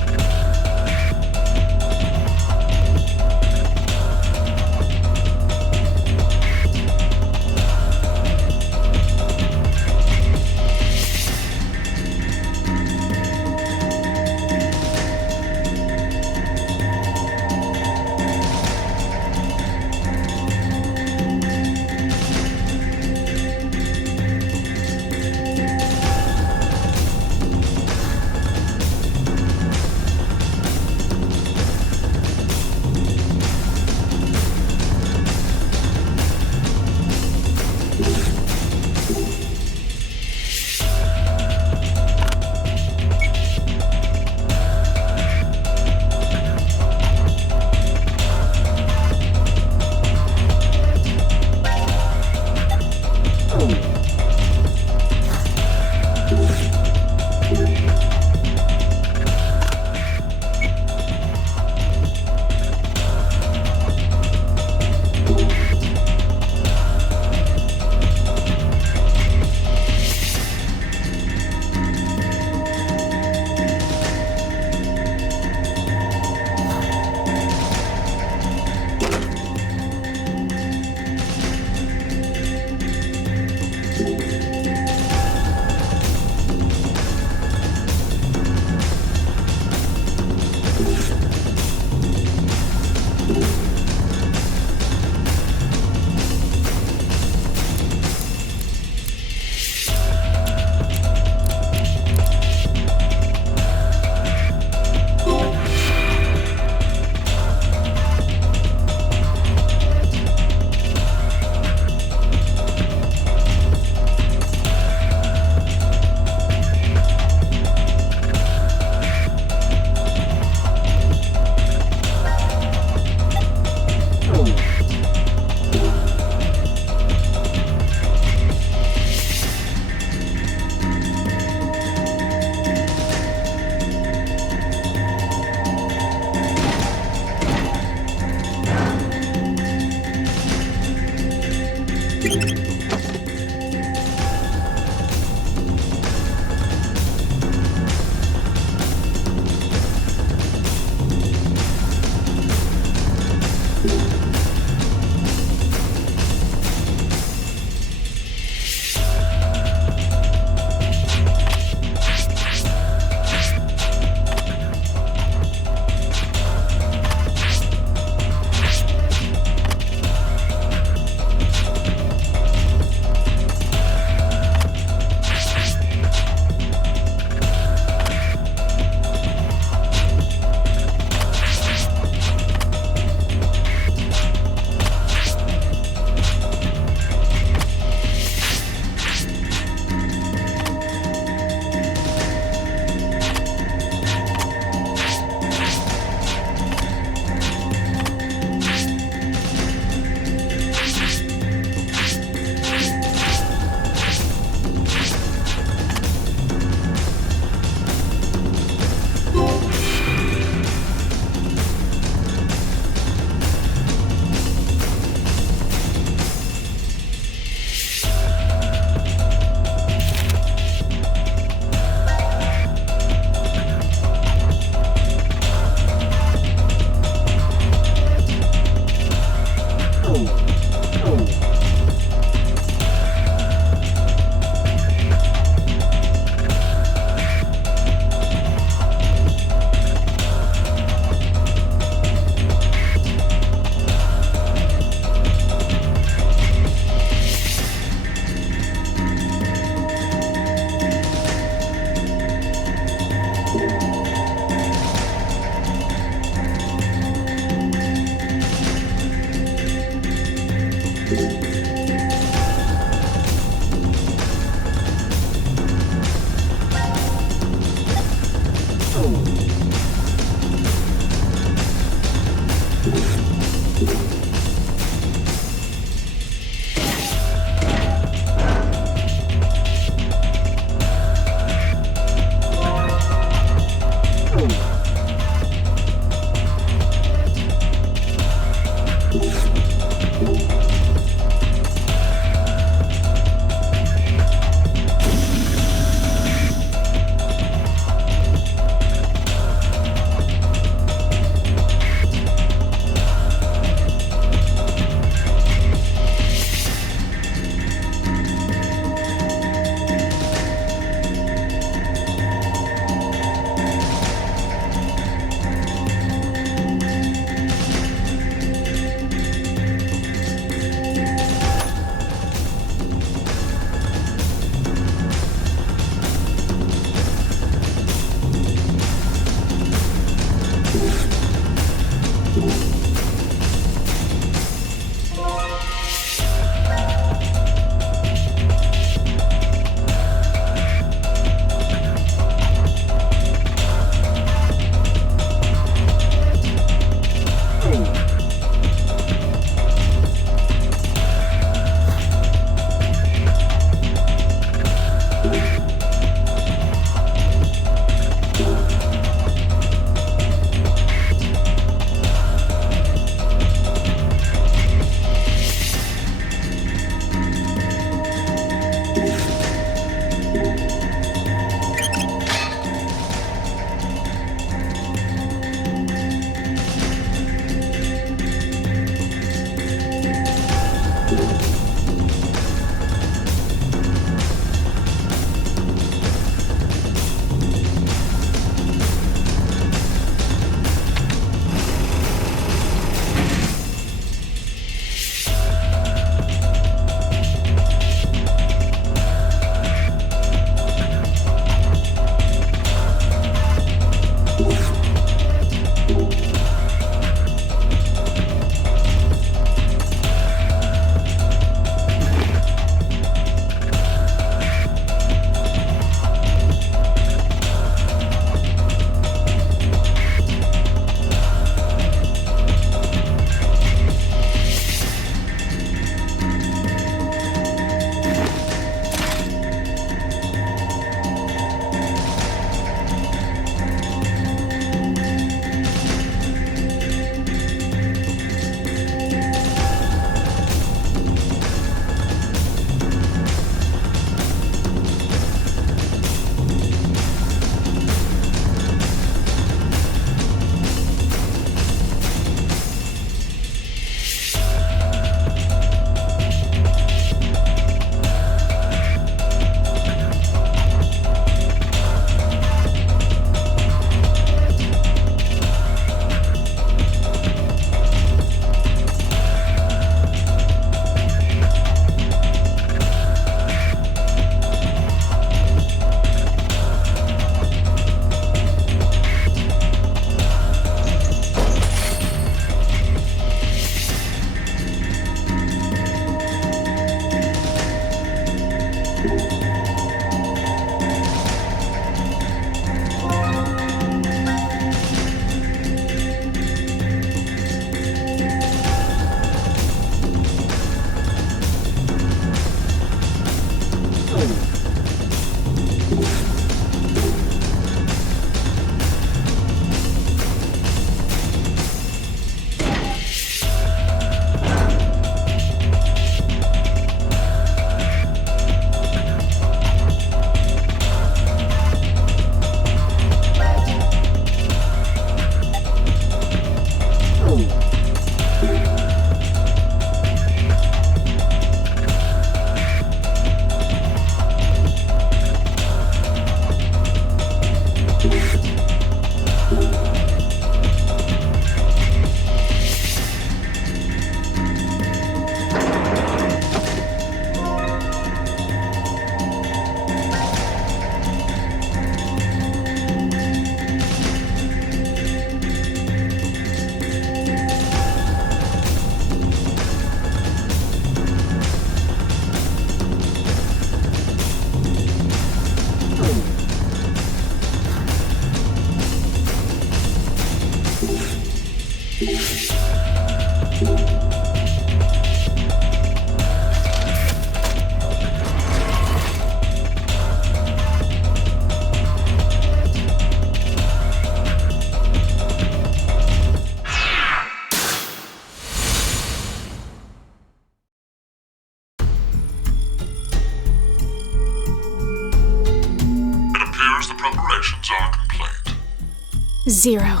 Zero.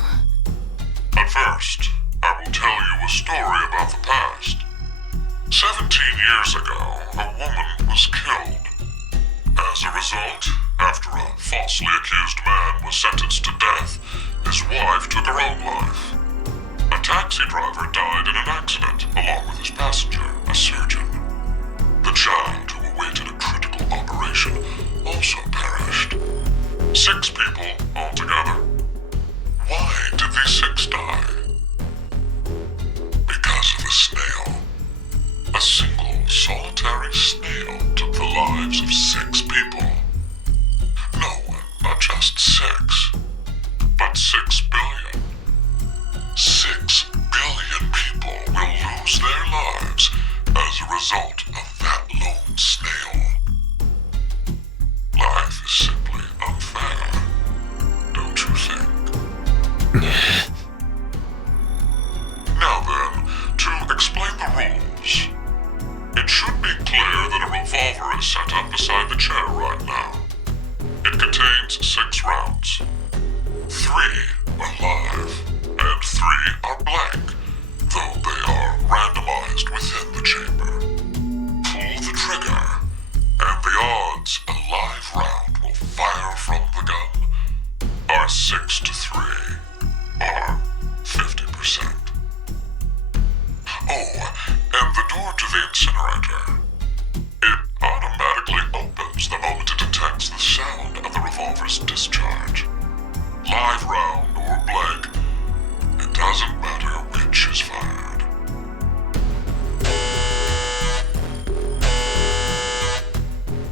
At first, I will tell you a story about the past. 17 years ago, a woman was killed. As a result, after a falsely accused man was sentenced to death, his wife took her own life. A taxi driver died in an accident, along with his passenger, a surgeon. The child who awaited a critical operation also perished. 6 people altogether. Why did these 6 die? Because of a snail. A single, solitary snail took the lives of 6 people. No, not just 6, but 6 billion. 6 billion people will lose their lives as a result of that lone snail. Life is simply unfair, don't you think? Now then, to explain the rules. It should be clear that a revolver is set up beside the chair right now. It contains 6 rounds. 3 are live, and 3 are blank, though they are randomized within the chamber. Pull the trigger, and the odds a live round will fire from the gun are 6 to 3. Or 50%. Oh, and the door to the incinerator. It automatically opens the moment it detects the sound of the revolver's discharge. Live round or blank, it doesn't matter which is fired.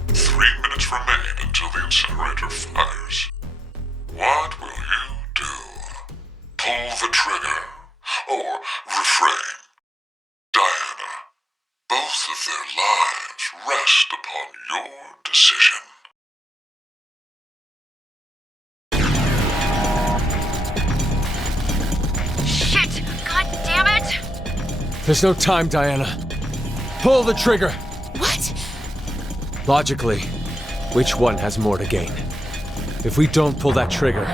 Three minutes remain until the incinerator fires. What will you do? Pull the trigger, or refrain. Diana, both of their lives rest upon your decision. Shit! God damn it! There's no time, Diana. Pull the trigger! What? Logically, which one has more to gain? If we don't pull that trigger,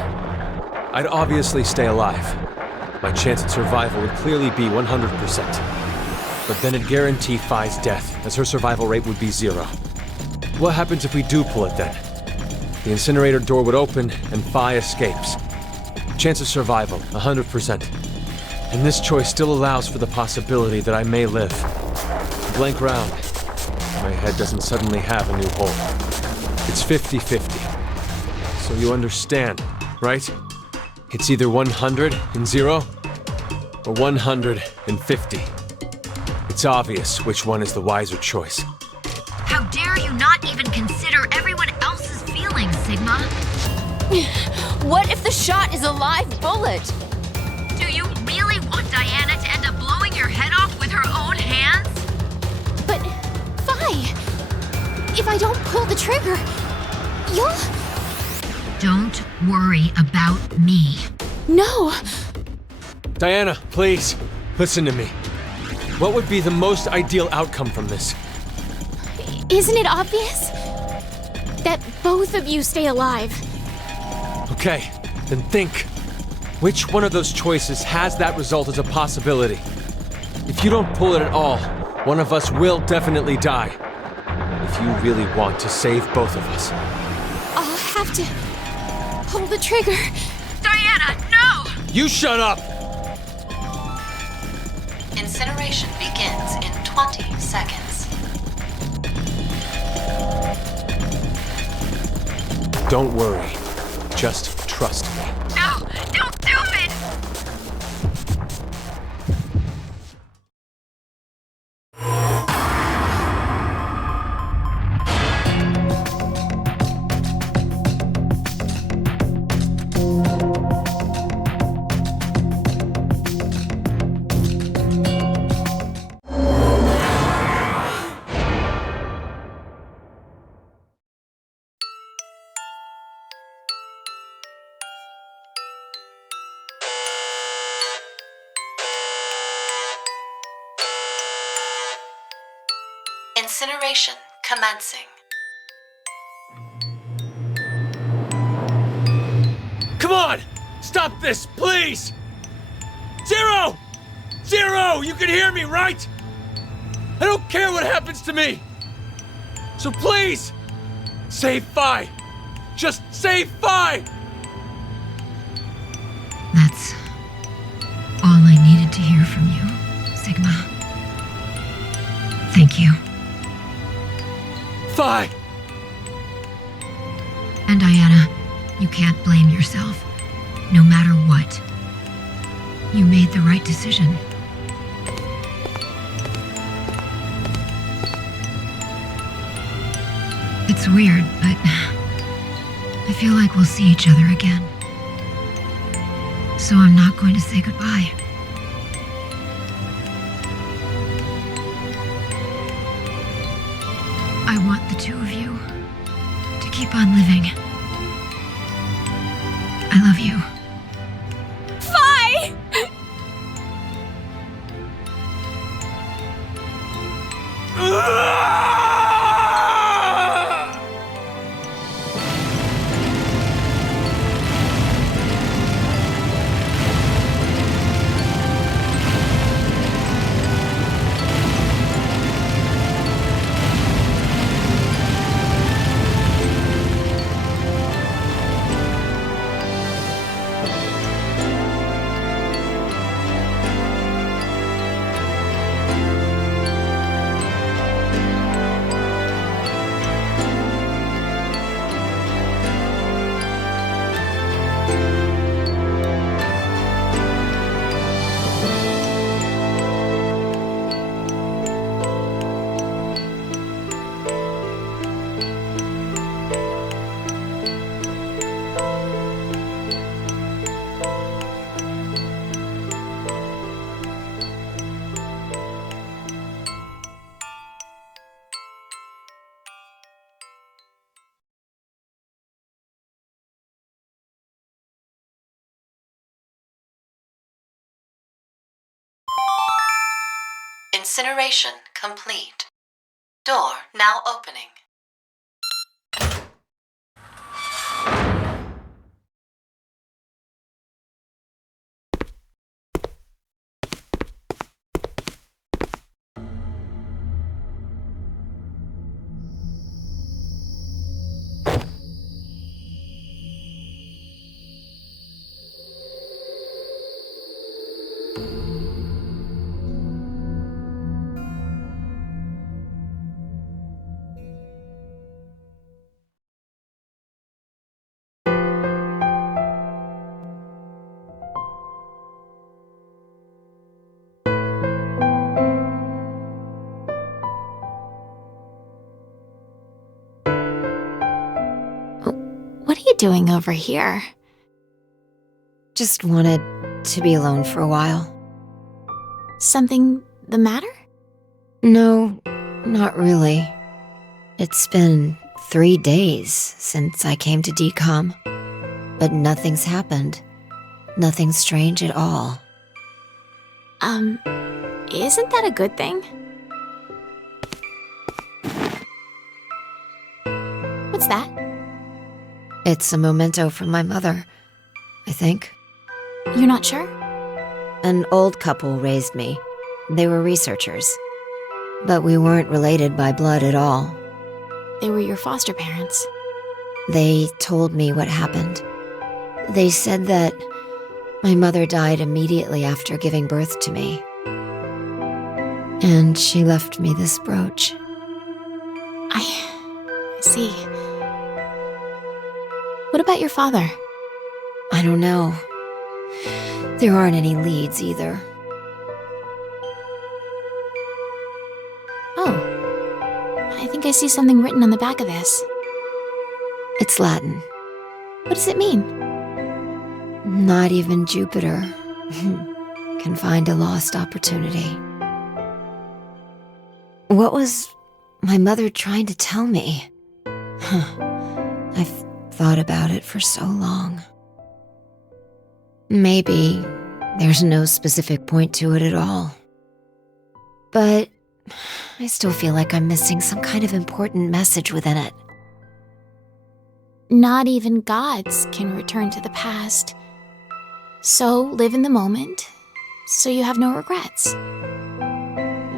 I'd obviously stay alive. My chance at survival would clearly be 100%. But then it'd guarantee Phi's death, as her survival rate would be 0. What happens if we do pull it then? The incinerator door would open, and Phi escapes. Chance of survival, 100%. And this choice still allows for the possibility that I may live. Blank round. My head doesn't suddenly have a new hole. It's 50-50. So you understand, right? It's either 100 and 0, or 150. It's obvious which one is the wiser choice. How dare you not even consider everyone else's feelings, Sigma? What if the shot is a live bullet? Do you really want Diana to end up blowing your head off with her own hands? But, Vi, if I don't pull the trigger, you'll... Don't worry about me. No. Diana, please, listen to me. What would be the most ideal outcome from this? Isn't it obvious? That both of you stay alive. Okay, then think. Which one of those choices has that result as a possibility? If you don't pull it at all, one of us will definitely die. If you really want to save both of us. I'll have to pull the trigger. Diana, no! You shut up! Incineration begins in 20 seconds. Don't worry. Just trust me. No, don't do it! Incineration commencing. Come on! Stop this, please! Zero! Zero! You can hear me, right? I don't care what happens to me! So please! Save Vi! Just save Vi! That's all I needed to hear from you, Sigma. Thank you. Vi! And Diana, you can't blame yourself. No matter what. You made the right decision. It's weird, but I feel like we'll see each other again. So I'm not going to say goodbye. I want the two of you to keep on living. I love you. Vi! Incineration complete. Door now opening. doing over here? Just wanted to be alone for a while. Something the matter? No, not really. It's been 3 days since I came to decom, but nothing's happened. Nothing strange at all. Isn't that a good thing? What's that? It's a memento from my mother, I think. You're not sure? An old couple raised me. They were researchers. But we weren't related by blood at all. They were your foster parents. They told me what happened. They said that my mother died immediately after giving birth to me. And she left me this brooch. I see. What about your father? I don't know. There aren't any leads either. Oh. I think I see something written on the back of this. It's Latin. What does it mean? Not even Jupiter can find a lost opportunity. What was my mother trying to tell me? I've thought about it for so long. Maybe there's no specific point to it at all. But I still feel like I'm missing some kind of important message within it. Not even gods can return to the past. So live in the moment, so you have no regrets.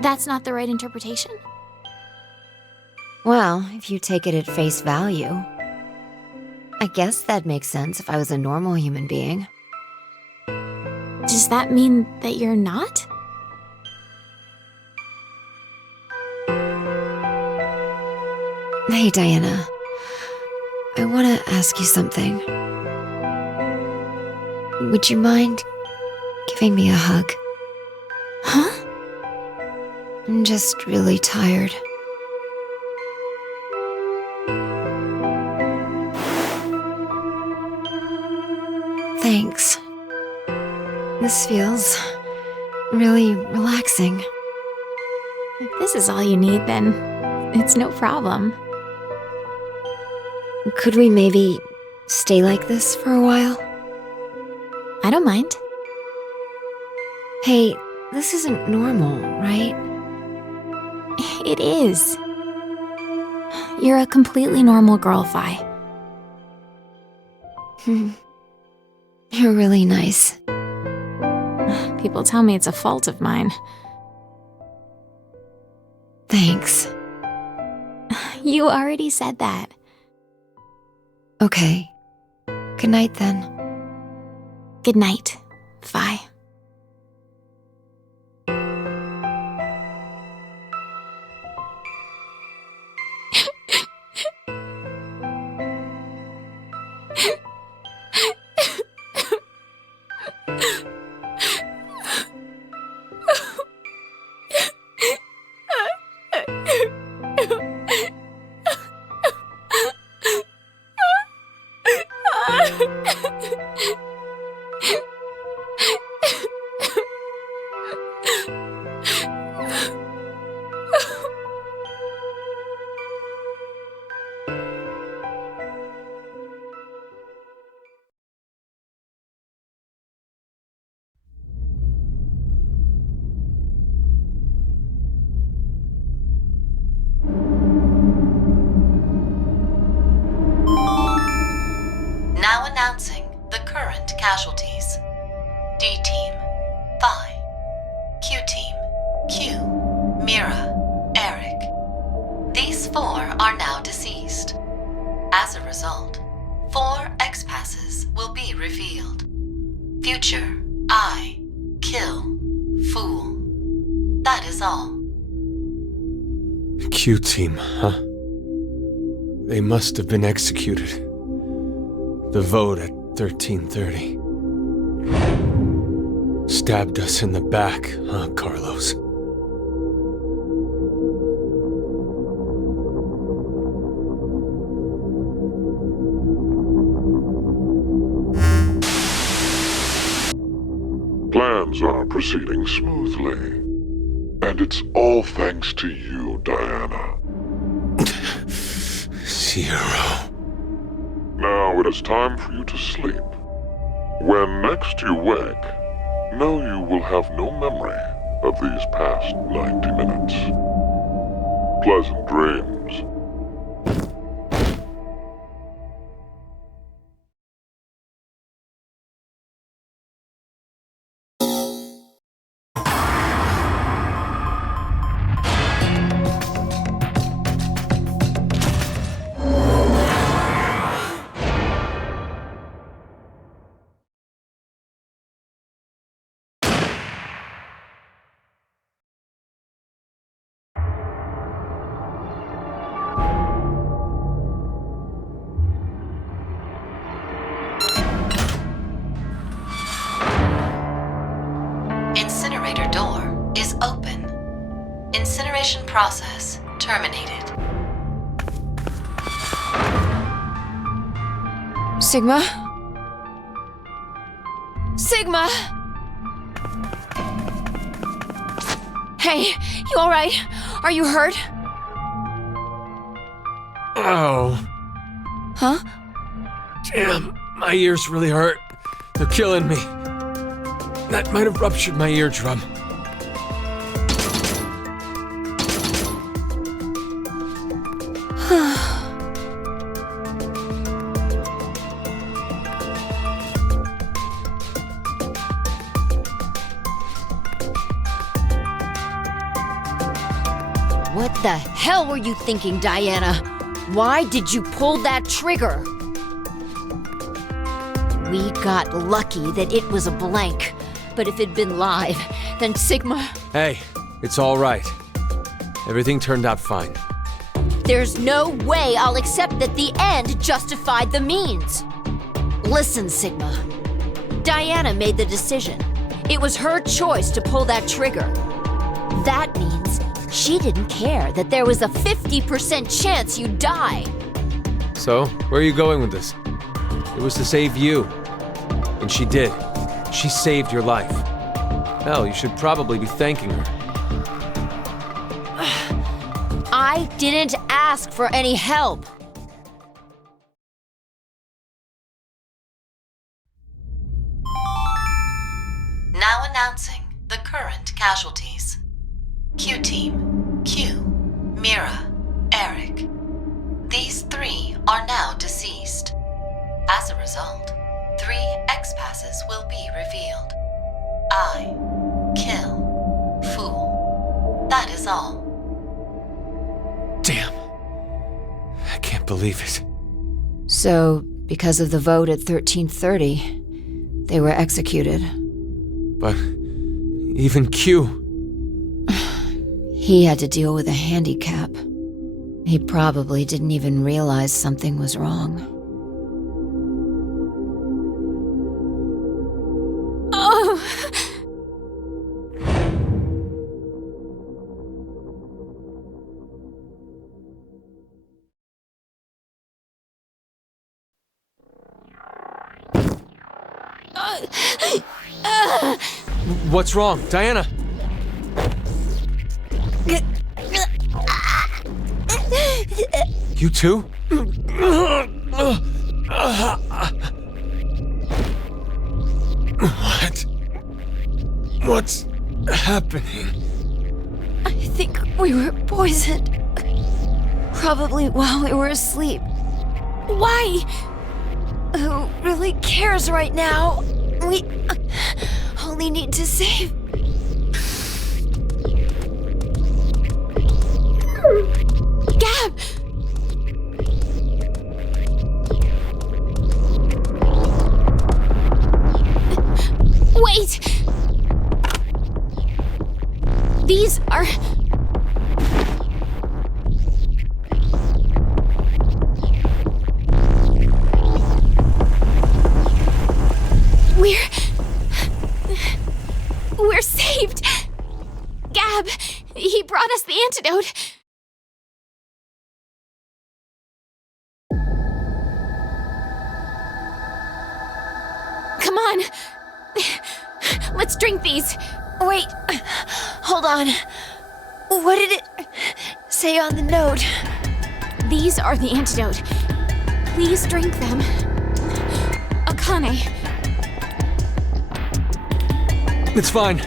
That's not the right interpretation? Well, if you take it at face value, I guess that makes sense if I was a normal human being. Does that mean that you're not? Hey, Diana. I want to ask you something. Would you mind giving me a hug? Huh? I'm just really tired. Thanks. This feels really relaxing. If this is all you need, then it's no problem. Could we maybe stay like this for a while? I don't mind. Hey, this isn't normal, right? It is. You're a completely normal girl, Fi. You're really nice. People tell me it's a fault of mine. Thanks. You already said that. Okay. Good night, then. Good night, Fi. Now announcing the current casualties. D-Team, Phi. Q-Team, Q, Mira, Eric. These 4 are now deceased. As a result, 4 X-Passes will be revealed. Future, I, Kill, Fool. That is all. Q-Team, huh? They must have been executed. The vote at 13:30. Stabbed us in the back, huh, Carlos? plans are proceeding smoothly. And it's all thanks to you, Diana. Zero. Now it is time for you to sleep. When next you wake, know you will have no memory of these past 90 minutes. Pleasant dreams. Incinerator door is open. Incineration process terminated. Sigma? Sigma! Hey, you alright? Are you hurt? Oh. Huh? Damn, my ears really hurt. They're killing me. That might have ruptured my eardrum. What the hell were you thinking, Diana? Why did you pull that trigger? We got lucky that it was a blank. But if it'd been live, then Sigma... Hey, it's all right. Everything turned out fine. There's no way I'll accept that the end justified the means. Listen, Sigma. Diana made the decision. It was her choice to pull that trigger. That means she didn't care that there was a 50% chance you'd die. So, where are you going with this? It was to save you. And she did. She saved your life. Hell, you should probably be thanking her. I didn't ask for any help. Now announcing the current casualties. Q-Team, Q, Mira, Eric. These 3 are now deceased. As a result, 3 X-passes will be revealed. I, kill, fool. That is all. Damn. I can't believe it. So, because of the vote at 1330, they were executed. But even Q... He had to deal with a handicap. He probably didn't even realize something was wrong. What's wrong, Diana? You too? What? What's happening? I think we were poisoned. Probably while we were asleep. Why? Who really cares right now? We only need to save... Gab! Wait! These are... We're saved! Gab, he brought us the antidote. Come on. let's drink these. Wait, hold on. What did it say on the note? These are the antidote. Please drink them. Akane. It's fine.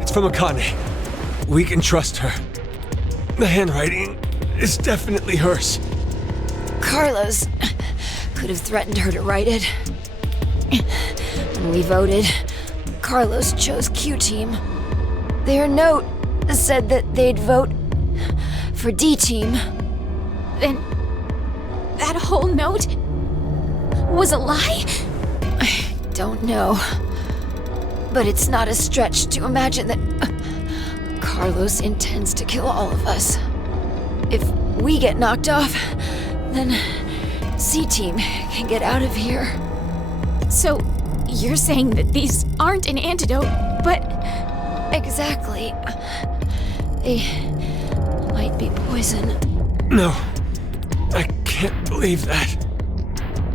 It's from Akane. We can trust her. The handwriting is definitely hers. Carlos could have threatened her to write it. When we voted, Carlos chose Q-Team. Their note said that they'd vote for D-Team. Then that whole note was a lie? I don't know. But it's not a stretch to imagine that Carlos intends to kill all of us. If we get knocked off, then C-Team can get out of here. So, you're saying that these aren't an antidote, but... Exactly. They might be poison. No. I can't believe that.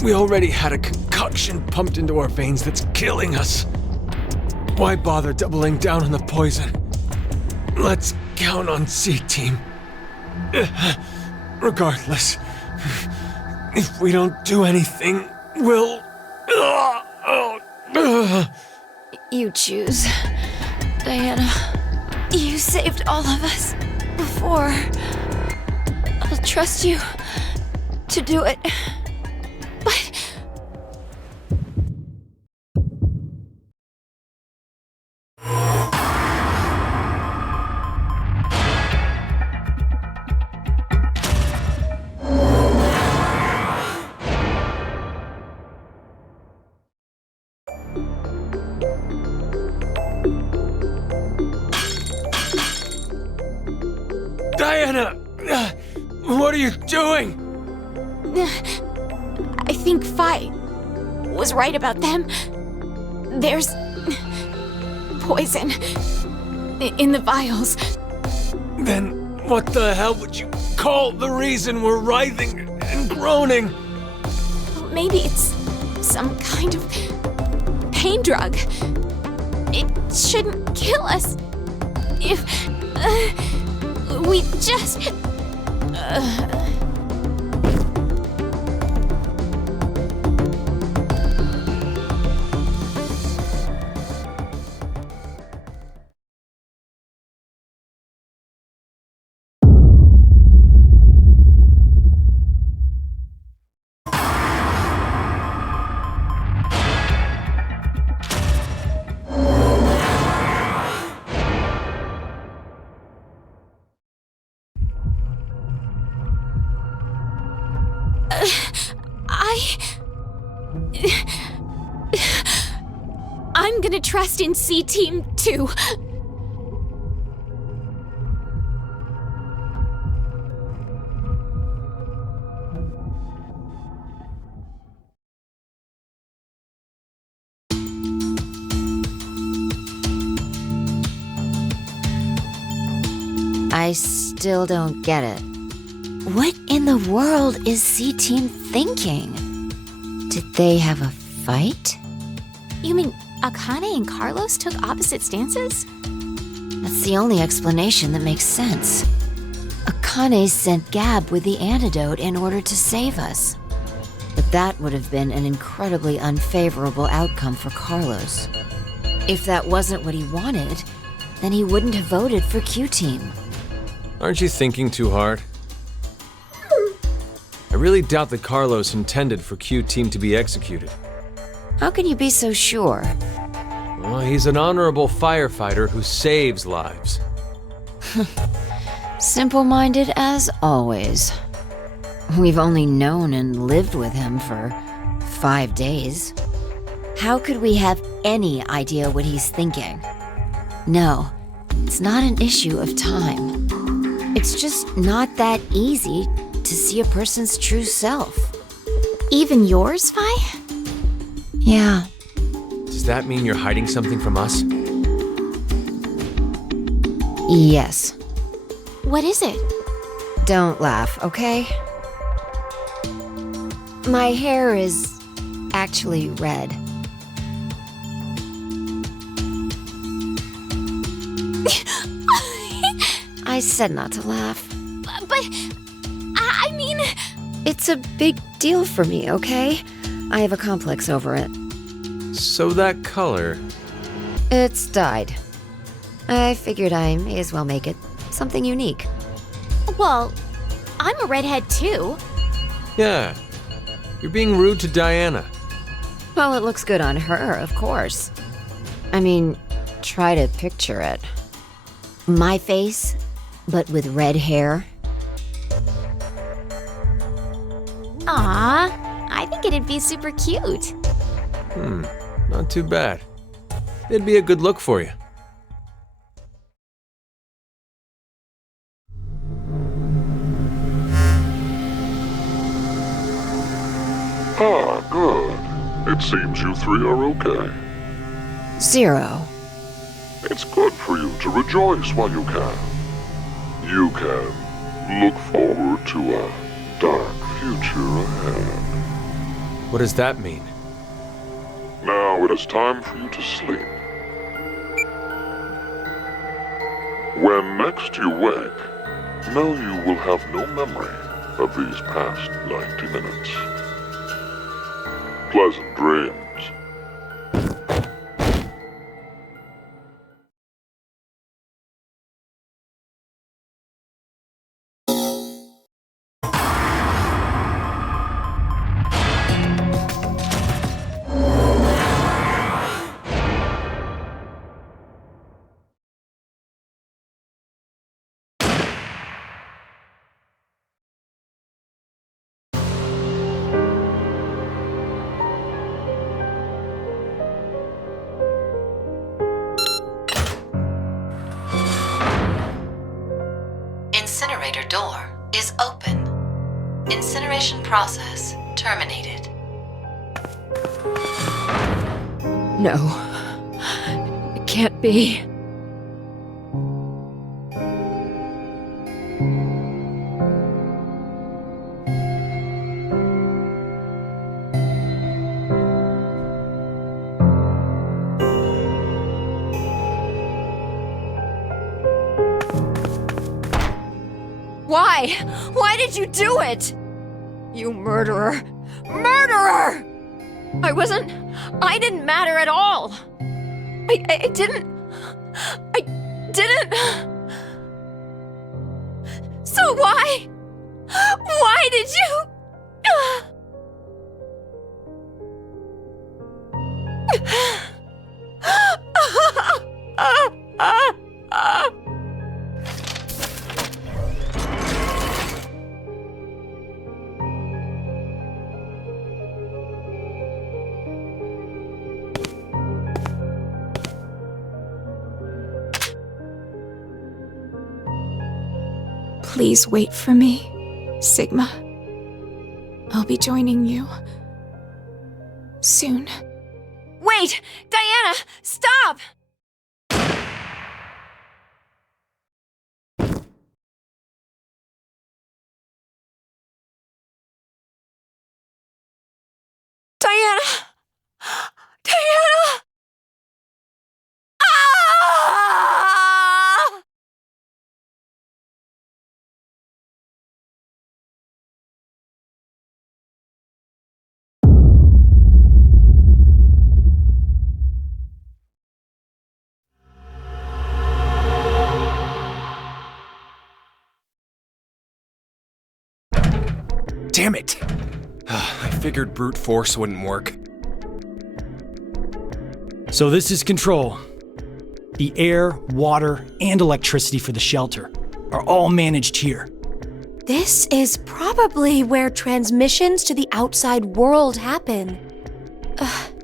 We already had a concoction pumped into our veins that's killing us. Why bother doubling down on the poison? Let's count on C-Team. Regardless, if we don't do anything, we'll... You choose, Diana. You saved all of us before. I'll trust you to do it. But... Diana! What are you doing? I think Phi was right about them. There's poison in the vials. Then what the hell would you call the reason we're writhing and groaning? Maybe it's some kind of pain drug. It shouldn't kill us if we just... I'm gonna trust in C-Team too. I still don't get it. What in the world is C-Team thinking? Did they have a fight? You mean Akane and Carlos took opposite stances? That's the only explanation that makes sense. Akane sent Gab with the antidote in order to save us. But that would have been an incredibly unfavorable outcome for Carlos. If that wasn't what he wanted, then he wouldn't have voted for Q-Team. Aren't you thinking too hard? I really doubt that Carlos intended for Q-Team to be executed. How can you be so sure? Well, he's an honorable firefighter who saves lives. Simple-minded as always. We've only known and lived with him for 5 days. How could we have any idea what he's thinking? No, it's not an issue of time. It's just not that easy to see a person's true self. Even yours, Phi? Yeah. Does that mean you're hiding something from us? Yes. What is it? Don't laugh, okay? My hair is actually red. I said not to laugh. But, I mean... It's a big deal for me, okay? I have a complex over it. So that color... It's dyed. I figured I may as well make it something unique. Well, I'm a redhead too. Yeah. You're being rude to Diana. Well, it looks good on her, of course. I mean, try to picture it. My face, but with red hair. Aw, I think it'd be super cute. Not too bad. It'd be a good look for you. Ah, good. It seems you three are okay. Zero. It's good for you to rejoice while you can. You can look forward to a dark future ahead. What does that mean? Now it is time for you to sleep. When next you wake, know you will have no memory of these past 90 minutes. Pleasant dreams. Incinerator door is open. Incineration process terminated. No. It can't be. Why? Why did you do it? You murderer! Murderer! I didn't matter at all. I didn't. So why? Why did you? Please wait for me, Sigma. I'll be joining you soon. Wait! Diana! Stop! Diana! Diana! Ah! Damn it! I figured brute force wouldn't work. So this is Control. The air, water, and electricity for the shelter are all managed here. This is probably where transmissions to the outside world happen.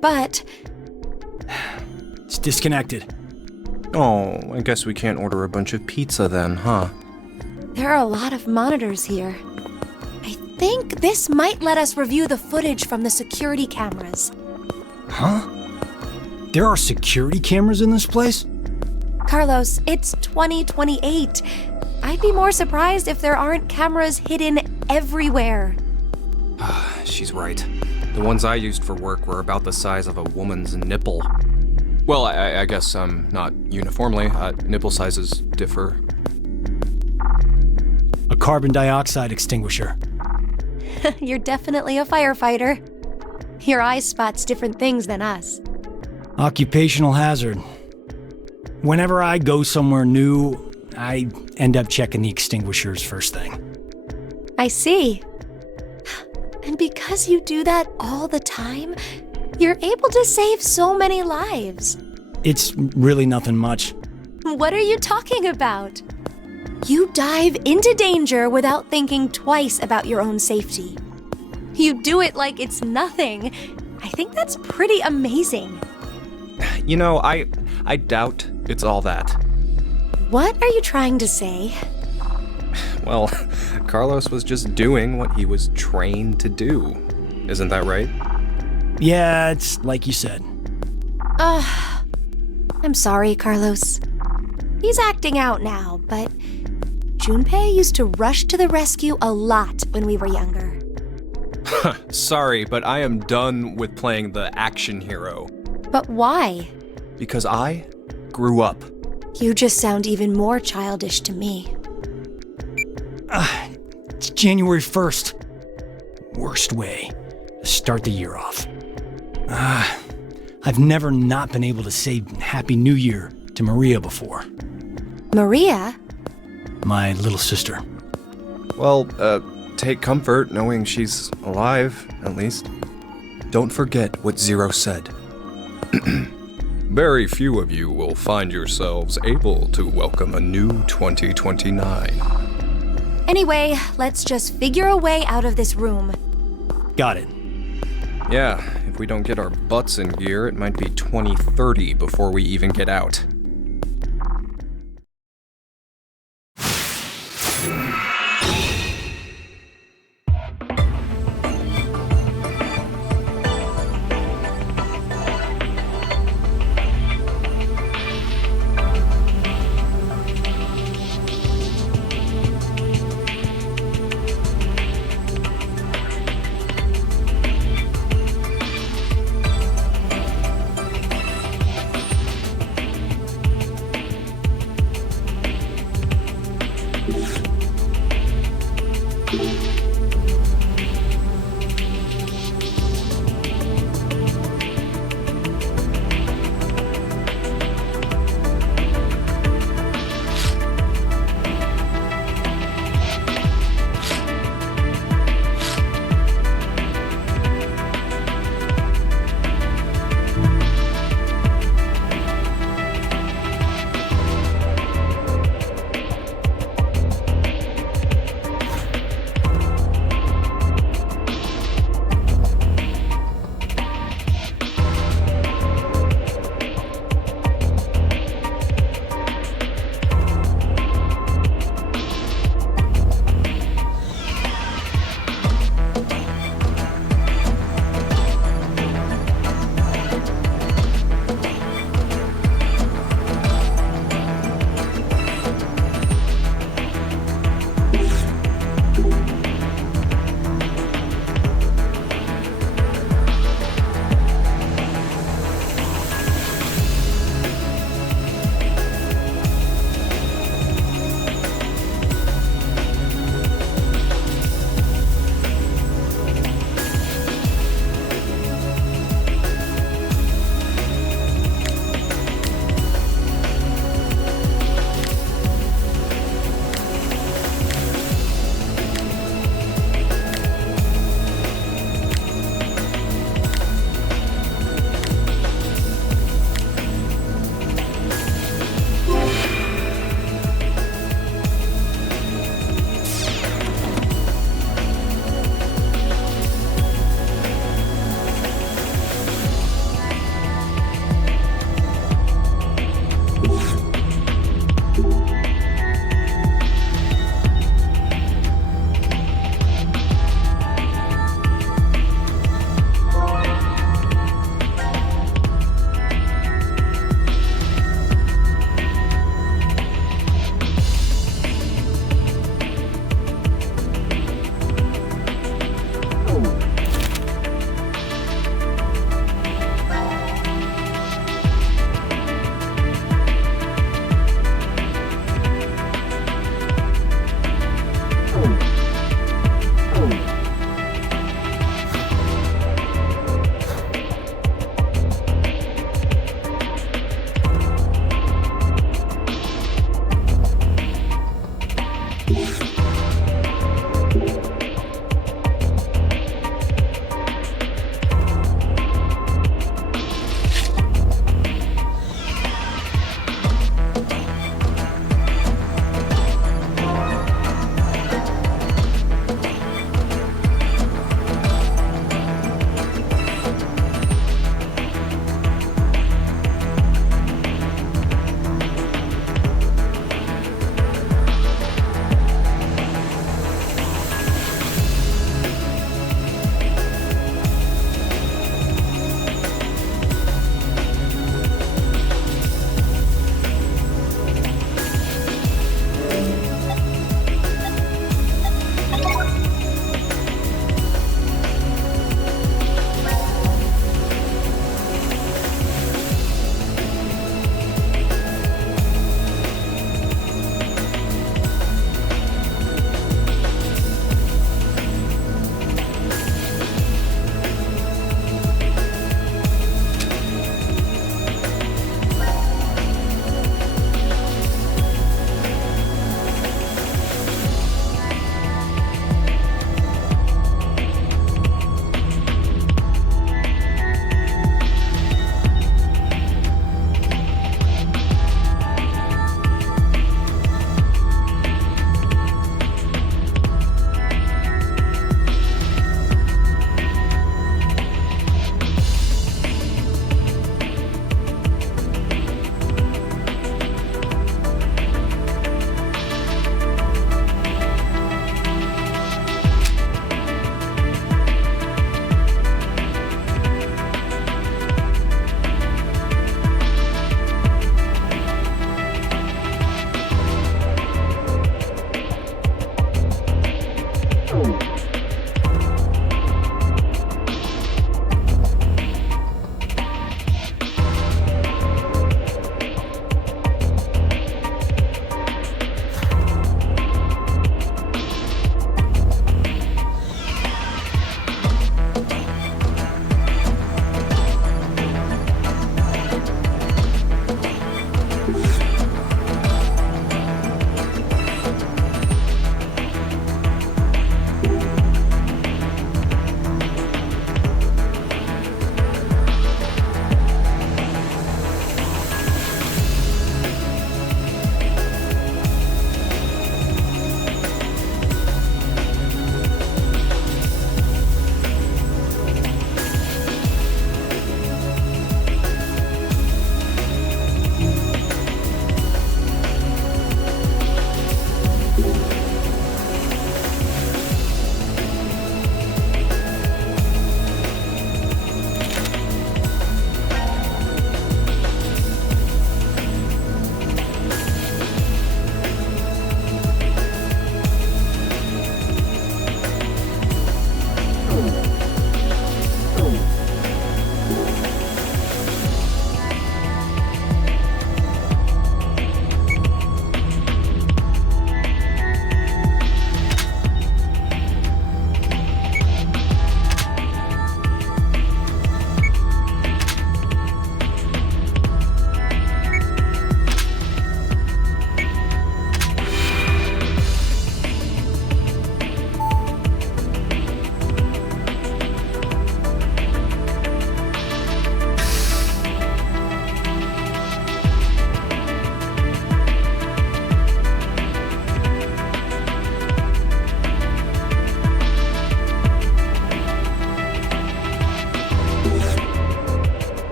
But... It's disconnected. Oh, I guess we can't order a bunch of pizza then, huh? there are a lot of monitors here. I think this might let us review the footage from the security cameras. Huh? There are security cameras in this place? Carlos, it's 2028. I'd be more surprised if there aren't cameras hidden everywhere. She's right. The ones I used for work were about the size of a woman's nipple. Well, I guess not uniformly. Nipple sizes differ. A carbon dioxide extinguisher. You're definitely a firefighter. Your eye spots different things than us. Occupational hazard. Whenever I go somewhere new, I end up checking the extinguishers first thing. I see. And because you do that all the time, you're able to save so many lives. It's really nothing much. What are you talking about? You dive into danger without thinking twice about your own safety. You do it like it's nothing. I think that's pretty amazing. You know, I doubt it's all that. What are you trying to say? Well, Carlos was just doing what he was trained to do. Isn't that right? Yeah, it's like you said. I'm sorry, Carlos. He's acting out now, but Junpei used to rush to the rescue a lot when we were younger. Sorry, but I am done with playing the action hero. But why? Because I grew up. You just sound even more childish to me. It's January 1st. Worst way to start the year off. I've never not been able to say Happy New Year to Maria before. Maria? My little sister. Well, take comfort knowing she's alive, at least. Don't forget what Zero said. Very few of you will find yourselves able to welcome a new 2029. Anyway, let's just figure a way out of this room. Got it. Yeah, if we don't get our butts in gear, it might be 2030 before we even get out.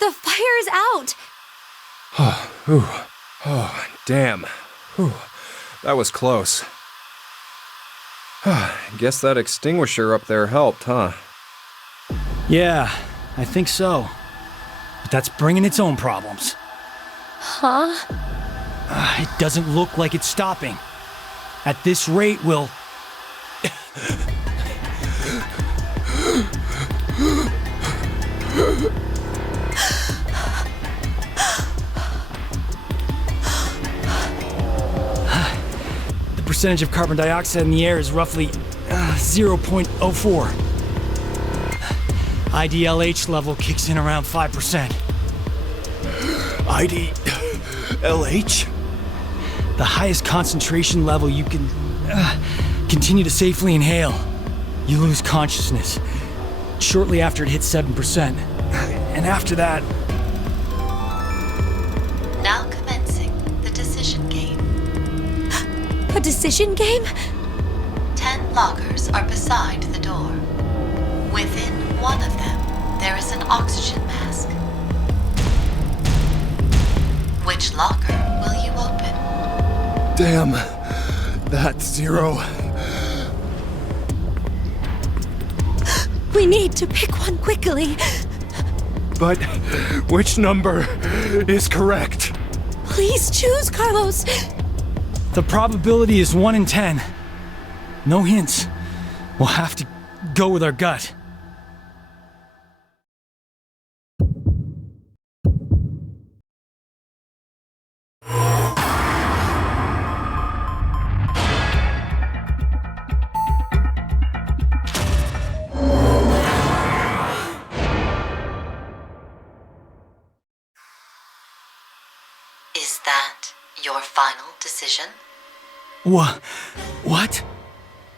The fire's out! Oh, damn. Whew. That was close. Guess that extinguisher up there helped, huh? Yeah, I think so. But that's bringing its own problems. Huh? It doesn't look like it's stopping. At this rate, we'll... The percentage of carbon dioxide in the air is roughly 0.04. IDLH level kicks in around 5%. IDLH? The highest concentration level you can continue to safely inhale. You lose consciousness shortly after it hits 7%. And after that... Now commencing the decision game. A decision game? 10 lockers are beside the door. Within one of them, there is an oxygen mask. Which locker will you open? Damn, that's 0. We need to pick one quickly. But which number is correct? Please choose, Carlos. The probability is 1 in 10. No hints. We'll have to go with our gut. Is that your final decision? What?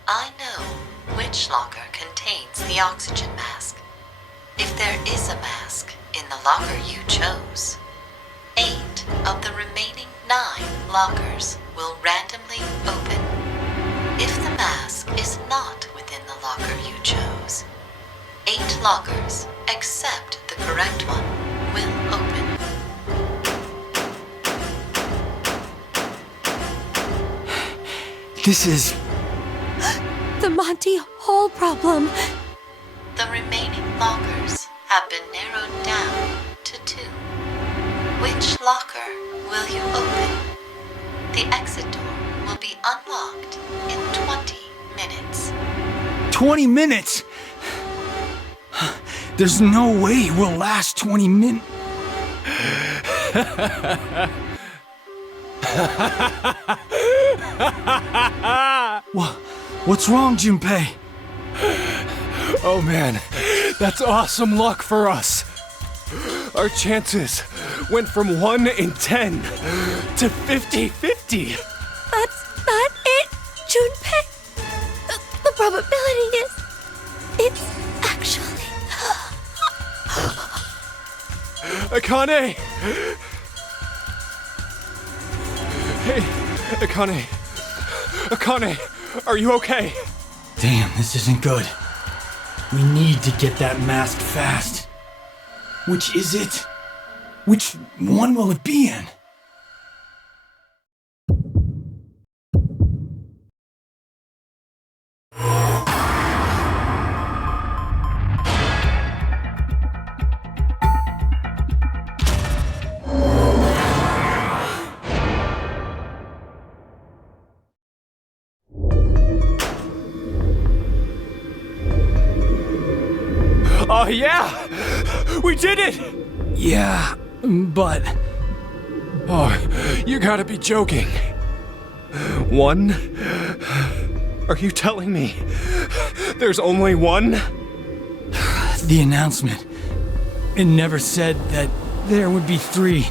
I know which locker contains the oxygen mask. If there is a mask in the locker you chose, 8 of the remaining 9 lockers will randomly open. If the mask is not within the locker you chose, 8 lockers, except the correct one, will open. This is... The Monty Hall problem. The remaining lockers have been narrowed down to 2. Which locker will you open? The exit door will be unlocked in 20 minutes. 20 minutes? There's no way we'll last 20 minutes. What's wrong, Junpei? Oh man, that's awesome luck for us. Our chances went from 1 in 10 to 50-50. That's not it, Junpei. The probability is... It's actually... Akane! Hey, Akane. Akane, are you okay? Damn, this isn't good. We need to get that mask fast. Which is it? Which one will it be in? Oh, yeah! We did it! Yeah, but... Oh, you gotta be joking. 1? Are you telling me there's only 1? The announcement. It never said that there would be 3.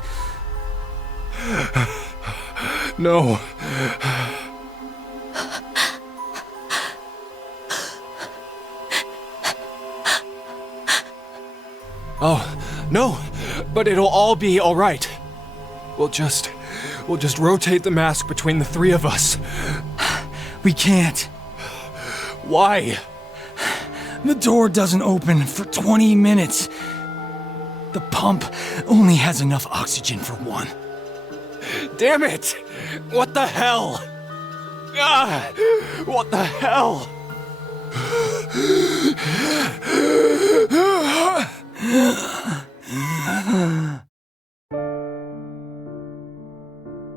No. Oh, no, but it'll all be all right. We'll just rotate the mask between the 3 of us. We can't. Why? The door doesn't open for 20 minutes. The pump only has enough oxygen for 1. Damn it! What the hell? Ah! What the hell?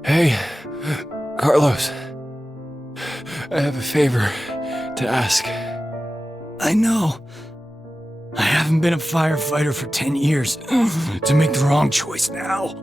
Hey, Carlos. I have a favor to ask. I know. I haven't been a firefighter for 10 years to make the wrong choice now.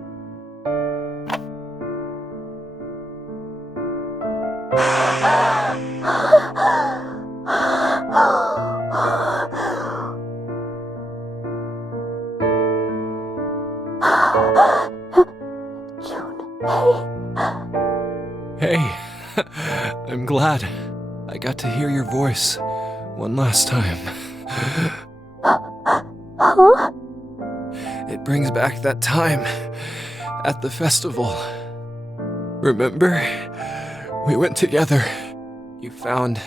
Hey, I'm glad I got to hear your voice one last time. Huh? It brings back that time at the festival. Remember? We went together. You found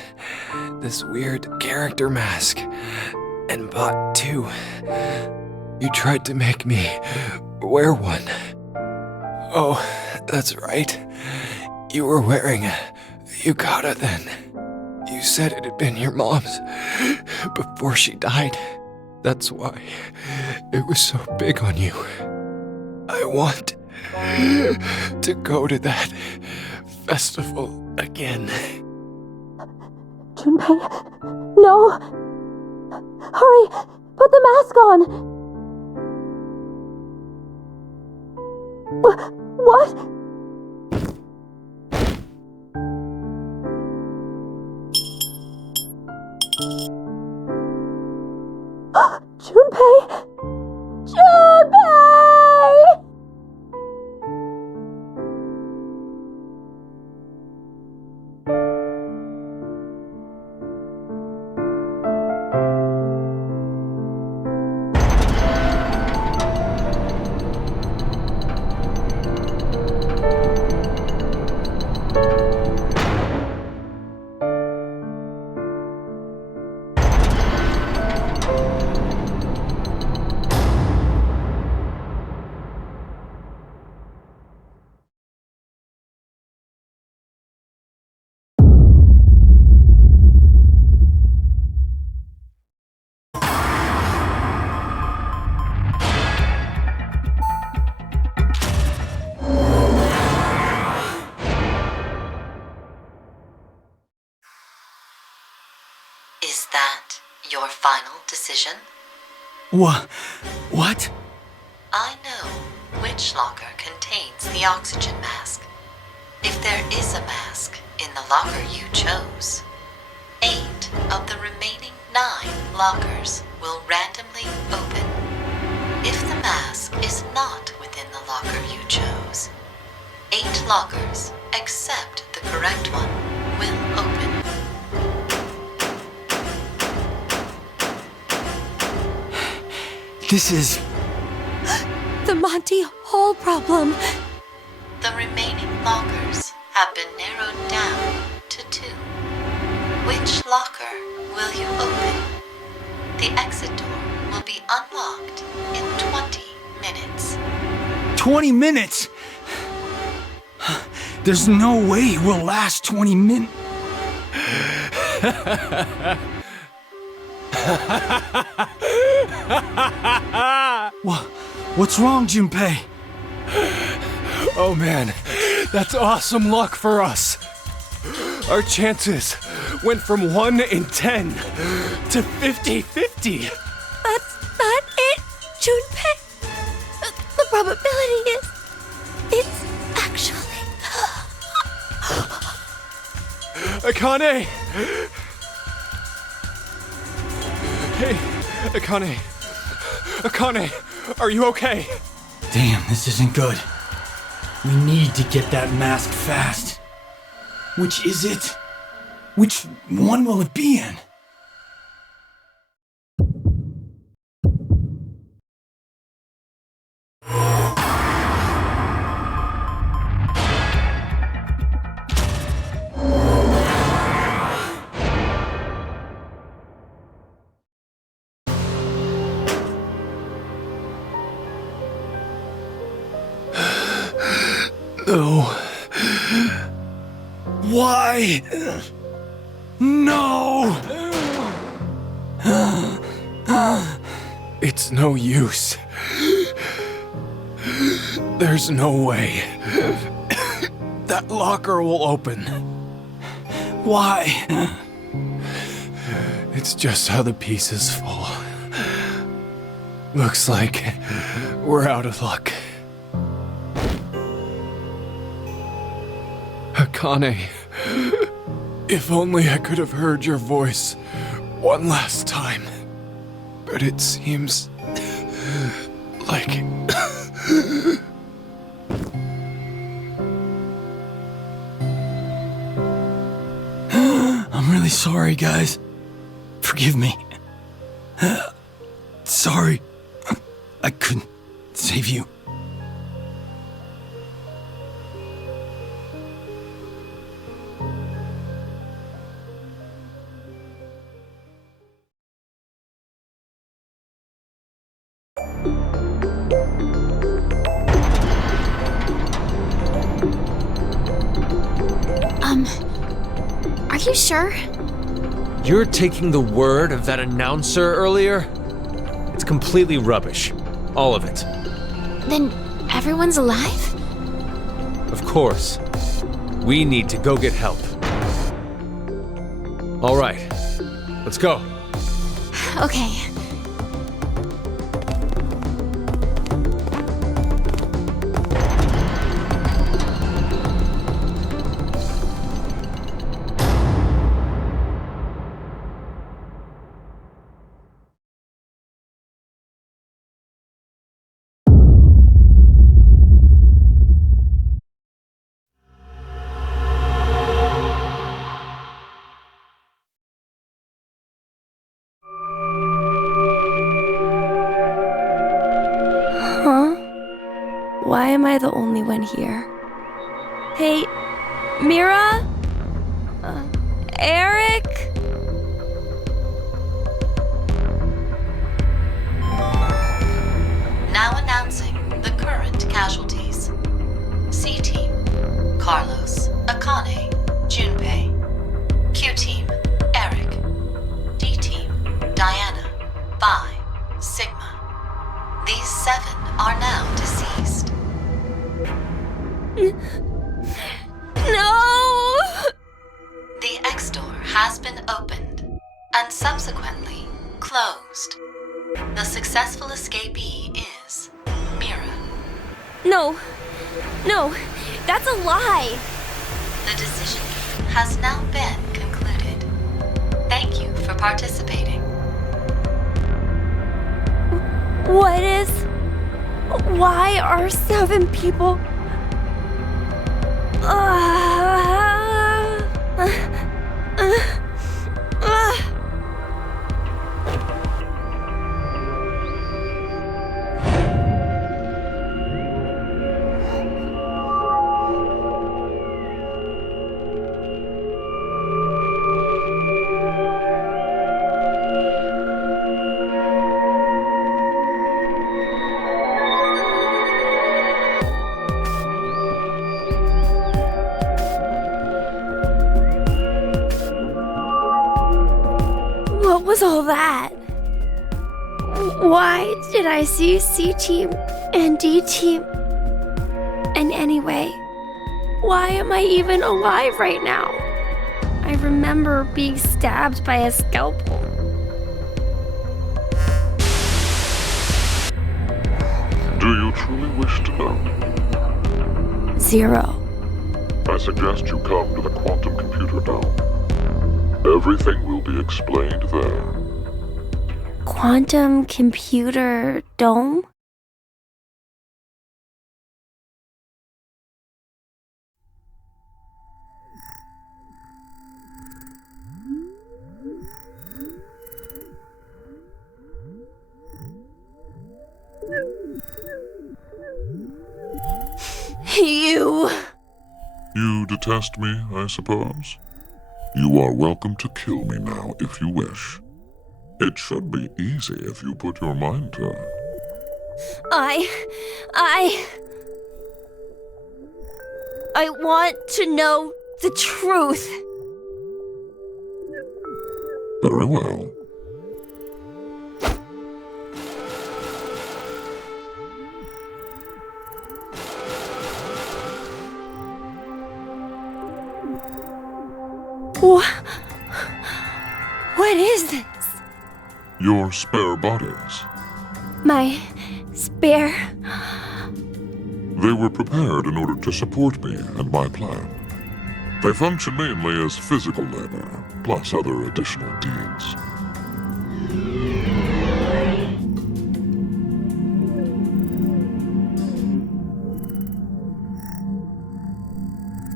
this weird character mask and bought two. You tried to make me wear one. Oh, that's right. You were wearing a yukata then. You said it had been your mom's before she died. That's why it was so big on you. I want to go to that festival again. Junpei, no! Hurry! Put the mask on! What? Junpei! Junpei! Is that your final decision? What? I know which locker contains the oxygen mask. If there is a mask in the locker you chose, 8 of the remaining 9 lockers will randomly open. If the mask is not within the locker you chose, 8 lockers, except the correct one, will open. This is... The Monty Hall problem. The remaining lockers have been narrowed down to 2. Which locker will you open? The exit door will be unlocked in 20 minutes. 20 minutes? There's no way we'll last 20 minutes. What's wrong, Junpei? Oh man, that's awesome luck for us. Our chances went from 1 in 10 to 50-50. That's not it, Junpei. The probability is... It's actually... Akane! Hey, Akane. Akane, are you okay? Damn, this isn't good. We need to get that mask fast. Which is it? Which one will it be in? No. Why? No! It's no use. There's no way that locker will open. Why? It's just how the pieces fall. Looks like we're out of luck. Akane, if only I could have heard your voice one last time. But it seems like... I'm really sorry, guys. Forgive me. Sorry. I couldn't save you. Are you sure? You're taking the word of that announcer earlier? It's completely rubbish. All of it. Then everyone's alive? Of course. We need to go get help. All right. Let's go. Okay. Why am I the only one here? Hey, Mira? Eric? Now announcing the current casualties. C-Team, Carlos, Akane, Junpei. Q-Team, Eric. D-Team, Diana, Vi, Sigma. These 7 are now deceased. No! The X door has been opened and subsequently closed. The successful escapee is Mira. No, that's a lie. The decision game has now been concluded. Thank you for participating. What is... Why are 7 people... What was all that? Why did I see C-Team and D-Team? And anyway, why am I even alive right now? I remember being stabbed by a scalpel. Do you truly wish to know? 0. I suggest you come to the quantum computer dome. Everything will be explained there. Quantum computer dome? You! You detest me, I suppose? You are welcome to kill me now if you wish. It should be easy if you put your mind to it. I want to know the truth. Very well. What is this? Your spare bodies. My spare... They were prepared in order to support me and my plan. They function mainly as physical labor, plus other additional deeds.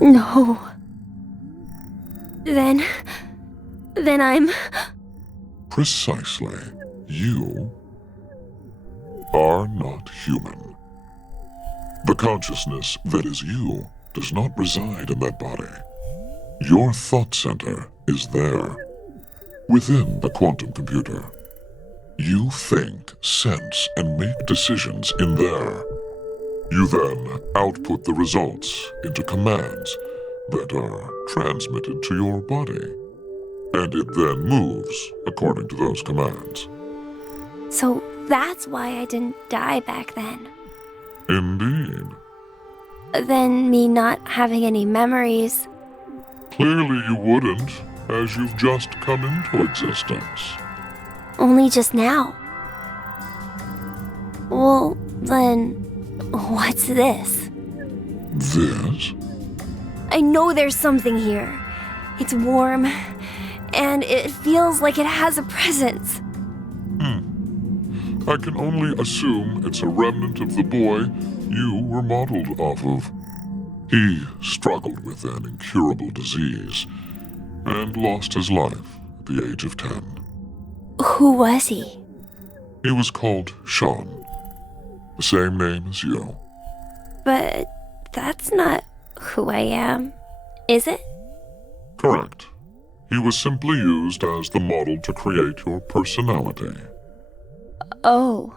No. Then I'm... Precisely. You are not human. The consciousness that is you does not reside in that body. Your thought center is there, within the quantum computer. You think, sense, and make decisions in there. You then output the results into commands that are transmitted to your body, and it then moves according to those commands. So that's why I didn't die back then. Indeed. Then me not having any memories. Clearly you wouldn't, as you've just come into existence. Only just now. Well, then, what's this? This? I know there's something here. It's warm, and it feels like it has a presence. I can only assume it's a remnant of the boy you were modeled off of. He struggled with an incurable disease and lost his life at the age of 10. Who was he? He was called Sean, the same name as you. But that's not who I am, is it? Correct. He was simply used as the model to create your personality. Oh.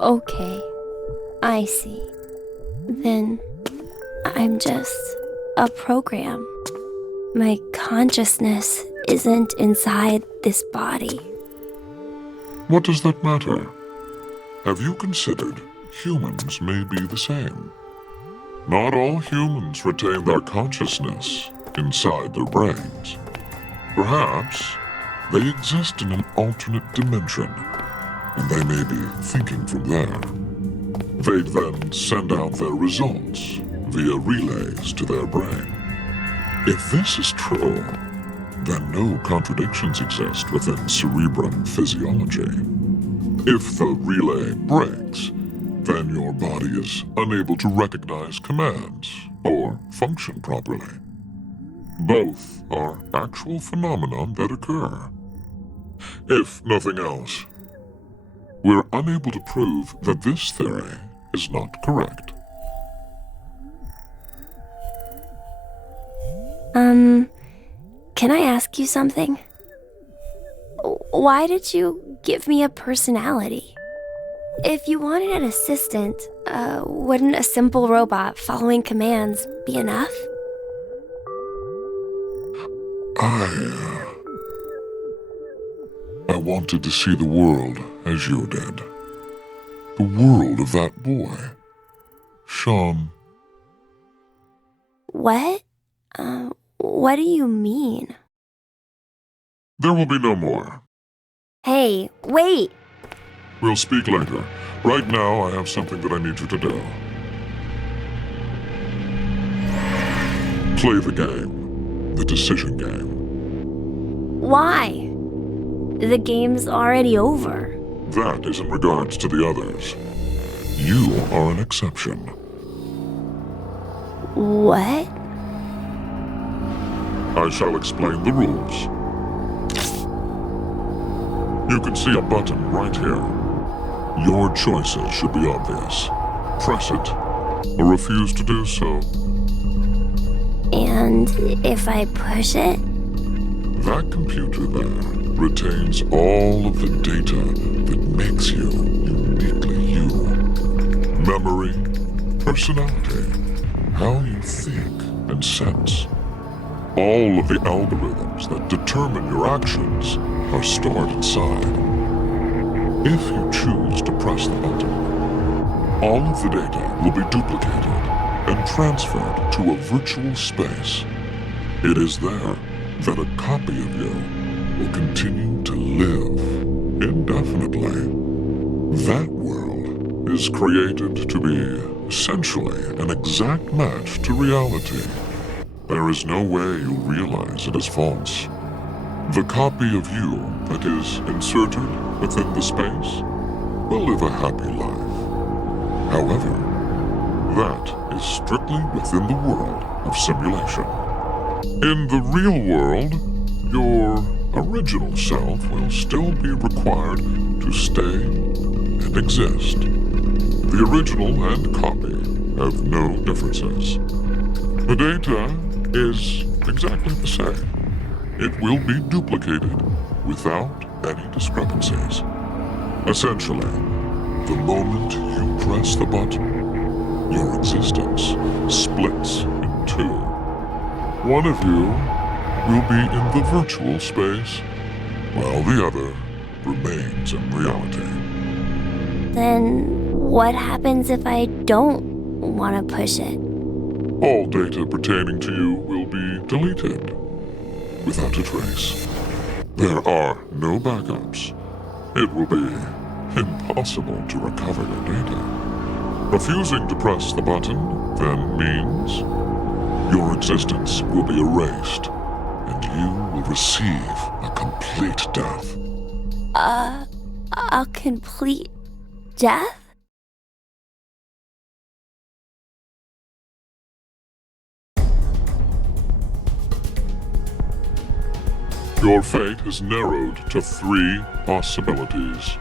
Okay. I see. Then I'm just a program. My consciousness isn't inside this body. What does that matter? Have you considered humans may be the same? Not all humans retain their consciousness inside their brains. Perhaps they exist in an alternate dimension, and they may be thinking from there. They'd then send out their results via relays to their brain. If this is true, then no contradictions exist within cerebrum physiology. If the relay breaks, then your body is unable to recognize commands or function properly. Both are actual phenomena that occur. If nothing else, we're unable to prove that this theory is not correct. Can I ask you something? Why did you give me a personality? If you wanted an assistant, wouldn't a simple robot following commands be enough? I wanted to see the world as you did. The world of that boy, Sean. What? What do you mean? There will be no more. Hey, wait! We'll speak later. Right now, I have something that I need you to do. Play the game. The decision game. Why? The game's already over. That is in regards to the others. You are an exception. What? I shall explain the rules. You can see a button right here. Your choices should be obvious. Press it, or refuse to do so. And if I push it? That computer there retains all of the data that makes you uniquely you. Memory, personality, how you think and sense. All of the algorithms that determine your actions are stored inside. If you choose to press the button, all of the data will be duplicated and transferred to a virtual space. It is there that a copy of you will continue to live indefinitely. That world is created to be essentially an exact match to reality. There is no way you'll realize it is false. The copy of you that is inserted within the space will live a happy life. However, that is strictly within the world of simulation. In the real world, your original self will still be required to stay and exist. The original and copy have no differences. The data is exactly the same. It will be duplicated without any discrepancies. Essentially, the moment you press the button, your existence splits in two. One of you will be in the virtual space, while the other remains in reality. Then what happens if I don't want to push it? All data pertaining to you will be deleted without a trace. There are no backups. It will be impossible to recover your data. Refusing to press the button then means your existence will be erased, and you will receive a complete death. A complete death? Your fate is narrowed to 3 possibilities.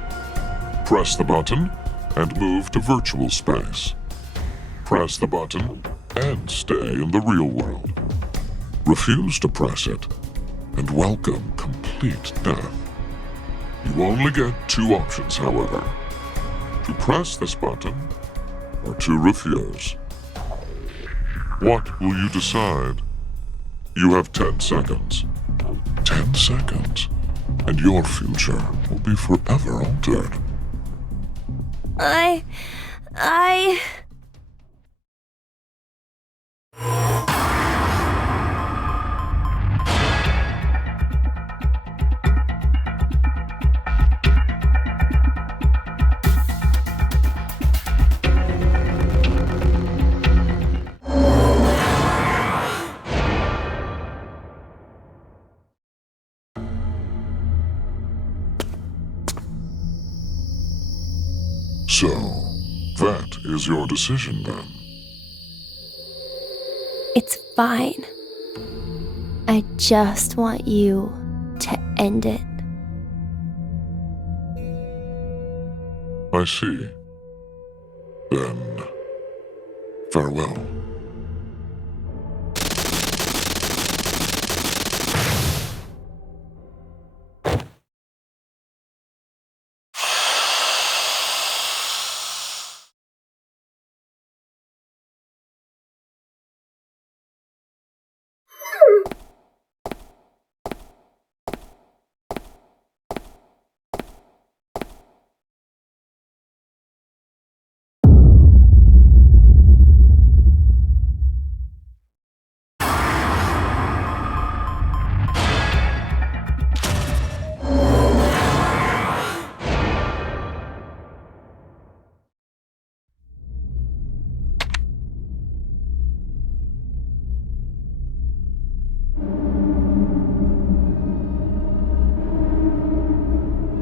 Press the button and move to virtual space. Press the button and stay in the real world. Refuse to press it and welcome complete death. You only get 2 options, however. To press this button or to refuse. What will you decide? You have 10 seconds. 10 seconds, and your future will be forever altered. I... So, that is your decision then. It's fine. I just want you to end it. I see. Then, farewell.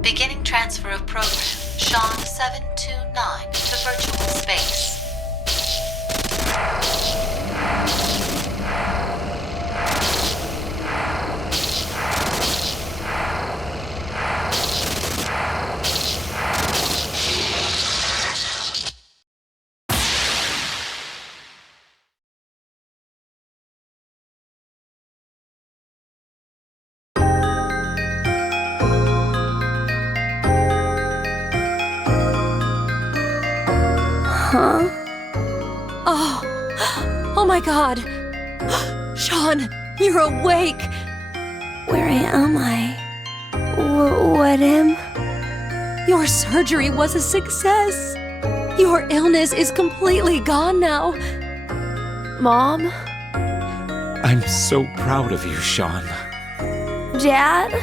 Beginning transfer of program, Sean 729 to virtual space. Huh? Oh my god! Sean, you're awake! Where am I? What am? Your surgery was a success. Your illness is completely gone now. Mom? I'm so proud of you, Sean. Dad?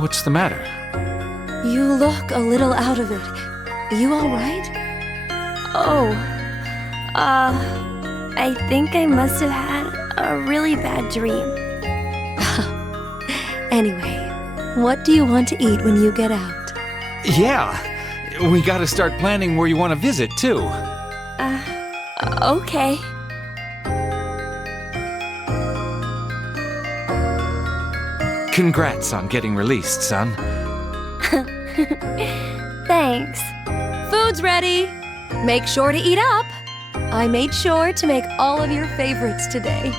What's the matter? You look a little out of it. You alright? Oh. I think I must have had a really bad dream. Anyway, what do you want to eat when you get out? Yeah, we gotta start planning where you want to visit, too. Okay. Congrats on getting released, son. Thanks. Food's ready. Make sure to eat up. I made sure to make all of your favorites today.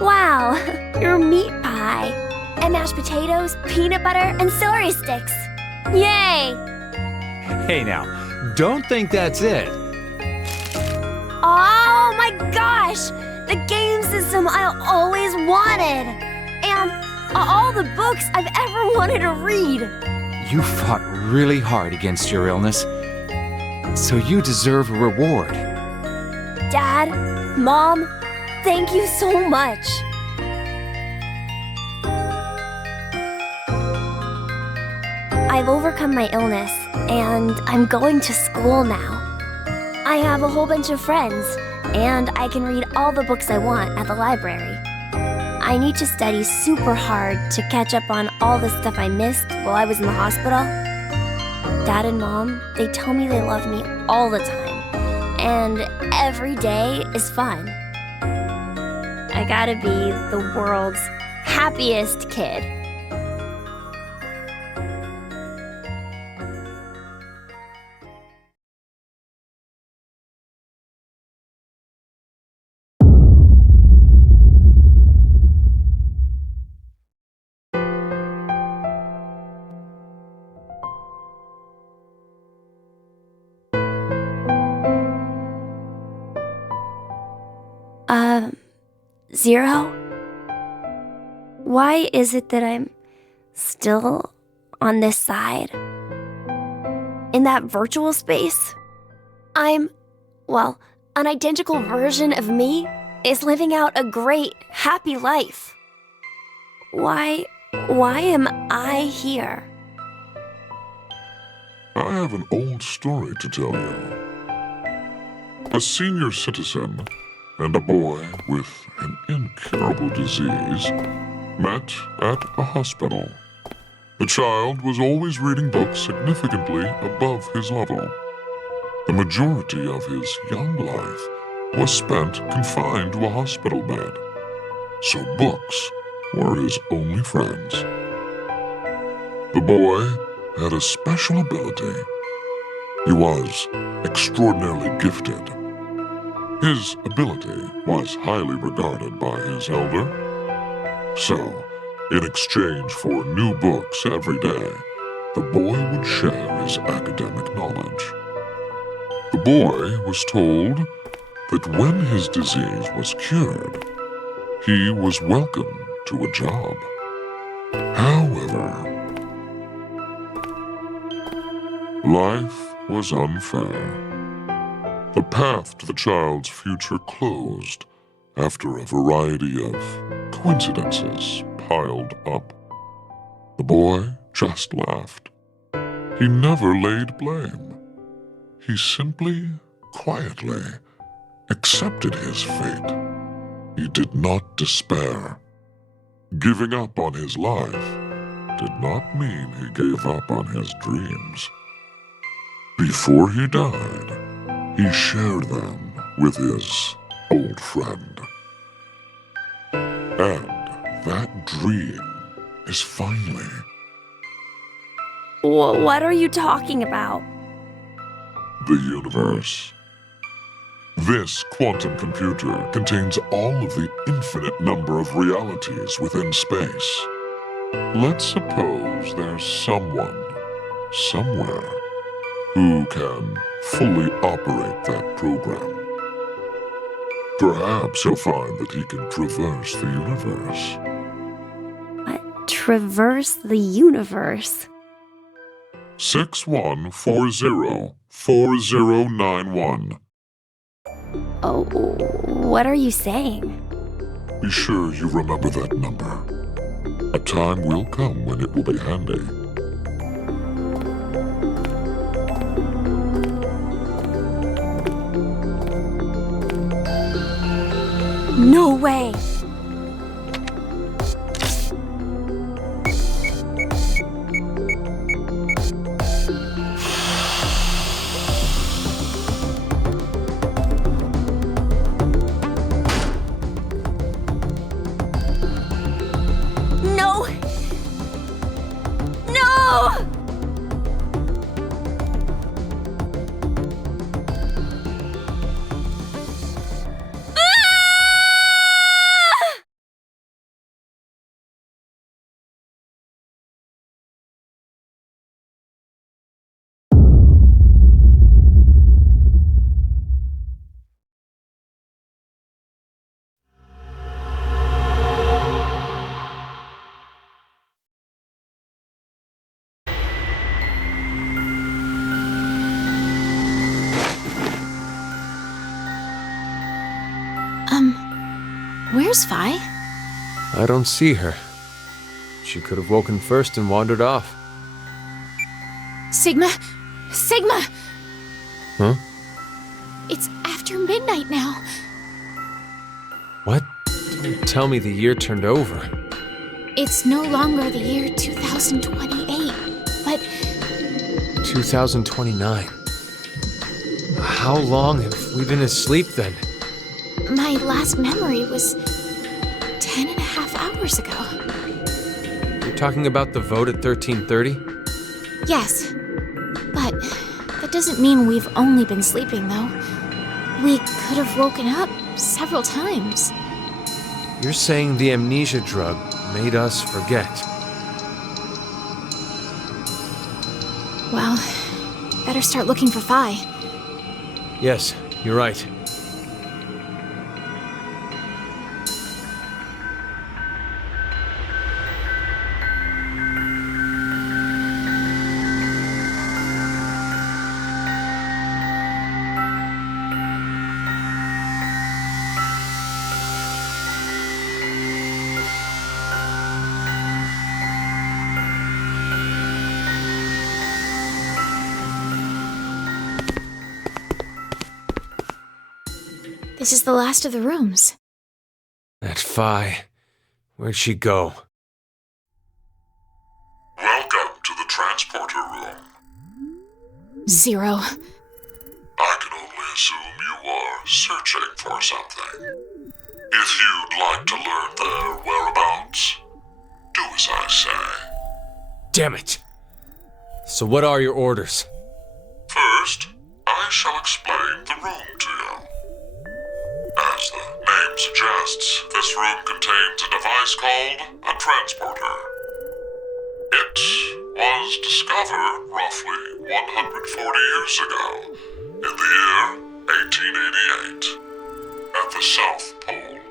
Wow, your meat pie. And mashed potatoes, peanut butter, and celery sticks. Yay! Hey now, don't think that's it. Oh my gosh! The game system I always wanted! And all the books I've ever wanted to read! You fought really hard against your illness, so you deserve a reward. Dad, Mom, thank you so much. I've overcome my illness, and I'm going to school now. I have a whole bunch of friends, and I can read all the books I want at the library. I need to study super hard to catch up on all the stuff I missed while I was in the hospital. Dad and Mom, they tell me they love me all the time, and every day is fun. I gotta be the world's happiest kid. Zero? Why is it that I'm still on this side? In that virtual space? An identical version of me is living out a great, happy life. Why am I here? I have an old story to tell you. A senior citizen and a boy with an incurable disease met at a hospital. The child was always reading books significantly above his level. The majority of his young life was spent confined to a hospital bed, so books were his only friends. The boy had a special ability. He was extraordinarily gifted. His ability was highly regarded by his elder. So, in exchange for new books every day, the boy would share his academic knowledge. The boy was told that when his disease was cured, he was welcome to a job. However, life was unfair. The path to the child's future closed after a variety of coincidences piled up. The boy just laughed. He never laid blame. He simply, quietly accepted his fate. He did not despair. Giving up on his life did not mean he gave up on his dreams. Before he died, he shared them with his old friend. And that dream is finally... What are you talking about? The universe. This quantum computer contains all of the infinite number of realities within space. Let's suppose there's someone, somewhere, who can fully operate that program. Perhaps he'll find that he can traverse the universe. What? Traverse the universe? 61404091. Oh, what are you saying? Be sure you remember that number. A time will come when it will be handy. No way! No! No! Where's Vi? I don't see her. She could have woken first and wandered off. Sigma! Sigma! Huh? It's after midnight now. What? Don't tell me the year turned over. It's no longer the year 2028, but 2029. How long have we been asleep then? my last memory was 10.5 hours ago. You're talking about the vote at 13:30? Yes, but that doesn't mean we've only been sleeping, though. We could have woken up several times. You're saying the amnesia drug made us forget. Well, better start looking for Phi. Yes, you're right. This is the last of the rooms. That Phi. Where'd she go? Welcome to the transporter room. Zero. I can only assume you are searching for something. If you'd like to learn their whereabouts, do as I say. Damn it! So what are your orders? First, I shall explain the room to you. As the name suggests, this room contains a device called a transporter. It was discovered roughly 140 years ago, in the year 1888, at the South Pole.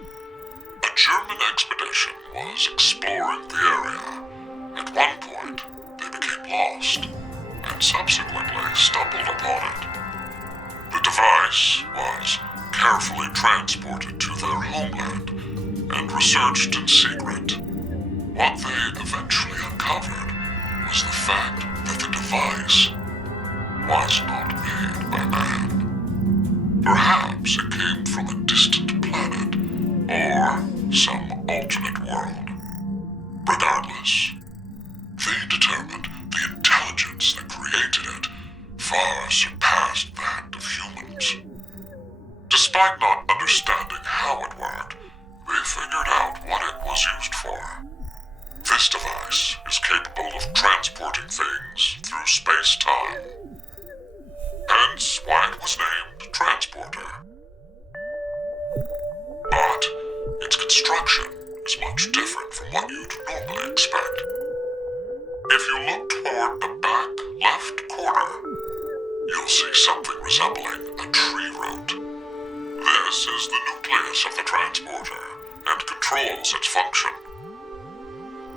A German expedition was exploring the area. At one point, they became lost, and subsequently stumbled upon it. The device was carefully transported to their homeland and researched in secret. What they eventually uncovered was the fact that the device was not made by man. Perhaps it came from a distant planet or some alternate world. Regardless, they determined the intelligence that created it far surpassed that of humans. Despite not understanding how it worked, they figured out what it was used for. This device is capable of transporting things through space-time. Hence why it was named Transporter. But its construction is much different from what you'd normally expect. If you look toward the back left corner, you'll see something resembling a tree root. This is the nucleus of the transporter and controls its function.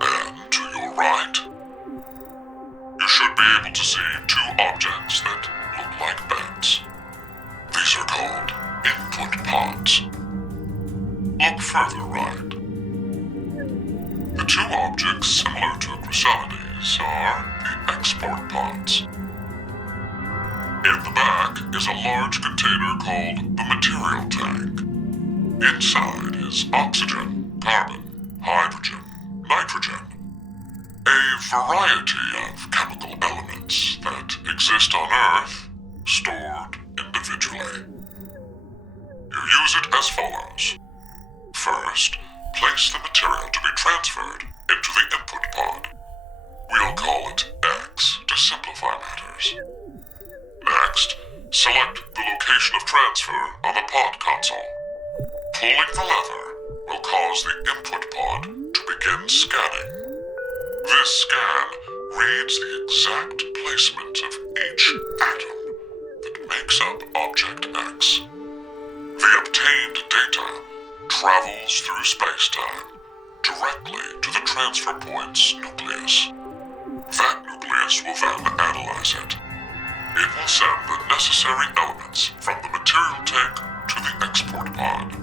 And to your right, you should be able to see two objects that look like beds. These are called input pods. Look further right. The two objects similar to chrysalides are the export pods. In the back is a large container called the material tank. Inside is oxygen, carbon, hydrogen, nitrogen. A variety of chemical elements that exist on Earth, stored individually. You use it as follows. First, place the material to be transferred into the input pod. We'll call it X to simplify matters. Next, select the location of transfer on the pod console. Pulling the lever will cause the input pod to begin scanning. This scan reads the exact placement of each atom that makes up Object X. The obtained data travels through space-time directly to the transfer point's nucleus. That nucleus will then analyze it. It will send the necessary elements from the material tank to the export pod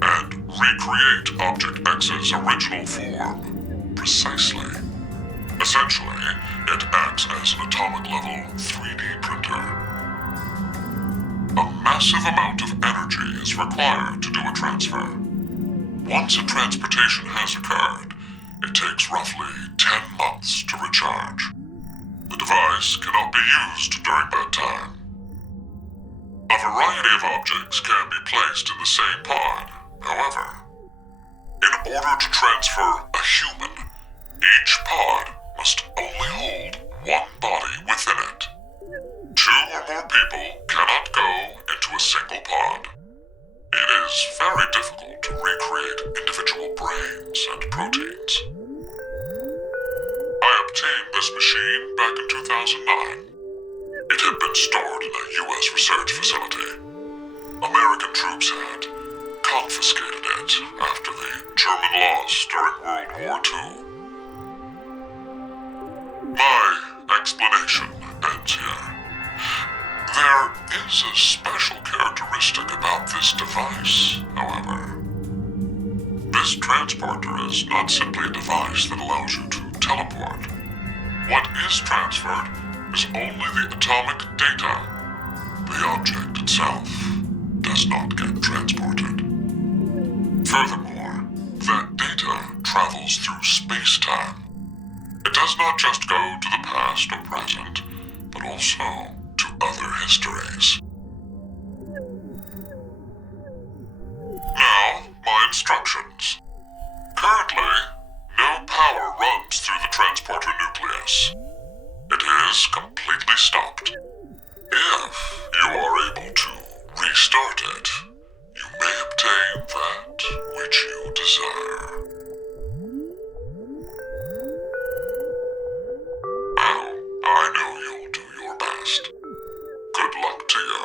and recreate Object X's original form precisely. Essentially, it acts as an atomic-level 3D printer. A massive amount of energy is required to do a transfer. Once a transportation has occurred, it takes roughly 10 months to recharge. The device cannot be used during that time. A variety of objects can be placed in the same pod, however. In order to transfer a human, each pod must only hold one body within it. Two or more people cannot go into a single pod. It is very difficult to recreate individual brains and proteins. I obtained this machine back in 2009. It had been stored in a U.S. research facility. American troops had confiscated it after the German loss during World War II. My explanation ends here. There is a special characteristic about this device, however. This transporter is not simply a device that allows you to teleport. What is transferred is only the atomic data. The object itself does not get transported. Furthermore, that data travels through space-time. It does not just go to the past or present, but also to other histories. Now, my instructions. Currently, no power runs through the transporter nucleus. It is completely stopped. If you are able to restart it, you may obtain that which you desire. Now, I know you'll do your best. Good luck to you.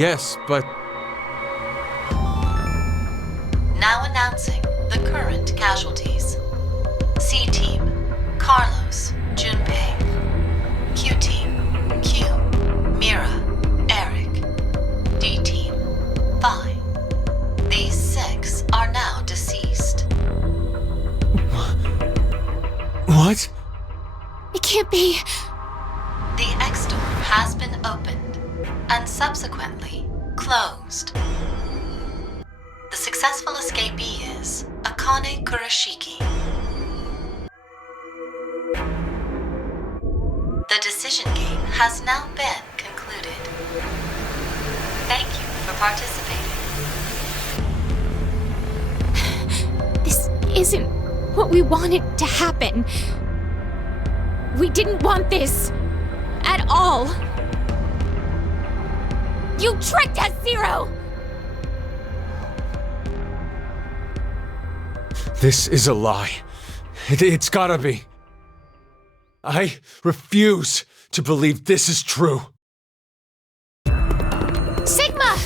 Yes, but... Now announcing the current casualties. C-Team, Carlos, Junpei. Q-Team, Q, Mira, Eric. D-Team, Vi. These 6 are now deceased. What? It can't be. The X-Door has been opened and subsequently closed. The successful escapee is Akane Kurashiki. The decision game has now been concluded. Thank you for participating. This isn't what we wanted to happen. We didn't want this. At all. You tricked us, Zero! This is a lie. It's gotta be. I refuse to believe this is true. Sigma!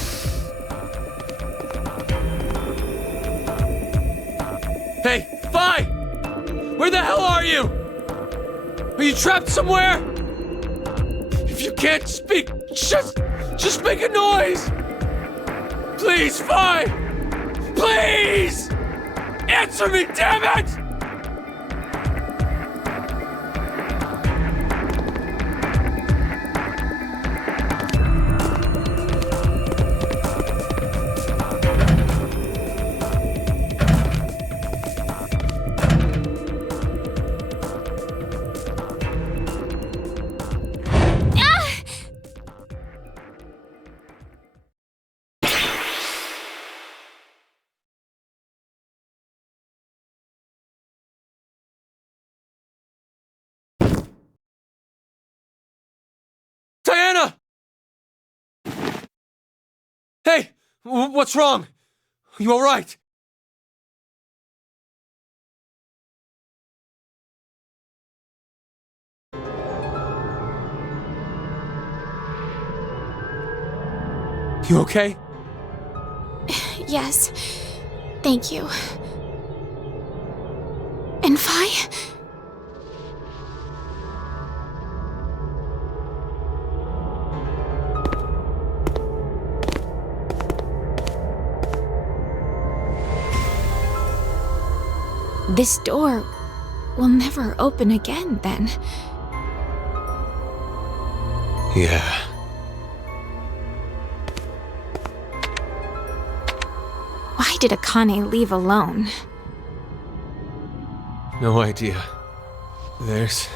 Hey, Vi! Where the hell are you? Are you trapped somewhere? If you can't speak, just make a noise! Please, Vi! Please! Answer me, damn it! Diana! Hey! What's wrong? You alright? You okay? Yes. Thank you. And Vi? This door will never open again, then. Yeah. Why did Akane leave alone? No idea. There's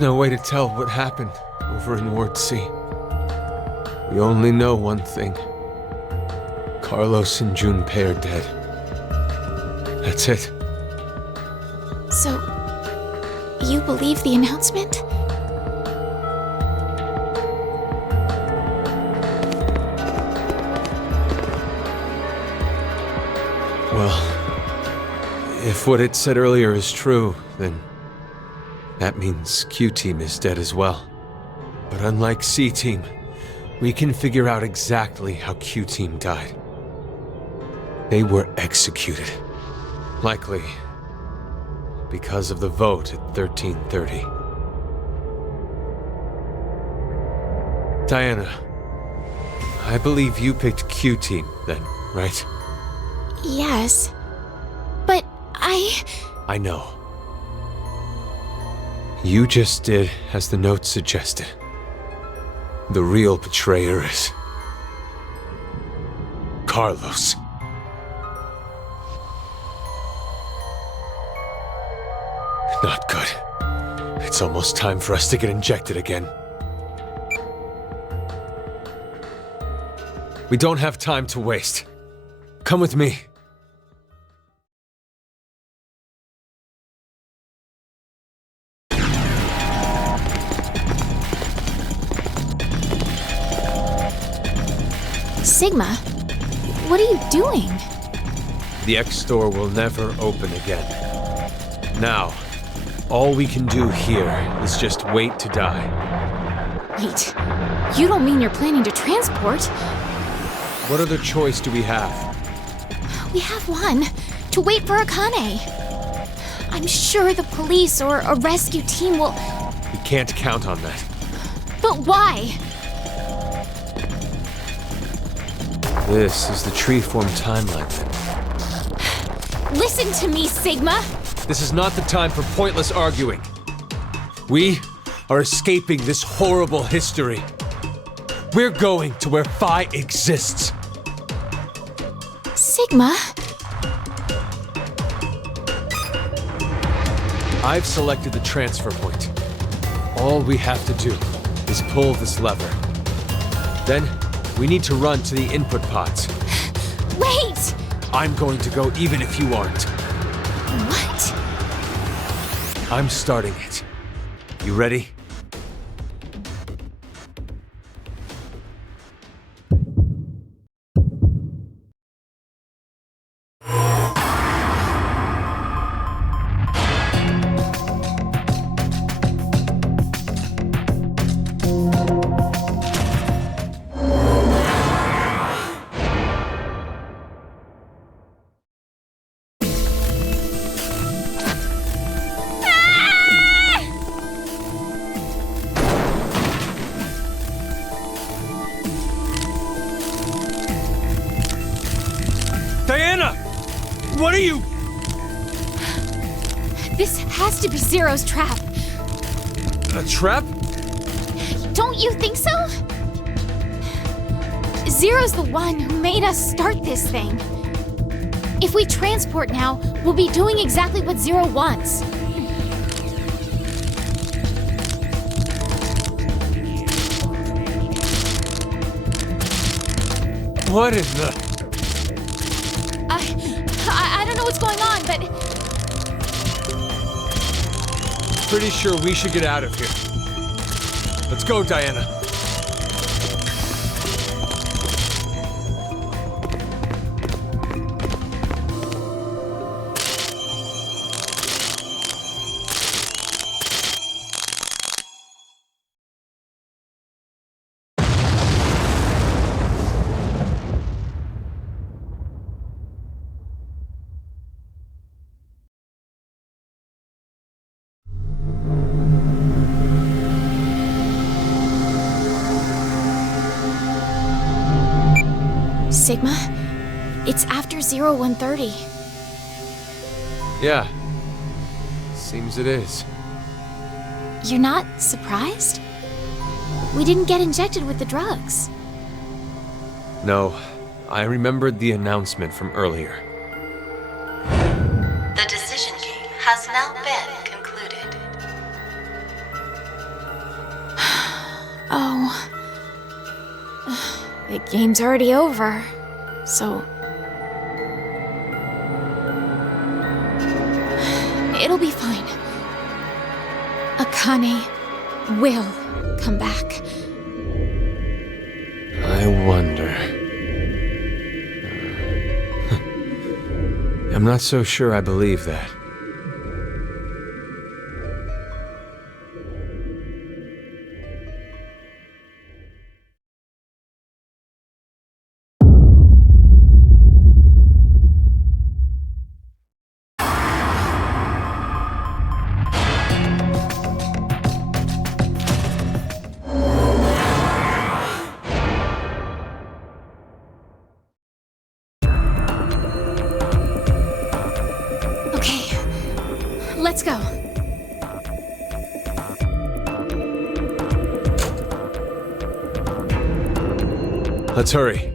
no way to tell what happened over in Ward C. We only know one thing. Carlos and Junpei are dead. That's it. So, you believe the announcement? Well, if what it said earlier is true, then that means Q-Team is dead as well. But unlike C-Team, we can figure out exactly how Q-Team died. They were executed. Likely because of the vote at 1330. Diana, I believe you picked Q-Team then, right? Yes. But I know. You just did as the note suggested. The real betrayer is... Carlos. Not good. It's almost time for us to get injected again. We don't have time to waste. Come with me. Sigma, what are you doing? The X-Store will never open again. Now, all we can do here is just wait to die. Wait, You don't mean you're planning to transport? What other choice do we have? We have one. To wait for Akane. I'm sure the police or a rescue team will... We can't count on that. But why? This is the tree-form timeline, then. Listen to me, Sigma! This is not the time for pointless arguing. We are escaping this horrible history. We're going to where Phi exists. Sigma? I've selected the transfer point. All we have to do is pull this lever. Then, we need to run to the input pods. Wait! I'm going to go even if you aren't. What? I'm starting it. You ready? What are you? This has to be Zero's trap. A trap? Don't you think so? Zero's the one who made us start this thing. If we transport now, we'll be doing exactly what Zero wants. What in the... I don't know what's going on, but... Pretty sure we should get out of here. Let's go, Diana. Sigma, it's after 0130. Yeah. Seems it is. You're not surprised? We didn't get injected with the drugs. No, I remembered the announcement from earlier. The decision game has now been concluded. Oh. The game's already over, so... It'll be fine. Akane will come back. I wonder... I'm not so sure I believe that. Let's go. Let's hurry.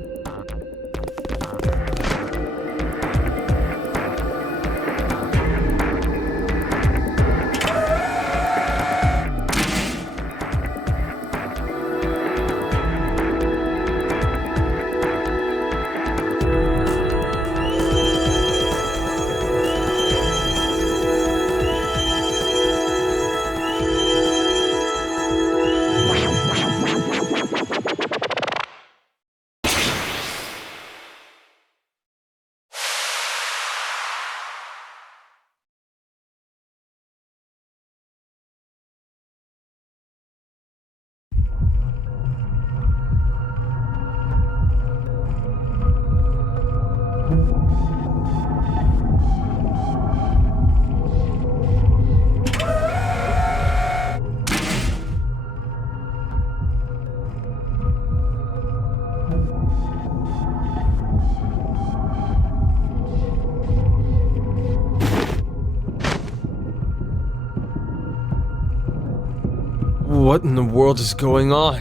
What in the world is going on?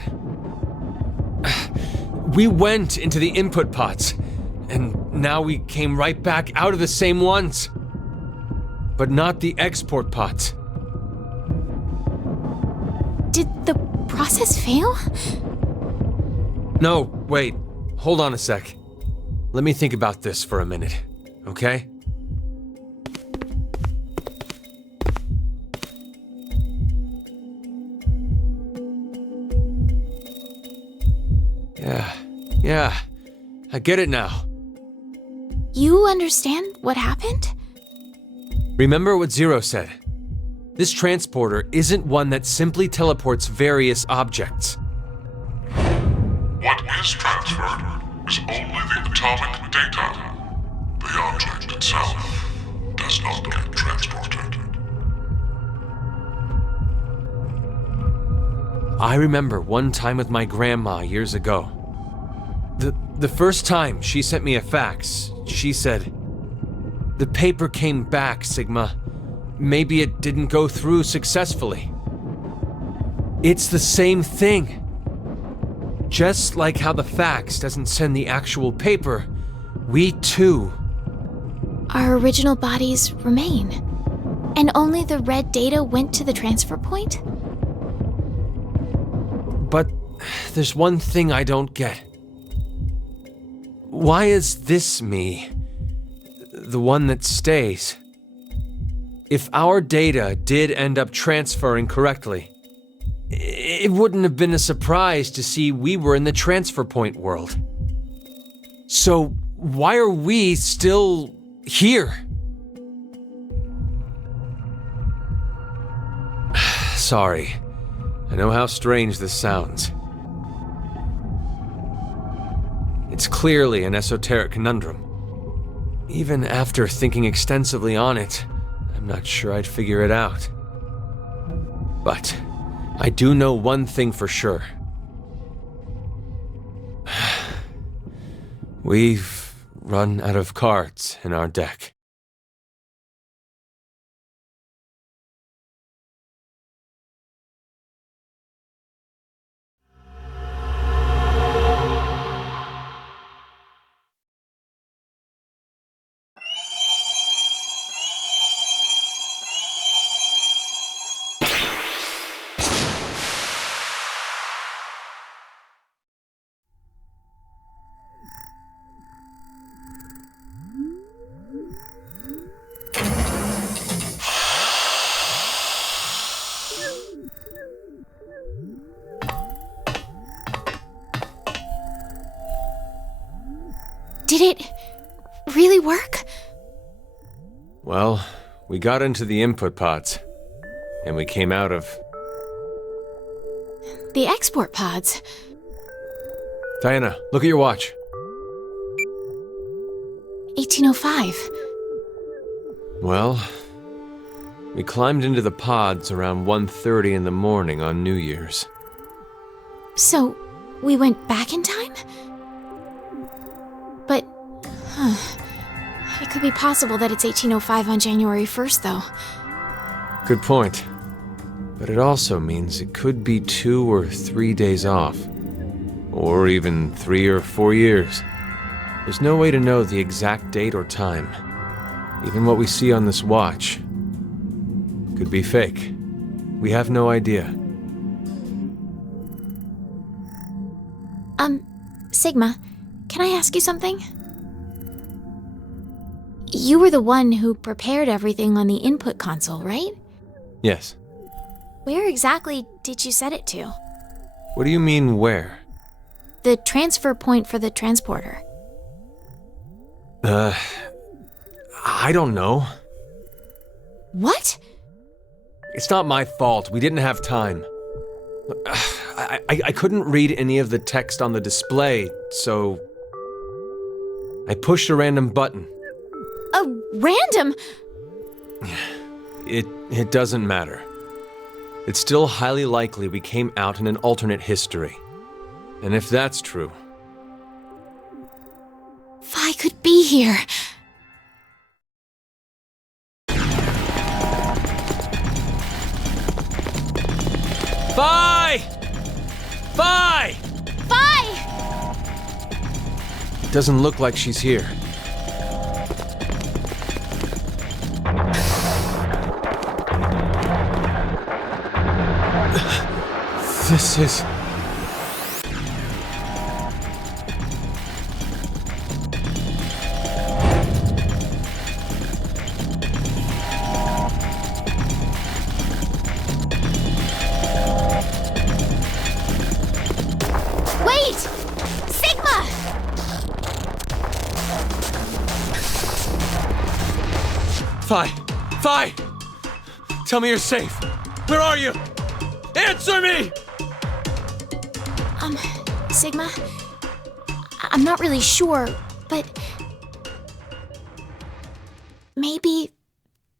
We went into the input pods, and now we came right back out of the same ones. But not the export pods. Did the process fail? No, wait. Hold on a sec. Let me think about this for a minute, okay? Yeah, I get it now. You understand what happened? Remember what Zero said. This transporter isn't one that simply teleports various objects. What is transferred is only the atomic data. The object itself does not get transported. I remember one time with my grandma years ago. The first time she sent me a fax, she said, "The paper came back, Sigma. Maybe it didn't go through successfully." It's the same thing. Just like how the fax doesn't send the actual paper, we too. Our original bodies remain. And only the red data went to the transfer point? But there's one thing I don't get. Why is this me the one that stays? If our data did end up transferring correctly, it wouldn't have been a surprise to see we were in the transfer point world. So why are we still here? Sorry. I know how strange this sounds. It's clearly an esoteric conundrum. Even after thinking extensively on it, I'm not sure I'd figure it out. But I do know one thing for sure. We've run out of cards in our deck. Did it really work? Well, we got into the input pods, and we came out of... The export pods. Diana, look at your watch. 1805. Well, we climbed into the pods around 1:30 in the morning on New Year's. So, we went back in time? But, it could be possible that it's 1805 on January 1st, though. Good point. But it also means it could be 2 or 3 days off. Or even 3 or 4 years. There's no way to know the exact date or time. Even what we see on this watch could be fake. We have no idea. Sigma, can I ask you something? You were the one who prepared everything on the input console, right? Yes. Where exactly did you set it to? What do you mean, where? The transfer point for the transporter. I don't know. What? It's not my fault. We didn't have time. I couldn't read any of the text on the display, so I pushed a random button. A random? It doesn't matter. It's still highly likely we came out in an alternate history. And if that's true... Phi could be here. Phi! It doesn't look like she's here. This is... Wait! Sigma! Phi! Tell me you're safe. Where are you? Answer me! Sigma? I'm not really sure, but... maybe...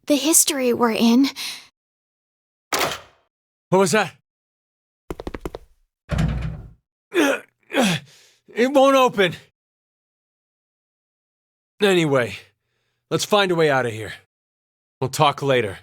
the history we're in... What was that? It won't open. Anyway, let's find a way out of here. We'll talk later.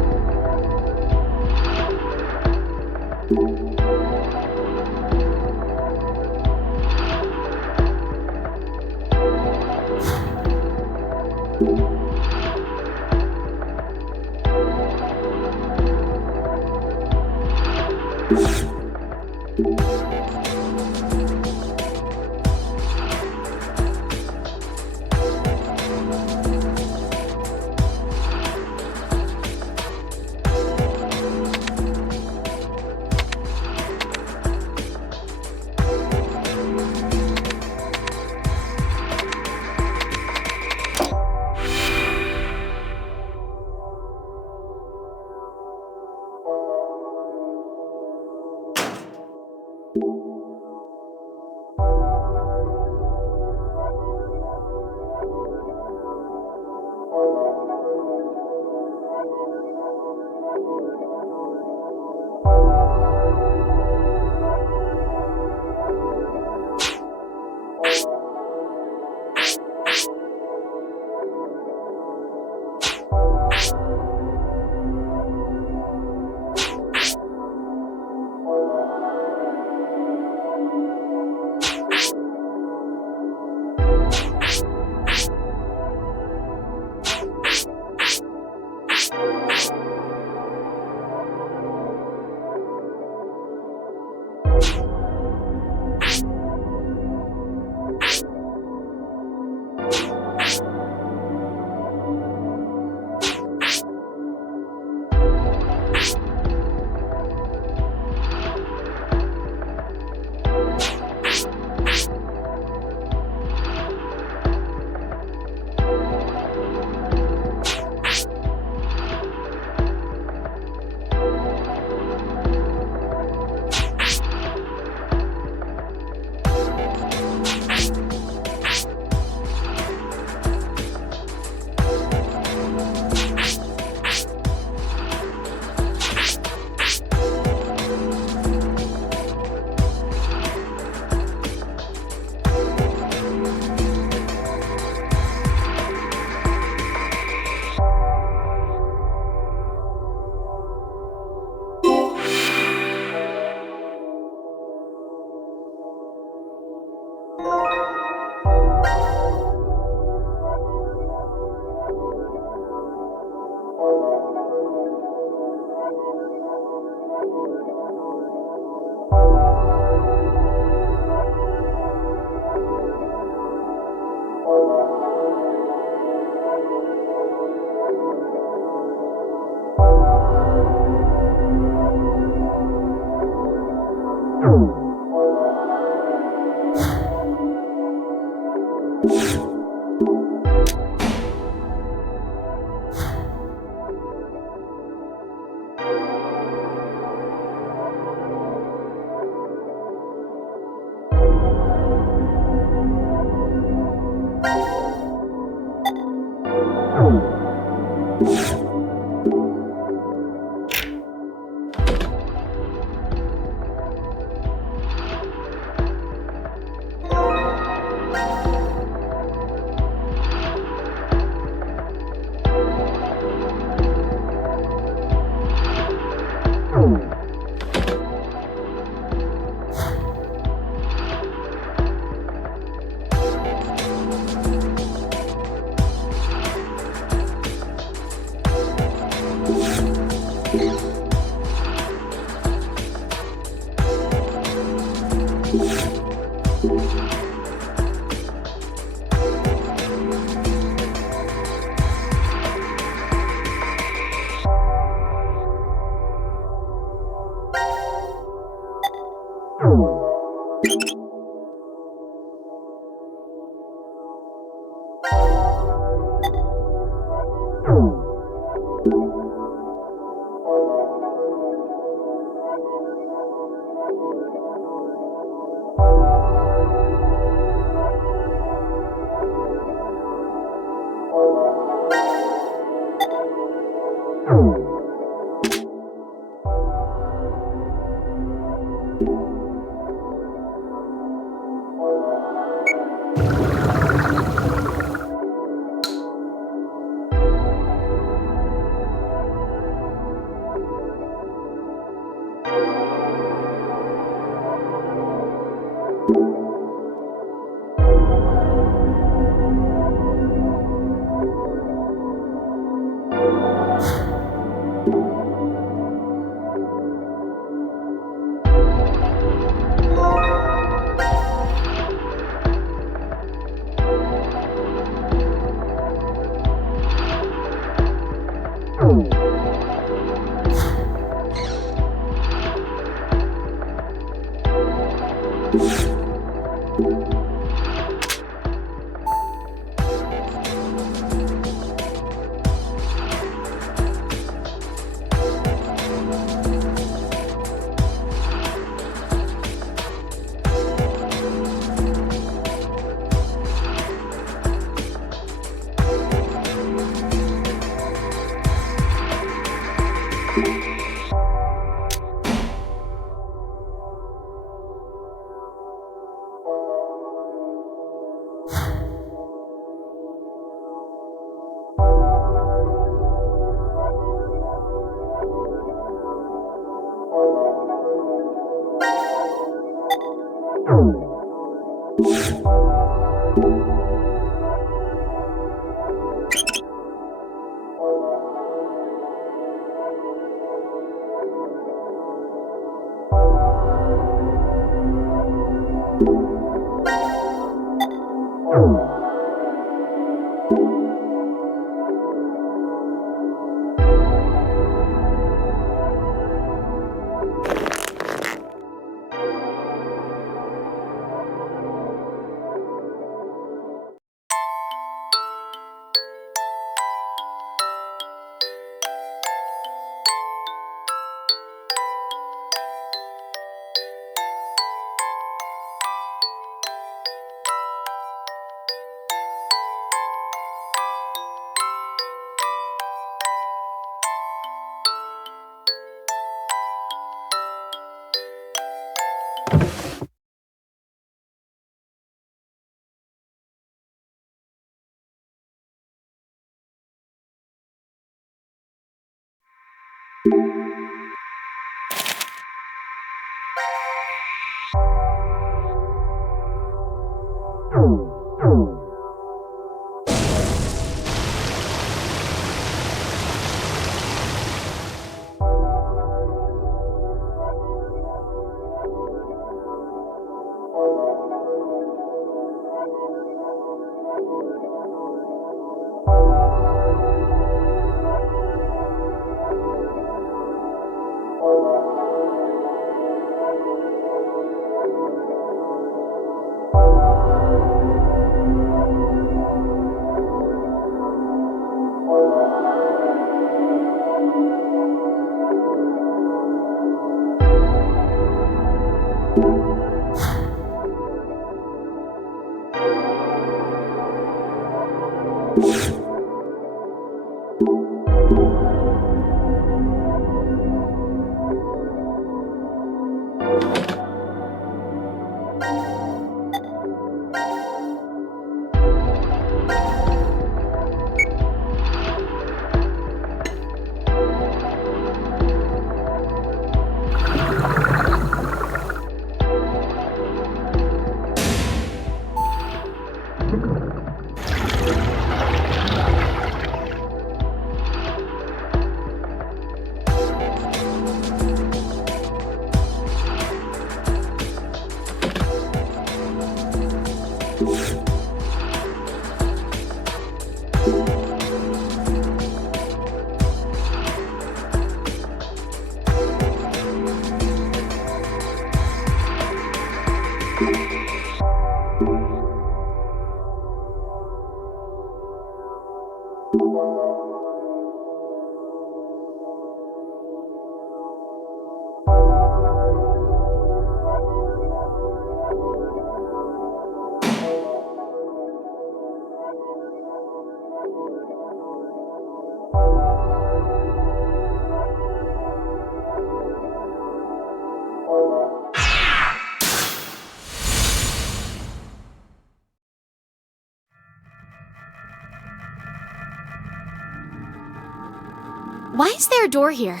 Why is there a door here?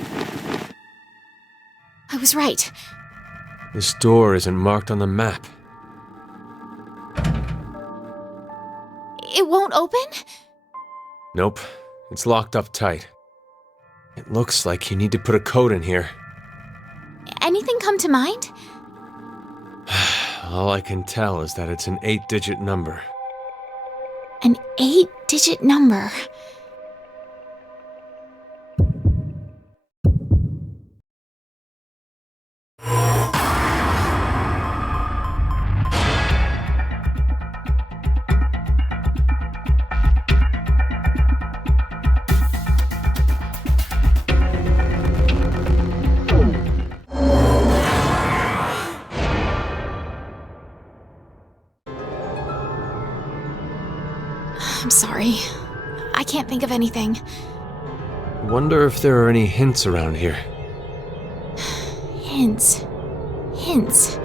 I was right. This door isn't marked on the map. It won't open? Nope, it's locked up tight. It looks like you need to put a code in here. Anything come to mind? All I can tell is that it's an 8-digit number. An 8-digit number. I'm sorry. I can't think of anything. Wonder if there are any hints around here. Hints. Hints.